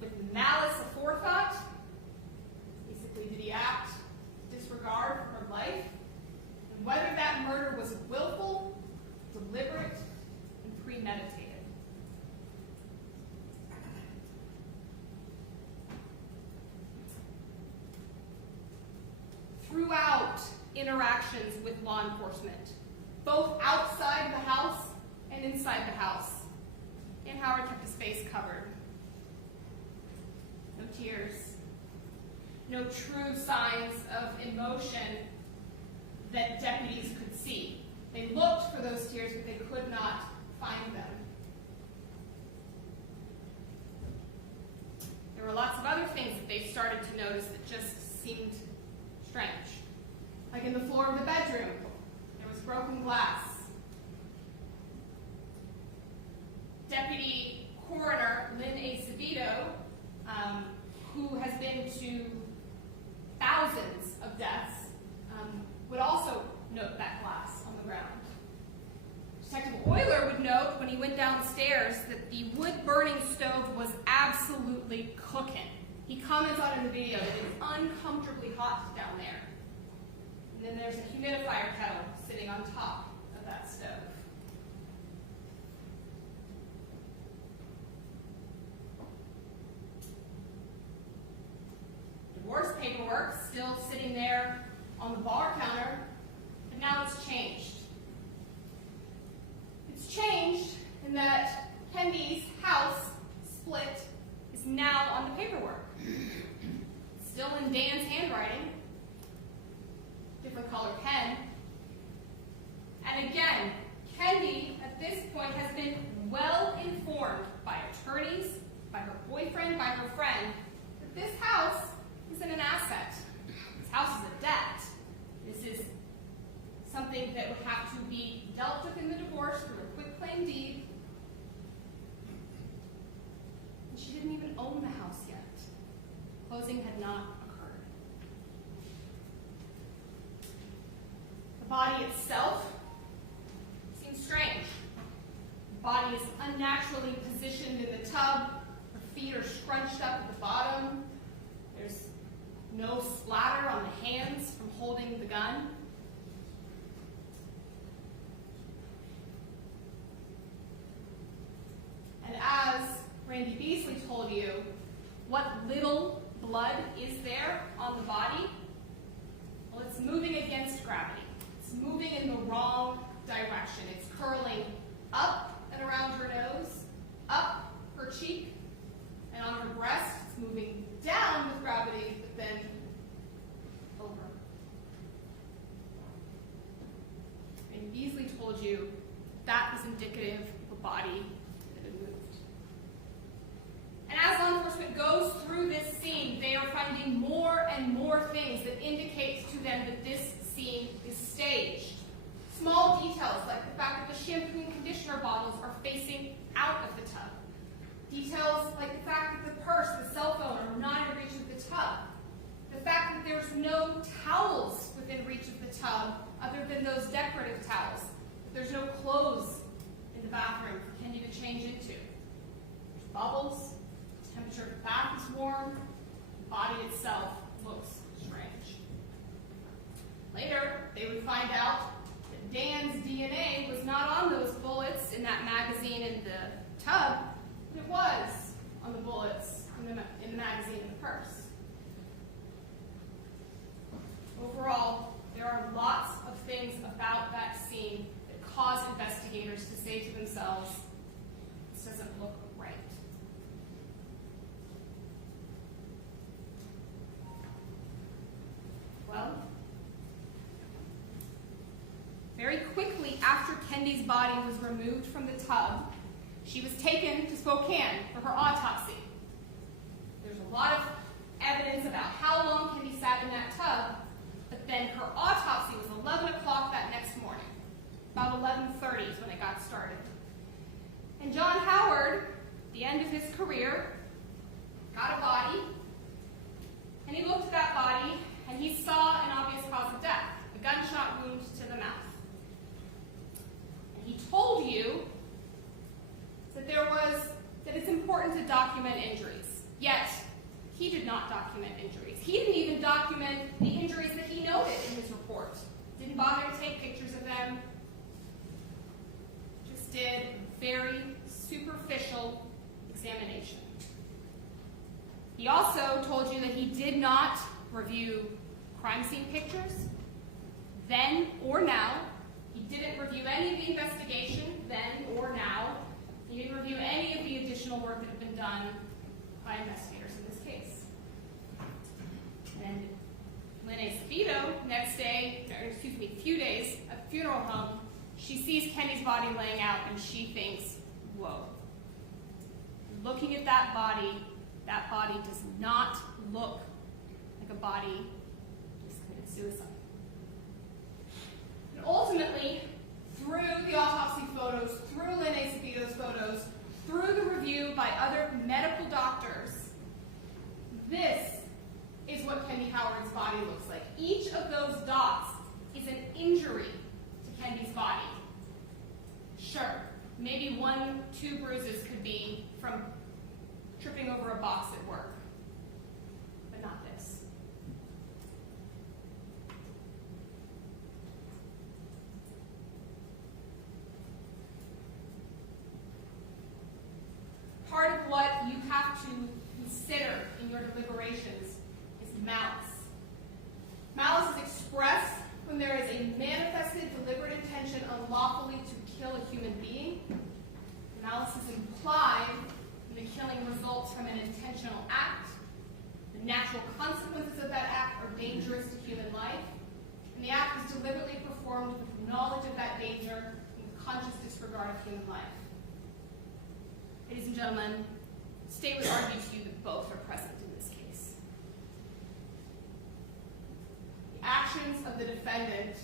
With malice aforethought, basically did he act disregard for her life? And whether that murder was willful, deliberate, and premeditated. Throughout interactions with law enforcement, both outside the house and inside the house, Dan Howard kept his face covered. No tears, no true signs of emotion that deputies could see. They looked for those tears, but they could not find them. There were lots of other things that they started to notice that just seemed strange. Like in the floor of the bedroom, there was broken glass. Deputy Coroner Lynn Acevedo, who has been to thousands of deaths, would also note that glass on the ground. Detective Euler would note when he went downstairs that the wood-burning stove was absolutely cooking. He comments on it in the video that it's uncomfortably hot down there. And then there's a humidifier kettle sitting on top of that stove. Divorce paperwork still sitting there on the bar counter, but now it's changed. It's changed in that Kendy's house split is now on the paperwork. Still in Dan's handwriting, different color pen. And again, Kendy at this point has been well informed by attorneys, by her boyfriend, by her friend, that this house isn't an asset. This house is a debt. This is something that would have to be dealt with in the divorce through a quitclaim deed. And she didn't even own the house yet. Closing had not occurred. The body itself seems strange. The body is unnaturally positioned in the tub. Her feet are scrunched up at the bottom. There's no splatter on the hands from holding the gun. And as Randy Beasley told you, what little blood is there on the body? Well, it's moving against gravity. It's moving in the wrong direction. It's curling up and around her nose, up her cheek, and on her breast. It's moving down with gravity, but then over. And Beasley told you that was indicative of a body that had moved. And as law enforcement goes through this scene, they are finding more and more things that indicate to them that this scene is staged. Small details like the fact that the shampoo and conditioner bottles are facing out of the tub. Details like the fact that the purse, the cell phone are not in reach of the tub. The fact that there's no towels within reach of the tub other than those decorative towels. There's no clothes in the bathroom for Kendy to change into. There's bubbles. The temperature of the bath is warm. The body itself looks strange. Later, they would find out that Dan's DNA was not on those bullets in that magazine in the tub, but it was on the bullets in the magazine in the purse. Overall, there are lots of things about that scene that cause investigators to say to themselves, this doesn't look right. Well, very quickly after Kendy's body was removed from the tub, she was taken to Spokane for her autopsy. There's a lot of evidence about how long Kendy sat in that tub, but then her autopsy was 11 o'clock that next morning. About 11:30 is when it got started. And John Howard, at the end of his career, got a body, and he looked at that body, and he saw an obvious cause of death, a gunshot wound to the mouth. And he told you that that it's important to document injuries. Yet, he did not document injuries. He didn't even document the injuries that he noted in his report. Didn't bother to take pictures of them. Just did a very superficial examination. He also told you that he did not review crime scene pictures, then or now. He didn't review any of the investigation, then or now. He didn't review any of the additional work that had been done by investigators in this case. And Lene Savito, few days at the funeral home, she sees Kendy's body laying out and she thinks, whoa. Looking at that body does not look like a body just committed suicide. And ultimately, through the autopsy photos, through Lene Savito's photos, through the review by other medical doctors, this is what Kendy Howard's body looks like. Each of those dots is an injury to Kendy's body. Sure, maybe 1-2 bruises could be from tripping over a box at work, but not this. Part of what you have to consider in your deliberations is malice. Malice is expressed when there is a manifested deliberate intention unlawfully to kill a human being. Malice is implied when the killing results from an intentional act. The natural consequences of that act are dangerous to human life, and the act is deliberately performed with knowledge of that danger and conscious disregard of human life. Ladies and gentlemen, the state would argue to you that both are present in this case. The actions of the defendant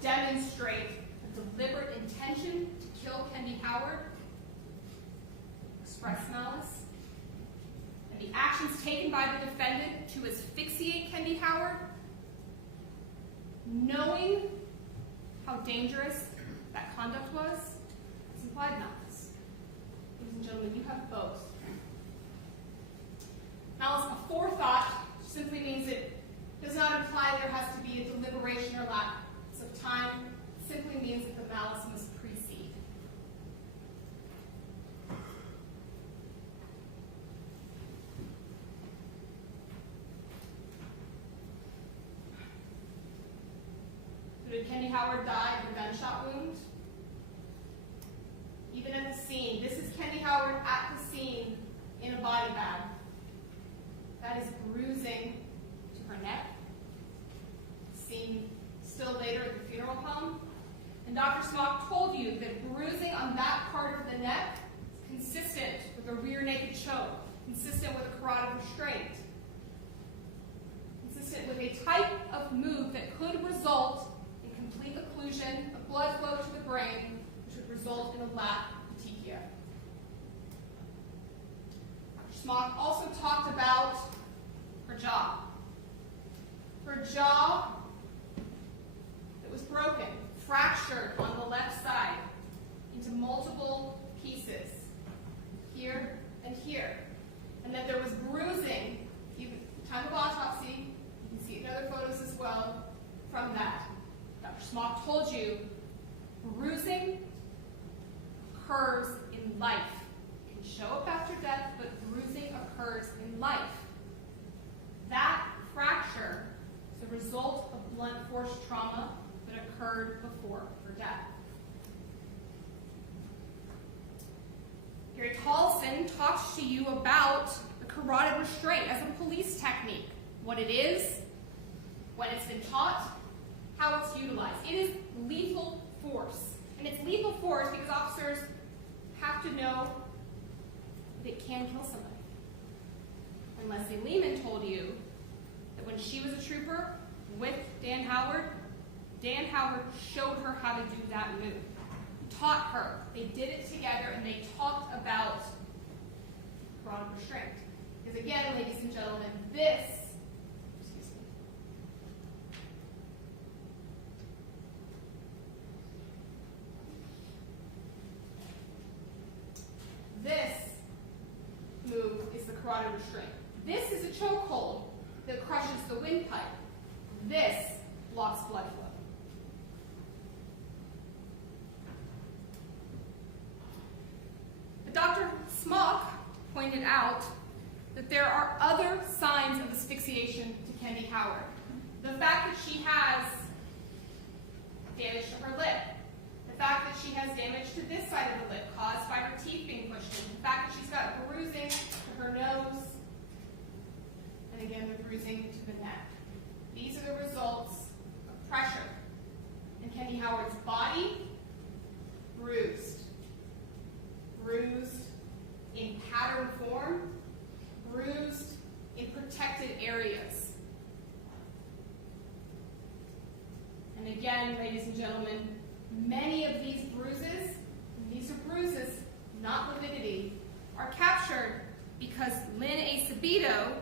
demonstrate a deliberate intention to kill Kendy Howard, express malice, and the actions taken by the defendant to asphyxiate Kendy Howard, knowing how dangerous that conduct was, is implied malice. Ladies and gentlemen, you have both. Malice aforethought simply means it does not imply there has to be a deliberation or lapse of time. It simply means that the malice must precede. So did Kendy Howard die of a gunshot wound? Even at the scene, this is Kendy Howard at the scene in a body bag. That is bruising to her neck. Seen still later at the funeral home. And Dr. Smock told you that bruising on that part of the neck is consistent with a rear naked choke, consistent with a carotid restraint, consistent with a type of move that could result in complete occlusion of blood flow to the brain, which would result in a lap petechia. Dr. Smock also talked about her jaw. Her jaw that was broken, fractured on the left side into multiple pieces, here and here, and that there was bruising carotid restraint as a police technique. What it is, when it's been taught, how it's utilized. It is lethal force. And it's lethal force because officers have to know that it can kill somebody. And Leslie Lehman told you that when she was a trooper with Dan Howard showed her how to do that move. Taught her. They did it together and they talked about carotid restraint. Because again, ladies and gentlemen, this move is the carotid restraint. This is a chokehold that crushes the windpipe. This blocks blood flow. But Dr. Smock pointed out that there are other signs of asphyxiation to Kendy Howard. The fact that she has damage to her lip. The fact that she has damage to this side of the lip caused by her teeth being pushed in. The fact that she's got bruising to her nose. And again, the bruising to the neck. These are the results of pressure. In Kendy Howard's body, bruised. Bruised in pattern form. Bruised in protected areas. And again, ladies and gentlemen, many of these bruises, and these are bruises, not lividity, are captured because Lynn A. Sabito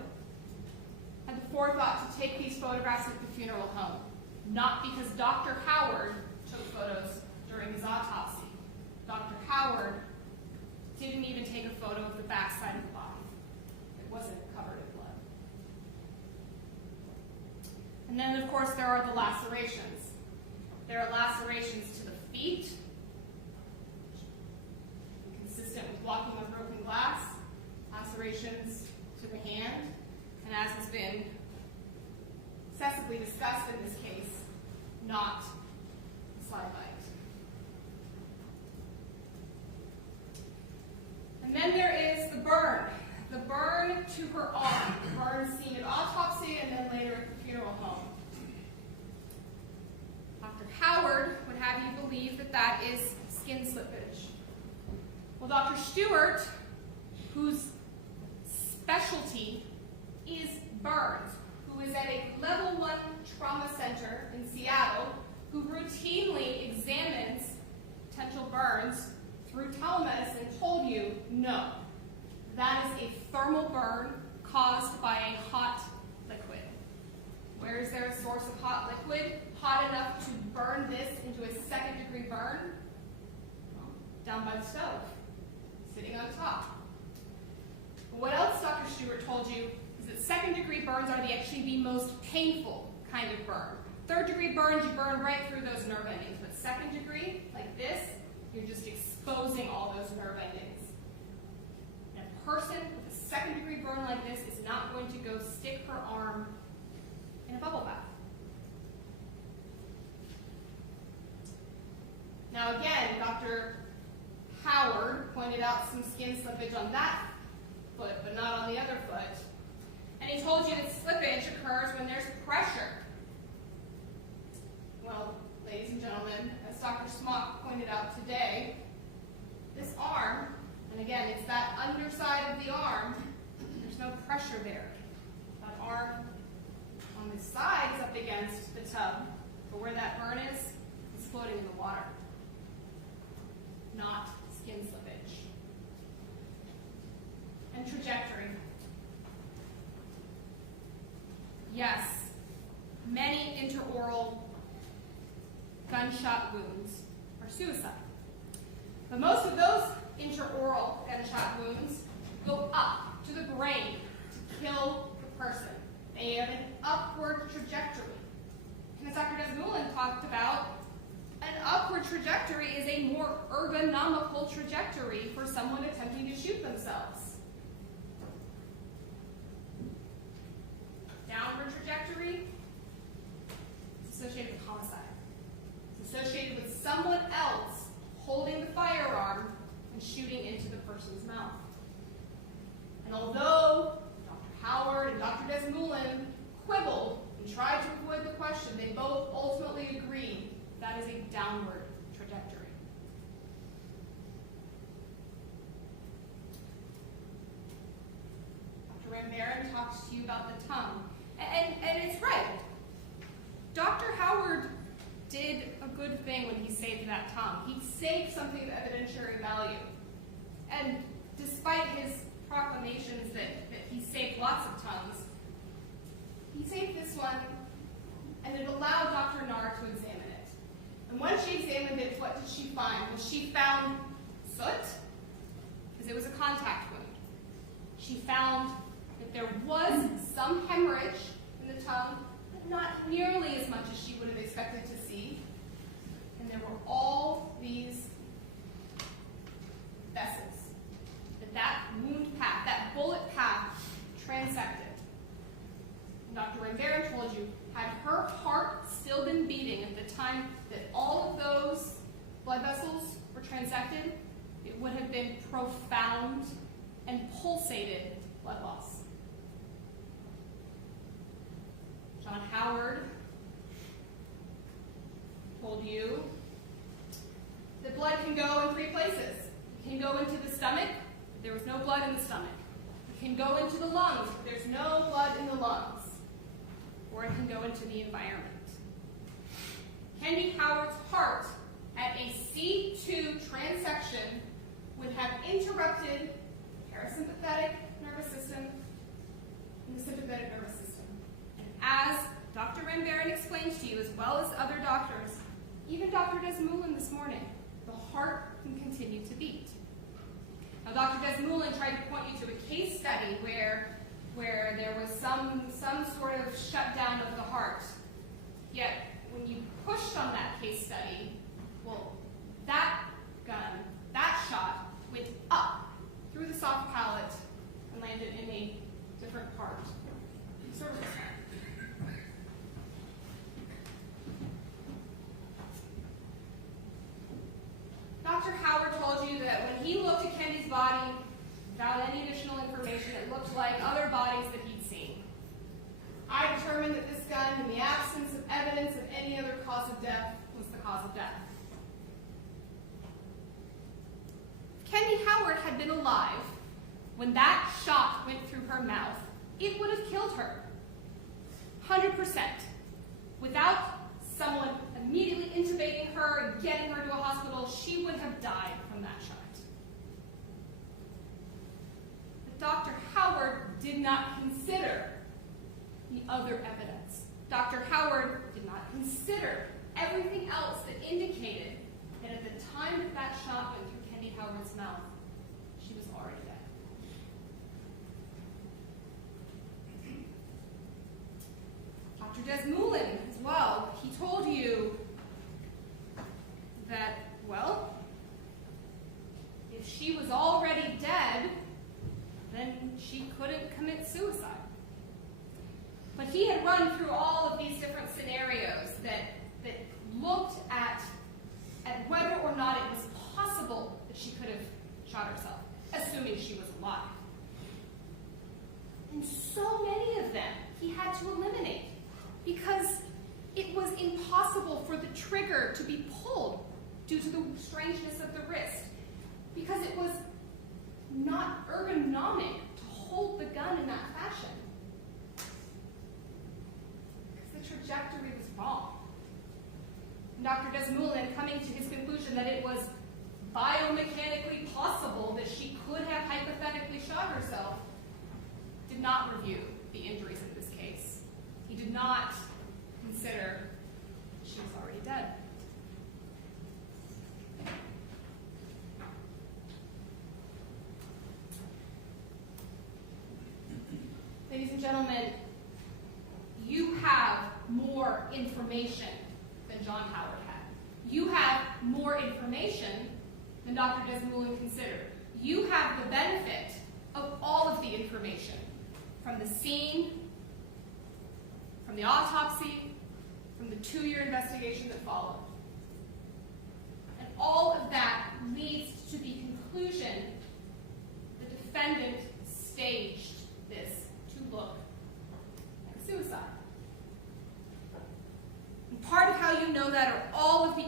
had the forethought to take these photographs at the funeral home, not because Dr. Howard took photos during his autopsy. Dr. Howard didn't even take a photo of the backside of the body. It wasn't covered in blood. And then, of course, there are the lacerations. There are lacerations to the feet, consistent with walking on broken glass, lacerations to the hand, and as has been excessively discussed in this case, not a slide bite. And then there is the burn to her arm, burn seen at autopsy and then later at the funeral home. Dr. Howard would have you believe that that is skin slippage. Well, Dr. Stewart, whose specialty is burns, who is at a level 1 trauma center in Seattle, who routinely examines potential burns through telemedicine, told you, no, that is a thermal burn caused by a hot liquid. Where is there a source of hot liquid? Hot enough to burn this into a second-degree burn? Well, down by the stove, sitting on top. But what else Dr. Stewart told you is that second-degree burns are actually the most painful kind of burn. Third-degree burns, you burn right through those nerve endings. But second-degree, like this, you're just exposing all those nerve endings. And a person with a second-degree burn like this is not going to go stick her arm in a bubble bath. Now again, Dr. Howard pointed out some skin slippage on that foot, but not on the other foot. And he told you that slippage occurs when there's pressure. Well, ladies and gentlemen, as Dr. Smock pointed out today, this arm, and again, it's that underside of the arm, there's no pressure there. That arm on the side is up against the tub, but where that burn is, it's floating in the water. Not skin slippage. And trajectory. Yes, many interoral gunshot wounds are suicide. But most of those interoral gunshot wounds go up to the brain to kill the person. They have an upward trajectory. And as Dr. Desmoulin talked about, an upward trajectory is a more ergonomical trajectory for someone attempting to shoot themselves. Downward trajectory is associated with homicide. It's associated with someone else holding the firearm and shooting into the person's mouth. And although that is a downward trajectory. Dr. Van Baeren talks to you about the tongue, and it's right. Dr. Howard did a good thing when he saved that tongue. He saved something of evidentiary value. And despite his proclamations that he saved lots of tongues, he saved this one, and it allowed Dr. Nahr to examine it. And when she examined it, what did she find? Well, she found soot, because it was a contact wound. She found that there was some hemorrhage in the tongue, but not nearly as much as she would have expected to see. And there were all these vessels that wound path, that bullet path transected. And Dr. Van Baeren told you, had her heart still been beating at the time that all of those blood vessels were transected, it would have been profound and pulsated blood loss. John Howard told you that blood can go in 3 places. It can go into the stomach, but there was no blood in the stomach. It can go into the lungs, but there's no blood in the lungs. Or it can go into the environment. Kendy Howard's heart at a C2 transection would have interrupted the parasympathetic nervous system and the sympathetic nervous system. And as Dr. Van Baeren explains to you, as well as other doctors, even Dr. Desmoulin this morning, the heart can continue to beat. Now, Dr. Desmoulin tried to point you to a case study where there was some sort of shutdown of the heart. Yet, when you pushed on that case study, well, that gun, that shot, went up through the soft palate and landed in a different part of the cervical spine. Dr. Howard told you that when he looked at Kendy's body, without any additional information, it looked like other bodies that he'd seen. I determined that this gun, in the absence of evidence of any other cause of death, was the cause of death. If Kendy Howard had been alive when that shot went through her mouth, it would have killed her. 100%. Without someone immediately intubating her and getting her to a hospital, she would have died from that shot. Dr. Howard did not consider the other evidence. Dr. Howard did not consider everything else that indicated that at the time that shot went through Kendy Howard's mouth, she was already dead. Dr. Desmoulin, as well, he told you that, well, if she was already dead, then she couldn't commit suicide. But he had run through all of these different scenarios that looked at whether or not it was possible that she could have shot herself, assuming she was alive. And so many of them he had to eliminate because it was impossible for the trigger to be pulled due to the strangeness of the wrist, because it was not ergonomic to hold the gun in that fashion. Because the trajectory was wrong. And Dr. Desmoulin, coming to his conclusion that it was biomechanically possible that she could have hypothetically shot herself, did not review the injuries in this case. He did not consider she was already dead. Ladies and gentlemen, you have more information than John Howard had. You have more information than Dr. Desmoulin considered. You have the benefit of all of the information from the scene, from the autopsy, from the 2-year investigation that followed. And all of that leads to the conclusion the defendant staged this to look like suicide. And part of how you know that are all of the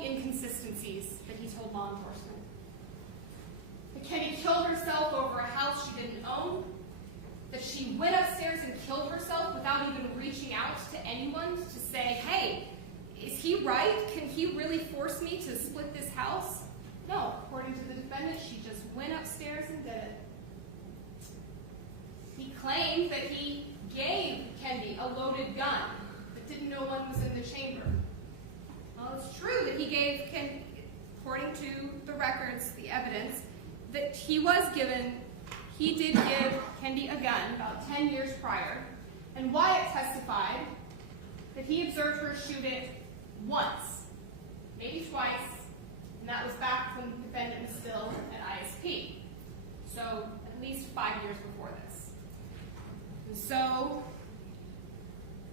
told law enforcement. That Kendy killed herself over a house she didn't own, that she went upstairs and killed herself without even reaching out to anyone to say, hey, is he right? Can he really force me to split this house? No, according to the defendant, she just went upstairs and did it. He claimed that he gave Kendy a loaded gun, but didn't know one was in the chamber. Well, it's true that he gave Kendy, according to the records, the evidence, that he did give Kendy a gun about 10 years prior, and Wyatt testified that he observed her shoot it once, maybe twice, and that was back when the defendant was still at ISP. So at least 5 years before this. And so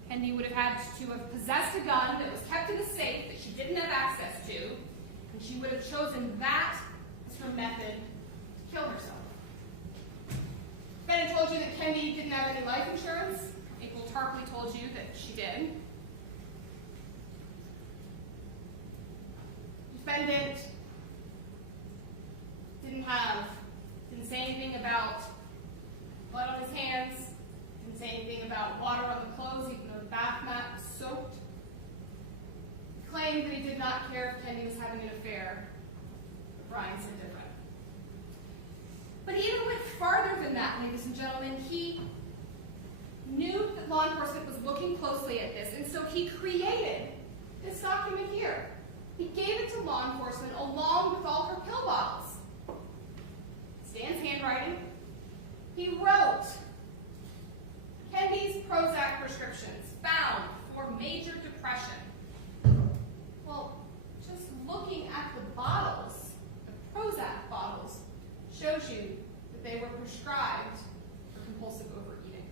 Kendy would have had to have possessed a gun that was kept in a safe that she didn't have access to, and she would have chosen that as her method to kill herself. Defendant told you that Kendy didn't have any life insurance. April Tarpley told you that she did. Defendant didn't say anything about blood on his hands, didn't say anything about water on the clothes, even though the bath mat was soaked. He claimed that he did not care if Kendy was having an affair, but Brian said different. But he even went farther than that, ladies and gentlemen. He knew that law enforcement was looking closely at this, and so he created this document here. He gave it to law enforcement along with all her pill bottles. Stan's handwriting. He wrote, Kendy's Prozac prescriptions found for major depression. Well, just looking at the bottles, the Prozac bottles, shows you that they were prescribed for compulsive overeating.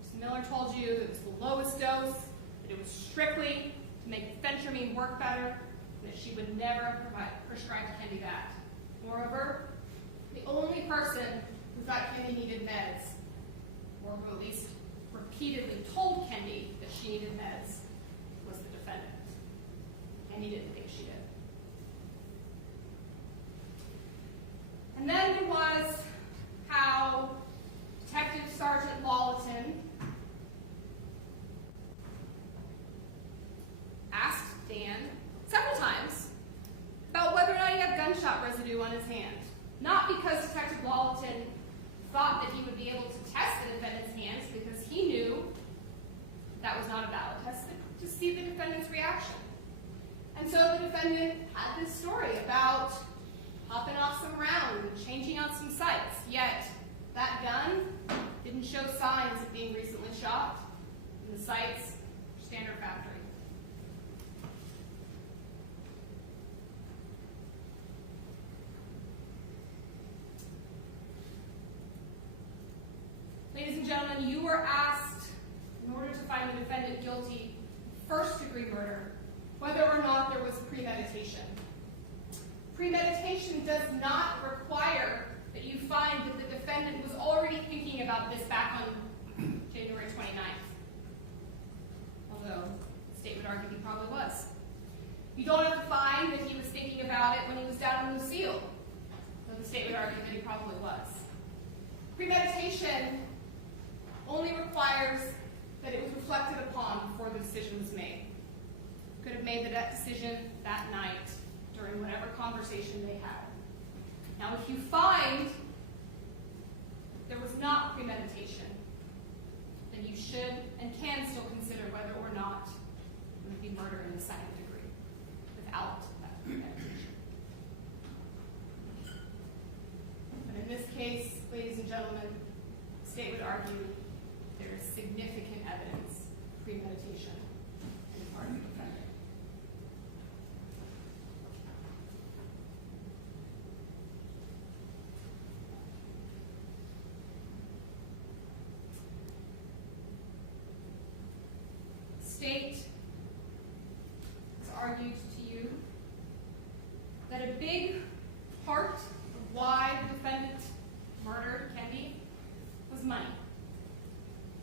Ms. Miller told you that it was the lowest dose, that it was strictly to make fentanyl work better, and that she would never prescribe Kendy that. Moreover, the only person who thought Kendy needed meds, or who at least repeatedly told Kendy that she needed meds, was the defendant. Kendy didn't think she did. And then there was how Detective Sergeant Lawton asked Dan several times about whether or not he had gunshot residue on his hand. Not because Detective Lawton thought that he would be able to test the defendant's hands, because he knew that was not a valid test, but to see the defendant's reaction. And so the defendant had this story about popping off some rounds and changing out some sights, yet that gun didn't show signs of being recently shot, and the sights were standard factory. Ladies and gentlemen, you were asked, in order to find the defendant guilty of first-degree murder, whether or not there was premeditation. Premeditation does not require that you find that the defendant was already thinking about this back on January 29th. Although, the state would argue he probably was. You don't have to find that he was thinking about it when he was down in Lucille. Though the state would argue that he probably was. Premeditation only requires that it was reflected upon before the decision was made. Could have made that decision that night during whatever conversation they had. Now, if you find there was not premeditation, then you should and can still consider whether or not it would be murder in the second degree without that premeditation. But in this case, ladies and gentlemen, the state would argue there is significant evidence of premeditation on the part of the defendant. The state has argued to you that a big part of why the defendant murdered Kendy was money.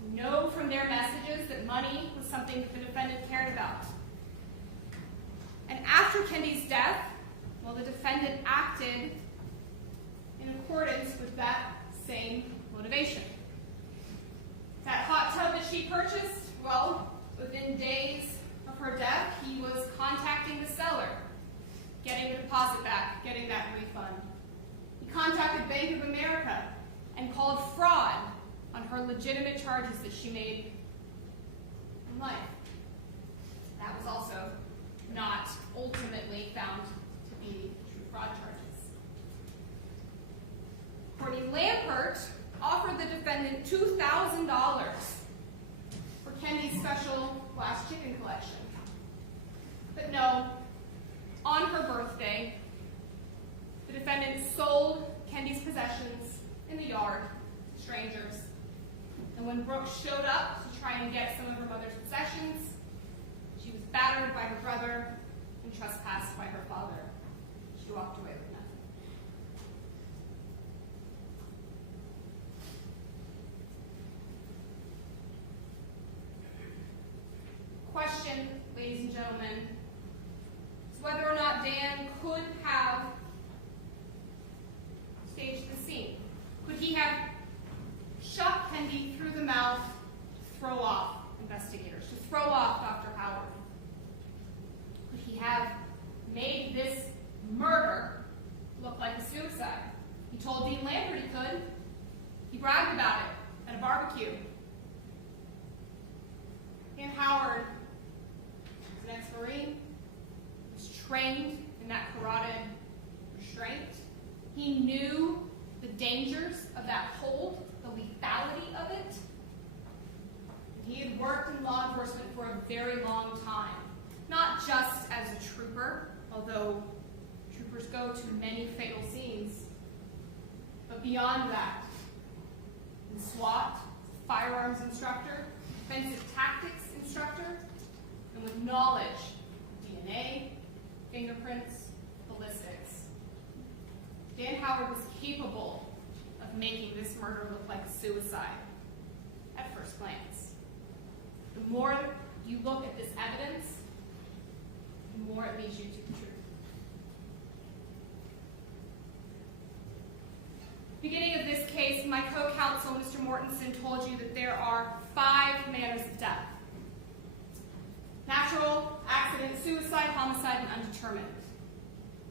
We know from their messages that money was something that the defendant cared about. And after Kendy's death, well, the defendant acted in accordance with that same motivation. That hot tub that she purchased, well, within days of her death, he was contacting the seller, getting the deposit back, getting that refund. He contacted Bank of America and called fraud on her legitimate charges that she made in life. That was also not ultimately found to be true fraud charges. Courtney Lampert offered the defendant $2,000 for Kendy's special glass chicken collection. But no, on her birthday, the defendant sold Kendy's possessions in the yard to strangers. And when Brooke showed up to try and get some of her mother's possessions, she was battered by her brother and trespassed by her father. She walked away with nothing. Question, ladies and gentlemen, is whether or not Dan could have staged the scene. Could he have shot Kendy through the mouth to throw off investigators, to throw off Dr. Howard? Could he have made this murder look like a suicide? He told Dean Lampert he could. He bragged about it at a barbecue. Dan Howard was an ex-Marine, was trained in that carotid restraint. He knew the dangers of that hold, the lethality of it. He had worked in law enforcement for a very long time, not just as a trooper, although troopers go to many fatal scenes, but beyond that, in SWAT, firearms instructor, offensive tactics instructor, and with knowledge of DNA, fingerprints, ballistics. Dan Howard was capable of making this murder look like a suicide at first glance. The more you look at this evidence, the more it leads you to the truth. Beginning of this case, my co-counsel, Mr. Mortensen, told you that there are 5 manners of death: natural, accident, suicide, homicide, and undetermined.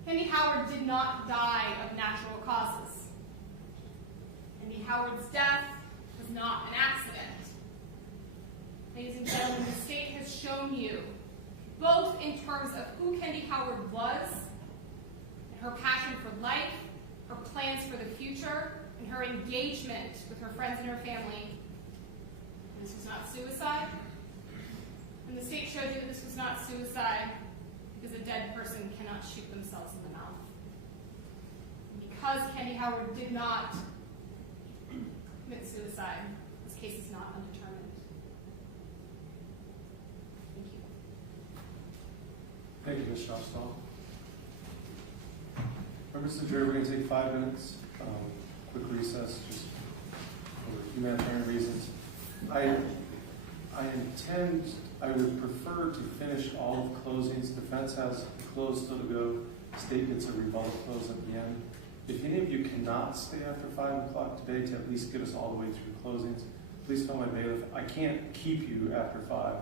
Kendy Howard did not die of natural causes. Kendy Howard's death was not an accident. Ladies and gentlemen, the state has shown you, both in terms of who Kendy Howard was, and her passion for life, her plans for the future, and her engagement with her friends and her family, this was not suicide. And the state showed you that this was not suicide because a dead person cannot shoot themselves in the mouth. And because Kendy Howard did not commit suicide, this case is not undetermined. Thank you. Thank you, Ms. Shopstall. Members of the jury, we're going to take 5 minutes, quick recess, just for humanitarian reasons. I would prefer to finish all of closings. Defense has a close still to go. State gets a rebuttal close at the end. If any of you cannot stay after 5 o'clock today to at least get us all the way through closings, please tell my bailiff. I can't keep you after 5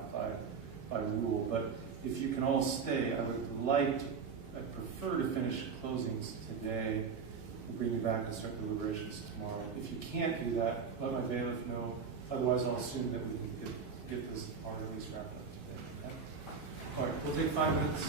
by rule, but if you can all stay, I'd prefer to finish closings today and bring you back and start deliberations tomorrow. If you can't do that, let my bailiff know. Otherwise, I'll assume that we can get this part at least wrapped up today. Okay? All right, we'll take 5 minutes.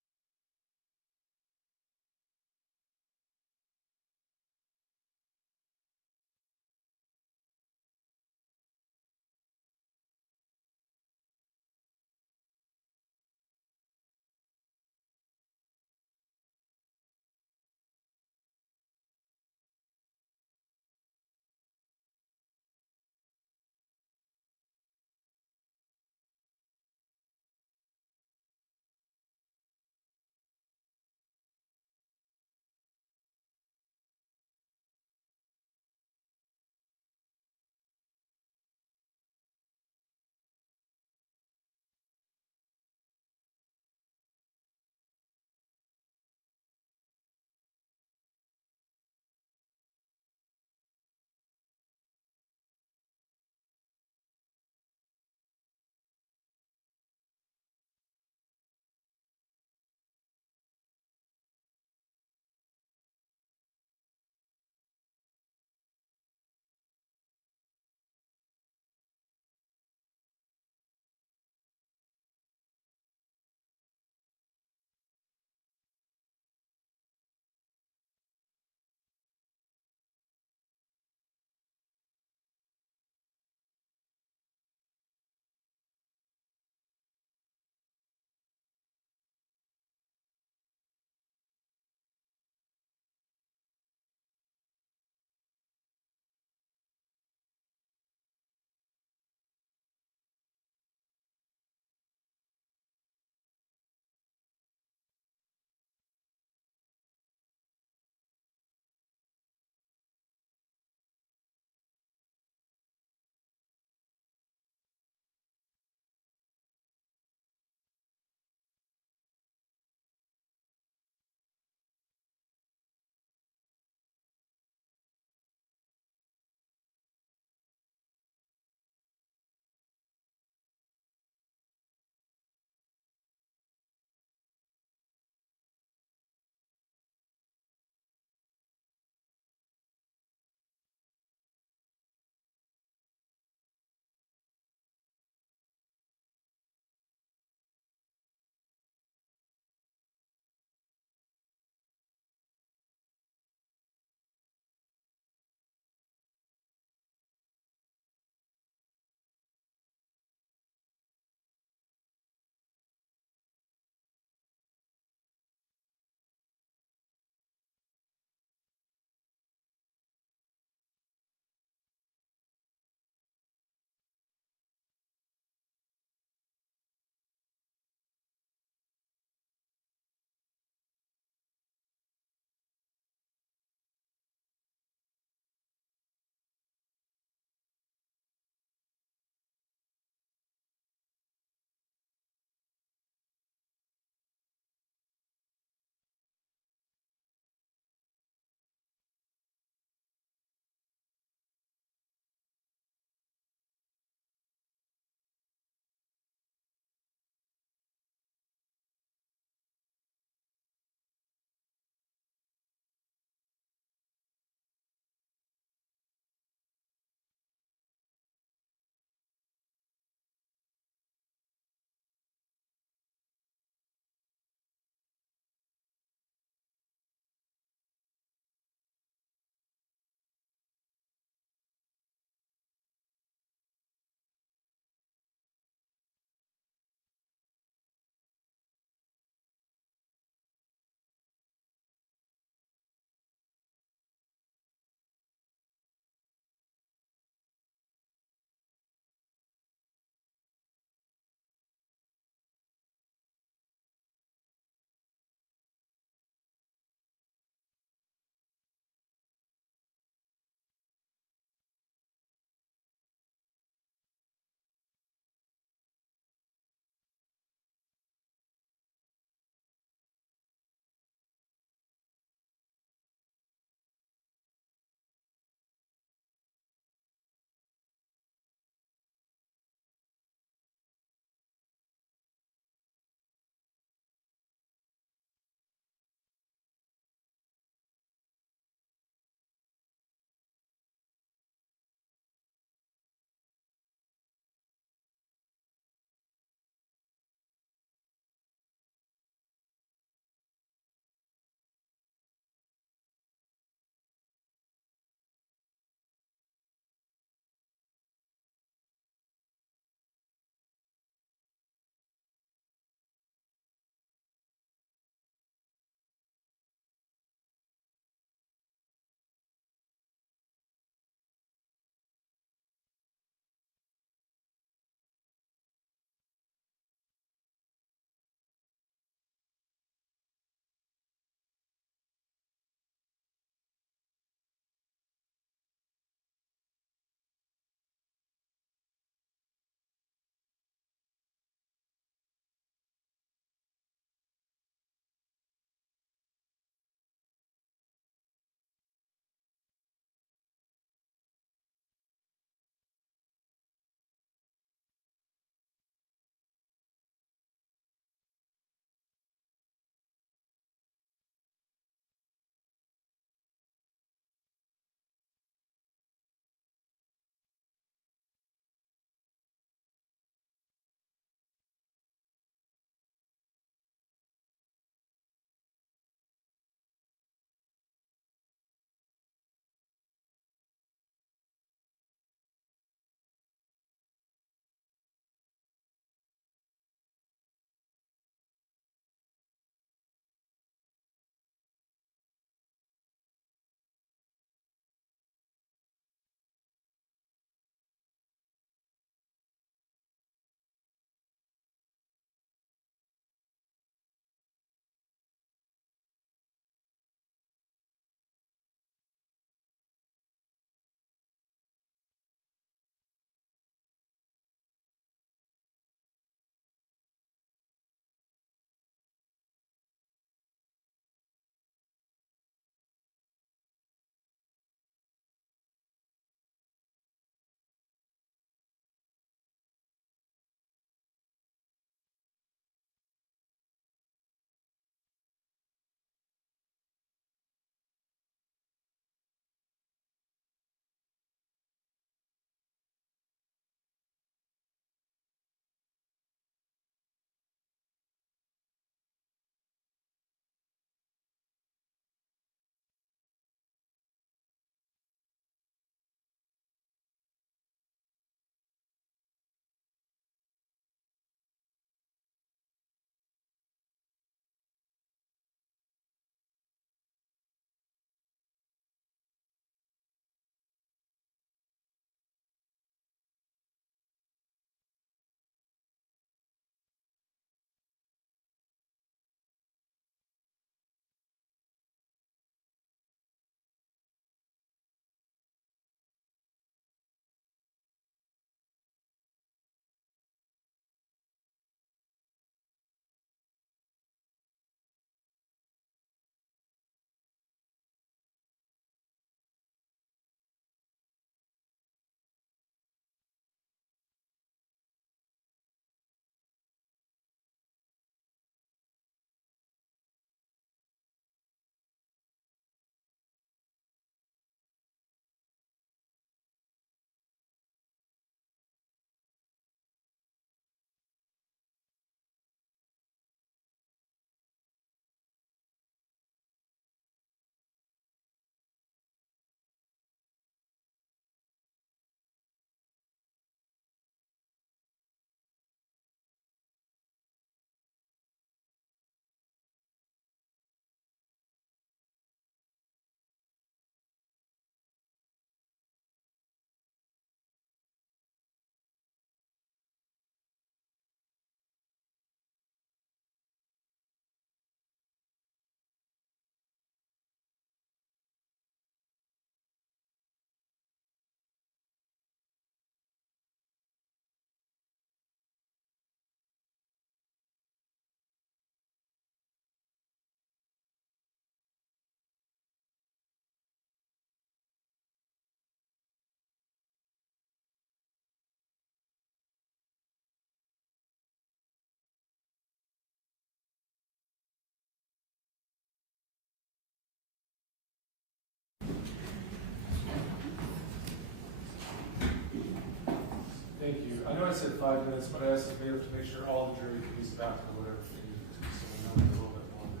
I know I said 5 minutes, but I asked the bailiff to make sure all the jury comes back to whatever they needed to, so we know it's a little bit longer.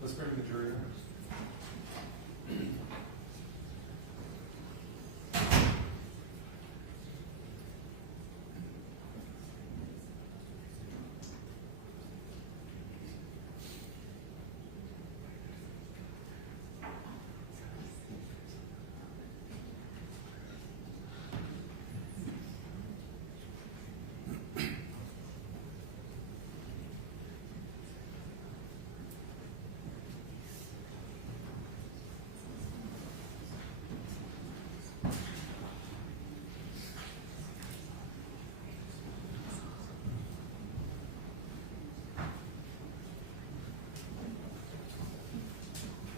Let's bring the jury in.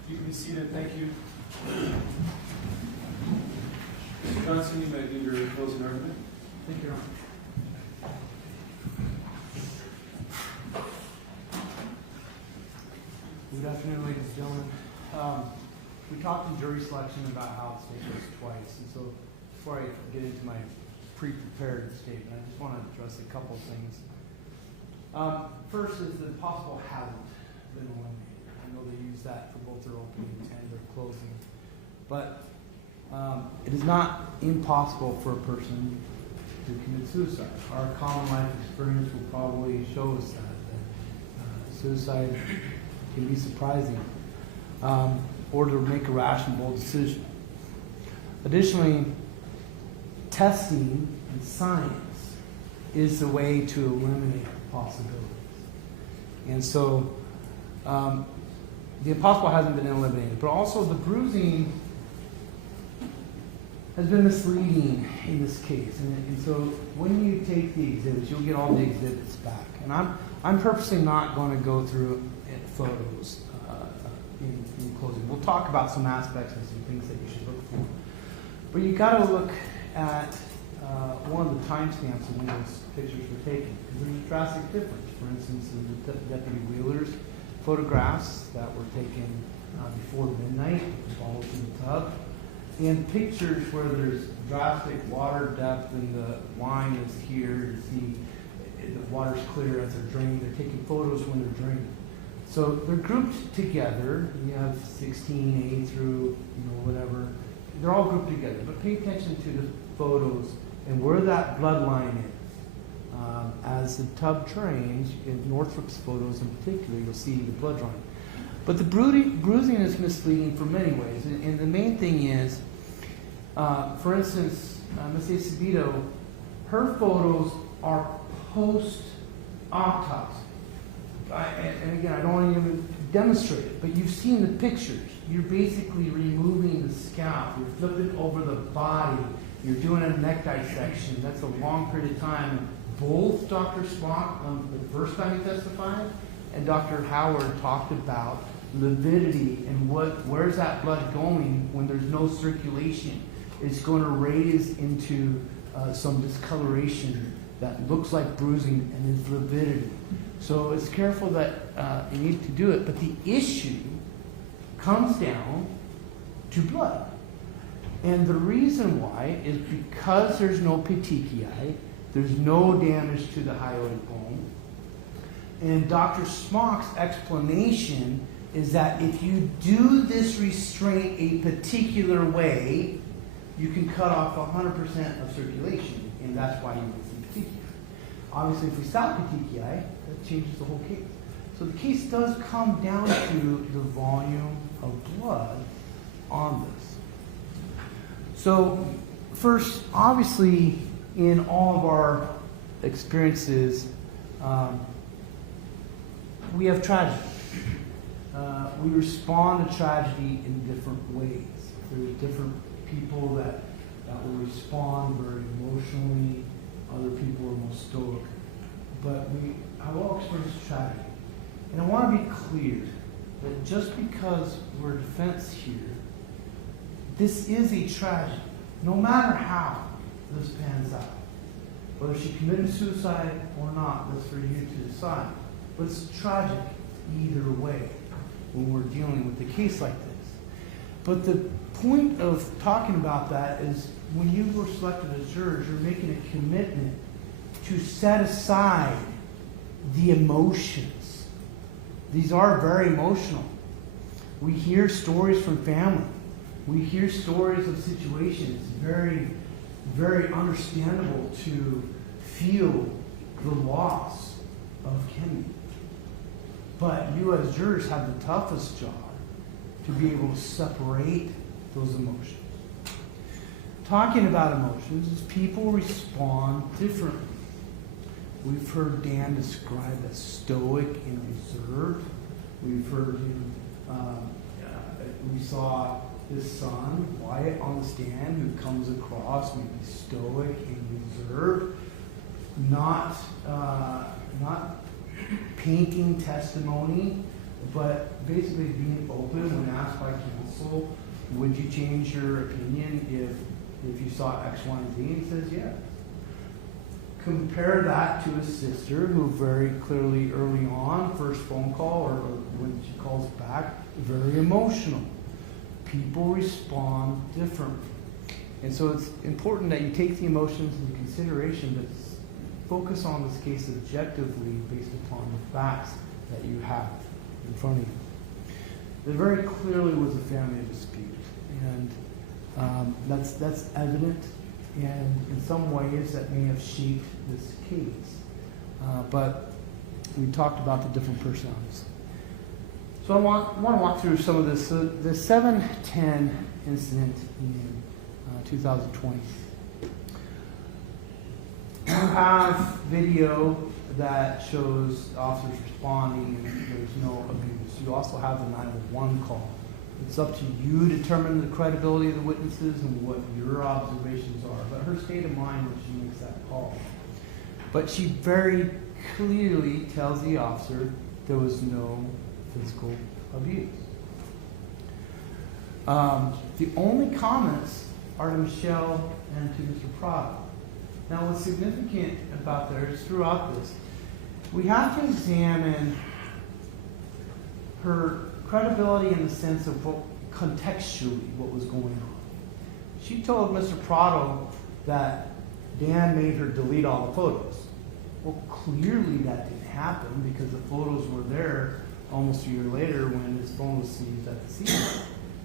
You can be seated, thank you. Mr. Johnson, you may do your closing argument. Thank you, Your Honor. Good afternoon, ladies and gentlemen. We talked in jury selection about how it's taken us twice, and so before I get into my pre-prepared statement, I just want to address a couple of things. First is that possible hasn't been eliminated. I know they use that for both their opening and their closing, but it is not impossible for a person to commit suicide. Our common life experience will probably show us that suicide can be surprising, or to make a rash and bold decision. Additionally, testing and science is the way to eliminate possibilities. And so the impossible hasn't been eliminated, but also the bruising has been misleading in this case. And so when you take the exhibits, you'll get all the exhibits back. And I'm purposely not going to go through photos in closing. We'll talk about some aspects and some things that you should look for. But you got to look at one of the timestamps of when those pictures were taken, because there's a drastic difference. For instance, in the Deputy Wheeler's photographs that were taken before midnight, followed in the tub, and pictures where there's drastic water depth and the line is here. You see the water's clear as they're draining. They're taking photos when they're draining. So they're grouped together. You have 16A through whatever. They're all grouped together. But pay attention to the photos and where that blood line is. As the tub drains, in Northrop's photos in particular, you'll see the blood line. But the bruising is misleading for many ways. And the main thing is, for instance, Ms. Acevedo, her photos are post-autopsy. And again, I don't want to even demonstrate it, but you've seen the pictures. You're basically removing the scalp. You're flipping over the body. You're doing a neck dissection. That's a long period of time. Both Dr. Spock, the first time he testified, and Dr. Howard talked about lividity and where's that blood going when there's no circulation. It's going to raise into some discoloration that looks like bruising and is lividity. So it's careful that you need to do it. But the issue comes down to blood. And the reason why is because there's no petechiae, there's no damage to the hyoid bone. And Dr. Smock's explanation is that if you do this restraint a particular way, you can cut off 100% of circulation, and that's why you would see petechiae. Obviously, if we stop petechiae, that changes the whole case. So the case does come down to the volume of blood on this. So first, obviously, in all of our experiences, we have tragedy. We respond to tragedy in different ways. There's different people that will respond very emotionally. Other people are more stoic. But we have all experienced tragedy. And I want to be clear that just because we're defense here, this is a tragedy. No matter how this pans out. Whether she committed suicide or not, that's for you to decide. But it's tragic either way when we're dealing with a case like this. But the point of talking about that is when you were selected as jurors, you're making a commitment to set aside the emotions. These are very emotional. We hear stories from family. We hear stories of situations. Very, very understandable to feel the loss of Kendy. But you as jurors have the toughest job to be able to separate those emotions. Talking about emotions is people respond differently. We've heard Dan described as stoic and reserved. We've heard him, we saw his son, Wyatt, on the stand, who comes across maybe stoic and reserved, not painting testimony, but basically being open when asked by counsel, would you change your opinion if you saw X, Y, and Z? And he says yes. Compare that to his sister, who very clearly early on, first phone call or when she calls back, very emotional. People respond differently. And so it's important that you take the emotions into consideration, but focus on this case objectively based upon the facts that you have in front of you. There very clearly was a family dispute, and that's evident, and in some ways that may have shaped this case. But we talked about the different personalities. So I want to walk through some of this. So the 7/10 incident in 2020. You have video that shows officers responding and there's no abuse. You also have the 911 call. It's up to you to determine the credibility of the witnesses and what your observations are. But her state of mind when she makes that call. But she very clearly tells the officer there was no physical abuse. The only comments are to Michelle and to Mr. Prado. Now, what's significant about there is throughout this, we have to examine her credibility in the sense of contextually what was going on. She told Mr. Prado that Dan made her delete all the photos. Well, clearly that didn't happen because the photos were there almost a year later when his phone was seized at the scene,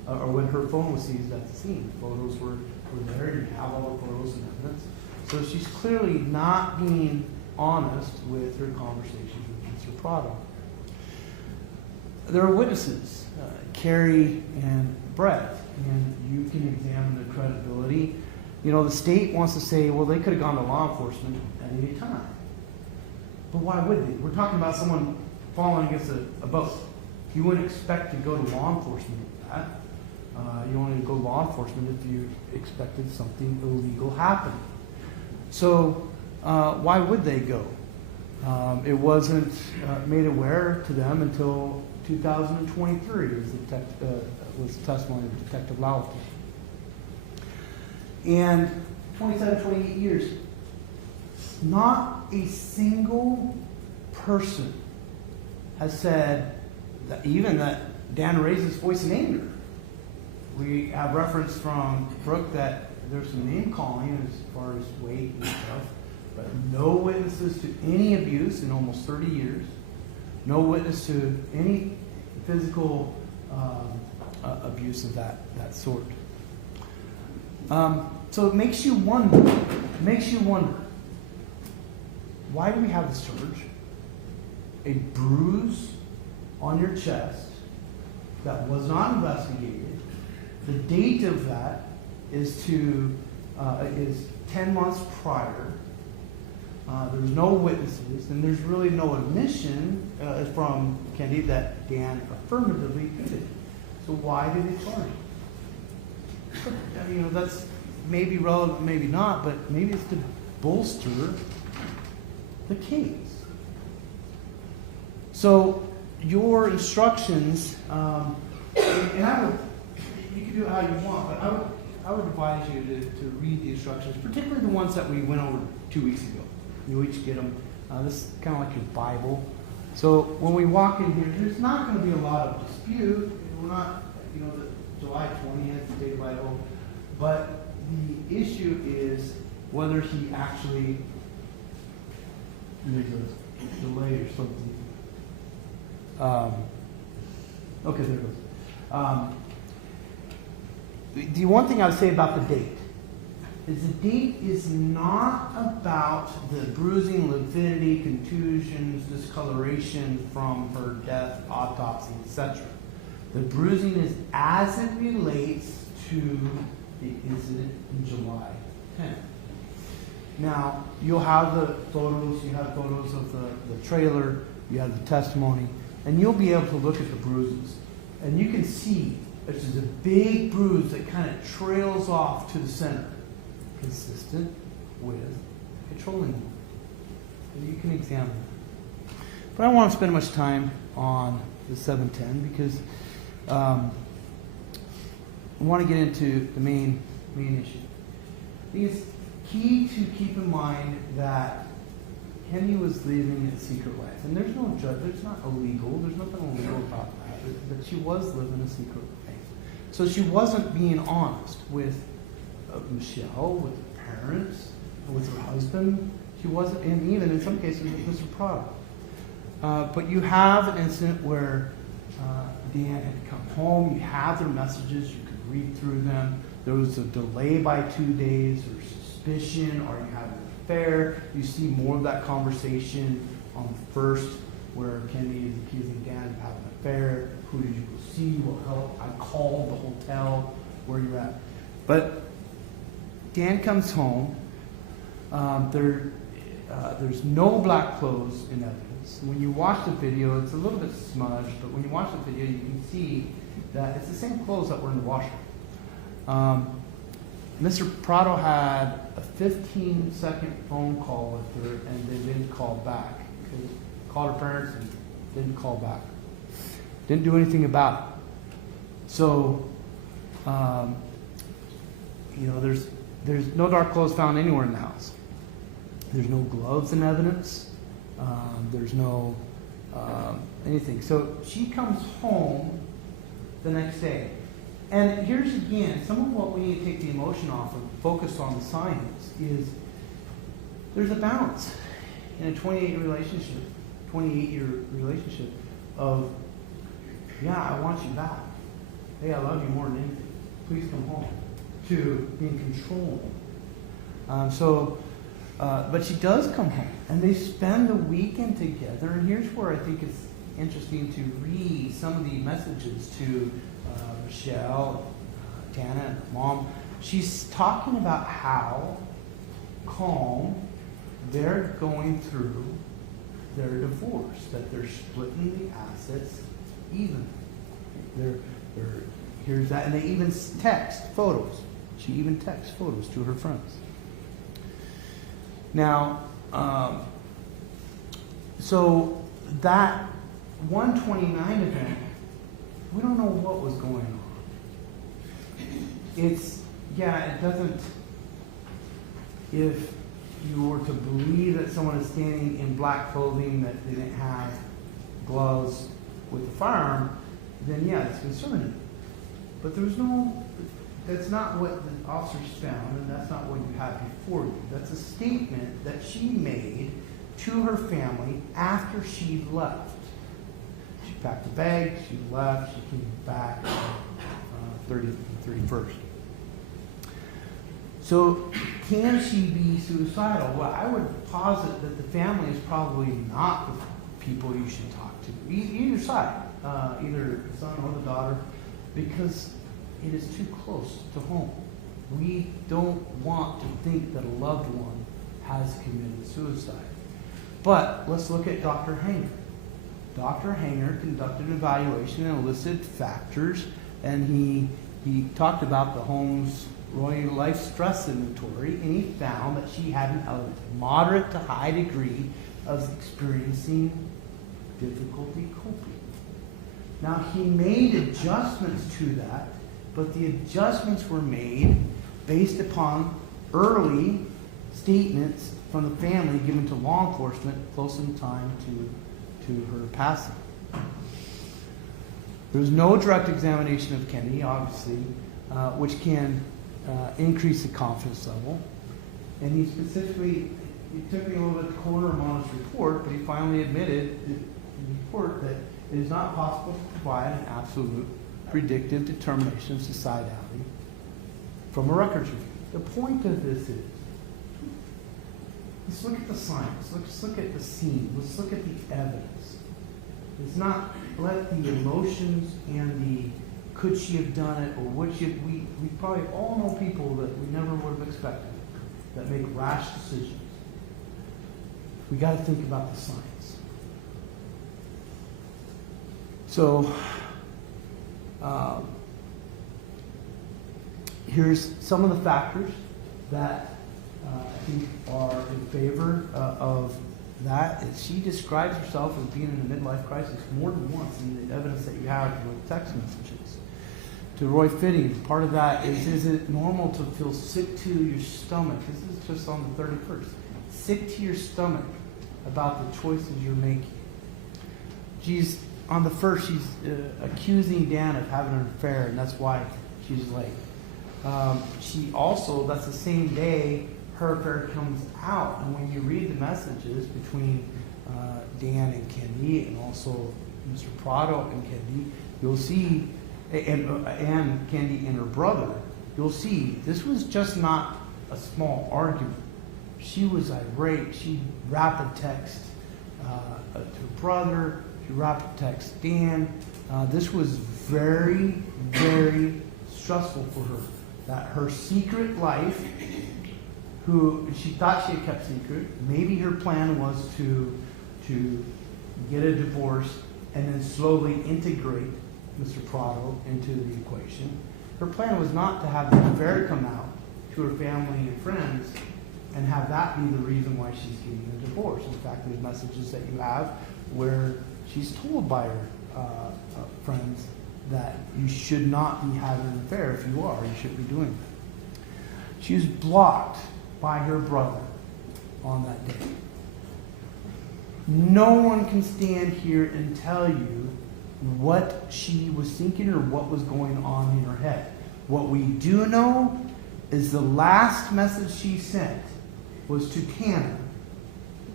or when her phone was seized at the scene. Photos were there, you have all the photos and evidence. So she's clearly not being honest with her conversations with Mr. Prado. There are witnesses, Carrie and Brett, and you can examine their credibility. You know, the state wants to say, well, they could have gone to law enforcement at any time. But why would they? We're talking about someone falling against a boat. You wouldn't expect to go to law enforcement with that. You only go to law enforcement if you expected something illegal happening. So why would they go? It wasn't made aware to them until 2023 was the testimony of Detective Law&Crime. And 27, 28 years, not a single person has said that even that Dan raised his voice in anger. We have reference from Brooke that there's some name calling as far as weight and stuff, but no witnesses to any abuse in almost 30 years. No witness to any physical abuse of that sort. So it makes you wonder. Why do we have this charge? A bruise on your chest that was not investigated. The date of that is 10 months prior. There's no witnesses, and there's really no admission from Kendy that Dan affirmatively did it. So why did they charge him? You know, that's maybe relevant, maybe not, but maybe it's to bolster the case. So your instructions, and you can do it how you want, but I would advise you to read the instructions, particularly the ones that we went over 2 weeks ago. You each get them. This is kind of like your Bible. So when we walk in here, there's not going to be a lot of dispute. We're not, the July 20th, the state of Idaho. But the issue is whether he actually there's a delay or something. Okay, there it goes. The one thing I would say about the date is the date is not about the bruising, lividity, contusions, discoloration from her death, autopsy, etc. The bruising is as it relates to the incident in July 10th. Now, you'll have the photos, you have photos of the trailer, you have the testimony, and you'll be able to look at the bruises. And you can see there's just a big bruise that kind of trails off to the center, consistent with controlling them. And you can examine that. But I don't want to spend much time on the 710 because I want to get into the main issue. I think it's key to keep in mind that Kendy was living a secret life. And there's no judge, there's not illegal, there's nothing illegal about that. But she was living a secret life. So she wasn't being honest with Michelle, with her parents, with her husband. She wasn't, and even in some cases with Mr. Prado. But you have an incident where Dan had come home, you have their messages, you could read through them. There was a delay by 2 days, or suspicion, or you have an affair. You see more of that conversation on the first, where Kendy is accusing Dan of having an affair. Who did you go see? What help? I called the hotel. Where you're at. But Dan comes home. There's no black clothes in evidence. When you watch the video, it's a little bit smudged, but when you watch the video, you can see that it's the same clothes that were in the washer. Mr. Prado had a 15-second phone call with her, and they didn't call back. They called her parents and didn't call back. Didn't do anything about it. So, there's no dark clothes found anywhere in the house. There's no gloves in evidence. There's no anything. So she comes home the next day. And here's again, some of what we need to take the emotion off and focus on the science is there's a balance in a 28-year relationship of, yeah, I want you back. Hey, I love you more than anything. Please come home. To being controlled. But she does come home, and they spend the weekend together. And here's where I think it's interesting to read some of the messages to Michelle, Tana, and Mom. She's talking about how calm they're going through their divorce, that they're splitting the assets even. Here's that, and they even text photos. She even texts photos to her friends. Now, so that 129 event, we don't know what was going on. It doesn't, if you were to believe that someone is standing in black clothing that didn't have gloves with a firearm, then yeah, it's concerning. But that's not what the officers found, and that's not what you have before you. That's a statement that she made to her family after she left. She packed a bag, she left, she came back 30th and 31st. So, can she be suicidal? Well, I would posit that the family is probably not the people you should talk to. Either side, either the son or the daughter, because it is too close to home. We don't want to think that a loved one has committed suicide. But let's look at Dr. Hanger. Dr. Hanger conducted an evaluation and elicited factors, and he talked about the home's Royal Life Stress Inventory, and he found that she had a moderate to high degree of experiencing difficulty coping. Now, he made adjustments to that, but the adjustments were made based upon early statements from the family given to law enforcement close in time to her passing. There was no direct examination of Kendy, obviously, which can increase the confidence level. And he specifically, it took me a little bit to corner him on his report. finally admitted in court that it is not possible to provide an absolute predictive determination of suicidality from a records review. The point of this is, let's look at the science, let's look at the scene, let's look at the evidence. It's not let the emotions and the could she have done it or would she have, we probably all know people that we never would have expected that make rash decisions. We got to think about the science. So, here's some of the factors that I think are in favor of that. She describes herself as being in a midlife crisis more than once in the evidence that you have with text messages. To Roy Fitting, part of that is it normal to feel sick to your stomach? This is just on the 31st. Sick to your stomach about the choices you're making. She's, on the first, she's accusing Dan of having an affair, and that's why she's late. She also, that's the same day her affair comes out, and when you read the messages between Dan and Kendy, and also Mr. Prado and Kendy, you'll see, and Kendy and her brother, you'll see this was just not a small argument. She was irate. She rapid text to her brother. She rapid text Dan. This was very, very stressful for her. That her secret life, who she thought she had kept secret, maybe her plan was to get a divorce and then slowly integrate Mr. Prado into the equation. Her plan was not to have the affair come out to her family and friends and have that be the reason why she's getting a divorce. In fact, there's messages that you have where she's told by her friends that you should not be having an affair. If you are, you shouldn't be doing that. She was blocked by her brother on that day. No one can stand here and tell you what she was thinking or what was going on in her head. What we do know is the last message she sent was to Tanner.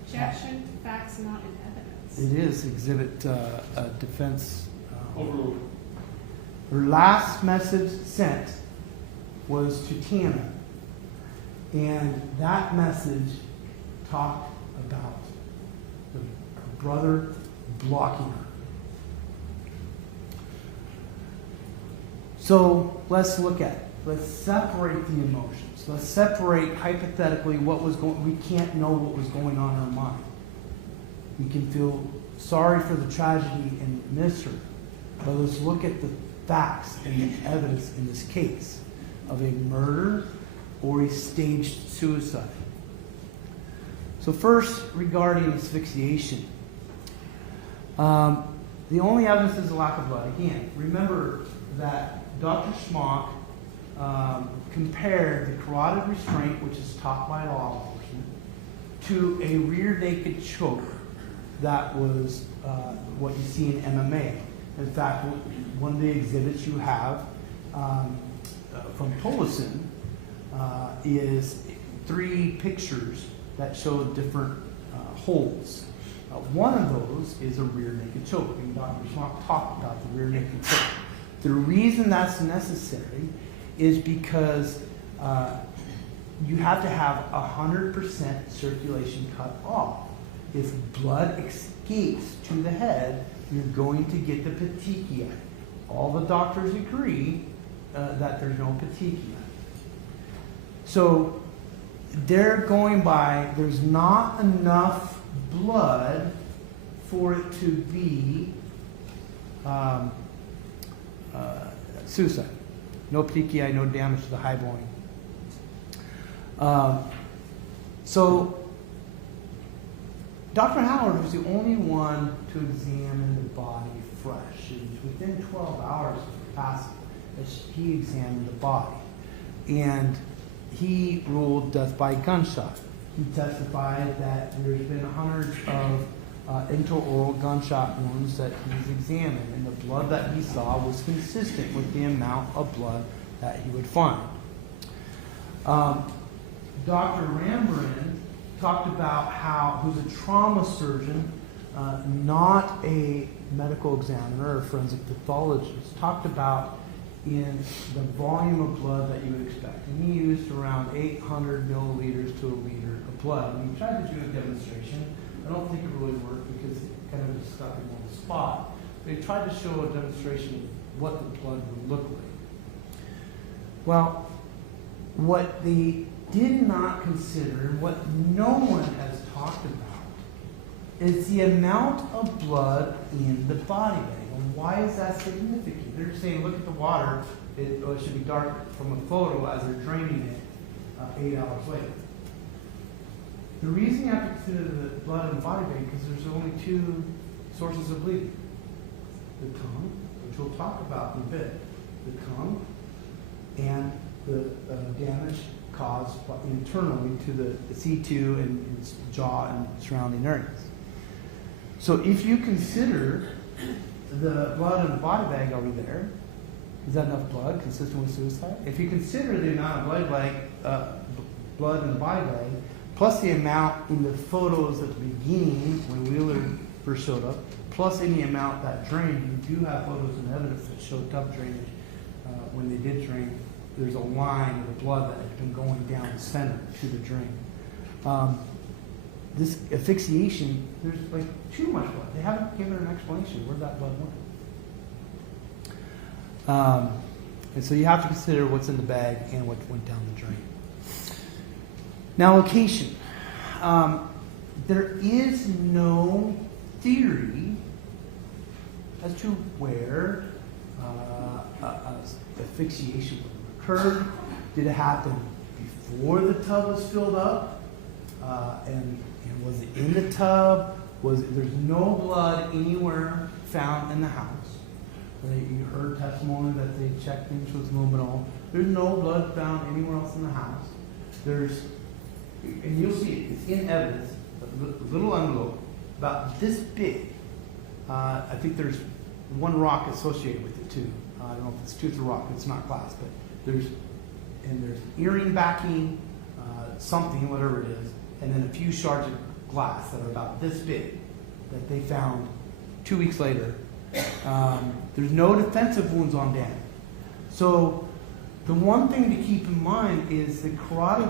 Objection to facts not in evidence. It is exhibit defense. Overruled. Her last message sent was to Tanner. And that message talked about her brother blocking her. So let's look at it. Let's separate the emotions. Let's separate hypothetically what was going. We can't know what was going on in her mind. We can feel sorry for the tragedy and miss her. But let's look at the facts and the evidence in this case of a murder or a staged suicide. So first, regarding asphyxiation. The only evidence is a lack of blood. Again, remember that Dr. Schmock compared the carotid restraint, which is taught by law enforcement, to a rear naked choke that was what you see in MMA. In fact, one of the exhibits you have from Tolleson is 3 pictures that show different holds. One of those is a rear naked choke, and Dr. Schmock talked about the rear naked choke. The reason that's necessary is because you have to have 100% circulation cut off. If blood escapes to the head, you're going to get the petechiae. All the doctors agree that there's no petechiae. So they're going by, there's not enough blood for it to be suicide. No petechiae, no damage to the high bone. So Dr. Howard was the only one to examine the body fresh. It was within 12 hours of the passing that he examined the body. And he ruled death by gunshot. He testified that there's been hundreds of intraoral gunshot wounds that he's examined, and the blood that he saw was consistent with the amount of blood that he would find. Dr. Rambrin talked about how, who's a trauma surgeon, not a medical examiner or forensic pathologist, talked about in the volume of blood that you would expect. And he used around 800 milliliters to a liter of blood. And he tried to do a demonstration. I don't think it really worked because it kind of just stuck him on the spot. But he tried to show a demonstration of what the blood would look like. Well, what they did not consider, what no one has talked about, is the amount of blood in the body bag. And why is that significant? They're saying, look at the water, it should be dark from a photo as they're draining it 8 hours later. The reason you have to consider the blood in the body bag is because there's only two sources of bleeding. The tongue, which we'll talk about in a bit, the tongue, and the damage caused internally to the C2 and its jaw and surrounding areas. So if you consider the blood in the body bag over there, is that enough blood consistent with suicide? If you consider the amount of blood in the body bag, plus the amount in the photos at the beginning when Wheeler first showed up, plus any amount that drained, you do have photos and evidence that show tub drainage. When they did drain, there's a line of the blood that had been going down the center to the drain. This asphyxiation, there's like too much blood. They haven't given an explanation where that blood went. And so you have to consider what's in the bag and what went down the drain. Now, location. There is no theory as to where asphyxiation occurred. Did it happen before the tub was filled up? And was it in the tub? There's no blood anywhere found in the house. You heard testimony that they checked things with luminol. There's no blood found anywhere else in the house. And you'll see it, it's in evidence, a little envelope about this big. I think there's one rock associated with it too. I don't know if it's tooth or rock, it's not glass, but there's earring backing, something, whatever it is, and then a few shards of glass that are about this big that they found 2 weeks later. There's no defensive wounds on Dan. So the one thing to keep in mind is the carotid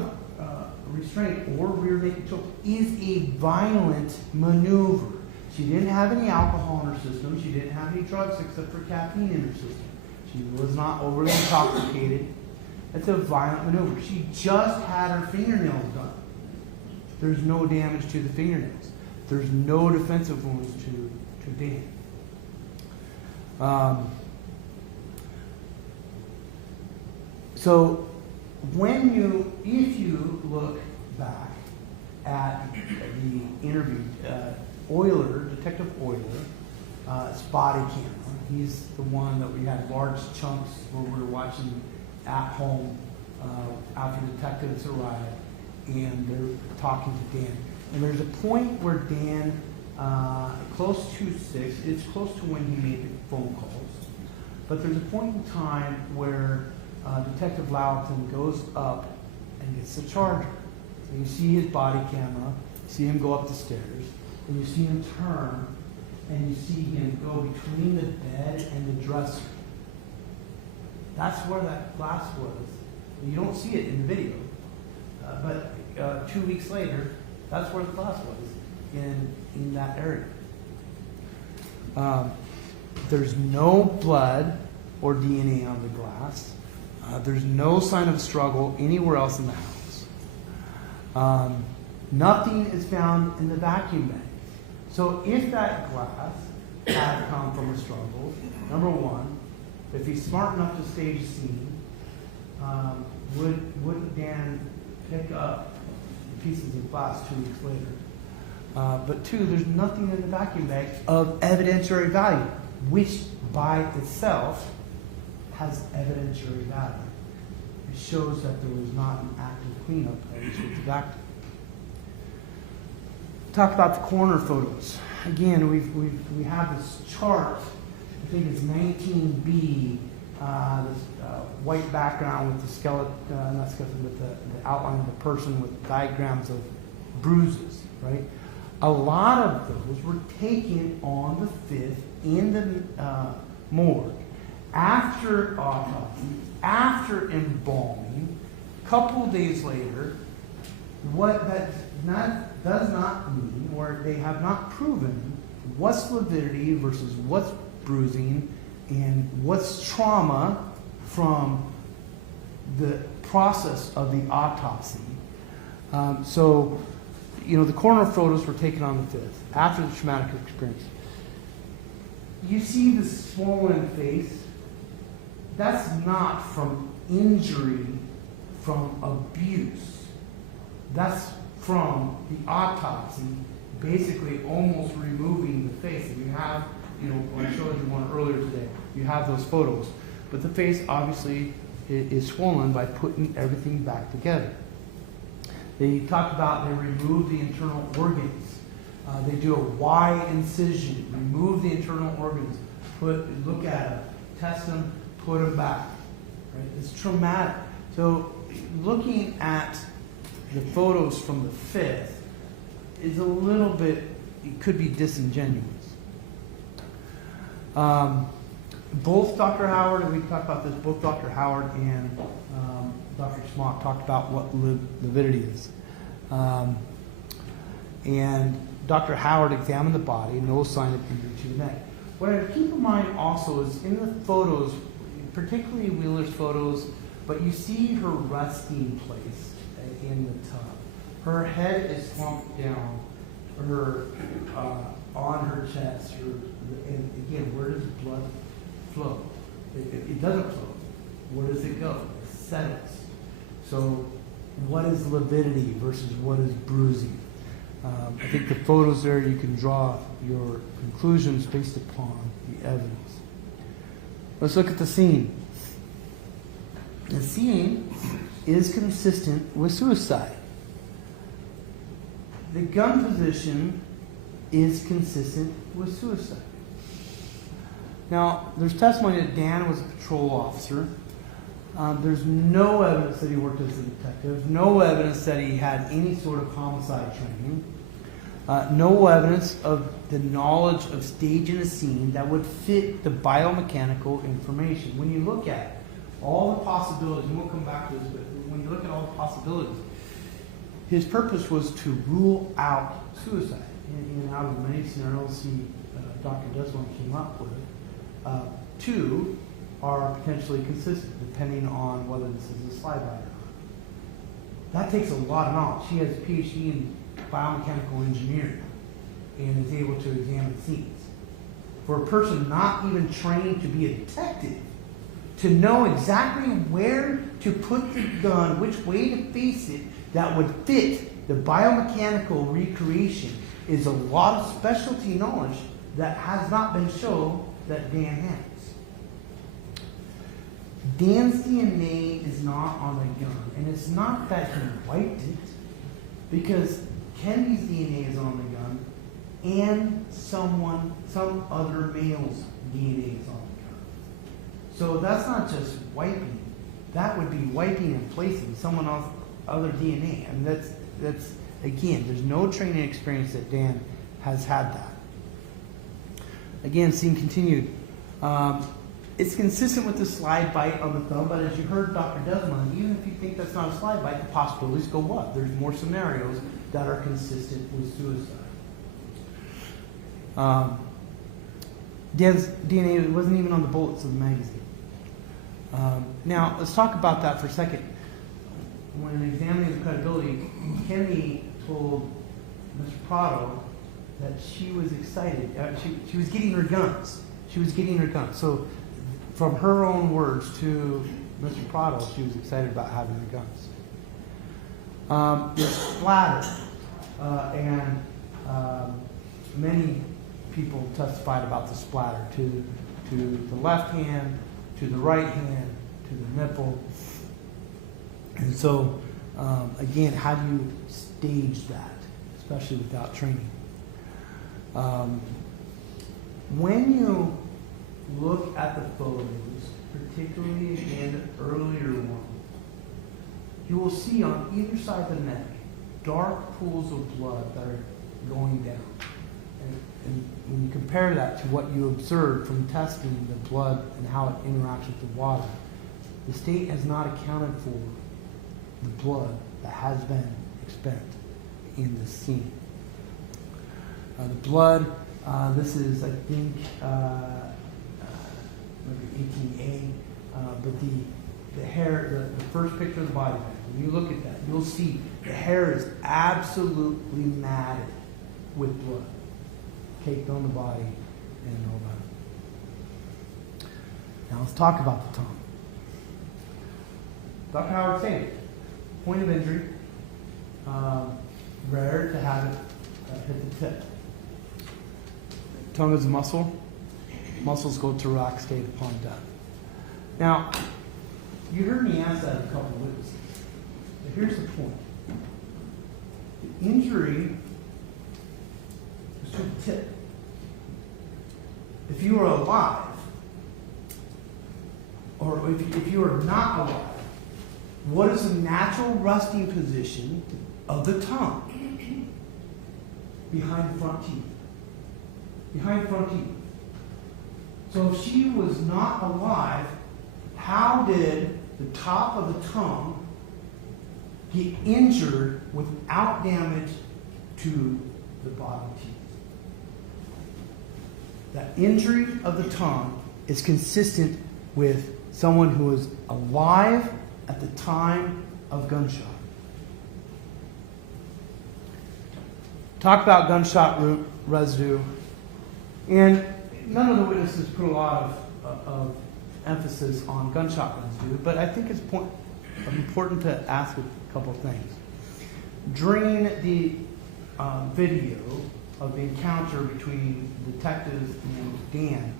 restraint or rear naked choke is a violent maneuver. She didn't have any alcohol in her system. She didn't have any drugs except for caffeine in her system. She was not overly intoxicated. It's a violent maneuver. She just had her fingernails done. There's no damage to the fingernails. There's no defensive wounds to Dan. So if you look back at the interview, Detective Euler's body camera, he's the one that we had large chunks where we were watching at home after the detectives arrived, and they're talking to Dan. And there's a point where Dan, close to 6, it's close to when he made the phone calls, but there's a point in time where Detective Loughton goes up and gets the charger. So you see his body camera, you see him go up the stairs, and you see him turn, and you see him go between the bed and the dresser. That's where that glass was. You don't see it in the video, but 2 weeks later, that's where the glass was, in that area. There's no blood or DNA on the glass. There's no sign of struggle anywhere else in the house. Nothing is found in the vacuum bag. So if that glass had come from a struggle, number one, if he's smart enough to stage a scene, wouldn't Dan pick up pieces of glass 2 weeks later? But two, there's nothing in the vacuum bag of evidentiary value, which by itself has evidentiary value. It shows that there was not an active cleanup of the vacuum. Talk about the corner photos. Again, we have this chart. I think it's 19B. This white background with the skeleton, not skeleton, with the outline of the person with diagrams of bruises. Right. A lot of those were taken on the 5th in the morgue after autopsy, after embalming. A couple days later, what that does not mean, or they have not proven, what's lividity versus what's bruising and what's trauma from the process of the autopsy. So, the coroner photos were taken on the 5th, after the traumatic experience. You see the swollen face. That's not from injury, from abuse. That's from the autopsy, basically almost removing the face. And you have, I showed you one earlier today, you have those photos. But the face obviously is swollen by putting everything back together. They talked about they remove the internal organs. They do a Y incision, remove the internal organs, look at them, test them, put them back. Right? It's traumatic. So looking at the photos from the 5th is a little bit, it could be disingenuous. Both Dr. Howard, and we talked about this, both Dr. Howard and Dr. Smock talked about what lividity is. And Dr. Howard examined the body, no sign of injury to the neck. What I keep in mind also is in the photos, particularly Wheeler's photos, but you see her resting place in the tub. Her head is slumped down, on her chest. And again, where does blood flow? It doesn't flow. Where does it go? It settles. So what is lividity versus what is bruising? I think the photos there, you can draw your conclusions based upon the evidence. Let's look at the scene. The scene is consistent with suicide. The gun position is consistent with suicide. Now, there's testimony that Dan was a patrol officer. There's no evidence that he worked as a detective. No evidence that he had any sort of homicide training. No evidence of the knowledge of staging a scene that would fit the biomechanical information. When you look at all the possibilities, and we'll come back to this, but when you look at all the possibilities, his purpose was to rule out suicide. And out of many scenarios Dr. Desmond came up with, two are potentially consistent, depending on whether this is a slide by or not. That takes a lot of knowledge. She has a PhD in biomechanical engineering and is able to examine scenes. For a person not even trained to be a detective, to know exactly where to put the gun, which way to face it, that would fit the biomechanical recreation is a lot of specialty knowledge that has not been shown that Dan has. Dan's DNA is not on the gun, and it's not that he wiped it, because Kendy's DNA is on the gun, and some other male's DNA is on the gun. So that's not just wiping; that would be wiping and placing someone else's other DNA. I mean, that's again, there's no training experience that Dan has had that. Again, scene continued. It's consistent with the slide bite on the thumb, but as you heard Dr. Desmond, even if you think that's not a slide bite, the possibilities go up. There's more scenarios that are consistent with suicide. Dan's DNA wasn't even on the bullets of the magazine. Now, let's talk about that for a second. When examining the credibility, Kendy told Mr. Prado that she was excited. She was getting her guns. She was getting her guns. So from her own words to Mr. Prado, she was excited about having her guns. It's splattered. And many people testified about the splatter to the left hand, to the right hand, to the nipple. And so, again, how do you stage that, especially without training? When you look at the photos, particularly again the earlier one, you will see on either side of the neck dark pools of blood that are going down. And when you compare that to what you observed from testing the blood and how it interacts with the water, the state has not accounted for the blood that has been expended in the scene. The blood, this is, I think, maybe 18A, but the hair, the first picture of the body bag, when you look at that, you'll see the hair is absolutely matted with blood, caked on the body and all that. Now let's talk about the tongue. Dr. Howard said it. Point of injury, rare to have it hit the tip. Tongue is a muscle. Muscles go to relaxed state upon death. Now, you heard me ask that a couple of witnesses. But here's the point. The injury was to the tip. If you were alive, or if you are not alive, what is the natural resting position of the tongue? Behind the front teeth. Behind the front teeth. So if she was not alive, how did the top of the tongue get injured without damage to the bottom teeth? That injury of the tongue is consistent with someone who was alive at the time of gunshot. Talk about gunshot residue. And none of the witnesses put a lot of emphasis on gunshot residue, but I think it's important to ask a couple of things. During the video of the encounter between detectives and Dan,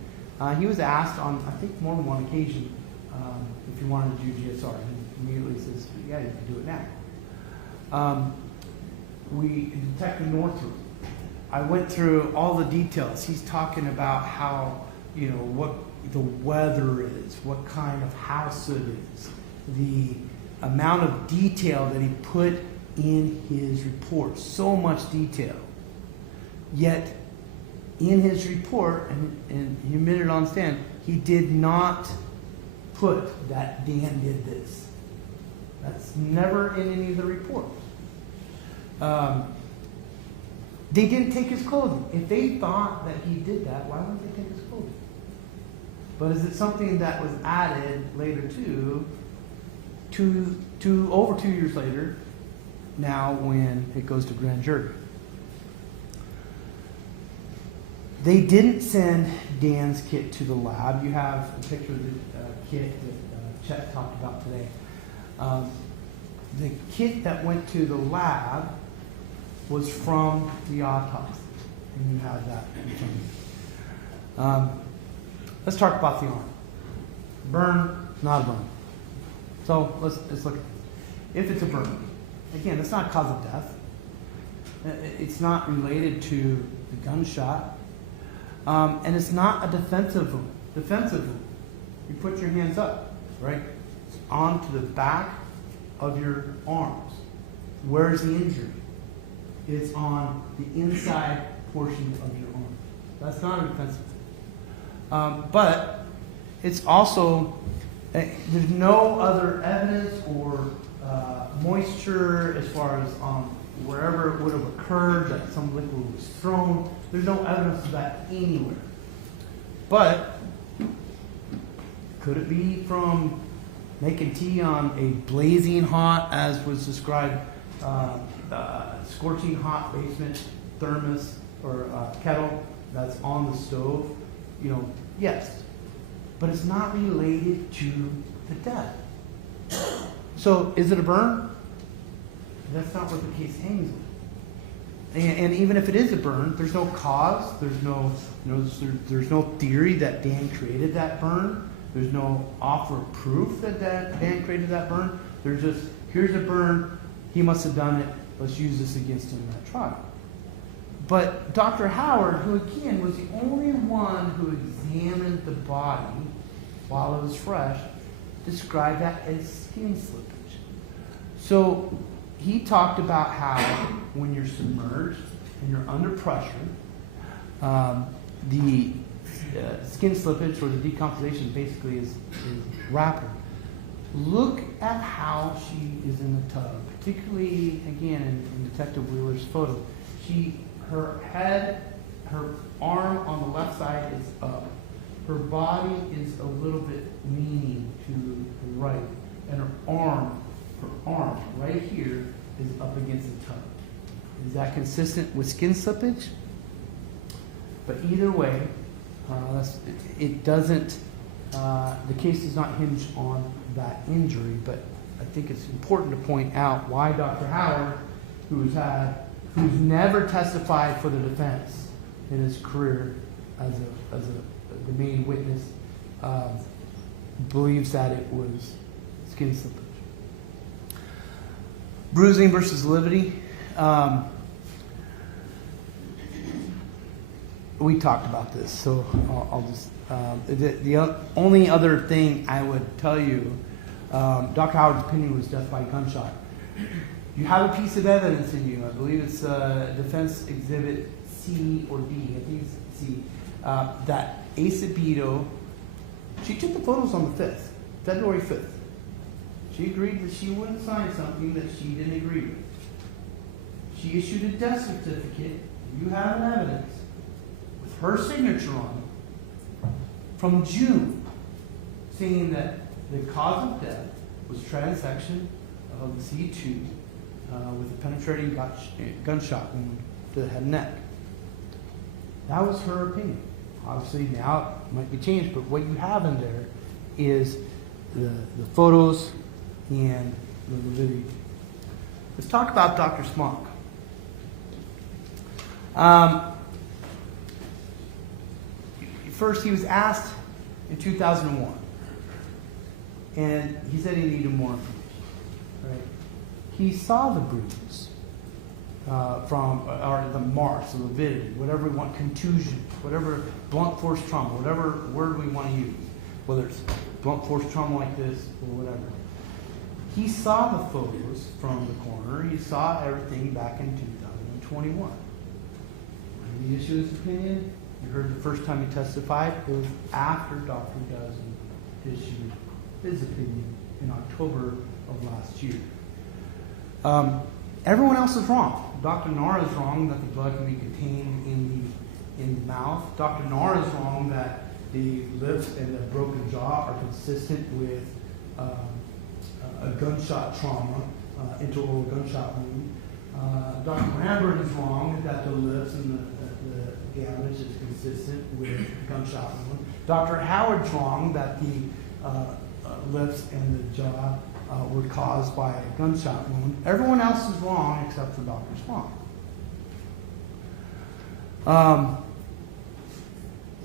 he was asked on, I think, more than one occasion if he wanted to do GSR. He immediately says, yeah, you can do it now. Detective Northrup, I went through all the details. He's talking about how, what the weather is, what kind of house it is, the amount of detail that he put in his report. So much detail. Yet, in his report, and he admitted on stand, he did not put that Dan did this. That's never in any of the reports. They didn't take his clothing. If they thought that he did that, why wouldn't they take his clothing? But is it something that was added later to over 2 years later, now when it goes to grand jury? They didn't send Dan's kit to the lab. You have a picture of the kit that Chet talked about today. The kit that went to the lab was from the autopsy, and you have that in front of you. Let's talk about the arm. Burn, not a burn. So let's look at it. If it's a burn, again, it's not a cause of death. It's not related to the gunshot, and it's not a defensive wound. Defensive wound, you put your hands up, right, onto the back of your arms. Where's the injury? It's on the inside portion of your arm. That's not a defensive. But it's also, there's no other evidence or moisture as far as wherever it would have occurred, that some liquid was thrown. There's no evidence of that anywhere. But could it be from making tea on a blazing hot, as was described, scorching hot basement thermos or kettle that's on the stove? Yes. But it's not related to the death. So is it a burn? That's not what the case hangs on. And even if it is a burn, there's no cause. There's no, there's no theory that Dan created that burn. There's no offer of proof that Dan created that burn. There's just, here's a burn. He must have done it. Let's use this against him in that trial. But Dr. Howard, who again was the only one who examined the body while it was fresh, described that as skin slippage. So he talked about how when you're submerged, and you're under pressure, the skin slippage or the decomposition basically is rapid. Look at how she is in the tub, particularly again in Detective Wheeler's photo. Her head, her arm on the left side is up. Her body is a little bit leaning to the right, and her arm right here is up against the tub. Is that consistent with skin slippage? But either way, it doesn't. The case does not hinge on that injury, but I think it's important to point out why Dr. Howard, who's never testified for the defense in his career as the main witness, believes that it was skin slippage. Bruising versus validity. We talked about this, so I'll just. The only other thing I would tell you, Dr. Howard's opinion was death by gunshot. You have a piece of evidence in you. I believe it's Defense Exhibit C or D. I think it's C. That Acevedo, she took the photos on the 5th, February 5th. She agreed that she wouldn't sign something that she didn't agree with. She issued a death certificate. You have an evidence with her signature on it from June, saying that the cause of death was transection of the C2 with a penetrating gunshot wound to the head and neck. That was her opinion. Obviously now it might be changed, but what you have in there is the photos and the validity. Let's talk about Dr. Smock. First, he was asked in 2001, and he said he needed more information. Right? He saw the bruises or the marks, the lividity, whatever we want, contusion, whatever, blunt force trauma, whatever word we want to use, whether it's blunt force trauma like this or whatever. He saw the photos from the coroner. He saw everything back in 2021. When he issued his opinion, you heard the first time he testified, it was after Dr. Dozen issued his opinion in October of last year. Everyone else is wrong. Dr. Nara is wrong that the blood can be contained in the mouth. Dr. Nara is wrong that the lips and the broken jaw are consistent with a gunshot trauma, interoral gunshot wound. Dr. Rambert is wrong that the lips and the damage is consistent with gunshot wound. Dr. Howard's wrong that the lips and the jaw were caused by a gunshot wound. Everyone else is wrong except for Dr. Swan.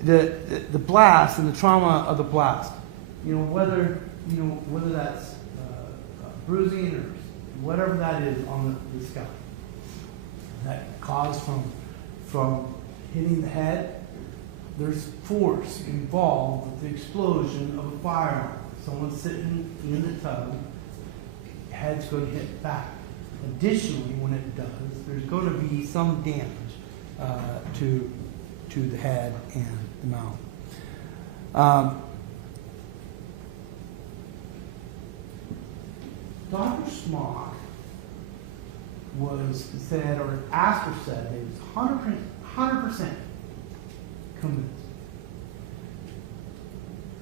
The blast and the trauma of the blast, whether that's bruising or whatever that is on the scalp, that caused from hitting the head, there's force involved with the explosion of a firearm. Someone's sitting in the tub, head's going to hit back. Additionally, when it does, there's going to be some damage to the head and the mouth. Dr. Smock said that he was 100% convinced.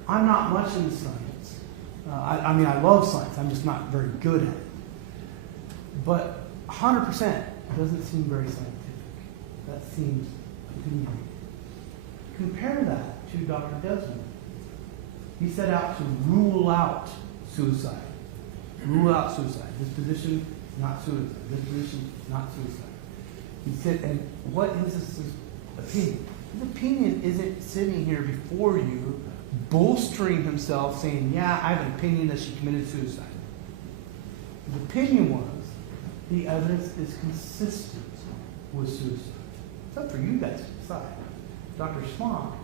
I'm not much into science. I love science. I'm just not very good at it. But 100% doesn't seem very scientific. That seems opinionated. Compare that to Dr. Desmond. He set out to rule out suicide. Rule out suicide. This position, not suicide. This position, not suicide. He said, and what is his opinion? His opinion isn't sitting here before you, bolstering himself, saying, yeah, I have an opinion that she committed suicide. His opinion was, the evidence is consistent with suicide. It's up for you guys to decide. Dr. Smock,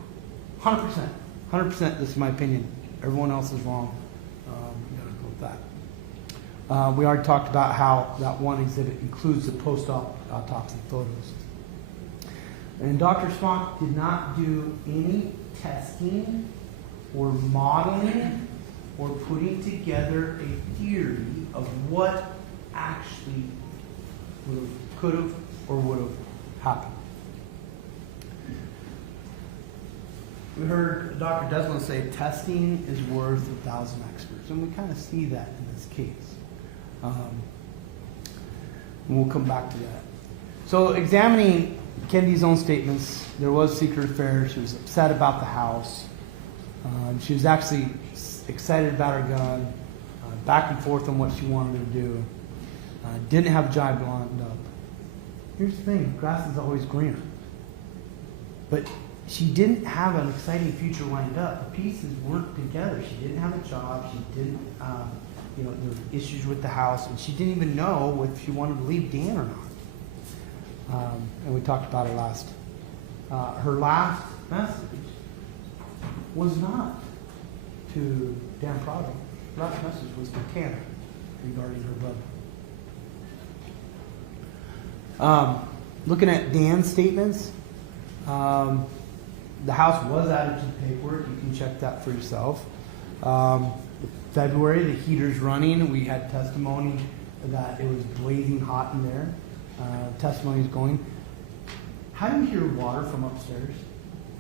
100%. 100%, this is my opinion. Everyone else is wrong. You got to go with that. We already talked about how that one exhibit includes the post-autopsy photos. And Dr. Smock did not do any testing or modeling or putting together a theory of what actually could have or would have happened. We heard Dr. Desmond say testing is worth 1,000 experts, and we kind of see that in this case. And we'll come back to that. So examining Kendy's own statements, there was secret affairs. She was upset about the house. She was actually excited about her gun, back and forth on what she wanted to do. Didn't have a job lined up. Here's the thing, grass is always greener. But she didn't have an exciting future lined up. The pieces weren't together. She didn't have a job. She didn't, there were issues with the house, and she didn't even know if she wanted to leave Dan or not. And we talked about it last. Her last message was not to Dan Prado. Her last message was to Tanner regarding her brother. Looking at Dan's statements, the house was added to the paperwork. You can check that for yourself. February, the heater's running. We had testimony that it was blazing hot in there. Testimony is going. How do you hear water from upstairs?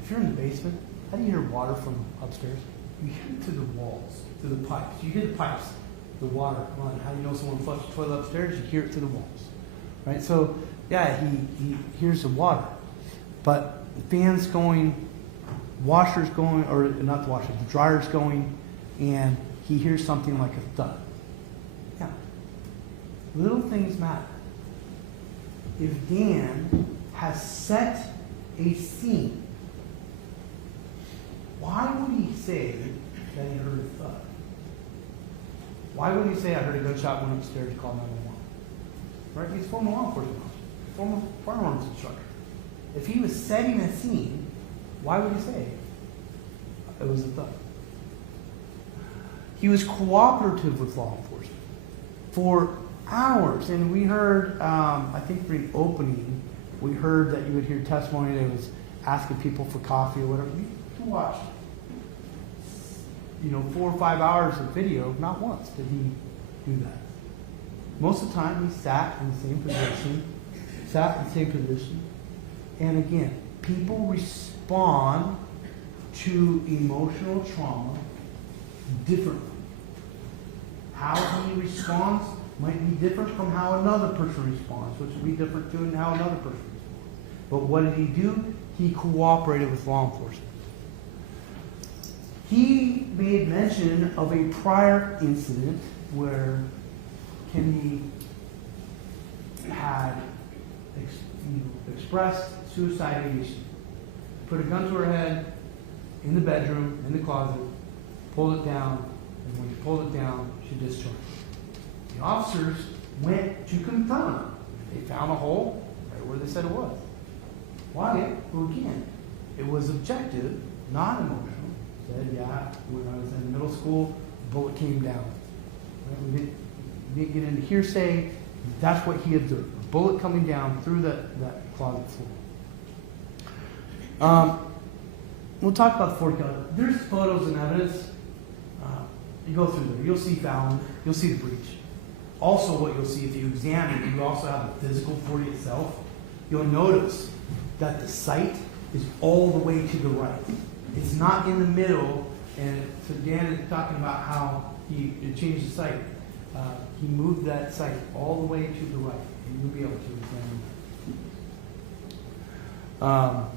If you're in the basement, how do you hear water from upstairs? You hear it through the walls, through the pipes. You hear the pipes, the water run. How do you know someone flushed the toilet upstairs? You hear it through the walls, right? So, yeah, he hears the water. But the fan's going, washer's going, or not the washer, the dryer's going, and he hears something like a thud. Yeah. Little things matter. If Dan has set a scene, why would he say that he heard a thud? Why would he say, I heard a gunshot, went upstairs, called 911? Right? He's a former law enforcement officer, former firearms instructor. If he was setting a scene, why would he say it was a thud? He was cooperative with law enforcement for hours. And we heard, I think during opening, we heard that you would hear testimony that was asking people for coffee or whatever. You watched, 4 or 5 hours of video. Not once did he do that. Most of the time, he sat in the same position. And again, people respond to emotional trauma differently. How he responds might be different from how another person responds, which would be different too than how another person responds. But what did he do? He cooperated with law enforcement. He made mention of a prior incident where Kendy had expressed suicide ideation. Put a gun to her head in the bedroom, in the closet, pulled it down, and when she pulled it down, she discharged. The officers went to confirm. They found a hole right where they said it was. Why? Well, again, it was objective, not emotional. Said, yeah, when I was in middle school, a bullet came down. Right? We didn't get into hearsay. That's what he observed. A bullet coming down through that closet floor. We'll talk about the 40 caliber. There's photos and evidence. You go through there. You'll see Fallon. You'll see the breach. Also, what you'll see if you examine, you also have the physical 40 itself. You'll notice that the sight is all the way to the right. It's not in the middle. And so Dan is talking about how he changed the sight. He moved that sight all the way to the right. And you'll be able to examine that.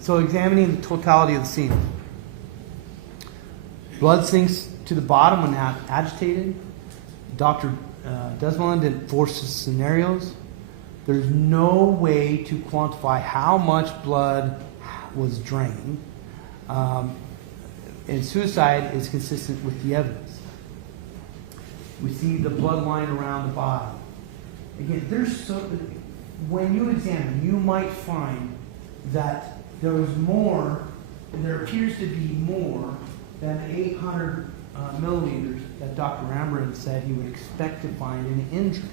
So examining the totality of the scene. Blood sinks to the bottom when agitated. Dr. Desmond didn't force the scenarios. There's no way to quantify how much blood was drained. And suicide is consistent with the evidence. We see the blood line around the body. Again, when you examine, you might find that there appears to be more than 800 milliliters that Dr. Ambrose said he would expect to find in an injury.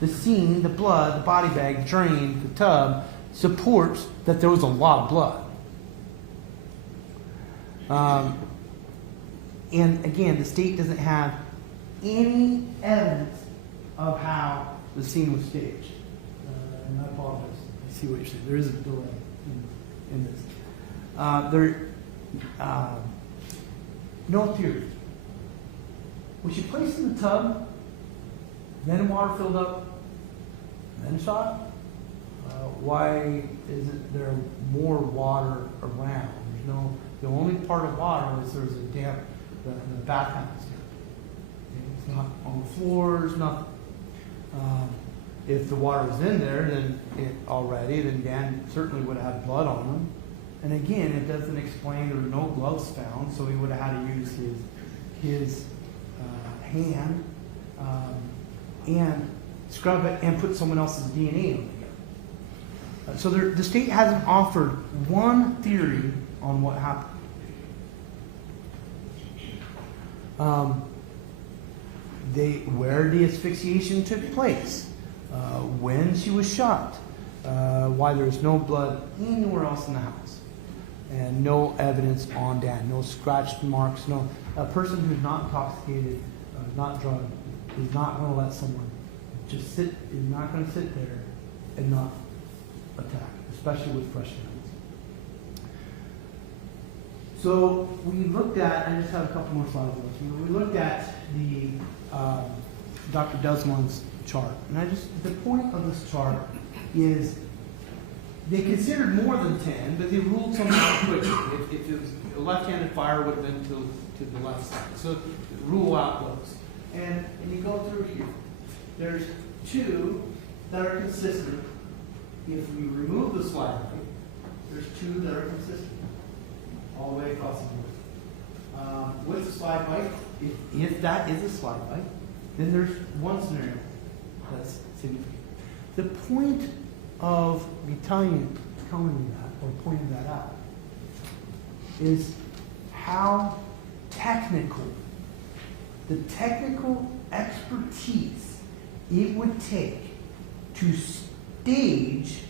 the scene, the blood, the body bag, drain, the tub, supports that there was a lot of blood. And again, the state doesn't have any evidence of how the scene was staged. And I apologize. I see what you're saying. There is a delay in this. No theory. Was she placed in the tub, then water filled up, then shot? Why isn't there more water around? There's no. The only part of water is there's a damp. The bathhouse. It's not on the floors. Nothing. If the water was in there, then Dan certainly would have had blood on him. And again, it doesn't explain there were no gloves found, so he would have had to use his hand and scrub it and put someone else's DNA on it. So the state hasn't offered one theory on what happened. Where the asphyxiation took place, when she was shot, why there was no blood anywhere else in the house, and no evidence on Dan, no scratch marks, no. A person who's not intoxicated, not drugged, is not going to let someone just sit. Is not going to sit there and not attack, especially with fresh evidence. So we looked at. I just have a couple more slides left. We looked at the Dr. Desmond's chart, and the point of this chart is they considered more than 10, but they ruled something out quickly. If it was a left-handed fire, it would have been to the left side. So rule out those. And you go through here. There's 2 that are consistent. If we remove the slide light, there's 2 that are consistent all the way across the board. With the slide light, if that is a slide light, then there's one scenario that's significant. The point of me telling you that, or pointing that out, is how technical, the technical expertise it would take to stage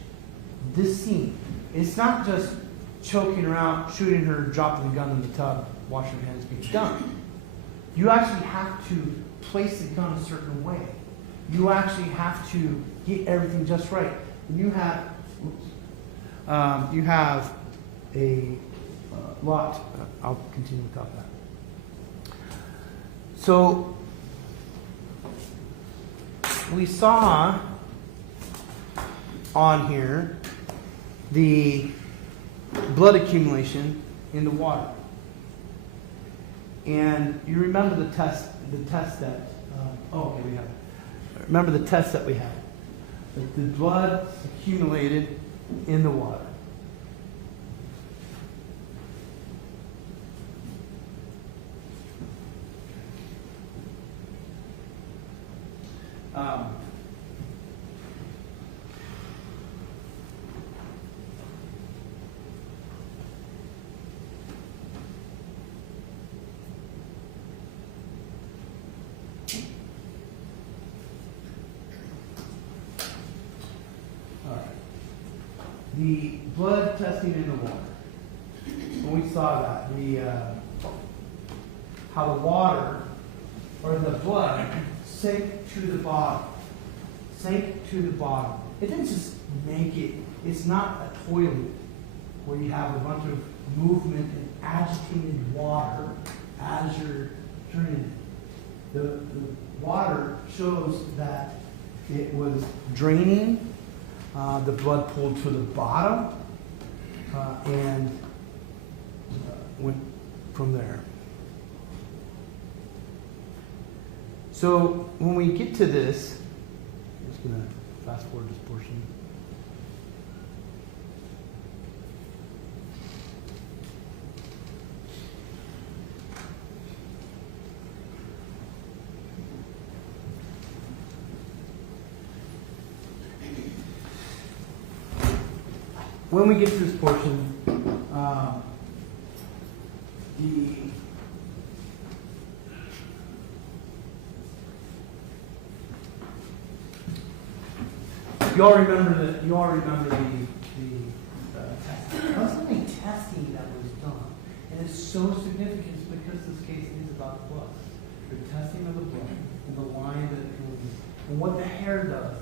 this scene. It's not just choking her out, shooting her, dropping the gun in the tub, washing her hands, being done. You actually have to place the gun a certain way. You actually have to get everything just right. And you have a lot. I'll continue without that. So we saw on here the blood accumulation in the water. And you remember the test that, we have it. Remember the test that we had. That the blood accumulated in the water. The blood testing in the water. When we saw that, how the water or the blood sank to the bottom. Sank to the bottom. It didn't just make it. It's not a toilet where you have a bunch of movement and agitated water as you're turning it. The water shows that it was draining. The blood pulled to the bottom and went from there. So when we get to this, I'm just going to fast forward this portion. When we get to this portion, You all remember the testing. That was only testing that was done. And it's so significant because this case is about the blood. The testing of the blood and the line that it moves. And what the hair does,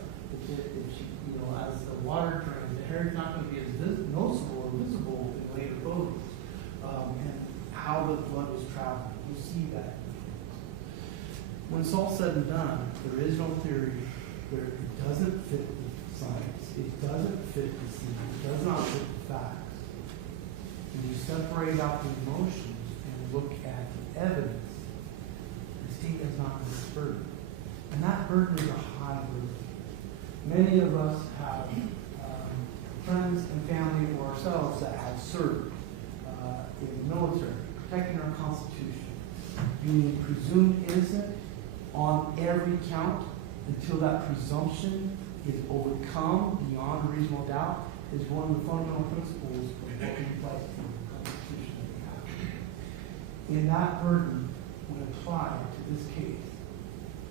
as the water drains, the hair is not going to be as noticeable or visible in later photos. And how the blood was traveling. You'll see that. When it's all said and done, there is no theory. It doesn't fit the science. It doesn't fit the scene. It does not fit the facts. When you separate out the emotions and look at the evidence, the state has not been burdened. And that burden is a high burden. Many of us have friends and family or ourselves that have served in the military, protecting our Constitution, being presumed innocent on every count until that presumption is overcome beyond reasonable doubt is one of the fundamental principles of what we fight for the Constitution that we have. And that burden, when applied to this case,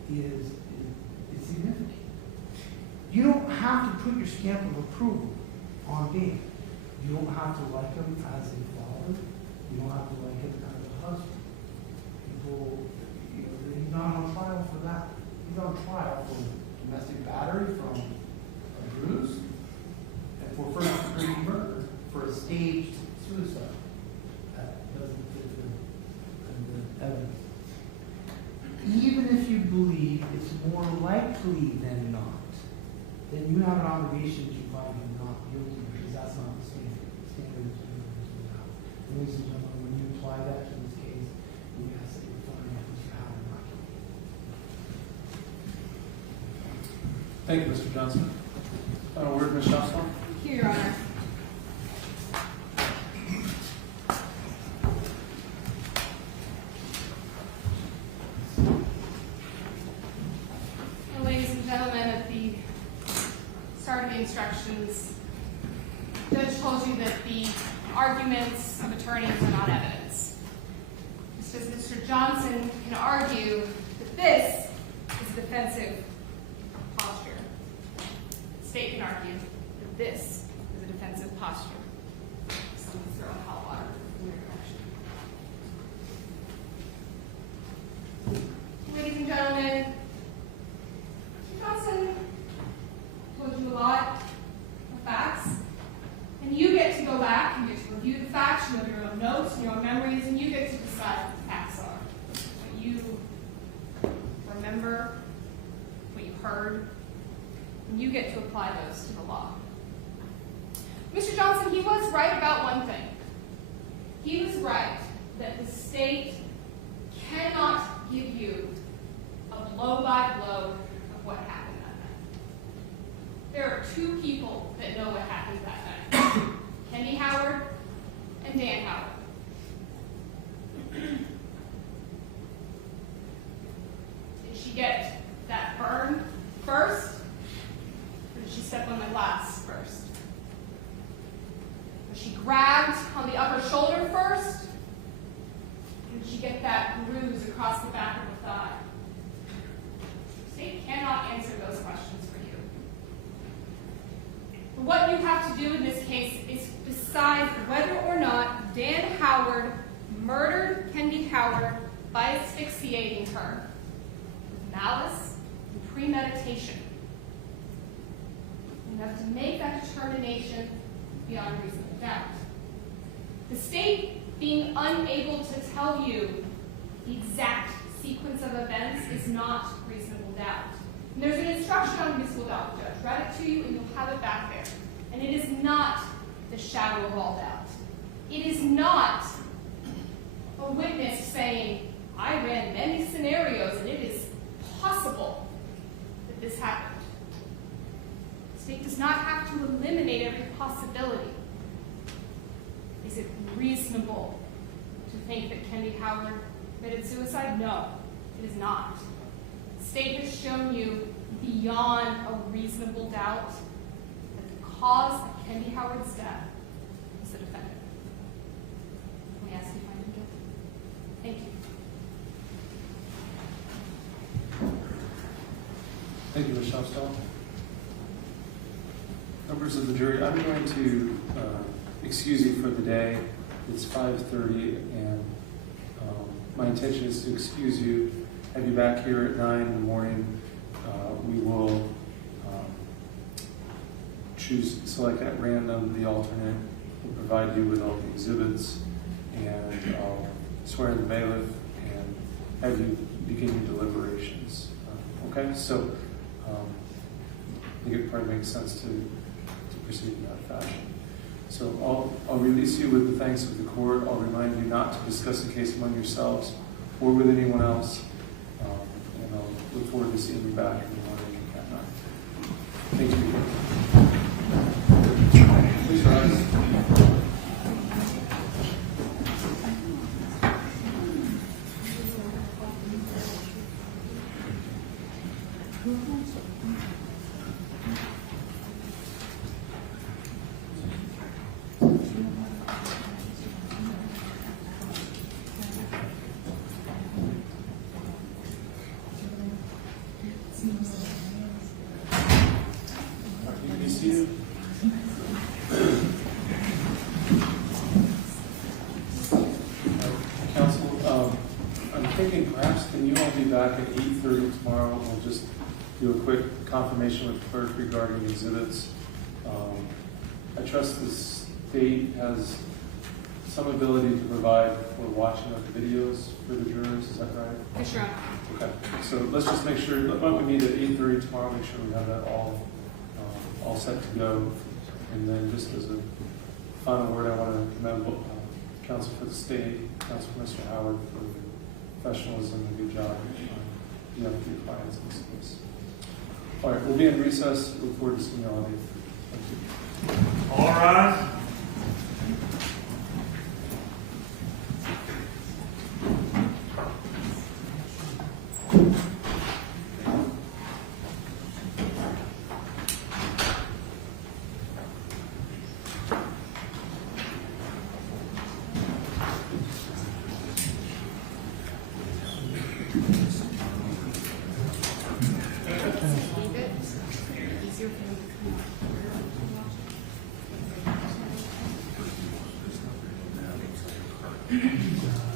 is significant. You don't have to put your stamp of approval on Dan. You don't have to like him as a father. You don't have to like him as a husband. People, he's not on trial for that. He's on trial for domestic battery from a bruise and for first-degree murder for a staged suicide. That doesn't fit the evidence. Even if you believe it's more likely than not, then you have an obligation to find him not guilty because that's not the standard. The standard is reasonable doubt. Ladies and gentlemen, when you apply that to this case, we ask that you find Mr. Howard not guilty. Thank you, Mr. Johnson. Word, Ms. Shostler? Here, Your Honor. Well, ladies and gentlemen, at the start of the instructions, the judge told you that the arguments of attorneys are not evidence. Just as Mr. Johnson can argue that this is a defensive posture, the state can argue that this is a defensive posture. Someone's throwing hot water in your direction. Ladies and gentlemen, Mr. Johnson told you a lot of facts, and you get to go back and get to review the facts. You have your own notes and your own memories, and you get to decide what the facts are. What you remember, what you heard, and you get to apply those to the law. Mr. Johnson, he was right about one thing. He was right that the state cannot give you a blow-by-blow of what happened that night. There are two people that know what happened that night. Kendy Howard and Dan Howard. Did she get that burn first? Or did she step on the glass first? Was she grabbed on the upper shoulder first? Or did she get that bruise across the back of the thigh? The state cannot answer those questions for you. But what you have to do in this case is decide whether or not Dan Howard murdered Kendy Howard by asphyxiating her with malice and premeditation. You have to make that determination beyond reasonable doubt. The state being unable to tell you the exact sequence of events is not reasonable doubt. And there's an instruction on reasonable doubt, Judge. Read it to you and you'll have it back there. And it is not the shadow of all doubt. It is not a witness saying, I ran many scenarios and it is possible that this happened. The state does not have to eliminate every possibility. Is it reasonable to think that Kendy Howard committed suicide? No, it is not. The state has shown you beyond a reasonable doubt that the cause of Kendy Howard's death is the defendant. We ask you to find him guilty. Thank you. Thank you, Ms. Shostler. Members of the jury, I'm going to excuse you for the day. It's 5:30, and my intention is to excuse you, have you back here at 9 in the morning. We will select at random the alternate, we'll provide you with all the exhibits, and I'll swear in the bailiff and have you begin your deliberations. Okay, so I think it probably makes sense to proceed in that fashion. So I'll release you with the thanks of the court. I'll remind you not to discuss the case among yourselves or with anyone else. And I'll look forward to seeing you back in the morning at 9. Thank you. Please rise. Back at 8:30 tomorrow. We'll just do a quick confirmation with the clerk regarding the exhibits. I trust the state has some ability to provide for watching of the videos for the jurors. Is that right? Yes, Your Honor. Okay. So let's just make sure. Why don't we meet at 8:30 tomorrow? Make sure we have that all set to go. And then, just as a final word, I want to commend counsel for the state, counsel for Mr. Howard for the professionalism and good job you have with your clients in this case. All right, we'll be in recess. Look forward to seeing you all later. Thank you. All rise. Easier for me to come up.